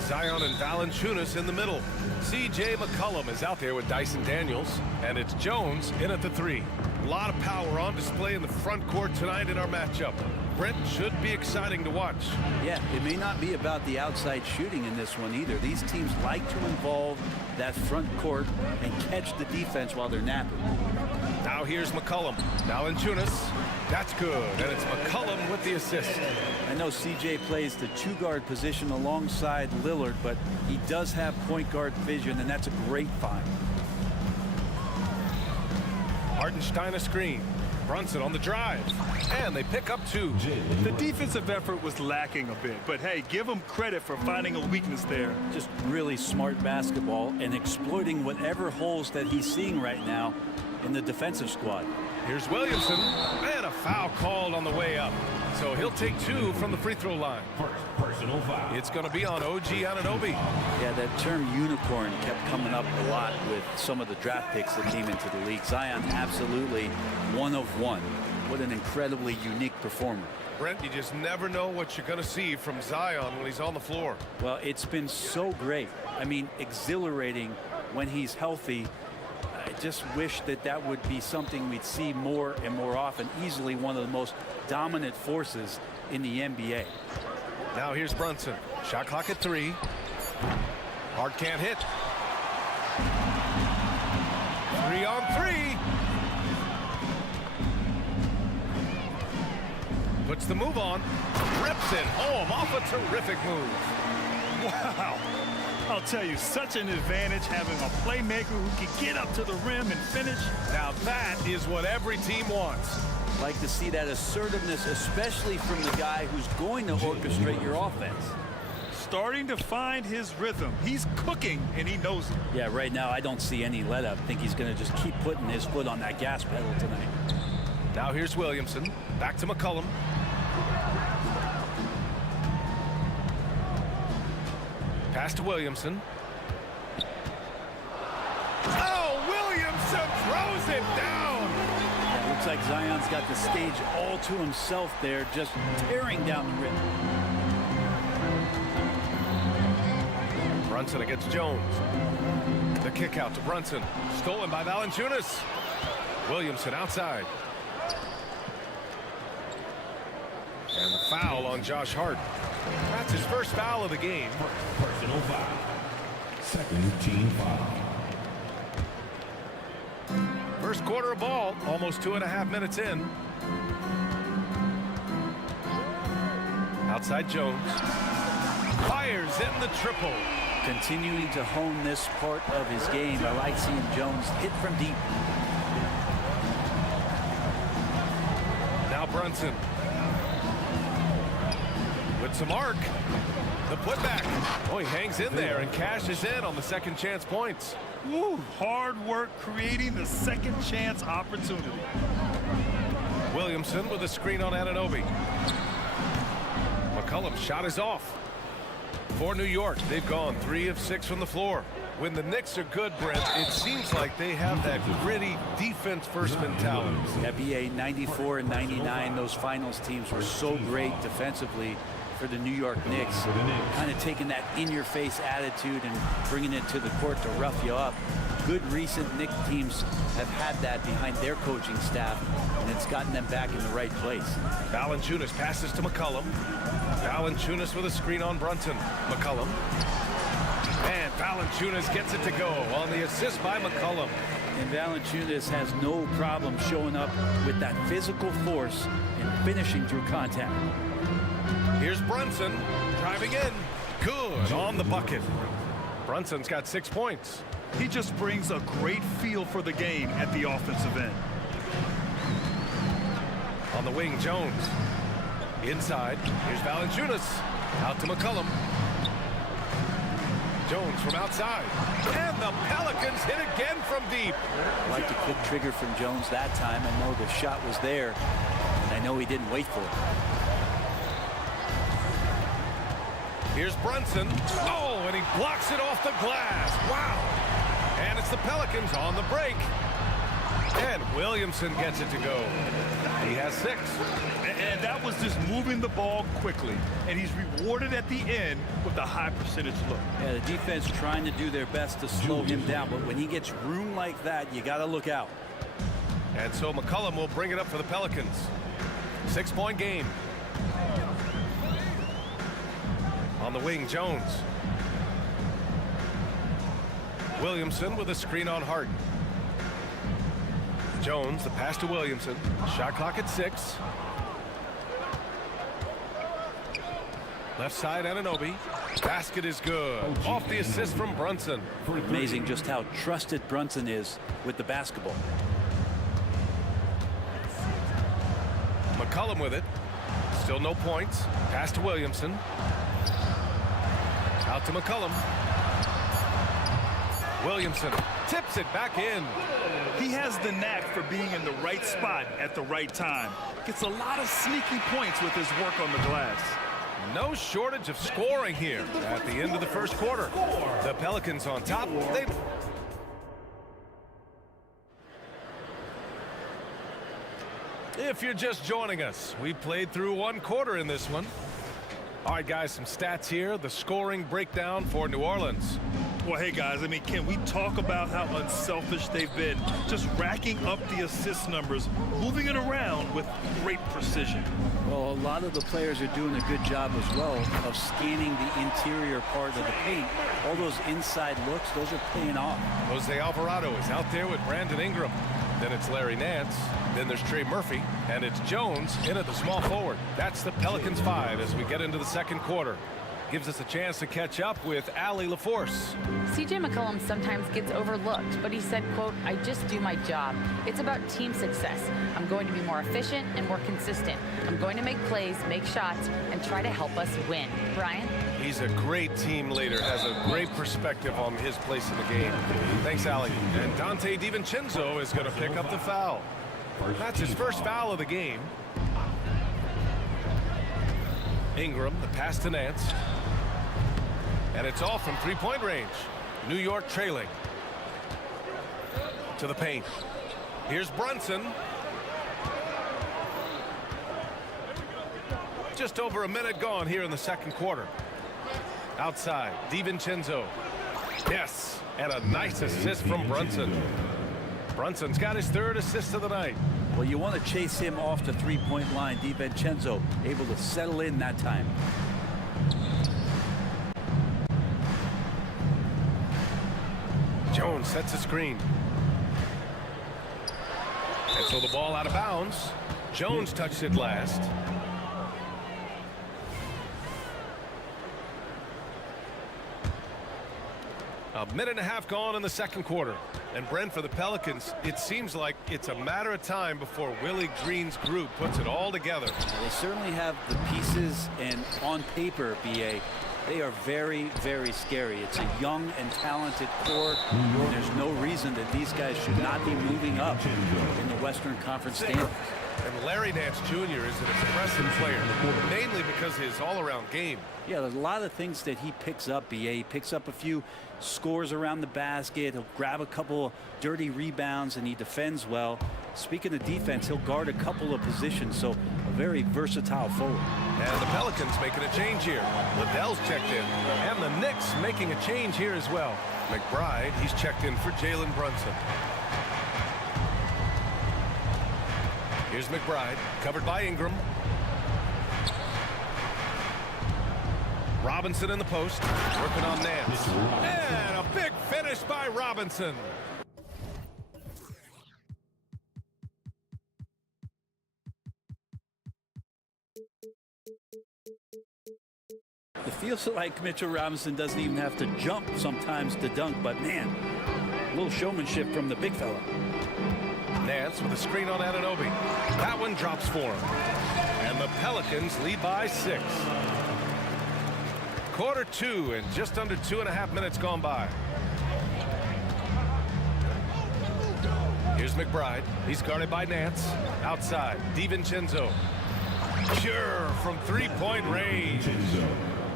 Zion and Valanciunas in the middle. C.J. McCollum is out there with Dyson Daniels. And it's Jones in at the 3. A lot of power on display in the front court tonight in our matchup. Brent, should be exciting to watch. Yeah, it may not be about the outside shooting in this one either. These teams like to involve that front court and catch the defense while they're napping. Now here's McCollum. Valanciunas. That's good. And it's McCollum with the assist. I know CJ plays the 2-guard position alongside Lillard, but he does have point guard vision, and that's a great find. Hartenstein a screen. Brunson on the drive. And they pick up 2. The defensive effort was lacking a bit, but hey, give them credit for finding a weakness there. Just really smart basketball and exploiting whatever holes that he's seeing right now in the defensive squad. Here's Williamson. And a foul called on the way up. So he'll take 2 from the free throw line. First personal foul. It's going to be on OG Anunoby. Yeah, that term unicorn kept coming up a lot with some of the draft picks that came into the league. Zion, absolutely one of one. What an incredibly unique performer. Brent, you just never know what you're going to see from Zion when he's on the floor. Well, it's been so great. I mean, exhilarating when he's healthy. I just wish that that would be something we'd see more and more often. Easily one of the most dominant forces in the NBA. Now here's Brunson. Shot clock at 3. Hard can't hit. 3 on 3. Puts the move on. Rips it home off a terrific move. Wow. I'll tell you, such an advantage having a playmaker who can get up to the rim and finish. Now that is what every team wants. Like to see that assertiveness, especially from the guy who's going to orchestrate your offense. Starting to find his rhythm. He's cooking, and he knows it. Yeah, right now I don't see any let up. I think he's going to just keep putting his foot on that gas pedal tonight. Now here's Williamson. Back to McCollum. Pass to Williamson. Oh, Williamson throws it down. Yeah, looks like Zion's got the stage all to himself there, just tearing down the rim. Brunson against Jones. The kick out to Brunson. Stolen by Valanciunas. Williamson outside. And the foul on Josh Hart. That's his first foul of the game. Personal foul. Second team foul. First quarter of ball, almost 2.5 minutes in. Outside Jones. Fires in the triple. Continuing to hone this part of his game. I like seeing Jones hit from deep. Now Brunson. With some arc. The putback. Oh, he hangs in there and cashes in on the second chance points. Woo, hard work creating the second chance opportunity. Williamson with a screen on Anunoby. McCollum's shot is off. For New York, they've gone 3 of 6 from the floor. When the Knicks are good, Brent, it seems like they have that gritty defense-first mentality. NBA 94 and 99, those finals teams were so great defensively for the New York Knicks. Kind of taking that in-your-face attitude and bringing it to the court to rough you up. Good recent Knicks teams have had that behind their coaching staff, and it's gotten them back in the right place. Valanciunas passes to McCollum. Valanciunas with a screen on Brunson. McCollum. And Valanciunas gets it to go on the assist by McCollum. And Valanciunas has no problem showing up with that physical force and finishing through contact. Here's Brunson driving in. Good on the bucket. Brunson's got 6 points. He just brings a great feel for the game at the offensive end. On the wing, Jones. Inside, here's Valanciunas. Out to McCollum. Jones from outside. And the Pelicans hit again from deep. I like the quick trigger from Jones that time. I know the shot was there, and I know he didn't wait for it. Here's Brunson. Oh, and he blocks it off the glass. Wow. And it's the Pelicans on the break. And Williamson gets it to go. He has 6. And that was just moving the ball quickly. And he's rewarded at the end with a high percentage look. Yeah, the defense trying to do their best to slow him down, but when he gets room like that, you got to look out. And so McCollum will bring it up for the Pelicans. 6-point game. On the wing, Jones. Williamson with a screen on Harden. Jones, the pass to Williamson. Shot clock at 6. Left side, Anunoby. Basket is good. Off the assist from Brunson. Amazing just how trusted Brunson is with the basketball. McCollum with it. Still no points. Pass to Williamson. Out to McCollum. Williamson tips it back in. He has the knack for being in the right spot at the right time. Gets a lot of sneaky points with his work on the glass. No shortage of scoring here at the end of the first quarter. The Pelicans on top. If you're just joining us, we played through 1 quarter in this one. All right, guys, some stats here. The scoring breakdown for New Orleans. Well, hey, guys, I mean, can we talk about how unselfish they've been? Just racking up the assist numbers, moving it around with great precision. Well, a lot of the players are doing a good job as well of scanning the interior part of the paint. All those inside looks, those are paying off. Jose Alvarado is out there with Brandon Ingram. Then it's Larry Nance. Then there's Trey Murphy. And it's Jones in at the small forward. That's the Pelicans 5 as we get into the second quarter. Gives us a chance to catch up with Allie LaForce. CJ McCollum sometimes gets overlooked, but he said, quote, "I just do my job. It's about team success. I'm going to be more efficient and more consistent. I'm going to make plays, make shots, and try to help us win." Brian? He's a great team leader, has a great perspective on his place in the game. Thanks, Allie. And Dante DiVincenzo is going to pick up the foul. That's his first foul of the game. Ingram, the pass to Nance. And it's all from 3-point range. New York trailing. To the paint. Here's Brunson. Just over a minute gone here in the second quarter. Outside, DiVincenzo. Yes, and a nice assist from Brunson. Brunson's got his 3rd assist of the night. Well, you want to chase him off the 3-point line. DiVincenzo able to settle in that time. Jones sets a screen. And so the ball out of bounds. Jones touched it last. A minute and a half gone in the second quarter. And Brent, for the Pelicans, it seems like it's a matter of time before Willie Green's group puts it all together. They certainly have the pieces, and on paper, BA, they are very, very scary. It's a young and talented core. There's no reason that these guys should not be moving up in the Western Conference standings. And Larry Nance Jr. is an impressive player, mainly because of his all-around game. Yeah, there's a lot of things that he picks up, BA. He picks up a few scores around the basket. He'll grab a couple dirty rebounds, and he defends well. Speaking of defense, he'll guard a couple of positions, so a very versatile forward. And the Pelicans making a change here. Liddell's checked in. And the Knicks making a change here as well. McBride, he's checked in for Jalen Brunson. Here's McBride, covered by Ingram. Robinson in the post, working on Nance. And a big finish by Robinson. It feels like Mitchell Robinson doesn't even have to jump sometimes to dunk, but man, a little showmanship from the big fella. Nance with a screen on Anunoby. That one drops for him. And the Pelicans lead by 6. Quarter 2 and just under 2.5 minutes gone by. Here's McBride. He's guarded by Nance. Outside, DiVincenzo. Pure from 3-point range.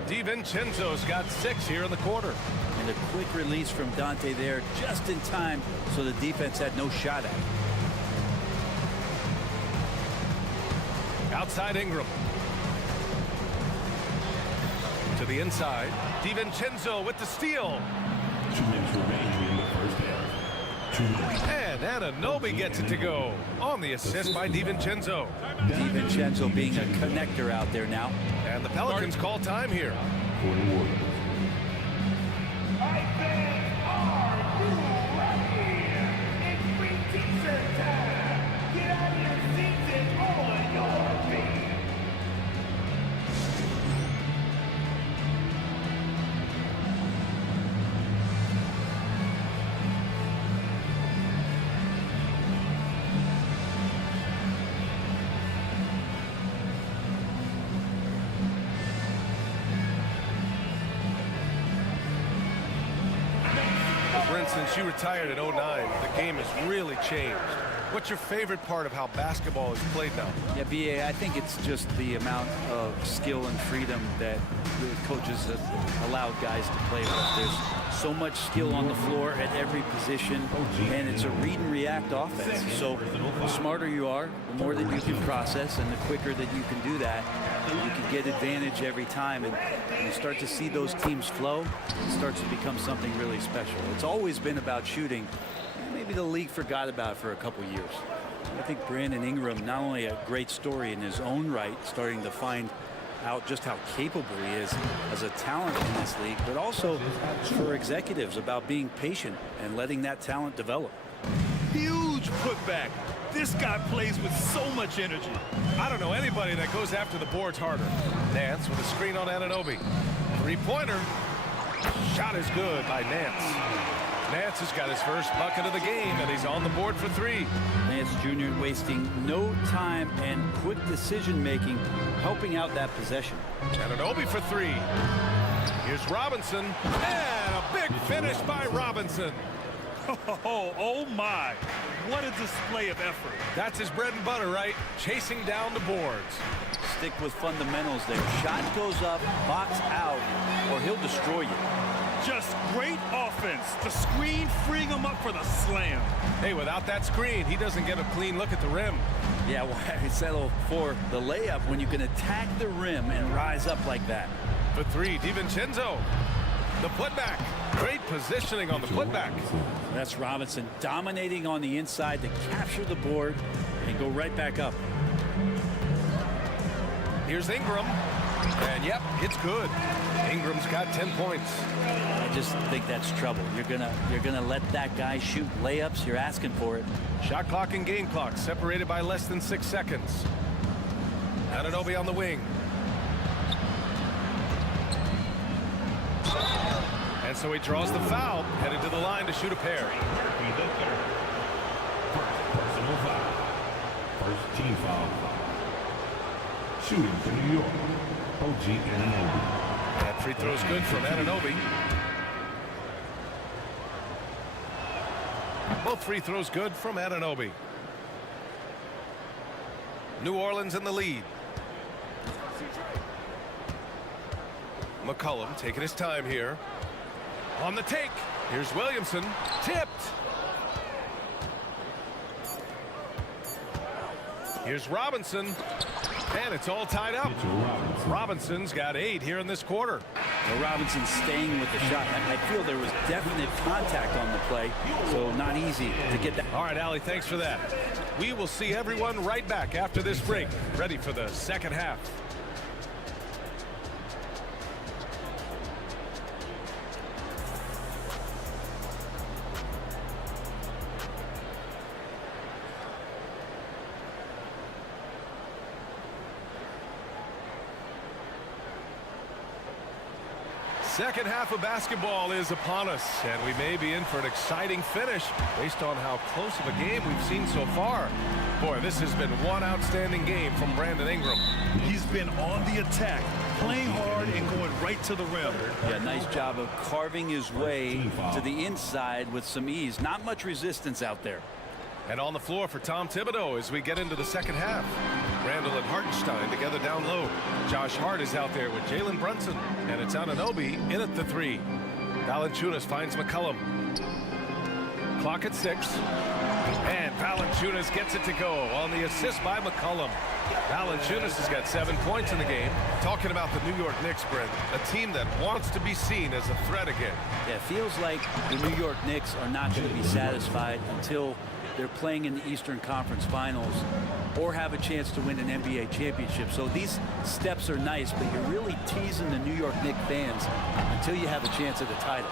DiVincenzo's got 6 here in the quarter. And a quick release from Dante there just in time so the defense had no shot at it. Outside Ingram. To the inside. DiVincenzo with the steal. 2 minutes remaining in the first half. 2 minutes. And Anunoby gets it to go on the assist by DiVincenzo. DiVincenzo being a connector out there now. And the Pelicans call time here. For the Warriors. Since you retired in 09, the game has really changed. What's your favorite part of how basketball is played now? Yeah, BA, I think it's just the amount of skill and freedom that the coaches have allowed guys to play with. There's so much skill on the floor at every position, and it's a read and react offense. So the smarter you are, the more that you can process, and the quicker that you can do that, you can get advantage every time, and you start to see those teams flow. It starts to become something really special. It's always been about shooting. Maybe the league forgot about it for a couple years. I think Brandon Ingram, not only a great story in his own right, starting to find out just how capable he is as a talent in this league, but also for executives about being patient and letting that talent develop. Huge putback. This guy plays with so much energy. I don't know anybody that goes after the boards harder. Nance with a screen on Anunoby. Three-pointer. Shot is good by Nance. Nance has got his first bucket of the game, and he's on the board for 3. Nance Jr. wasting no time and quick decision-making, helping out that possession. Anunoby for 3. Here's Robinson, and a big finish by Robinson. Oh my, what a display of effort. That's his bread and butter, right? Chasing down the boards. Stick with fundamentals there. Shot goes up, box out, or he'll destroy you. Just great offense. The screen freeing him up for the slam. Hey, without that screen, he doesn't get a clean look at the rim. Yeah, why settle for the layup when you can attack the rim and rise up like that? For 3, DiVincenzo. The putback. Great positioning on the putback. That's Robinson dominating on the inside to capture the board and go right back up. Here's Ingram. And yep, it's good. Ingram's got 10 points. I just think that's trouble. You're gonna let that guy shoot layups. You're asking for it. Shot clock and game clock separated by less than 6 seconds. Anunoby on the wing. And so he draws the foul, headed to the line to shoot a pair. Personal foul. First team foul. Shooting for New York, OG Anunoby. That free throw's good from Anunoby. Both free throws good from Anunoby. New Orleans in the lead. McCollum taking his time here. On the take. Here's Williamson. Tipped. Here's Robinson. And it's all tied up. Robinson's got 8 here in this quarter. Well, Robinson's staying with the shot. I feel there was definite contact on the play, so not easy to get that. All right, Allie, thanks for that. We will see everyone right back after this break, ready for the second half. Second half of basketball is upon us, and we may be in for an exciting finish based on how close of a game we've seen so far. Boy, this has been one outstanding game from Brandon Ingram. He's been on the attack, playing hard and going right to the rim. Yeah, nice job of carving his way to the inside with some ease. Not much resistance out there. And on the floor for Tom Thibodeau as we get into the second half. Randall and Hartenstein together down low. Josh Hart is out there with Jalen Brunson. And it's Anunoby in at the 3. Valanciunas finds McCollum. Clock at 6. And Valanciunas gets it to go on the assist by McCollum. Valanciunas has got 7 points in the game. Talking about the New York Knicks, Brent, a team that wants to be seen as a threat again. Yeah, it feels like the New York Knicks are not going to be satisfied until they're playing in the Eastern Conference Finals or have a chance to win an NBA championship. So these steps are nice, but you're really teasing the New York Knicks fans until you have a chance at the title.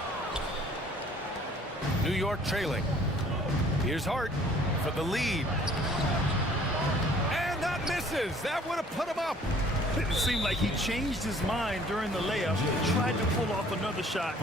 New York trailing. Here's Hart for the lead. And that misses. That would have put him up. It seemed like he changed his mind during the layup, tried to pull off another shot,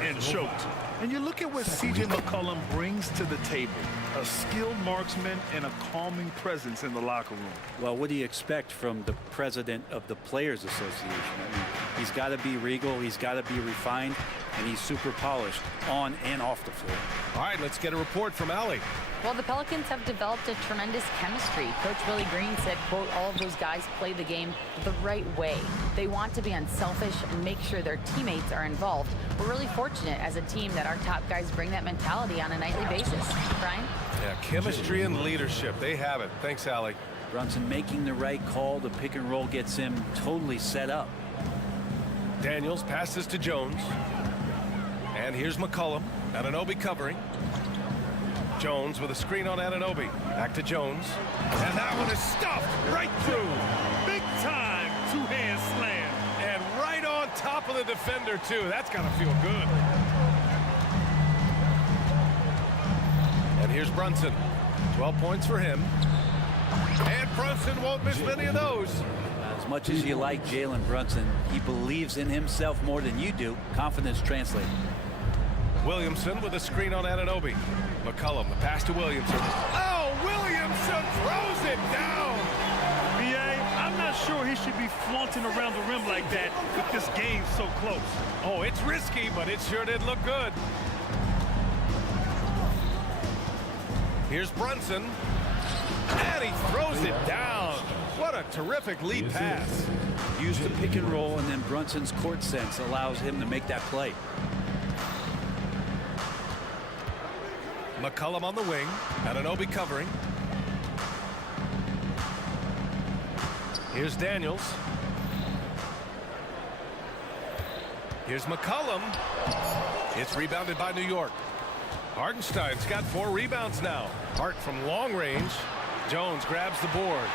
and choked. And you look at what C.J. McCollum brings to the table. A skilled marksman and a calming presence in the locker room. Well, what do you expect from the president of the Players Association? I mean, he's got to be regal, he's got to be refined, and he's super polished on and off the floor. All right, let's get a report from Allie. Well, the Pelicans have developed a tremendous chemistry. Coach Willie Green said, quote, all of those guys play the game the right way. They want to be unselfish and make sure their teammates are involved. We're really fortunate as a team that our top guys bring that mentality on a nightly basis. Brian? Yeah, chemistry and leadership. They have it. Thanks, Allie. Brunson making the right call. The pick and roll gets him totally set up. Daniels passes to Jones. And here's McCollum. Anunoby covering. Jones with a screen on Anunoby. Back to Jones. And that one is stuffed right through. Big time two-hand slam. And right on top of the defender, too. That's got to feel good. And here's Brunson. 12 points for him. And Brunson won't miss many of those. As much as you like Jalen Brunson, he believes in himself more than you do. Confidence translated. Williamson with a screen on Anunoby. McCollum, the pass to Williamson. Oh, Williamson throws it down. B.A., I'm not sure he should be flaunting around the rim like that with this game so close. Oh, it's risky, but it sure did look good. Here's Brunson. And he throws it down. What a terrific lead pass. Use the pick and roll, and then Brunson's court sense allows him to make that play. McCollum on the wing. Anunoby covering. Here's Daniels. Here's McCollum. It's rebounded by New York. Hartenstein's got 4 rebounds now. Hart from long range. Jones grabs the board.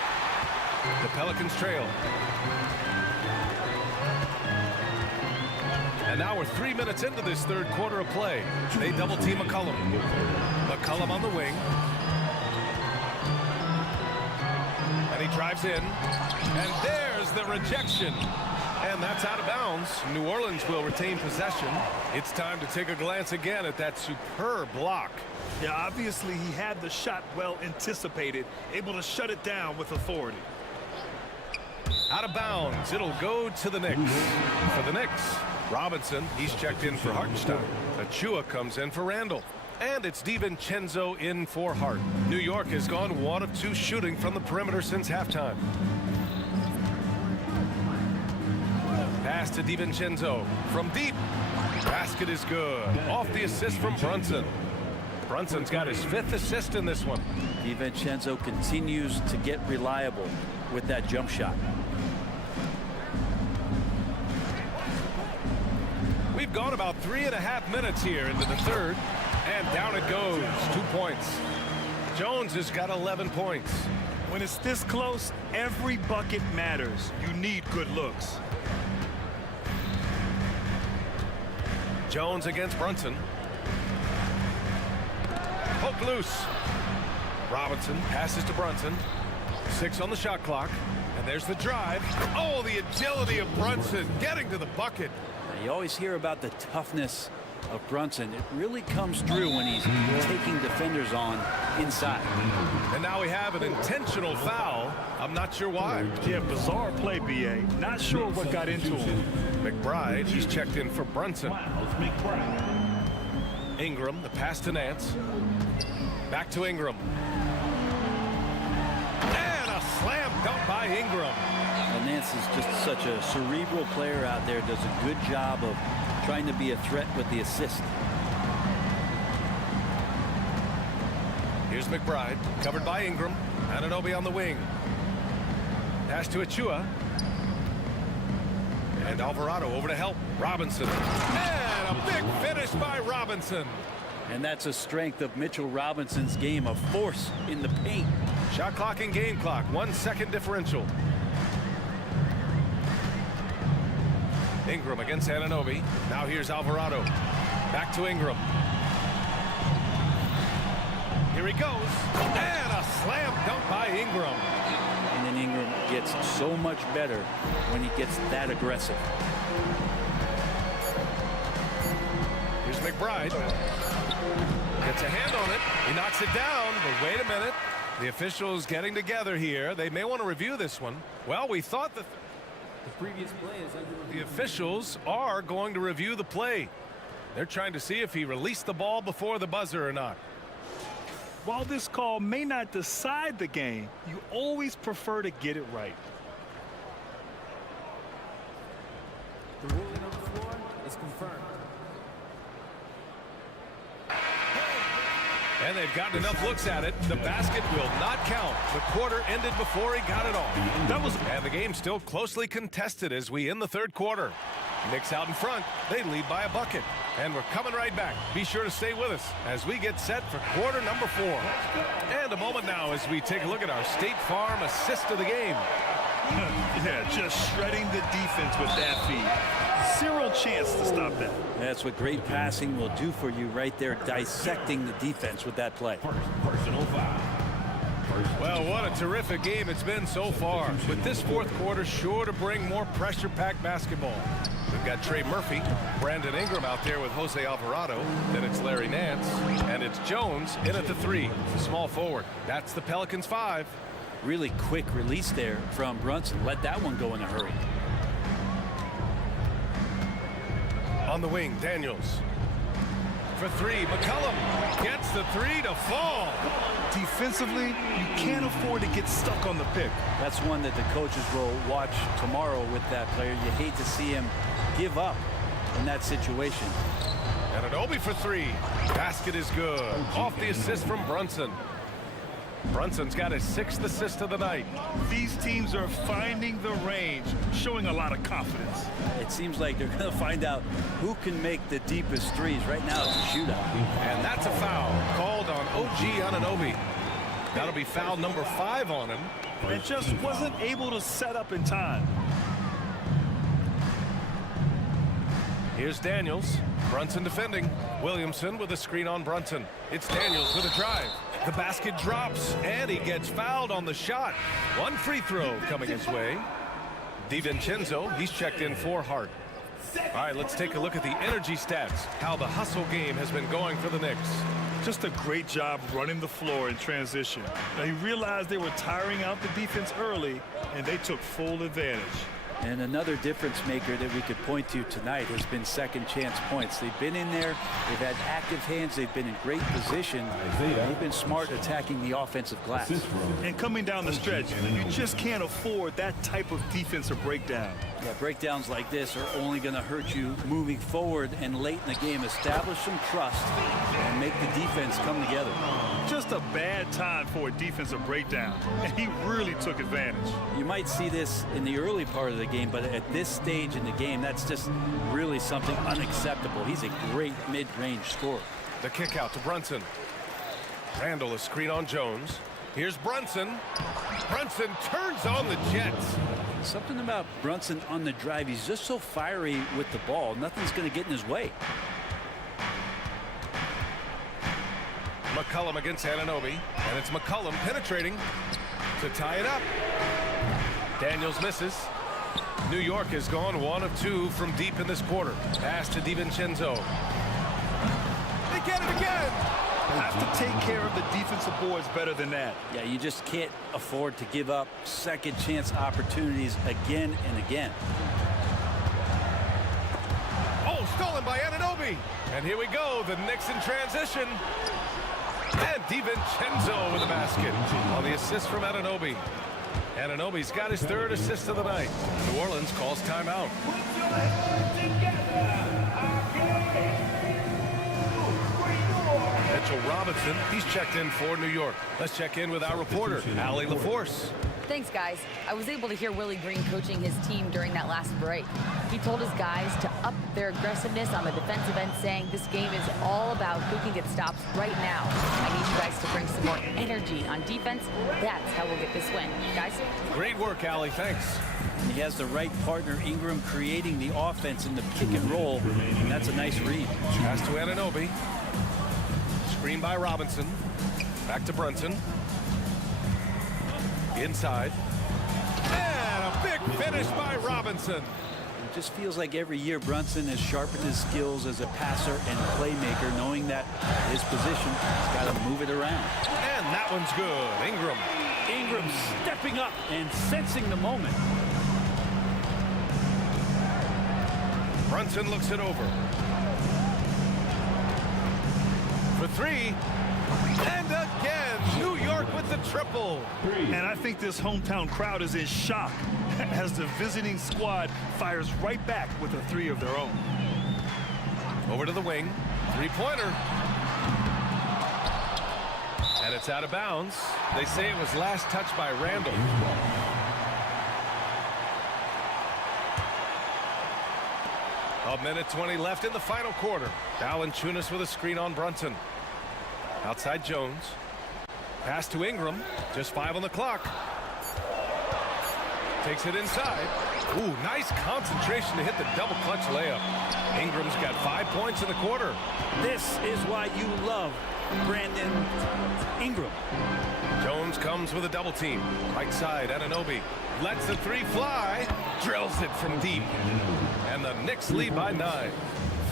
The Pelicans trail. And now we're 3 minutes into this third quarter of play. They double team McCollum. McCollum on the wing. And he drives in. And there's the rejection. And that's out of bounds. New Orleans will retain possession. It's time to take a glance again at that superb block. Yeah, obviously he had the shot well anticipated, able to shut it down with authority. Out of bounds. It'll go to the Knicks. For the Knicks, Robinson, he's checked in for Hartenstein. Achua comes in for Randall. And it's DiVincenzo in for Hart. New York has gone 1 of 2 shooting from the perimeter since halftime. Pass to DiVincenzo from deep. Basket is good. Off the assist from Brunson. Brunson's got his 5th assist in this one. DiVincenzo continues to get reliable with that jump shot. We've gone about 3.5 minutes here into the third. And down it goes. 2 points. Jones has got 11 points. When it's this close, every bucket matters. You need good looks. Jones against Brunson. Poke loose. Robinson passes to Brunson. 6 on the shot clock. And there's the drive. Oh, the agility of Brunson getting to the bucket. You always hear about the toughness of Brunson. It really comes through when he's taking defenders on inside. And now we have an intentional foul. I'm not sure why. Yeah, bizarre play, B.A. Not sure what got into him. McBride, he's checked in for Brunson. Ingram, the pass to Nance. Back to Ingram. And a slam dunk by Ingram. And Nance is just such a cerebral player out there, does a good job of trying to be a threat with the assist. Here's McBride, covered by Ingram. Anunoby on the wing. Pass to Achua. And Alvarado over to help Robinson. And a big finish by Robinson. And that's a strength of Mitchell Robinson's game, of force in the paint. Shot clock and game clock, 1 second differential. Ingram against Anunoby. Now here's Alvarado. Back to Ingram. Here he goes. And a slam dunk by Ingram. And then Ingram gets so much better when he gets that aggressive. Here's McBride. Gets a hand on it. He knocks it down. But wait a minute. The officials getting together here. They may want to review this one. Well, we thought that The previous play is under review. the officials are going to review the play. They're trying to see if he released the ball before the buzzer or not. While this call may not decide the game, you always prefer to get it right. The ruling on the floor is confirmed. And they've gotten enough looks at it. The basket will not count. The quarter ended before he got it off. And the game still closely contested as we end the third quarter. Knicks out in front. They lead by a bucket. And we're coming right back. Be sure to stay with us as we get set for quarter number 4. And a moment now as we take a look at our State Farm assist of the game. Yeah, just shredding the defense with that feed. Zero chance to stop that. That's what great passing will do for you right there, dissecting the defense with that play. Personal foul. Well, what a terrific game it's been so far. With this fourth quarter sure to bring more pressure-packed basketball. We've got Trey Murphy, Brandon Ingram out there with Jose Alvarado. Then it's Larry Nance. And it's Jones in at the 3, the small forward. That's the Pelicans 5. Really quick release there from Brunson. Let that one go in a hurry. On the wing, Daniels. For 3, McCollum gets the 3 to fall. Defensively, you can't afford to get stuck on the pick. That's one that the coaches will watch tomorrow with that player. You hate to see him give up in that situation. And Anunoby for 3. Basket is good. Off the assist from Brunson. Brunson's got his 6th assist of the night. These teams are finding the range, showing a lot of confidence. It seems like they're going to find out who can make the deepest threes. Right now it's a shootout. And that's a foul called on OG Anunoby. That'll be foul number 5 on him. And just wasn't able to set up in time. Here's Daniels. Brunson defending. Williamson with a screen on Brunson. It's Daniels with a drive. The basket drops, and he gets fouled on the shot. 1 free throw coming his way. DiVincenzo, he's checked in for Hart. All right, let's take a look at the energy stats, how the hustle game has been going for the Knicks. Just a great job running the floor in transition. Now, he realized they were tiring out the defense early, and they took full advantage. And another difference maker that we could point to tonight has been second chance points. They've been in there. They've had active hands. They've been in great position. They've been smart attacking the offensive glass. And coming down the stretch, you just can't afford that type of defensive breakdown. Yeah, breakdowns like this are only going to hurt you moving forward and late in the game. Establish some trust and make the defense come together. Just a bad time for a defensive breakdown, and he really took advantage. You might see this in the early part of the game, but at this stage in the game, that's just really something unacceptable. He's a great mid-range scorer. The kick out to Brunson. Randall a screen on Jones. Here's Brunson. Brunson turns on the Jets. Something about Brunson on the drive. He's just so fiery with the ball. Nothing's going to get in his way. McCollum against Anunoby. And it's McCollum penetrating to tie it up. Daniels misses. New York has gone 1 of 2 from deep in this quarter. Pass to DiVincenzo. They get it again. Have to take care of the defensive boards better than that. Yeah, you just can't afford to give up second chance opportunities again and again. Oh, stolen by Anunoby. And here we go, the Knicks in transition. And DiVincenzo with the basket on the assist from Anunoby. Anunoby's got his 3rd assist of the night. New Orleans calls timeout. Mitchell Robinson, he's checked in for New York. Let's check in with our reporter, Allie LaForce. Thanks, guys. I was able to hear Willie Green coaching his team during that last break. He told his guys to up their aggressiveness on the defensive end, saying this game is all about who can get stops right now. I need you guys to bring some more energy on defense. That's how we'll get this win. Guys? Great work, Allie. Thanks. He has the right partner, Ingram, creating the offense in the pick and roll, and that's a nice read. Pass to Anunoby. Screen by Robinson. Back to Brunson. Inside. And a big finish by Robinson. It just feels like every year Brunson has sharpened his skills as a passer and playmaker, knowing that his position, he's got to move it around. And that one's good. Ingram. Ingram stepping up and sensing the moment. Brunson looks it over. For three. And again, New York with the triple. And I think this hometown crowd is in shock as the visiting squad fires right back with a three of their own. Over to the wing. Three-pointer. And it's out of bounds. They say it was last touched by Randall. A minute 20 left in the final quarter. Valanciunas with a screen on Brunson. Outside Jones. Pass to Ingram. Just 5 on the clock. Takes it inside. Ooh, nice concentration to hit the double clutch layup. Ingram's got 5 points in the quarter. This is why you love Brandon Ingram. Jones comes with a double team. Right side, Anunoby. Lets the three fly. Drills it from deep. And the Knicks lead by 9.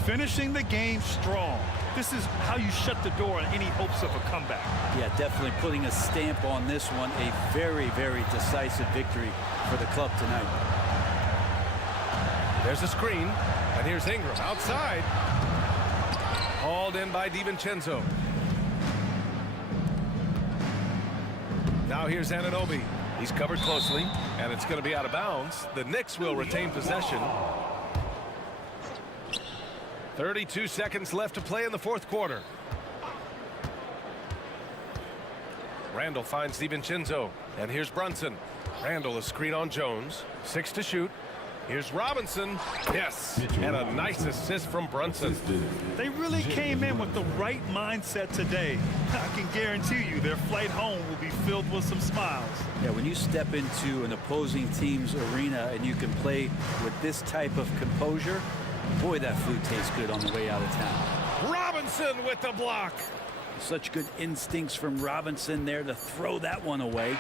Finishing the game strong. This is how you shut the door on any hopes of a comeback. Yeah, definitely putting a stamp on this one. A very, very decisive victory for the club tonight. There's a screen. And here's Ingram outside. Hauled in by DiVincenzo. Now here's Anunoby. He's covered closely, and it's going to be out of bounds. The Knicks will retain possession. 32 seconds left to play in the fourth quarter. Randall finds DiVincenzo, and here's Brunson. Randall a screen on Jones. 6 to shoot. Here's Robinson. Yes, and a nice assist from Brunson. They really came in with the right mindset today. I can guarantee you their flight home will be filled with some smiles. Yeah, when you step into an opposing team's arena and you can play with this type of composure, boy, that food tastes good on the way out of town. Robinson with the block. Such good instincts from Robinson there to throw that one away.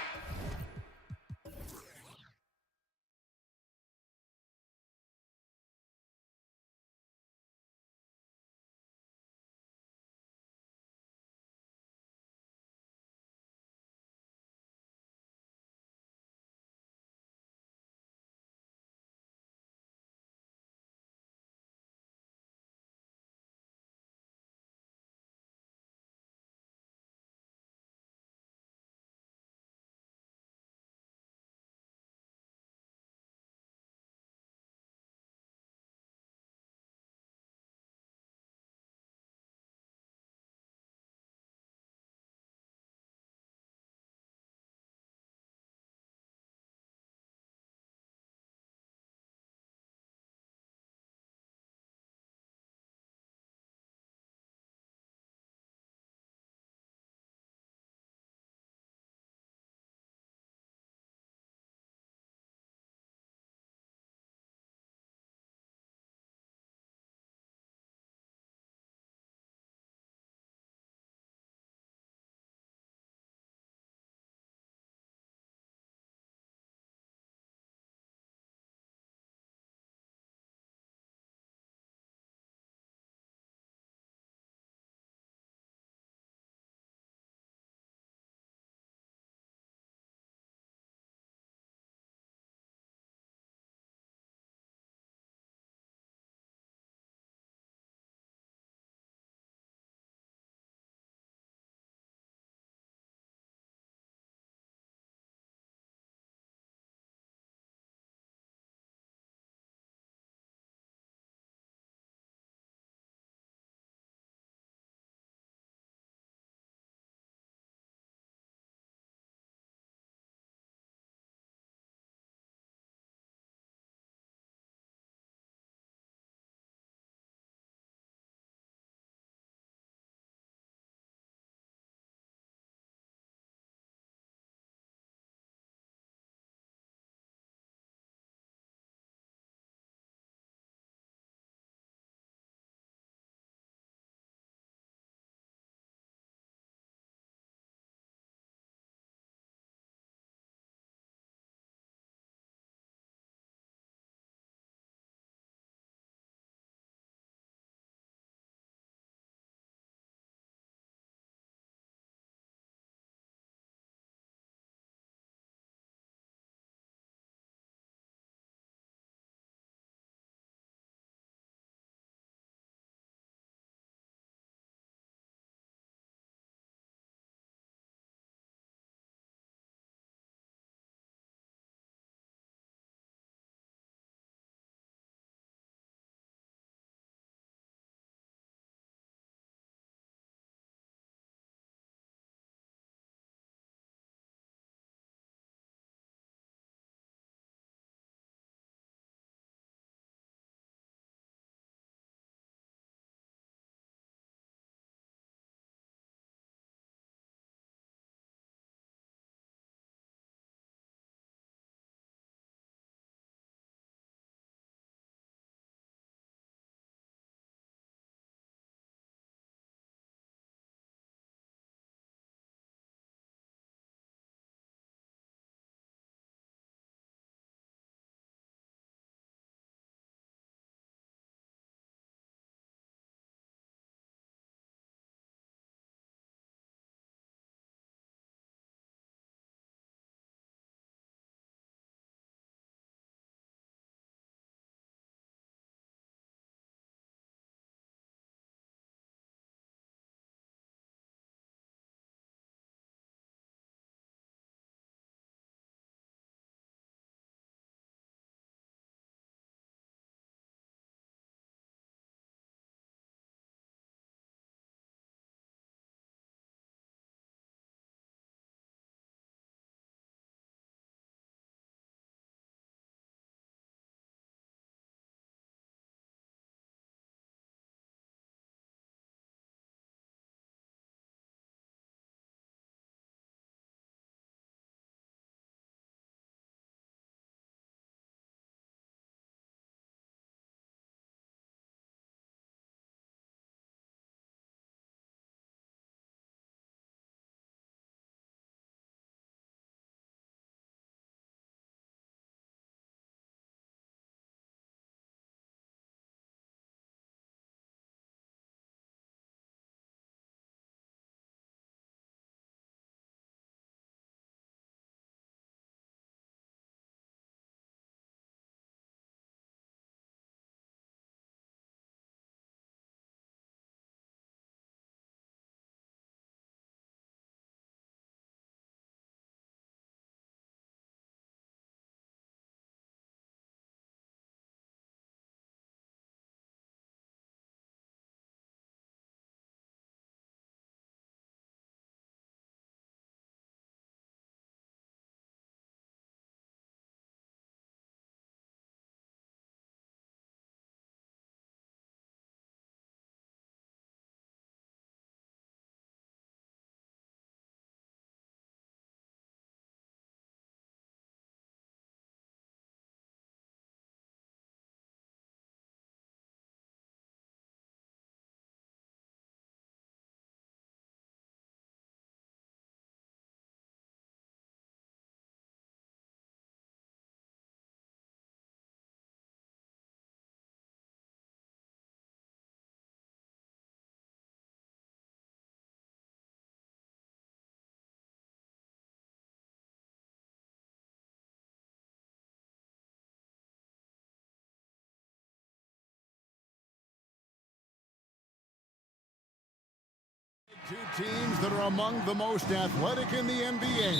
Two teams that are among the most athletic in the NBA.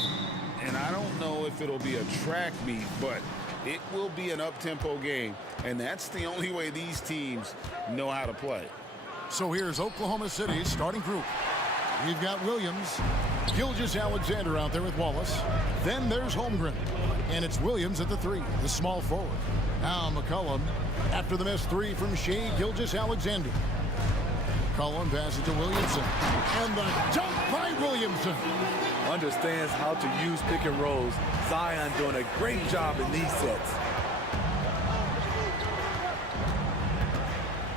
And I don't know if it'll be a track meet, but it will be an up-tempo game. And that's the only way these teams know how to play. So here's Oklahoma City's starting group. We've got Williams, Gilgeous-Alexander out there with Wallace. Then there's Holmgren. And it's Williams at the 3, the small forward. Now McCollum after the missed 3 from Shea Gilgeous-Alexander. McCollum passes to Williamson. And the dunk by Williamson. Understands how to use pick and rolls. Zion doing a great job in these sets.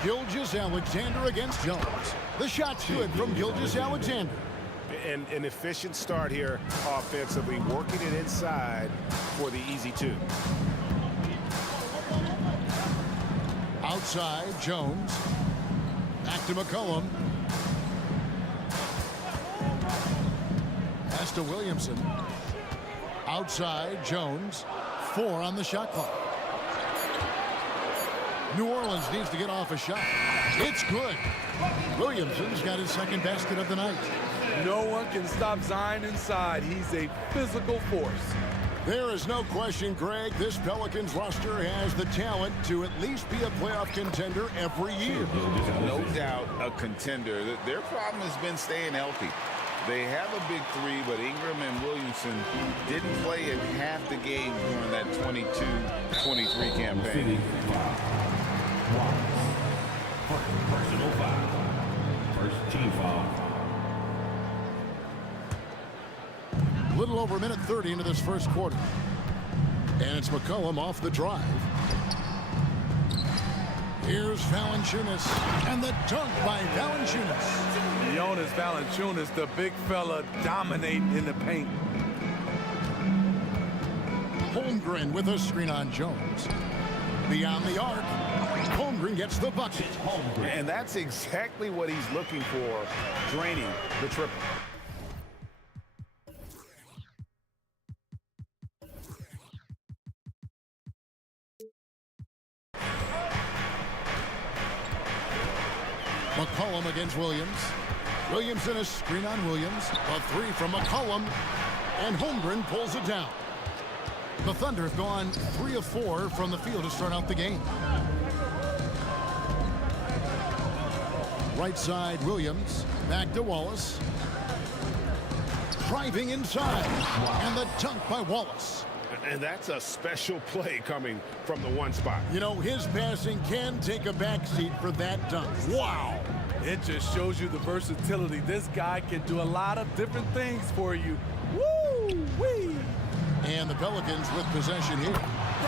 Gilgeous-Alexander against Jones. The shot's good from Gilgeous-Alexander. And an efficient start here offensively, working it inside for the easy 2. Outside, Jones. Back to McCollum. Pass to Williamson. Outside, Jones. 4 on the shot clock. New Orleans needs to get off a shot. It's good. Williamson's got his second basket of the night. No one can stop Zion inside. He's a physical force. There is no question, Greg, this Pelicans roster has the talent to at least be a playoff contender every year. No doubt a contender. Their problem has been staying healthy. They have a big 3, but Ingram and Williamson didn't play in half the game during that 22-23 campaign. Personal foul. First team foul. A little over a minute 30 into this first quarter. And it's McCollum off the drive. Here's Valanciunas. And the dunk by Valanciunas. Jonas Valanciunas, the big fella, dominating in the paint. Holmgren with a screen on Jones. Beyond the arc. Holmgren gets the bucket. And that's exactly what he's looking for, draining the triple. McCollum against Williams. Williamson a screen on Williams. A 3 from McCollum. And Holmgren pulls it down. The Thunder have gone 3 of 4 from the field to start out the game. Right side, Williams. Back to Wallace. Driving inside. And the dunk by Wallace. And that's a special play coming from the 1 spot. You know, his passing can take a backseat for that dunk. Wow. It just shows you the versatility. This guy can do a lot of different things for you. Woo-wee. And the Pelicans with possession here.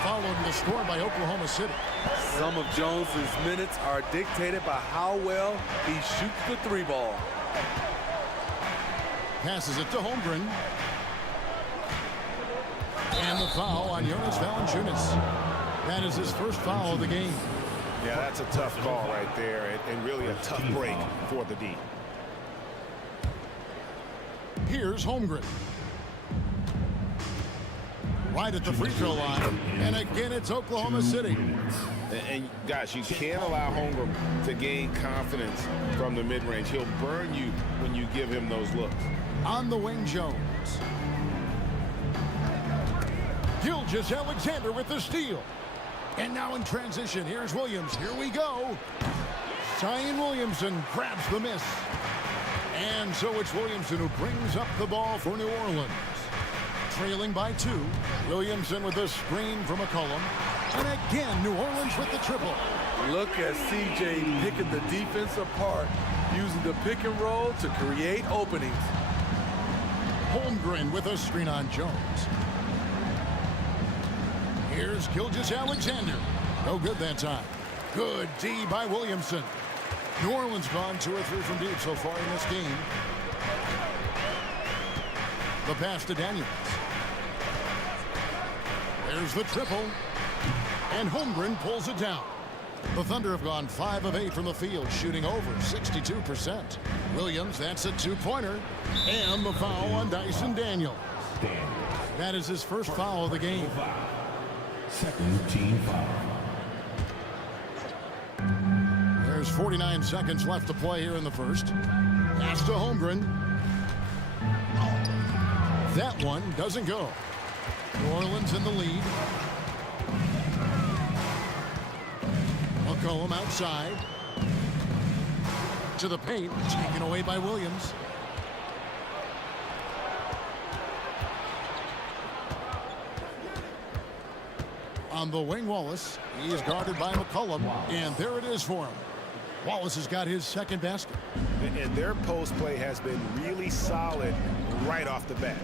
Followed the score by Oklahoma City. Some of Jones's minutes are dictated by how well he shoots the 3 ball. Passes it to Holmgren. And the foul on Jonas Valanciunas. That is his first foul of the game. Yeah, that's a tough call right there, and really a tough break for the D. Here's Holmgren. Right at the free throw line. And again, it's Oklahoma City. And guys, you can't allow Holmgren to gain confidence from the mid-range. He'll burn you when you give him those looks. On the wing, Jones. Gilgeous-Alexander with the steal. And now in transition, here's Williams. Here we go. Zion Williamson grabs the miss. And so it's Williamson who brings up the ball for New Orleans. Trailing by 2. Williamson with a screen from McCollum. And again, New Orleans with the triple. Look at CJ picking the defense apart, using the pick and roll to create openings. Holmgren with a screen on Jones. Here's Gilgeous-Alexander. No good that time. Good D by Williamson. New Orleans gone 2 or 3 from deep so far in this game. The pass to Daniels. There's the triple. And Holmgren pulls it down. The Thunder have gone 5 of 8 from the field, shooting over 62%. Williams, that's a 2-pointer. And the foul on Dyson Daniels. That is his first foul of the game. Second team foul. There's 49 seconds left to play here in the first. Pass to Holmgren. That one doesn't go. New Orleans in the lead. McCollum outside. To the paint. Taken away by Williams. On the wing, Wallace. He is guarded by McCollum. And there it is for him. Wallace has got his second basket. And their post play has been really solid right off the bat.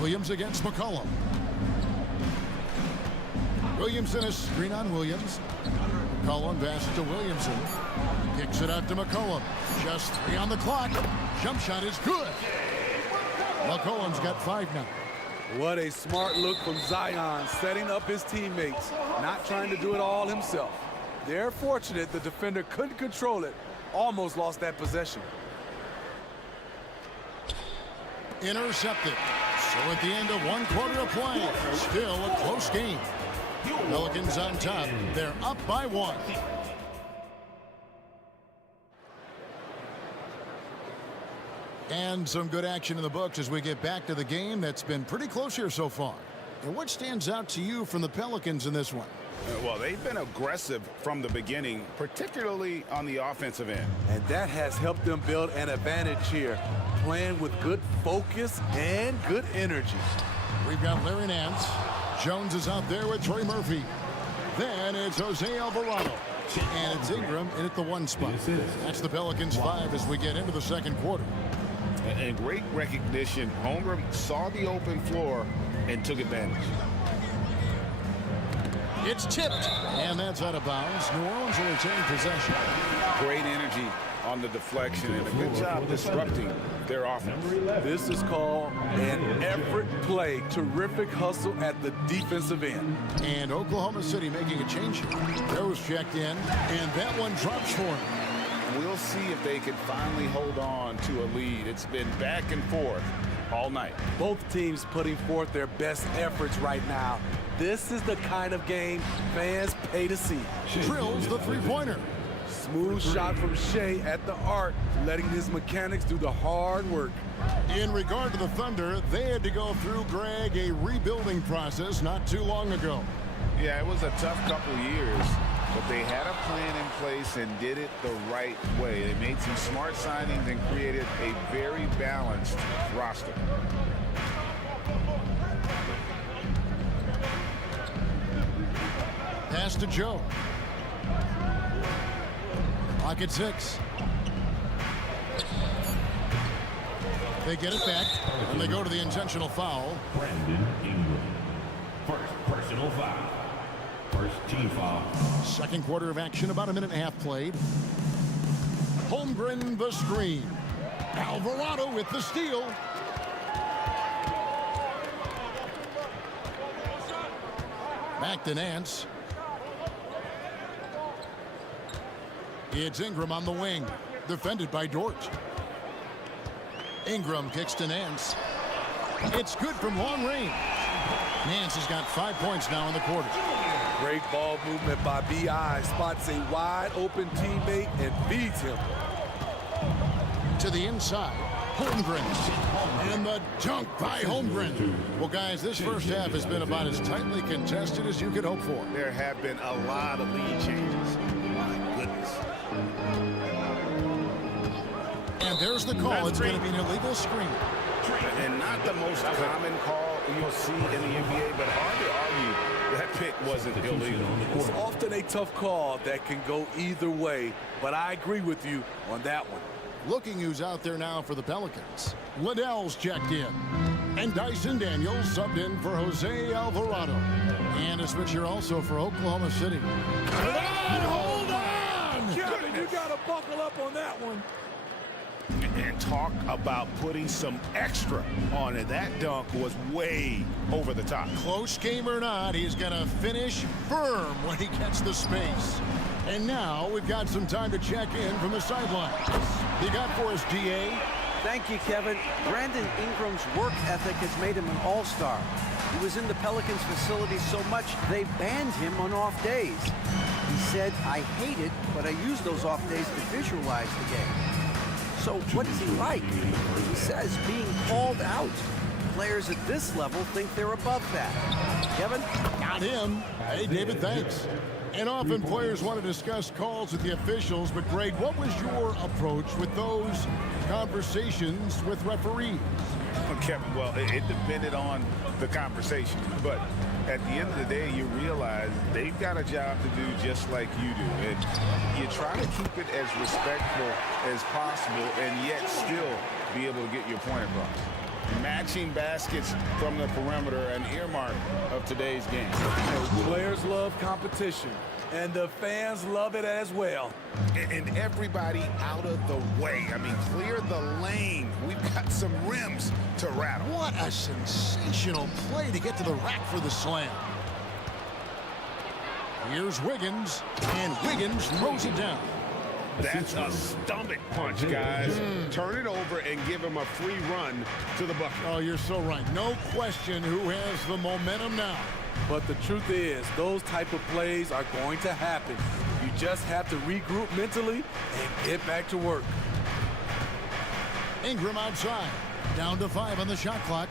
Williams against McCollum. Williamson a screen on Williams. McCollum passes to Williamson. Kicks it out to McCollum. Just 3 on the clock. Jump shot is good. McCollum's got 5 now. What a smart look from Zion, setting up his teammates, not trying to do it all himself. They're fortunate the defender couldn't control it, almost lost that possession. Intercepted. So at the end of 1 quarter of play, still a close game. Pelicans on top. They're up by 1. And some good action in the books as we get back to the game that's been pretty close here so far. And what stands out to you from the Pelicans in this one? Well, they've been aggressive from the beginning, particularly on the offensive end. And that has helped them build an advantage here, playing with good focus and good energy. We've got Larry Nance. Jones is out there with Troy Murphy. Then it's Jose Alvarado. And it's Ingram in at the 1 spot. That's the Pelicans 5 as we get into the second quarter. And great recognition. Holmgren saw the open floor and took advantage. It's tipped. And that's out of bounds. New Orleans will retain possession. Great energy on the deflection and a good job disrupting their offense. This is called an effort play. Terrific hustle at the defensive end. And Oklahoma City making a change here. Rose checked in, and that one drops for him. We'll see if they can finally hold on to a lead. It's been back and forth all night. Both teams putting forth their best efforts right now. This is the kind of game fans pay to see. Drills the three-pointer. Smooth shot from Shea at the arc, letting his mechanics do the hard work. In regard to the Thunder, they had to go through, Greg, a rebuilding process not too long ago. Yeah, it was a tough couple years, but they had a plan in place and did it the right way. They made some smart signings and created a very balanced roster. Pass to Joe. Pocket 6. They get it back, and they go to the intentional foul. Brandon Ingram. First personal foul. First team foul. Second quarter of action, about a minute and a half played. Holmgren the screen. Alvarado with the steal. Back to Nance. It's Ingram on the wing, defended by Dort. Ingram kicks to Nance. It's good from long range. Nance has got 5 points now in the quarter. Great ball movement by B.I. Spots a wide open teammate and feeds him. To the inside, Holmgren. And the dunk by Holmgren. Well, guys, this first half has been about as tightly contested as you could hope for. There have been a lot of lead changes. My goodness. And there's the call. It's going to be an illegal screen. And not the most common call you'll see in the NBA, but hard to argue that pick wasn't illegal. It's often a tough call that can go either way, but I agree with you on that one. Looking who's out there now for the Pelicans. Liddell's checked in. And Dyson Daniels subbed in for Jose Alvarado. And a switcher also for Oklahoma City. Hold on! Kevin, you got to buckle up on that one. And talk about putting some extra on it. That dunk was way over the top. Close game or not, he's going to finish firm when he gets the space. And now we've got some time to check in from the sidelines. You got for us, DA? Thank you, Kevin. Brandon Ingram's work ethic has made him an all-star. He was in the Pelicans facility so much they banned him on off days. He said, I hate it, but I use those off days to visualize the game. So what is he like? He says being called out. Players at this level think they're above that. Kevin? Got him. Hey, David, thanks. And often players want to discuss calls with the officials, but Greg, what was your approach with those conversations with referees? Well, Kevin, well, it depended on the conversation. But at the end of the day, you realize they've got a job to do just like you do. And you try to keep it as respectful as possible and yet still be able to get your point across. Matching baskets from the perimeter, an earmark of today's game. Players love competition, and the fans love it as well. And everybody out of the way. I mean, clear the lane. We've got some rims to rattle. What a sensational play to get to the rack for the slam. Here's Wiggins, and Wiggins throws it down. That's a stomach punch, guys. Turn it over and give him a free run to the bucket. Oh, you're so right. No question who has the momentum now. But the truth is, those type of plays are going to happen. You just have to regroup mentally and get back to work. Ingram outside. Down to 5 on the shot clock.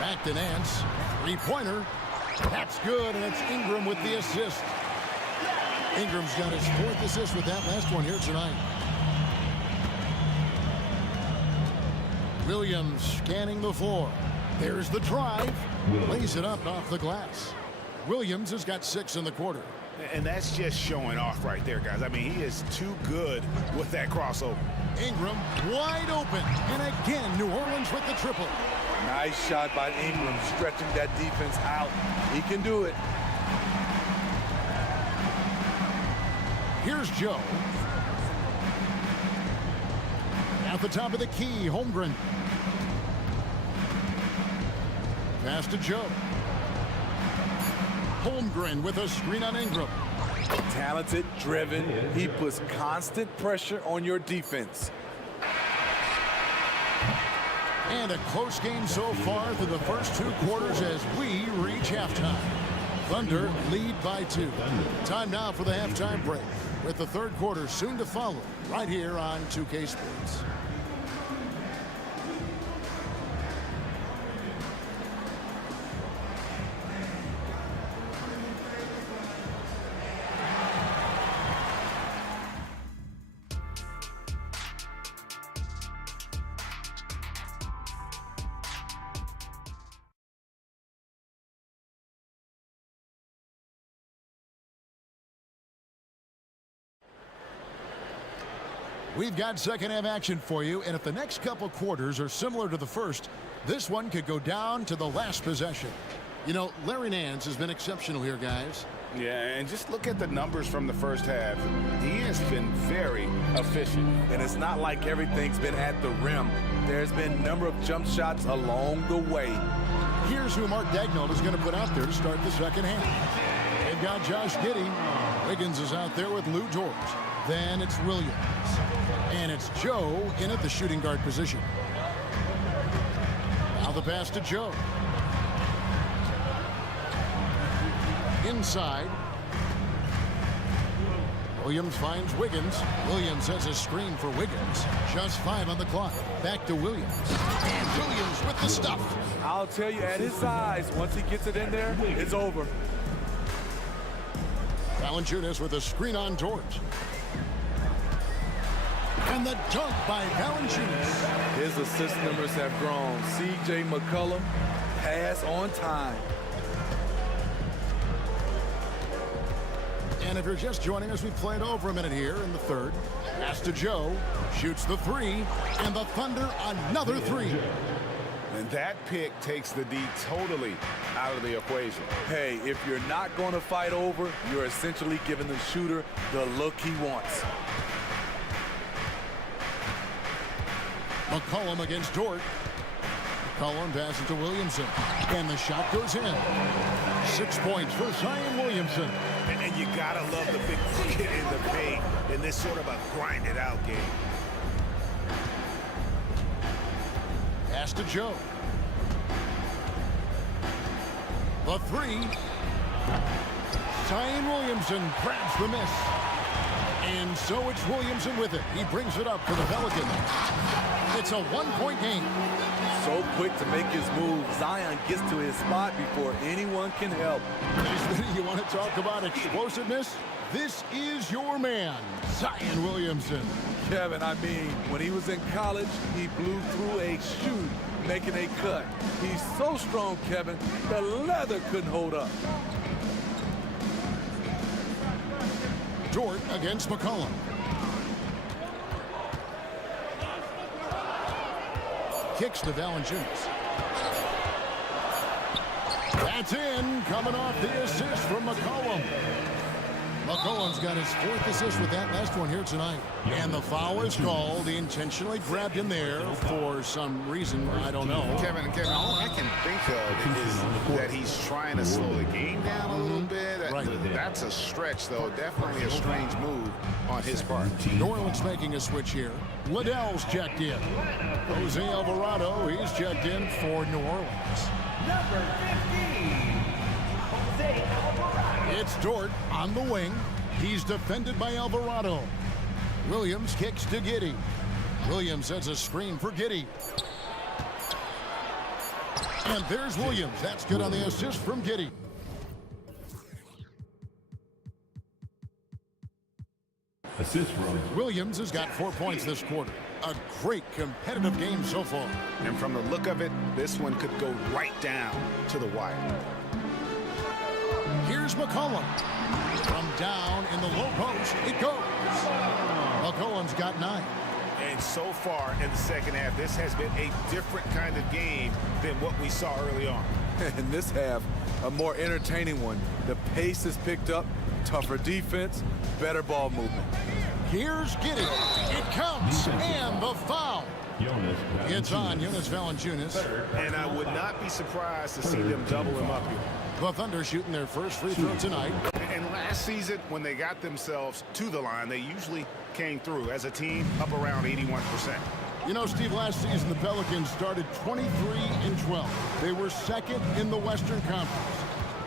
Back to Nance. Three-pointer. That's good, and it's Ingram with the assist. Ingram's got his 4th assist with that last one here tonight. Williams scanning the floor. There's the drive. Lays it up off the glass. Williams has got 6 in the quarter. And that's just showing off right there, guys. I mean, he is too good with that crossover. Ingram wide open. And again, New Orleans with the triple. Nice shot by Ingram, stretching that defense out. He can do it. Here's Joe. At the top of the key, Holmgren. Pass to Joe. Holmgren with a screen on Ingram. Talented, driven. He puts constant pressure on your defense. And a close game so far through the first 2 quarters as we reach halftime. Thunder lead by 2. Time now for the halftime break, with the 3rd quarter soon to follow right here on 2K Sports. We've got second half action for you, and if the next couple quarters are similar to the first, this one could go down to the last possession. You know, Larry Nance has been exceptional here, guys. Yeah, and just look at the numbers from the first half. He has been very efficient. And it's not like everything's been at the rim. There's been a number of jump shots along the way. Here's who Mark Daigneault is going to put out there to start the second half. They've got Josh Giddey. Wiggins is out there with Lou George. Then it's Williams. And it's Joe in at the shooting guard position. Now the pass to Joe. Inside. Williams finds Wiggins. Williams has a screen for Wiggins. Just 5 on the clock. Back to Williams. And Williams with the stuff. I'll tell you, at his size, once he gets it in there, it's over. Valanciunas with a screen on George. And the dunk by Valanciunas. His assist numbers have grown. C.J. McCollum, pass on time. And if you're just joining us, we played over a minute here in the 3rd. Pass to Joe. Shoots the 3. And the Thunder another 3. And that pick takes the D totally out of the equation. Hey, if you're not going to fight over, you're essentially giving the shooter the look he wants. McCollum against Dort. McCollum passes to Williamson. And the shot goes in. 6 points for Zion Williamson. And you got to love the big bucket in the paint in this sort of a grind-it-out game. Pass to Joe. The three. Zion Williamson grabs the miss. And so it's Williamson with it. He brings it up for the Pelicans. It's a one-point game. So quick to make his move. Zion gets to his spot before anyone can help. You want to talk about explosiveness? This is your man, Zion Williamson. Kevin, I mean, when he was in college, he blew through a shoe making a cut. He's so strong, Kevin, the leather couldn't hold up. Dort against McCollum. Kicks to Valanciunas. That's in, coming off the assist from McCollum. McCollum's got his fourth assist with that last one here tonight. And the foul is called. He intentionally grabbed him there for some reason. I don't know. Kevin, all I can think of is that he's trying to slow the game down a little bit. Right. That's a stretch, though. Definitely a strange move on his part. New Orleans making a switch here. Liddell's checked in. Jose Alvarado, he's checked in for New Orleans. Number 15, Jose Alvarado. It's Dort on the wing. He's defended by Alvarado. Williams kicks to Giddey. Williams sets a screen for Giddey. And there's Williams. That's good on the assist from Giddey. Assist from Williams has got 4 points this quarter. A great competitive game so far. And from the look of it, this one could go right down to the wire. Here's McCollum. From down in the low post, it goes. McCollum's got 9. And so far in the second half, this has been a different kind of game than what we saw early on. In this half, a more entertaining one. The pace is picked up, tougher defense, better ball movement. Here's Giddey. It comes, and the foul. It's on Jonas Valanciunas. And I would not be surprised to see them double him up here. The Thunder shooting their first free throw tonight. And last season, when they got themselves to the line, they usually came through as a team up around 81%. You know, Steve, last season the Pelicans started 23-12. They were second in the Western Conference,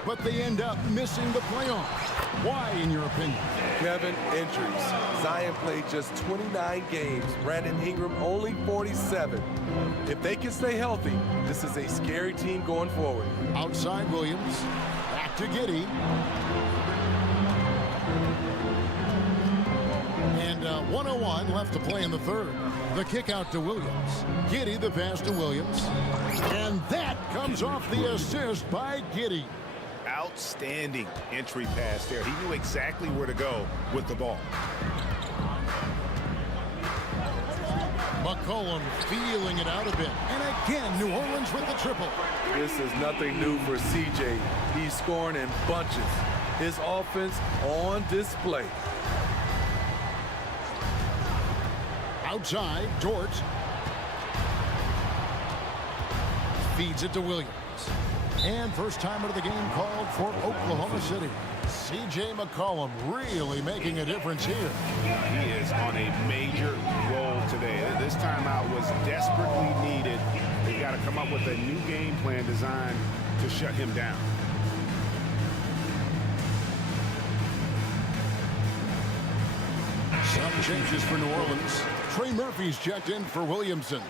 but they end up missing the playoffs. Why, in your opinion? Kevin, injuries. Zion played just 29 games. Brandon Ingram only 47. If they can stay healthy, this is a scary team going forward. Outside Williams. Back to Giddey. And 1:01 left to play in the third. The kick out to Williams. Giddey, the pass to Williams. And that comes off the assist by Giddey. Outstanding entry pass there. He knew exactly where to go with the ball. McCollum feeling it out a bit. And again, New Orleans with the triple. This is nothing new for CJ. He's scoring in bunches. His offense on display. Outside, Dort. Feeds it to Williams. And first time out of the game called for Oklahoma City. C.J. McCollum really making a difference here. He is on a major role today. This timeout was desperately needed. They got to come up with a new game plan designed to shut him down. Some changes for New Orleans. Trey Murphy's checked in for Williamson.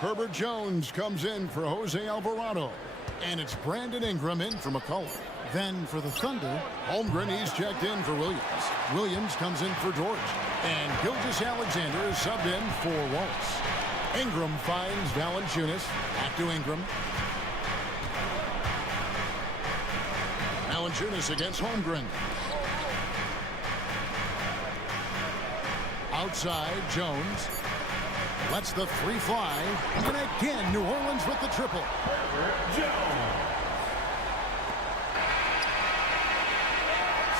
Herbert Jones comes in for Jose Alvarado. And it's Brandon Ingram in for McCollum. Then for the Thunder, Holmgren, he's checked in for Williams. Williams comes in for George. And Gilgeous-Alexander is subbed in for Wallace. Ingram finds Valanciunas. Back to Ingram. Valanciunas against Holmgren. Outside, Jones. Lets the three fly. And again, New Orleans with the triple.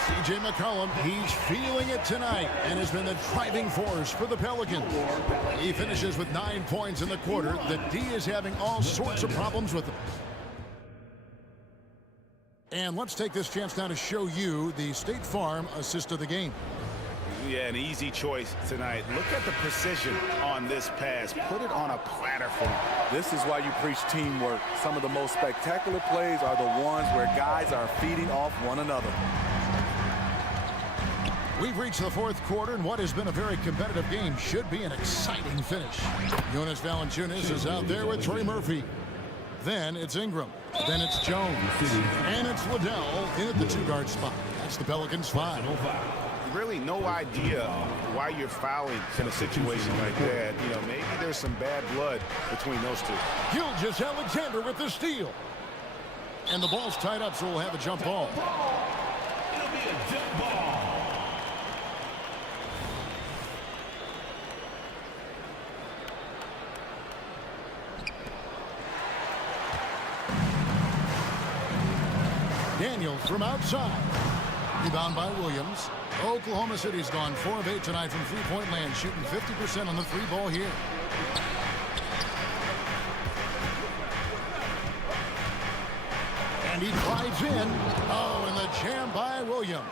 C.J. McCollum, he's feeling it tonight and has been the driving force for the Pelicans. He finishes with 9 points in the quarter. The D is having all sorts of problems with him. And let's take this chance now to show you the State Farm assist of the game. Yeah, an easy choice tonight. Look at the precision on this pass. Put it on a platter for him. This is why you preach teamwork. Some of the most spectacular plays are the ones where guys are feeding off one another. We've reached the fourth quarter, and what has been a very competitive game should be an exciting finish. Jonas Valanciunas is out there with Trey Murphy. Then it's Ingram. Then it's Jones. And it's Liddell in at the two-guard spot. That's the Pelicans 5. Really no idea why you're fouling in a situation like that. You know, maybe there's some bad blood between those two. Gilgeous-Alexander with the steal. And the ball's tied up, so we'll have a jump ball. It'll be a jump ball. Daniels from outside. Rebound by Williams. Oklahoma City's gone 4 of 8 tonight from three-point land, shooting 50% on the three ball here. And he drives in. Oh, and the jam by Williams.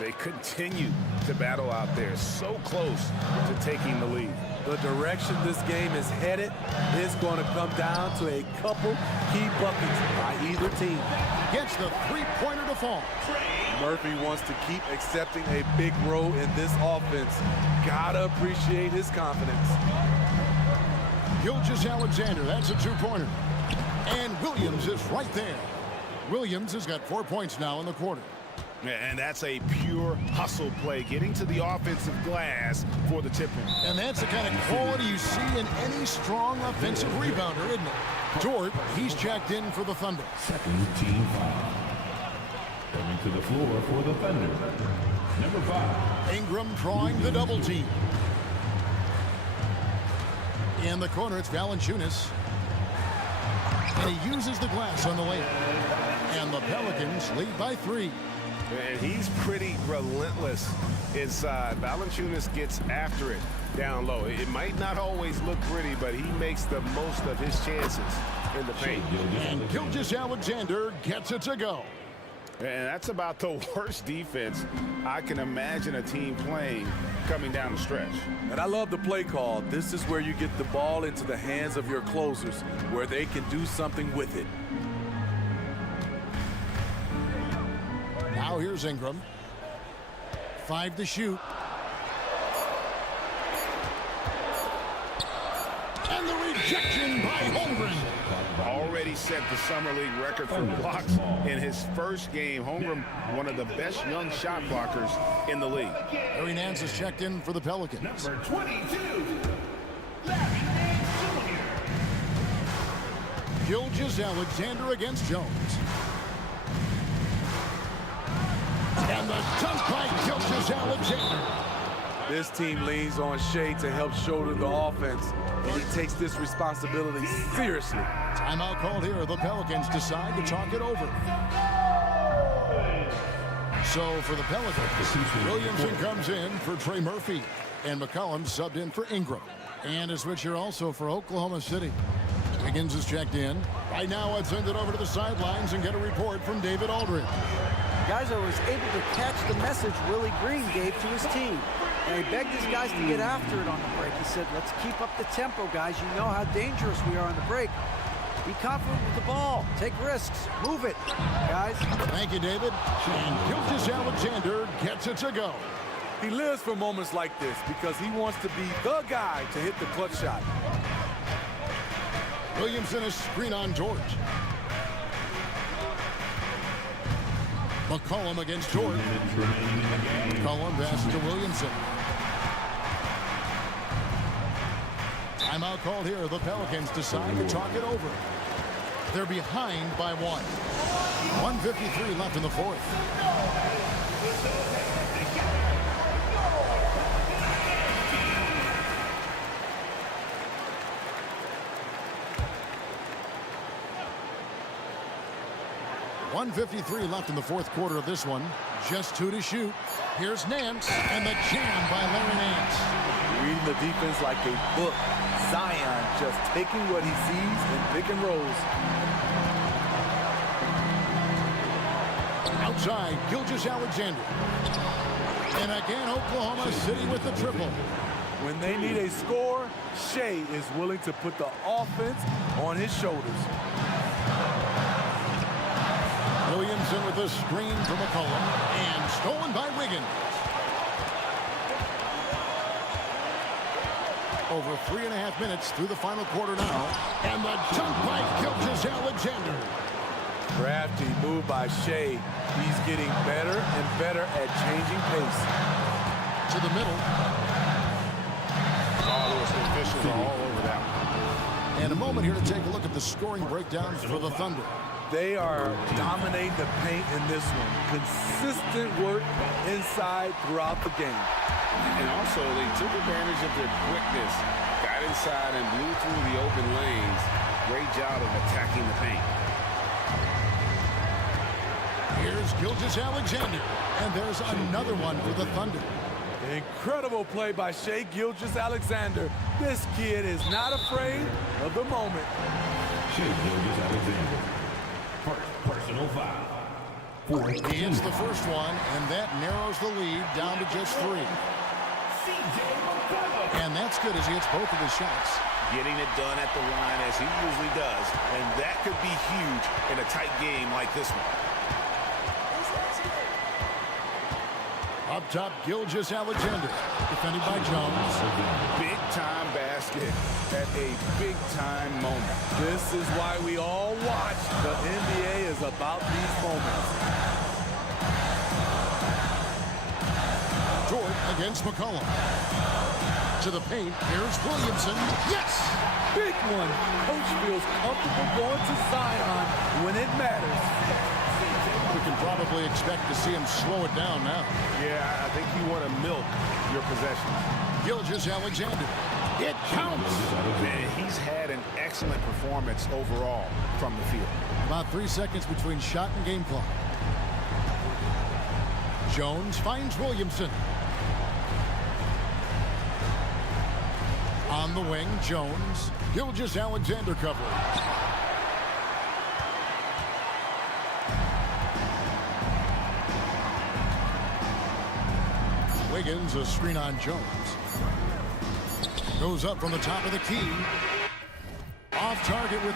They continue to battle out there, so close to taking the lead. The direction this game is headed is going to come down to a couple key buckets by either team. Gets the three-pointer to fall. Murphy wants to keep accepting a big role in this offense. Gotta appreciate his confidence. Gilgeous-Alexander, that's a two-pointer. And Williams is right there. Williams has got 4 points now in the quarter. And that's a pure hustle play, getting to the offensive glass for the tip-in. And that's the kind of quality you see in any strong offensive rebounder, isn't it? Dort, he's checked in for the Thunder. Second team foul. Coming to the floor for the Thunder. Number 5. Ingram drawing the double team. In the corner, it's Valanciunas. And he uses the glass on the layup. And the Pelicans lead by 3. And he's pretty relentless inside. Valanciunas gets after it down low. It might not always look pretty, but he makes the most of his chances in the paint. And Gilgeous-Alexander gets it to go. And that's about the worst defense I can imagine a team playing coming down the stretch. And I love the play call. This is where you get the ball into the hands of your closers, where they can do something with it. Now here's Ingram. 5 to shoot. And the rejection by Holmgren. Already set the Summer League record for blocks in his first game. Holmgren, one of the best young shot blockers in the league. Harry Nance is checked in for the Pelicans. Number 22. Gilgeous-Alexander against Jones. And the dunk by Gilgeous-Alexander. This team leans on Shea to help shoulder the offense, and he takes this responsibility seriously. Timeout called here. The Pelicans decide to talk it over. So for the Pelicans, Williamson comes in for Trey Murphy, and McCollum subbed in for Ingram. And a switch here also for Oklahoma City. Wiggins is checked in. Right now, let's send it over to the sidelines and get a report from David Aldridge. Guys, I was able to catch the message Willie Green gave to his team. And he begged his guys to get after it on the break. He said, let's keep up the tempo, guys. You know how dangerous we are on the break. Be confident with the ball. Take risks. Move it, guys. Thank you, David. And Gilgeous-Alexander gets it to go. He lives for moments like this because he wants to be the guy to hit the clutch shot. Williamson is screen on George. McCollum against Dort. McCollum passes to Williamson. Timeout called here. The Pelicans decide to talk it over. They're behind by 1. 1:53 left in the fourth. .153 left in the fourth quarter of this one. Just 2 to shoot. Here's Nance, and the jam by Larry Nance. Reading the defense like a book. Zion just taking what he sees and pick and rolls. Outside, Gilgeous-Alexander. And again, Oklahoma City with the triple. When they need a score, Shea is willing to put the offense on his shoulders. Williamson with a screen from McCollum and stolen by Wiggins. Over 3.5 minutes through the final quarter now. And the dunk by Gilgeous-Alexander. Crafty move by Shea. He's getting better and better at changing pace. To the middle. All those officials are all over that one. And a moment here to take a look at the scoring breakdown for the Thunder. They are dominating the paint in this one. Consistent work inside throughout the game. And also, they took advantage of their quickness, got inside and blew through the open lanes. Great job of attacking the paint. Here's Gilgeous-Alexander, and there's another one for the Thunder. Incredible play by Shea Gilgeous-Alexander. This kid is not afraid of the moment. Shea Gilgeous-Alexander. First personal foul. He hits the first one, and that narrows the lead down to just 3. And that's good as he hits both of his shots. Getting it done at the line as he usually does, and that could be huge in a tight game like this one. Up top, Gilgeous-Alexander, defended by Jones. Big-time basket at a big-time moment. This is why we all watch. The NBA is about these moments. Jordan against McCollum. To the paint, here's Williamson. Yes! Big one. Coach feels comfortable going to Zion when it matters. We can probably expect to see him slow it down now. Yeah, I think you want to milk your possession. Gilgeous-Alexander. It counts! Man, he's had an excellent performance overall from the field. About 3 seconds between shot and game clock. Jones finds Williamson. On the wing, Jones. Gilgeous-Alexander coverage. Wiggins, a screen on Jones. Goes up from the top of the key. Off target with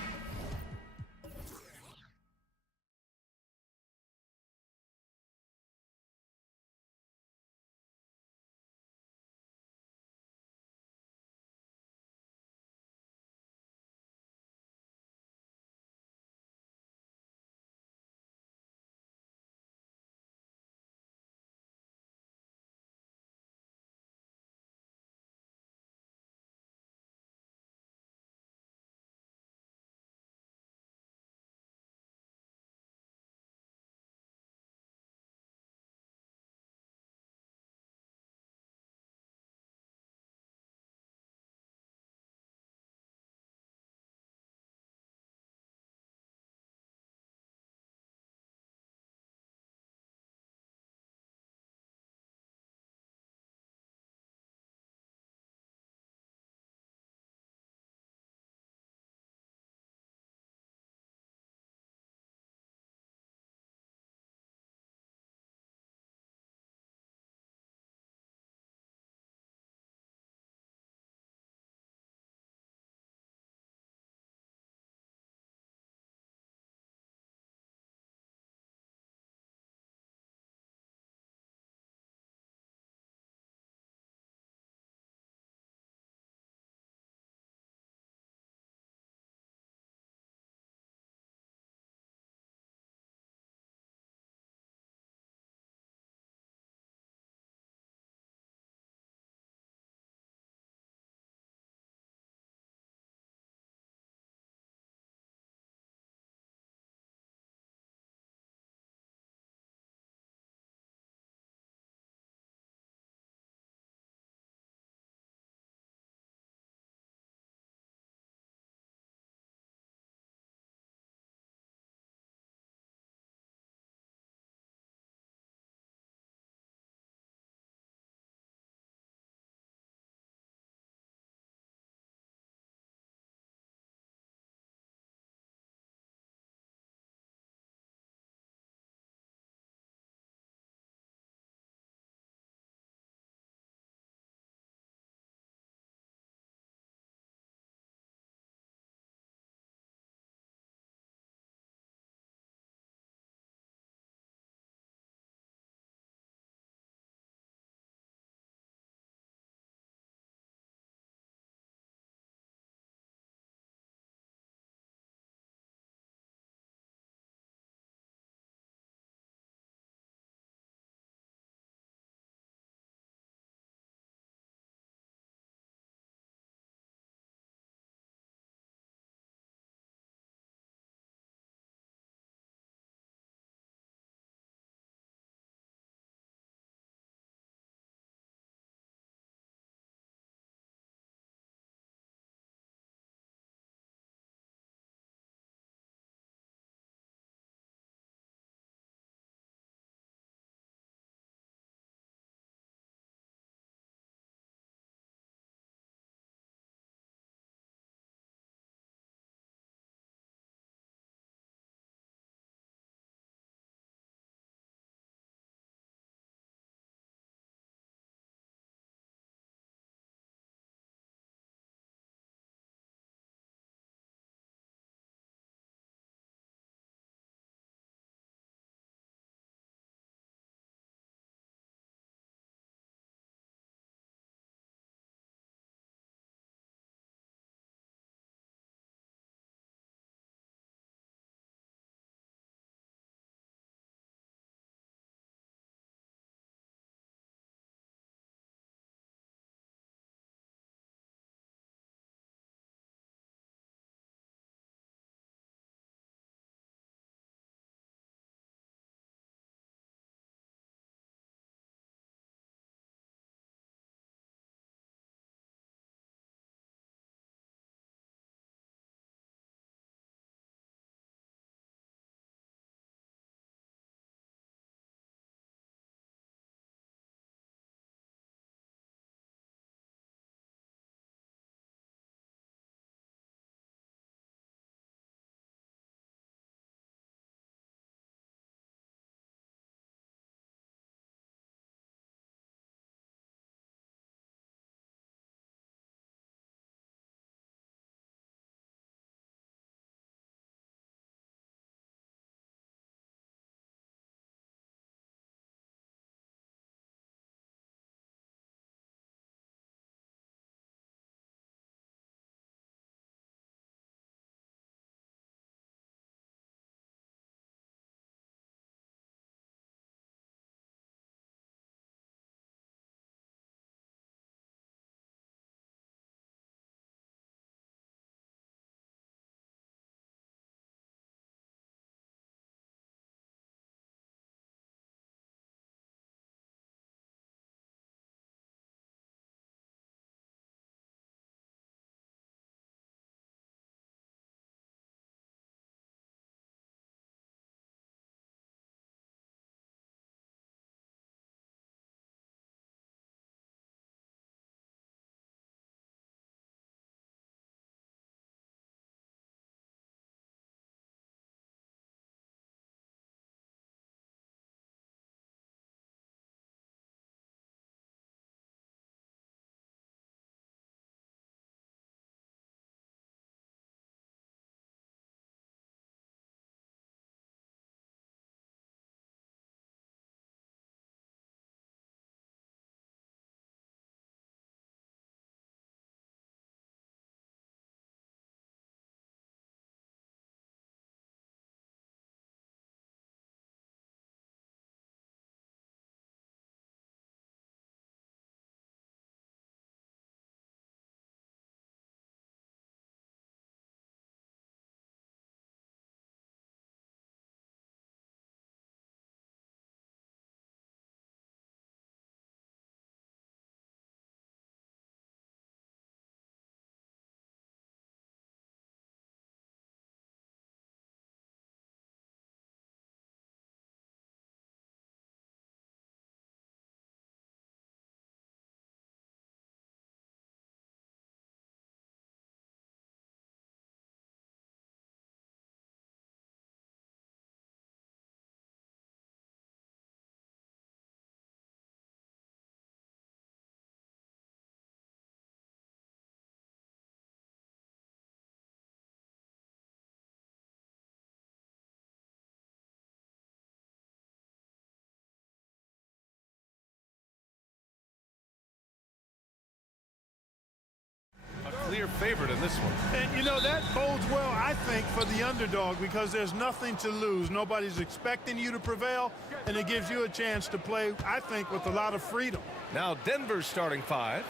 favorite in this one. And, you know, that bodes well, I think, for the underdog because there's nothing to lose. Nobody's expecting you to prevail, and it gives you a chance to play, I think, with a lot of freedom. Now Denver's starting five.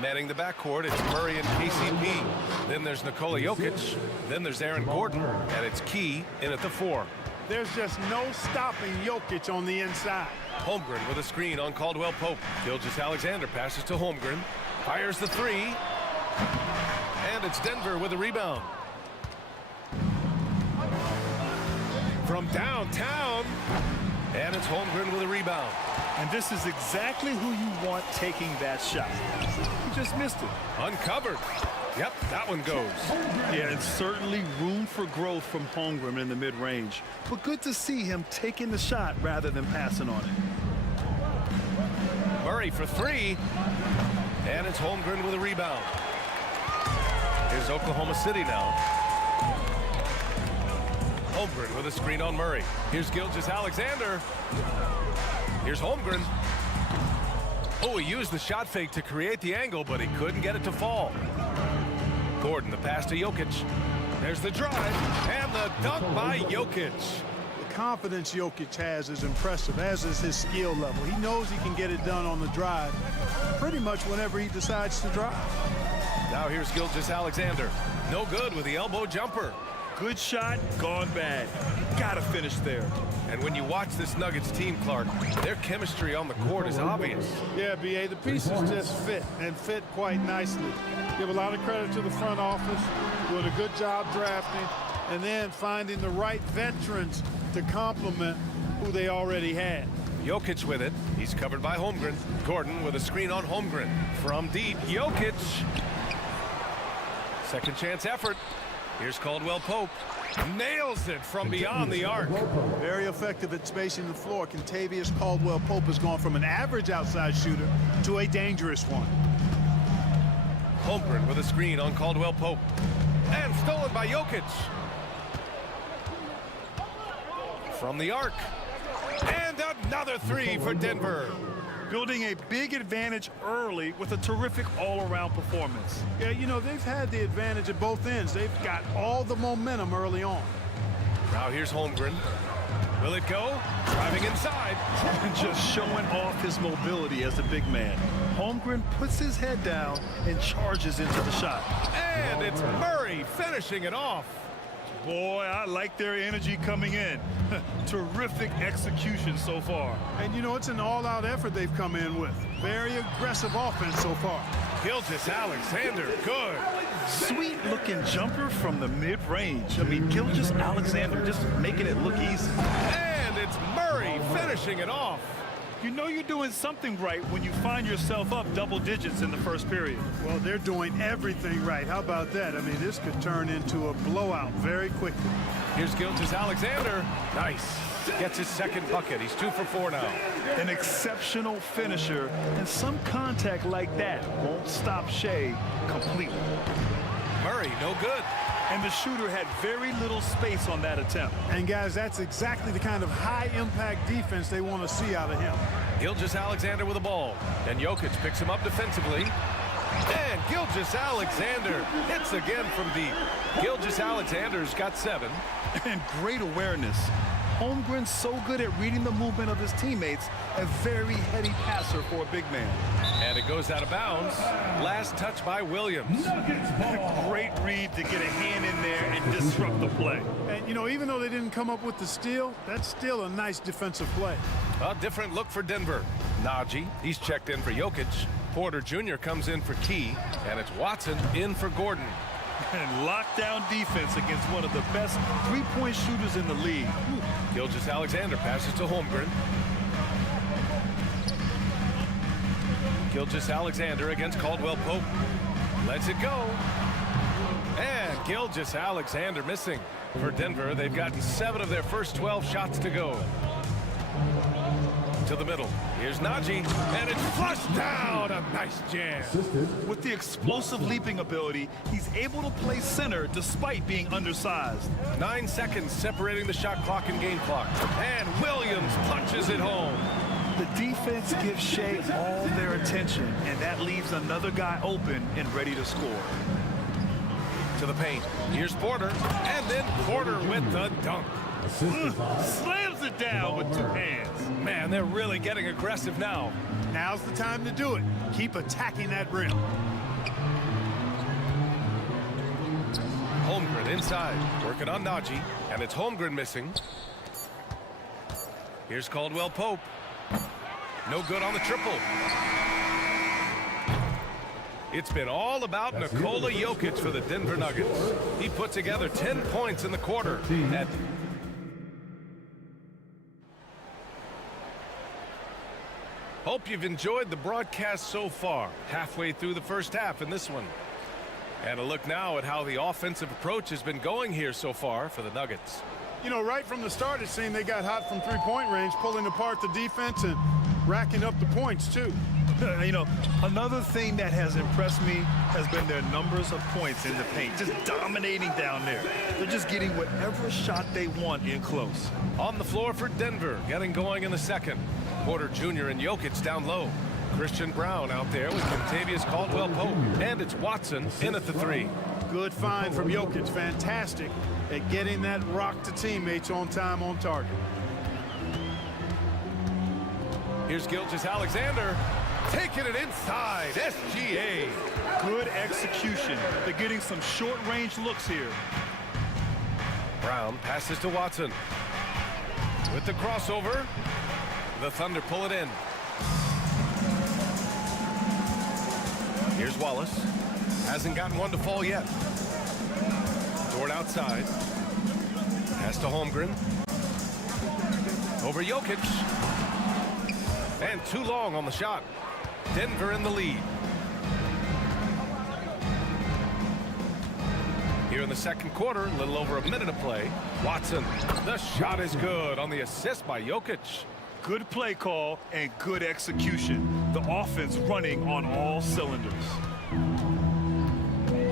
Manning the backcourt, it's Murray and KCP. Then there's Nikola Jokic. Then there's Aaron Gordon, and it's Key in at the 4. There's just no stopping Jokic on the inside. Holmgren with a screen on Caldwell Pope. Gilgeous-Alexander passes to Holmgren. Fires the 3. And it's Denver with a rebound. From downtown. And it's Holmgren with a rebound. And this is exactly who you want taking that shot. He just missed it. Uncovered. Yep, that one goes. Yeah, and certainly room for growth from Holmgren in the mid-range. But good to see him taking the shot rather than passing on it. Murray for 3. And it's Holmgren with a rebound. Here's Oklahoma City now. Holmgren with a screen on Murray. Here's Gilgeous-Alexander. Here's Holmgren. Oh, he used the shot fake to create the angle, but he couldn't get it to fall. Gordon, the pass to Jokic. There's the drive, and the dunk by Jokic. The confidence Jokic has is impressive, as is his skill level. He knows he can get it done on the drive pretty much whenever he decides to drive. Now here's Gilgeous-Alexander. No good with the elbow jumper. Good shot, gone bad. Gotta finish there. And when you watch this Nuggets team, Clark, their chemistry on the court is obvious. Yeah, B.A., the pieces just fit, and fit quite nicely. Give a lot of credit to the front office, doing a good job drafting, and then finding the right veterans to complement who they already had. Jokic with it. He's covered by Holmgren. Gordon with a screen on Holmgren. From deep, Jokic. Second chance effort. Here's Caldwell Pope. Nails it from beyond the arc. Very effective at spacing the floor. Kentavious Caldwell Pope has gone from an average outside shooter to a dangerous one. Holmgren with a screen on Caldwell Pope. And stolen by Jokic. From the arc. And another 3 for Denver. Building a big advantage early with a terrific all-around performance. Yeah, you know, they've had the advantage at both ends. They've got all the momentum early on. Now here's Holmgren. Will it go? Driving inside. And just showing off his mobility as a big man. Holmgren puts his head down and charges into the shot. And it's Murray finishing it off. Boy, I like their energy coming in. Terrific execution so far. And, you know, it's an all-out effort they've come in with. Very aggressive offense so far. Gilgeous-Alexander, good. Sweet-looking jumper from the mid-range. I mean, Gilgeous-Alexander just making it look easy. And it's Murray finishing it off. You know you're doing something right when you find yourself up double digits in the first period. Well, they're doing everything right. How about that? I mean, this could turn into a blowout very quickly. Here's Gilgeous-Alexander. Nice. Gets his second bucket. He's 2 for 4 now. An exceptional finisher, and some contact like that won't stop Shea completely. Murray, no good. And the shooter had very little space on that attempt. And guys, that's exactly the kind of high-impact defense they want to see out of him. Gilgeous-Alexander with the ball. And Jokic picks him up defensively. And Gilgeous-Alexander hits again from deep. Gilgeous-Alexander's got 7. And great awareness. Holmgren's so good at reading the movement of his teammates, a very heady passer for a big man. And it goes out of bounds. Last touch by Williams. A great read to get a hand in there and disrupt the play. And, you know, even though they didn't come up with the steal, that's still a nice defensive play. A different look for Denver. Najee, he's checked in for Jokic. Porter Jr. comes in for Key. And it's Watson in for Gordon. And lockdown defense against one of the best three-point shooters in the league. Gilgeous-Alexander passes to Holmgren. Gilgeous-Alexander against Caldwell Pope. Lets it go. And Gilgeous-Alexander missing. For Denver, they've gotten 7 of their first 12 shots to go. To the middle. Here's Najee, and it's flushed down. A nice jam. With the explosive leaping ability, he's able to play center despite being undersized. 9 seconds separating the shot clock and game clock. And Williams punches it home. The defense gives Shea all their attention, and that leaves another guy open and ready to score. To the paint. Here's Porter. And then Porter with the dunk. Slams it down with two hands. Man, they're really getting aggressive now. Now's the time to do it. Keep attacking that rim. Holmgren inside, working on Najee, and it's Holmgren missing. Here's Caldwell Pope. No good on the triple. It's been all about Nikola Jokic for the Denver Nuggets. He put together 10 points in the quarter. Hope you've enjoyed the broadcast so far. Halfway through the first half in this one. And a look now at how the offensive approach has been going here so far for the Nuggets. You know, right from the start, it seemed they got hot from three-point range, pulling apart the defense and racking up the points, too. You know, another thing that has impressed me has been their numbers of points in the paint, just dominating down there. They're just getting whatever shot they want in close. On the floor for Denver, getting going in the second. Porter Jr. and Jokic down low. Christian Brown out there with Contavious Caldwell-Pope. And it's Watson in at the three. Good find from Jokic. Fantastic at getting that rock to teammates on time, on target. Here's Gilgeous-Alexander. Taking it inside. SGA. Good execution. They're getting some short-range looks here. Brown passes to Watson. With the crossover. The Thunder pull it in. Here's Wallace. Hasn't gotten one to fall yet. Dort outside. Pass to Holmgren. Over Jokic. And too long on the shot. Denver in the lead. Here in the second quarter, a little over a minute of play. Watson. The shot is good on the assist by Jokic. Good play call and good execution. The offense running on all cylinders.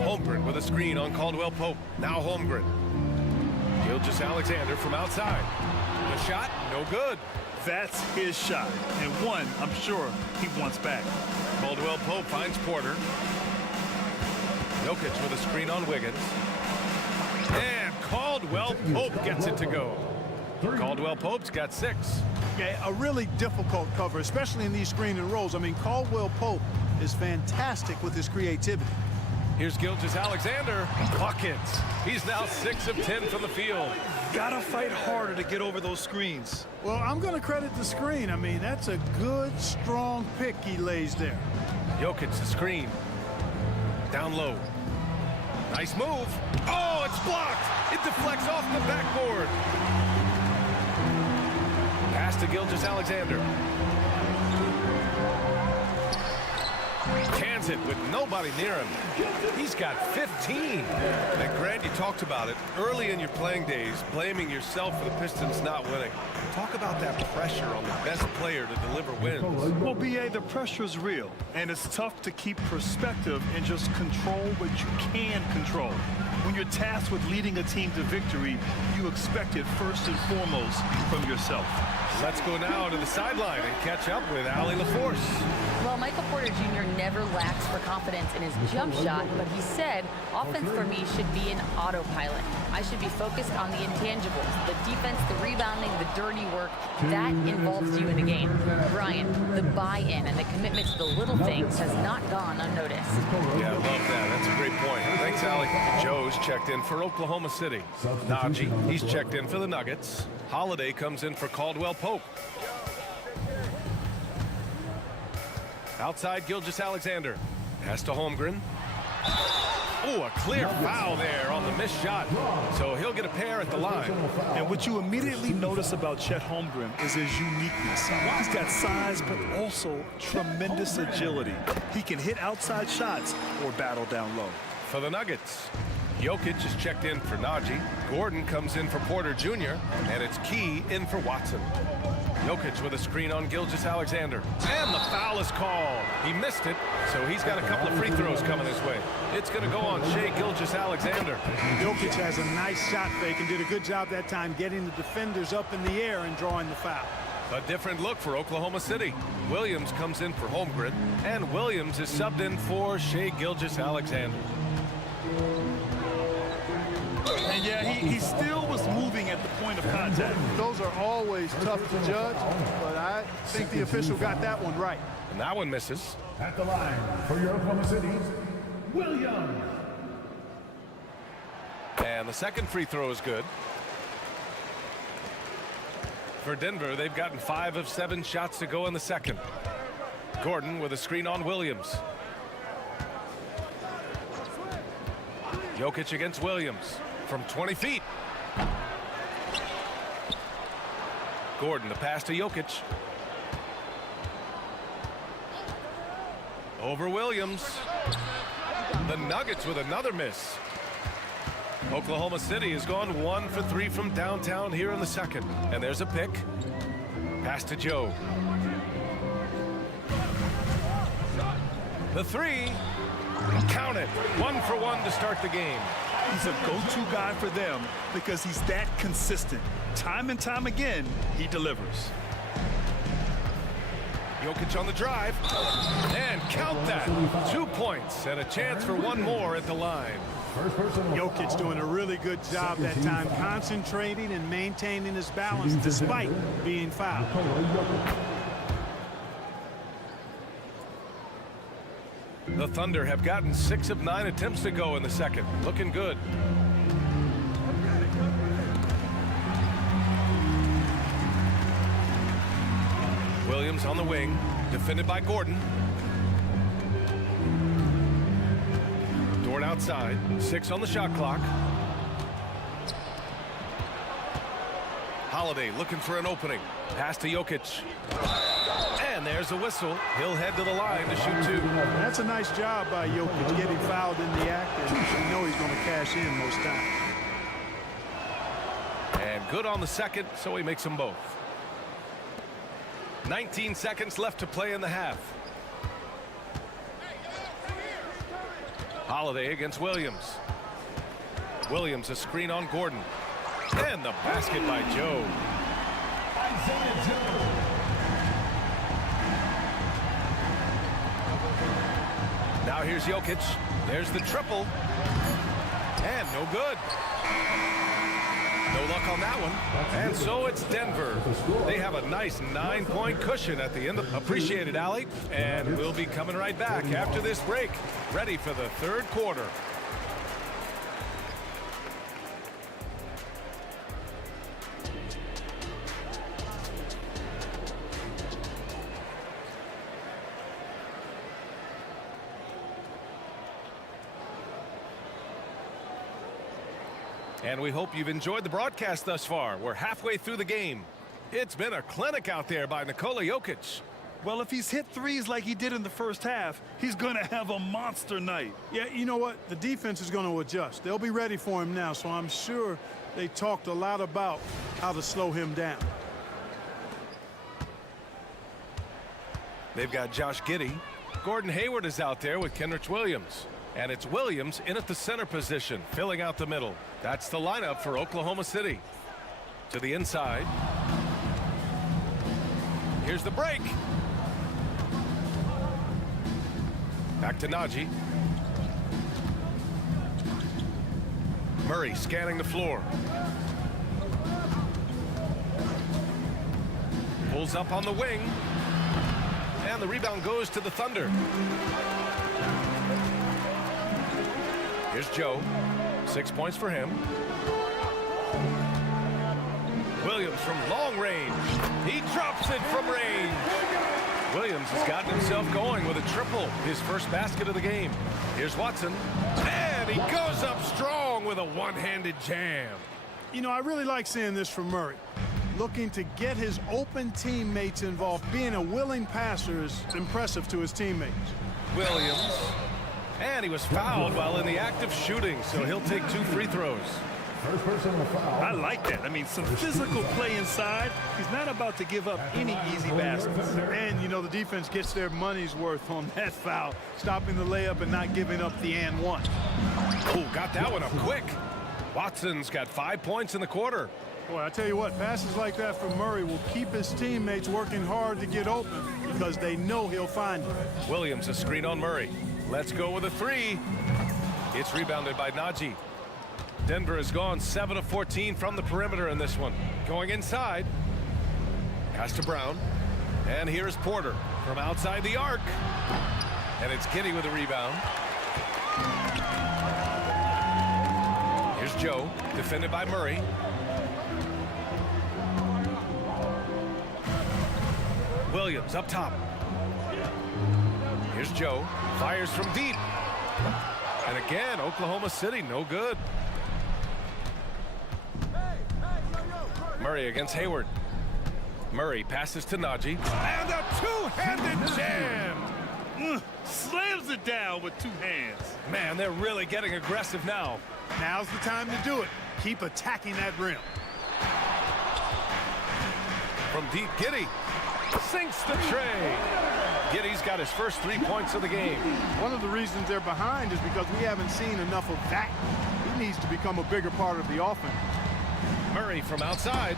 Holmgren with a screen on Caldwell Pope. Now Holmgren. Gilgeous-Alexander from outside. The shot, no good. That's his shot, and one I'm sure he wants back. Caldwell Pope finds Porter. Jokic with a screen on Wiggins. And Caldwell Pope gets it to go. Caldwell Pope's got 6. Yeah, a really difficult cover, especially in these screen and rolls. I mean, Caldwell Pope is fantastic with his creativity. Here's Gilgeous-Alexander. Buckets. He's now 6 of 10 from the field. Gotta fight harder to get over those screens. Well, I'm going to credit the screen. I mean, that's a good, strong pick he lays there. Jokic, the screen. Down low. Nice move. Oh, it's blocked. It deflects off the backboard. Pass to Gilgeous-Alexander. Cans it with nobody near him. He's got 15. And Grant, you talked about it early in your playing days, blaming yourself for the Pistons not winning. Talk about that pressure on the best player to deliver wins. Well, B.A., the pressure is real, and it's tough to keep perspective and just control what you can control. When you're tasked with leading a team to victory, you expect it first and foremost from yourself. Let's go now to the sideline and catch up with Allie LaForce. Well, Michael Porter Jr. never lacks for confidence in his jump shot, but he said, offense for me should be an autopilot. I should be focused on the intangibles, the defense, the rebounding, the dirty work. That involves you in the game. Brian, the buy-in and the commitment to the little things has not gone unnoticed. Yeah, I love that. That's a great point. Thanks, Allie. Joe's checked in for Oklahoma City. Najee, he's checked in for the Nuggets. Holiday comes in for Caldwell Pope. Outside, Gilgeous-Alexander. Pass to Holmgren. Oh, a clear foul there on the missed shot. So he'll get a pair at the line. And what you immediately notice about Chet Holmgren is his uniqueness. He's got size, but also tremendous agility. He can hit outside shots or battle down low. For the Nuggets, Jokic is checked in for Najee. Gordon comes in for Porter Jr. And it's Key in for Watson. Jokic with a screen on Gilgeous-Alexander. And the foul is called. He missed it, so he's got a couple of free throws coming his way. It's going to go on Shai Gilgeous-Alexander. Jokic has a nice shot fake and did a good job that time getting the defenders up in the air and drawing the foul. A different look for Oklahoma City. Williams comes in for Holmgren, and Williams is subbed in for Shai Gilgeous-Alexander. he still was moving at the point of contact. Those are always tough to judge, but I think the official got that one right. And that one misses. At the line for your Oklahoma City, Williams. And the second free throw is good. For Denver, they've gotten 5 of 7 shots to go in the second. Gordon with a screen on Williams. Jokic against Williams from 20 feet. Gordon, the pass to Jokic. Over Williams. The Nuggets with another miss. Oklahoma City has gone 1 for 3 from downtown here in the second. And there's a pick. Pass to Joe. The three. Count it. 1 for 1 to start the game. He's a go-to guy for them because he's that consistent. Time and time again, he delivers. Jokic on the drive. And count that. 2 points and a chance for one more at the line. Jokic doing a really good job that time, concentrating and maintaining his balance despite being fouled. The Thunder have gotten 6 of 9 attempts to go in the second. Looking good. Williams on the wing, defended by Gordon. Dort outside, 6 on the shot clock. Holiday looking for an opening. Pass to Jokic. And there's a whistle. He'll head to the line to shoot 2. That's a nice job by Jokic getting fouled in the act, and you know he's going to cash in most times. And good on the second, so he makes them both. 19 seconds left to play in the half. Holiday against Williams. Williams a screen on Gordon. And the basket by Joe. Now here's Jokic. There's the triple. And no good. No luck on that one. And so it's Denver. They have a nice 9-point cushion at the end. Appreciate it, Allie. And we'll be coming right back after this break. Ready for the third quarter. And we hope you've enjoyed the broadcast thus far. We're halfway through the game. It's been a clinic out there by Nikola Jokic. Well, if he's hit threes like he did in the first half, he's going to have a monster night. Yeah, you know what? The defense is going to adjust. They'll be ready for him now, so I'm sure they talked a lot about how to slow him down. They've got Josh Giddey. Gordon Hayward is out there with Kenrich Williams. And it's Williams in at the center position, filling out the middle. That's the lineup for Oklahoma City. To the inside. Here's the break. Back to Najee. Murray scanning the floor. Pulls up on the wing. And the rebound goes to the Thunder. Here's Joe. 6 points for him. Williams from long range. He drops it from range. Williams has gotten himself going with a triple, his first basket of the game. Here's Watson. And he goes up strong with a one-handed jam. You know, I really like seeing this from Murray. Looking to get his open teammates involved. Being a willing passer is impressive to his teammates. Williams. And he was fouled while in the act of shooting, so he'll take 2 free throws. First personal foul. I like that. I mean, some physical play inside. He's not about to give up any easy baskets. And, you know, the defense gets their money's worth on that foul, stopping the layup and not giving up the and one. Oh, got that one up quick. Watson's got 5 points in the quarter. Boy, I tell you what, passes like that from Murray will keep his teammates working hard to get open because they know he'll find them. Williams a screen on Murray. Let's go with a 3. It's rebounded by Najee. Denver has gone 7 of 14 from the perimeter in this one. Going inside. Pass to Brown. And here's Porter from outside the arc. And it's Giddy with a rebound. Here's Joe, defended by Murray. Williams up top. Here's Joe, fires from deep. And again, Oklahoma City, no good. Murray against Hayward. Murray passes to Najee. And a two-handed jam! Slams it down with two hands. Man, they're really getting aggressive now. Now's the time to do it. Keep attacking that rim. From deep, Giddy sinks the tray. Giddy's got his first 3 points of the game. One of the reasons they're behind is because we haven't seen enough of that. He needs to become a bigger part of the offense. Murray from outside.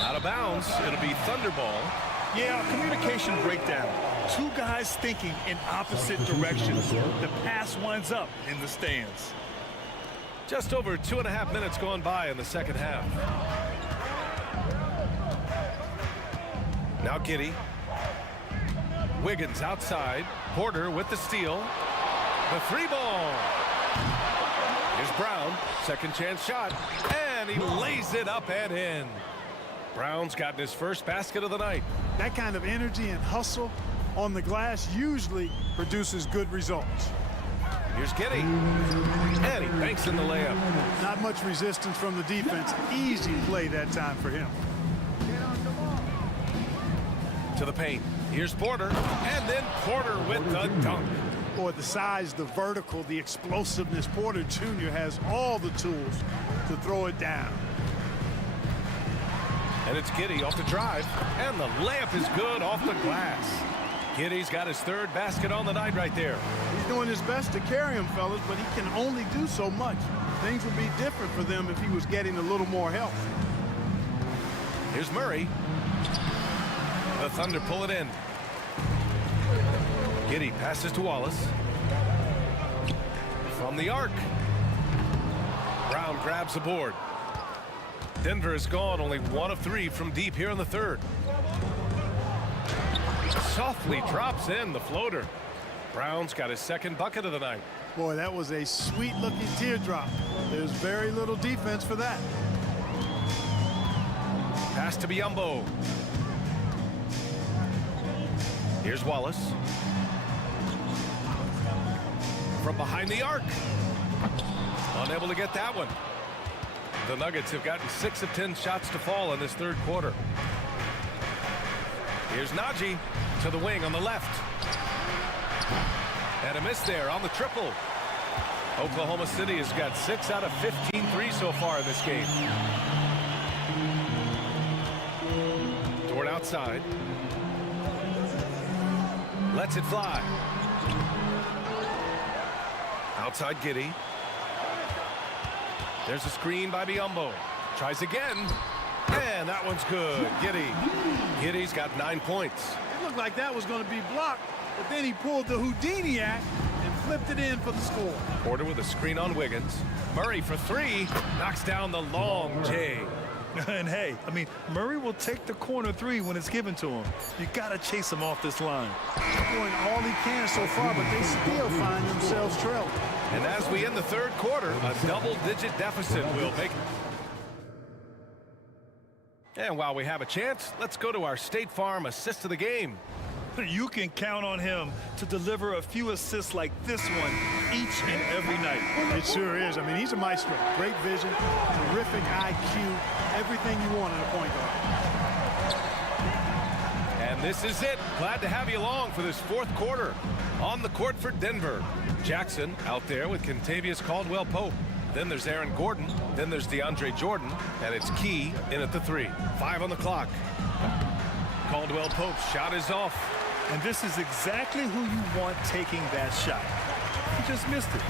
Out of bounds. It'll be Thunder ball. Yeah, communication breakdown. Two guys thinking in opposite directions. The pass winds up in the stands. Just over 2.5 minutes gone by in the second half. Now Giddy. Wiggins outside. Porter with the steal. The three ball. Here's Brown. Second chance shot. And he lays it up and in. Brown's gotten his first basket of the night. That kind of energy and hustle on the glass usually produces good results. Here's Giddy. And he banks in the layup. Not much resistance from the defense. Easy play that time for him. To the paint. Here's Porter. And then Porter with the dunk. Boy, the size, the vertical, the explosiveness. Porter Jr. has all the tools to throw it down. And it's Giddy off the drive. And the layup is good off the glass. Giddy's got his third basket on the night right there. He's doing his best to carry him, fellas, but he can only do so much. Things would be different for them if he was getting a little more help. Here's Murray. The Thunder pull it in. Giddy passes to Wallace. From the arc. Brown grabs the board. Denver has gone only 1 of 3 from deep here in the third. Softly drops in the floater. Brown's got his second bucket of the night. Boy, that was a sweet-looking teardrop. There's very little defense for that. Pass to Biyombo. Here's Wallace. From behind the arc. Unable to get that one. The Nuggets have gotten 6 of 10 shots to fall in this third quarter. Here's Najee to the wing on the left. And a miss there on the triple. Oklahoma City has got 6 out of 15 threes so far in this game. Toward outside. Lets it fly. Outside Giddy. There's a screen by Biyombo. Tries again. And that one's good. Giddy. Giddy's got 9 points. It looked like that was going to be blocked, but then he pulled the Houdini act and flipped it in for the score. Porter with a screen on Wiggins. Murray for 3. Knocks down the long J. And hey, I mean, Murray will take the corner 3 when it's given to him. You got to chase him off this line. Doing all he can so far, but they still find themselves trailing. And as we end the third quarter, a double-digit deficit will make. And while we have a chance, let's go to our State Farm assist of the game. You can count on him to deliver a few assists like this one each and every night. It sure is. I mean, he's a maestro. Great vision, terrific IQ, everything you want in a point guard. And this is it. Glad to have you along for this fourth quarter. On the court for Denver. Jackson out there with Kentavious Caldwell-Pope. Then there's Aaron Gordon. Then there's DeAndre Jordan. And it's Key in at the 3. 5 on the clock. Caldwell-Pope's shot is off. And this is exactly who you want taking that shot. He just missed it.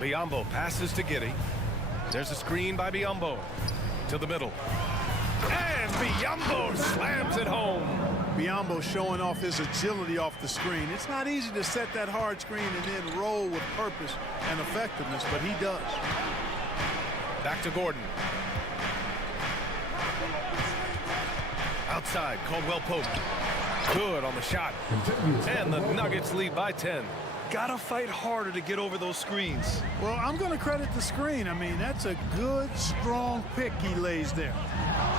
Biyombo passes to Giddy. There's a screen by Biyombo. To the middle. And Biyombo slams it home. Biyombo showing off his agility off the screen. It's not easy to set that hard screen and then roll with purpose and effectiveness, but he does. Back to Gordon. Outside, Caldwell Pope. Good on the shot. And the Nuggets lead by 10. Gotta fight harder to get over those screens. Well, I'm going to credit the screen. I mean, that's a good, strong pick he lays there.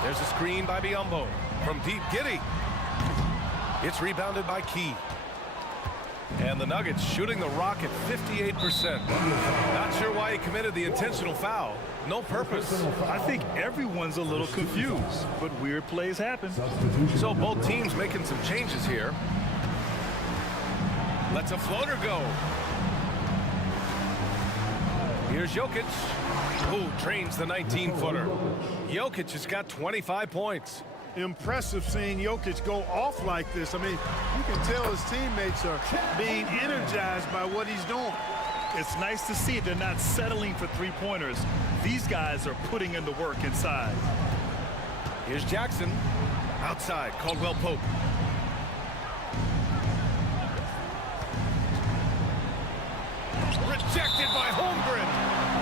There's a screen by Biyombo. From deep, Giddey. It's rebounded by Key. And the Nuggets shooting the rock at 58%. Not sure why he committed the intentional foul. No purpose. I think everyone's a little confused, but weird plays happen. So both teams making some changes here. Lets a floater go. Here's Jokic, who drains the 19-footer. Jokic has got 25 points. Impressive seeing Jokic go off like this. I mean, you can tell his teammates are being energized by what he's doing. It's nice to see they're not settling for three-pointers. These guys are putting in the work inside. Here's Jackson. Outside, Caldwell Pope. Rejected by Holmgren.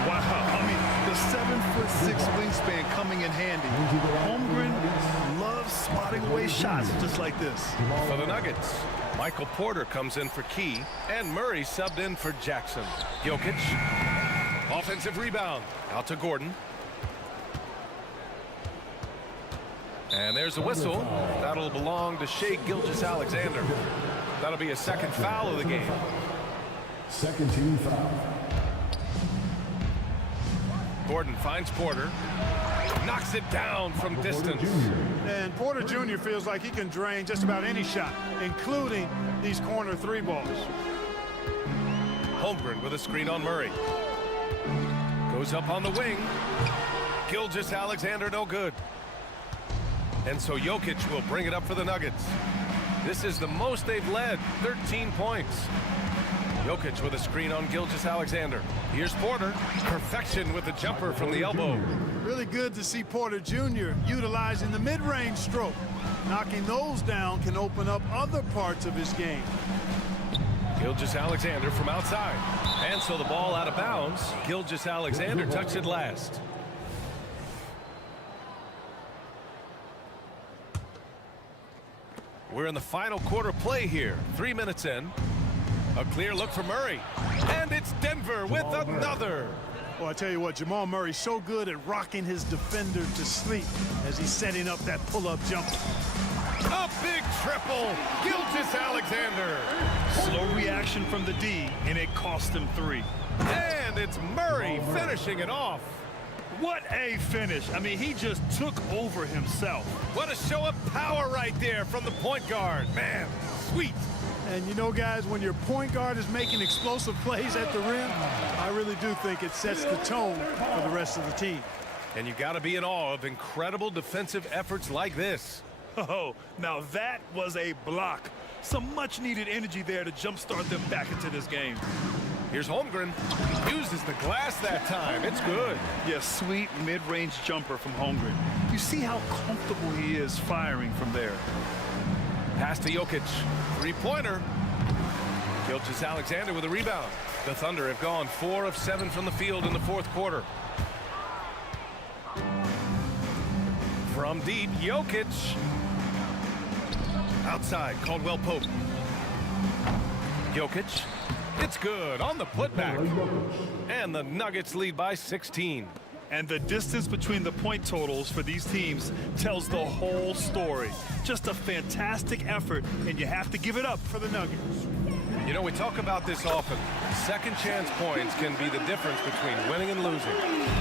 Wow, I mean, the 7'6" wingspan coming in handy. Holmgren loves swatting away shots just like this. For the Nuggets, Michael Porter comes in for Key, and Murray subbed in for Jackson. Jokic, offensive rebound, out to Gordon. And there's a whistle. That'll belong to Shai Gilgeous-Alexander. That'll be a second foul of the game. Second team foul. Gordon finds Porter. Knocks it down from distance. And Porter Jr. feels like he can drain just about any shot, including these corner three balls. Holmgren with a screen on Murray. Goes up on the wing. Gilgeous-Alexander no good. And so Jokic will bring it up for the Nuggets. This is the most they've led, 13 points. Jokic with a screen on Gilgeous-Alexander. Here's Porter. Perfection with the jumper from the elbow. Really good to see Porter Jr. utilizing the mid-range stroke. Knocking those down can open up other parts of his game. Gilgeous-Alexander from outside. And so the ball out of bounds. Gilgeous-Alexander touched it last. We're in the final quarter play here. 3 minutes in. A clear look for Murray. And it's Denver with another. Well, I tell you what, Jamal Murray's so good at rocking his defender to sleep as he's setting up that pull-up jumper. A big triple. Gilgeous-Alexander. Slow reaction from the D, and it cost him 3. And it's Murray finishing it off. What a finish. I mean, he just took over himself. What a show of power right there from the point guard. Man, sweet. And you know, guys, when your point guard is making explosive plays at the rim, I really do think it sets the tone for the rest of the team. And you got to be in awe of incredible defensive efforts like this. Oh, now that was a block. Some much-needed energy there to jumpstart them back into this game. Here's Holmgren. Uses the glass that time. It's good. Yeah, sweet mid-range jumper from Holmgren. You see how comfortable he is firing from there. Pass to Jokic. Three-pointer. Gilgeous-Alexander with a rebound. The Thunder have gone 4 of 7 from the field in the fourth quarter. From deep, Jokic. Outside, Caldwell Pope. Jokic. It's good on the putback. And the Nuggets lead by 16. And the distance between the point totals for these teams tells the whole story. Just a fantastic effort, and you have to give it up for the Nuggets. You know, we talk about this often. Second chance points can be the difference between winning and losing.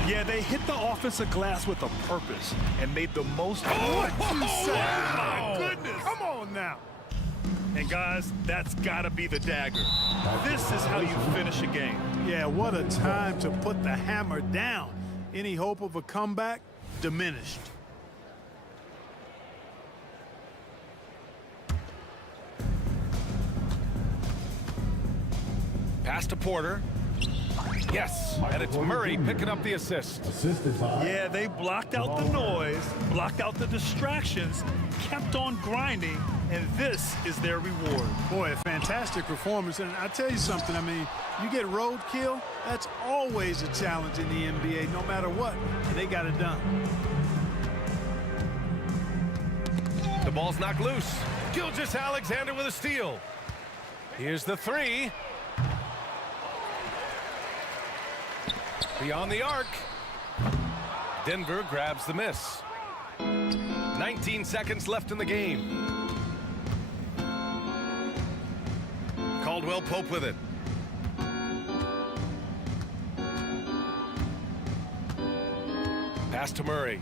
Yeah, they hit the offensive glass with a purpose and made the most of what you say. My goodness. Come on now. And guys, that's gotta be the dagger. This is how you finish a game. Yeah, what a time to put the hammer down. Any hope of a comeback diminished. Pass to Porter. Yes, and it's Murray picking up the assist. Assisted by. Yeah, they blocked out the noise, blocked out the distractions, kept on grinding, and this is their reward. Boy, a fantastic performance. And I tell you something, I mean, you get roadkill, that's always a challenge in the NBA, no matter what, and they got it done. The ball's knocked loose. Gilgeous-Alexander with a steal. Here's the three. Beyond the arc. Denver grabs the miss. 19 seconds left in the game. Caldwell Pope with it. Pass to Murray.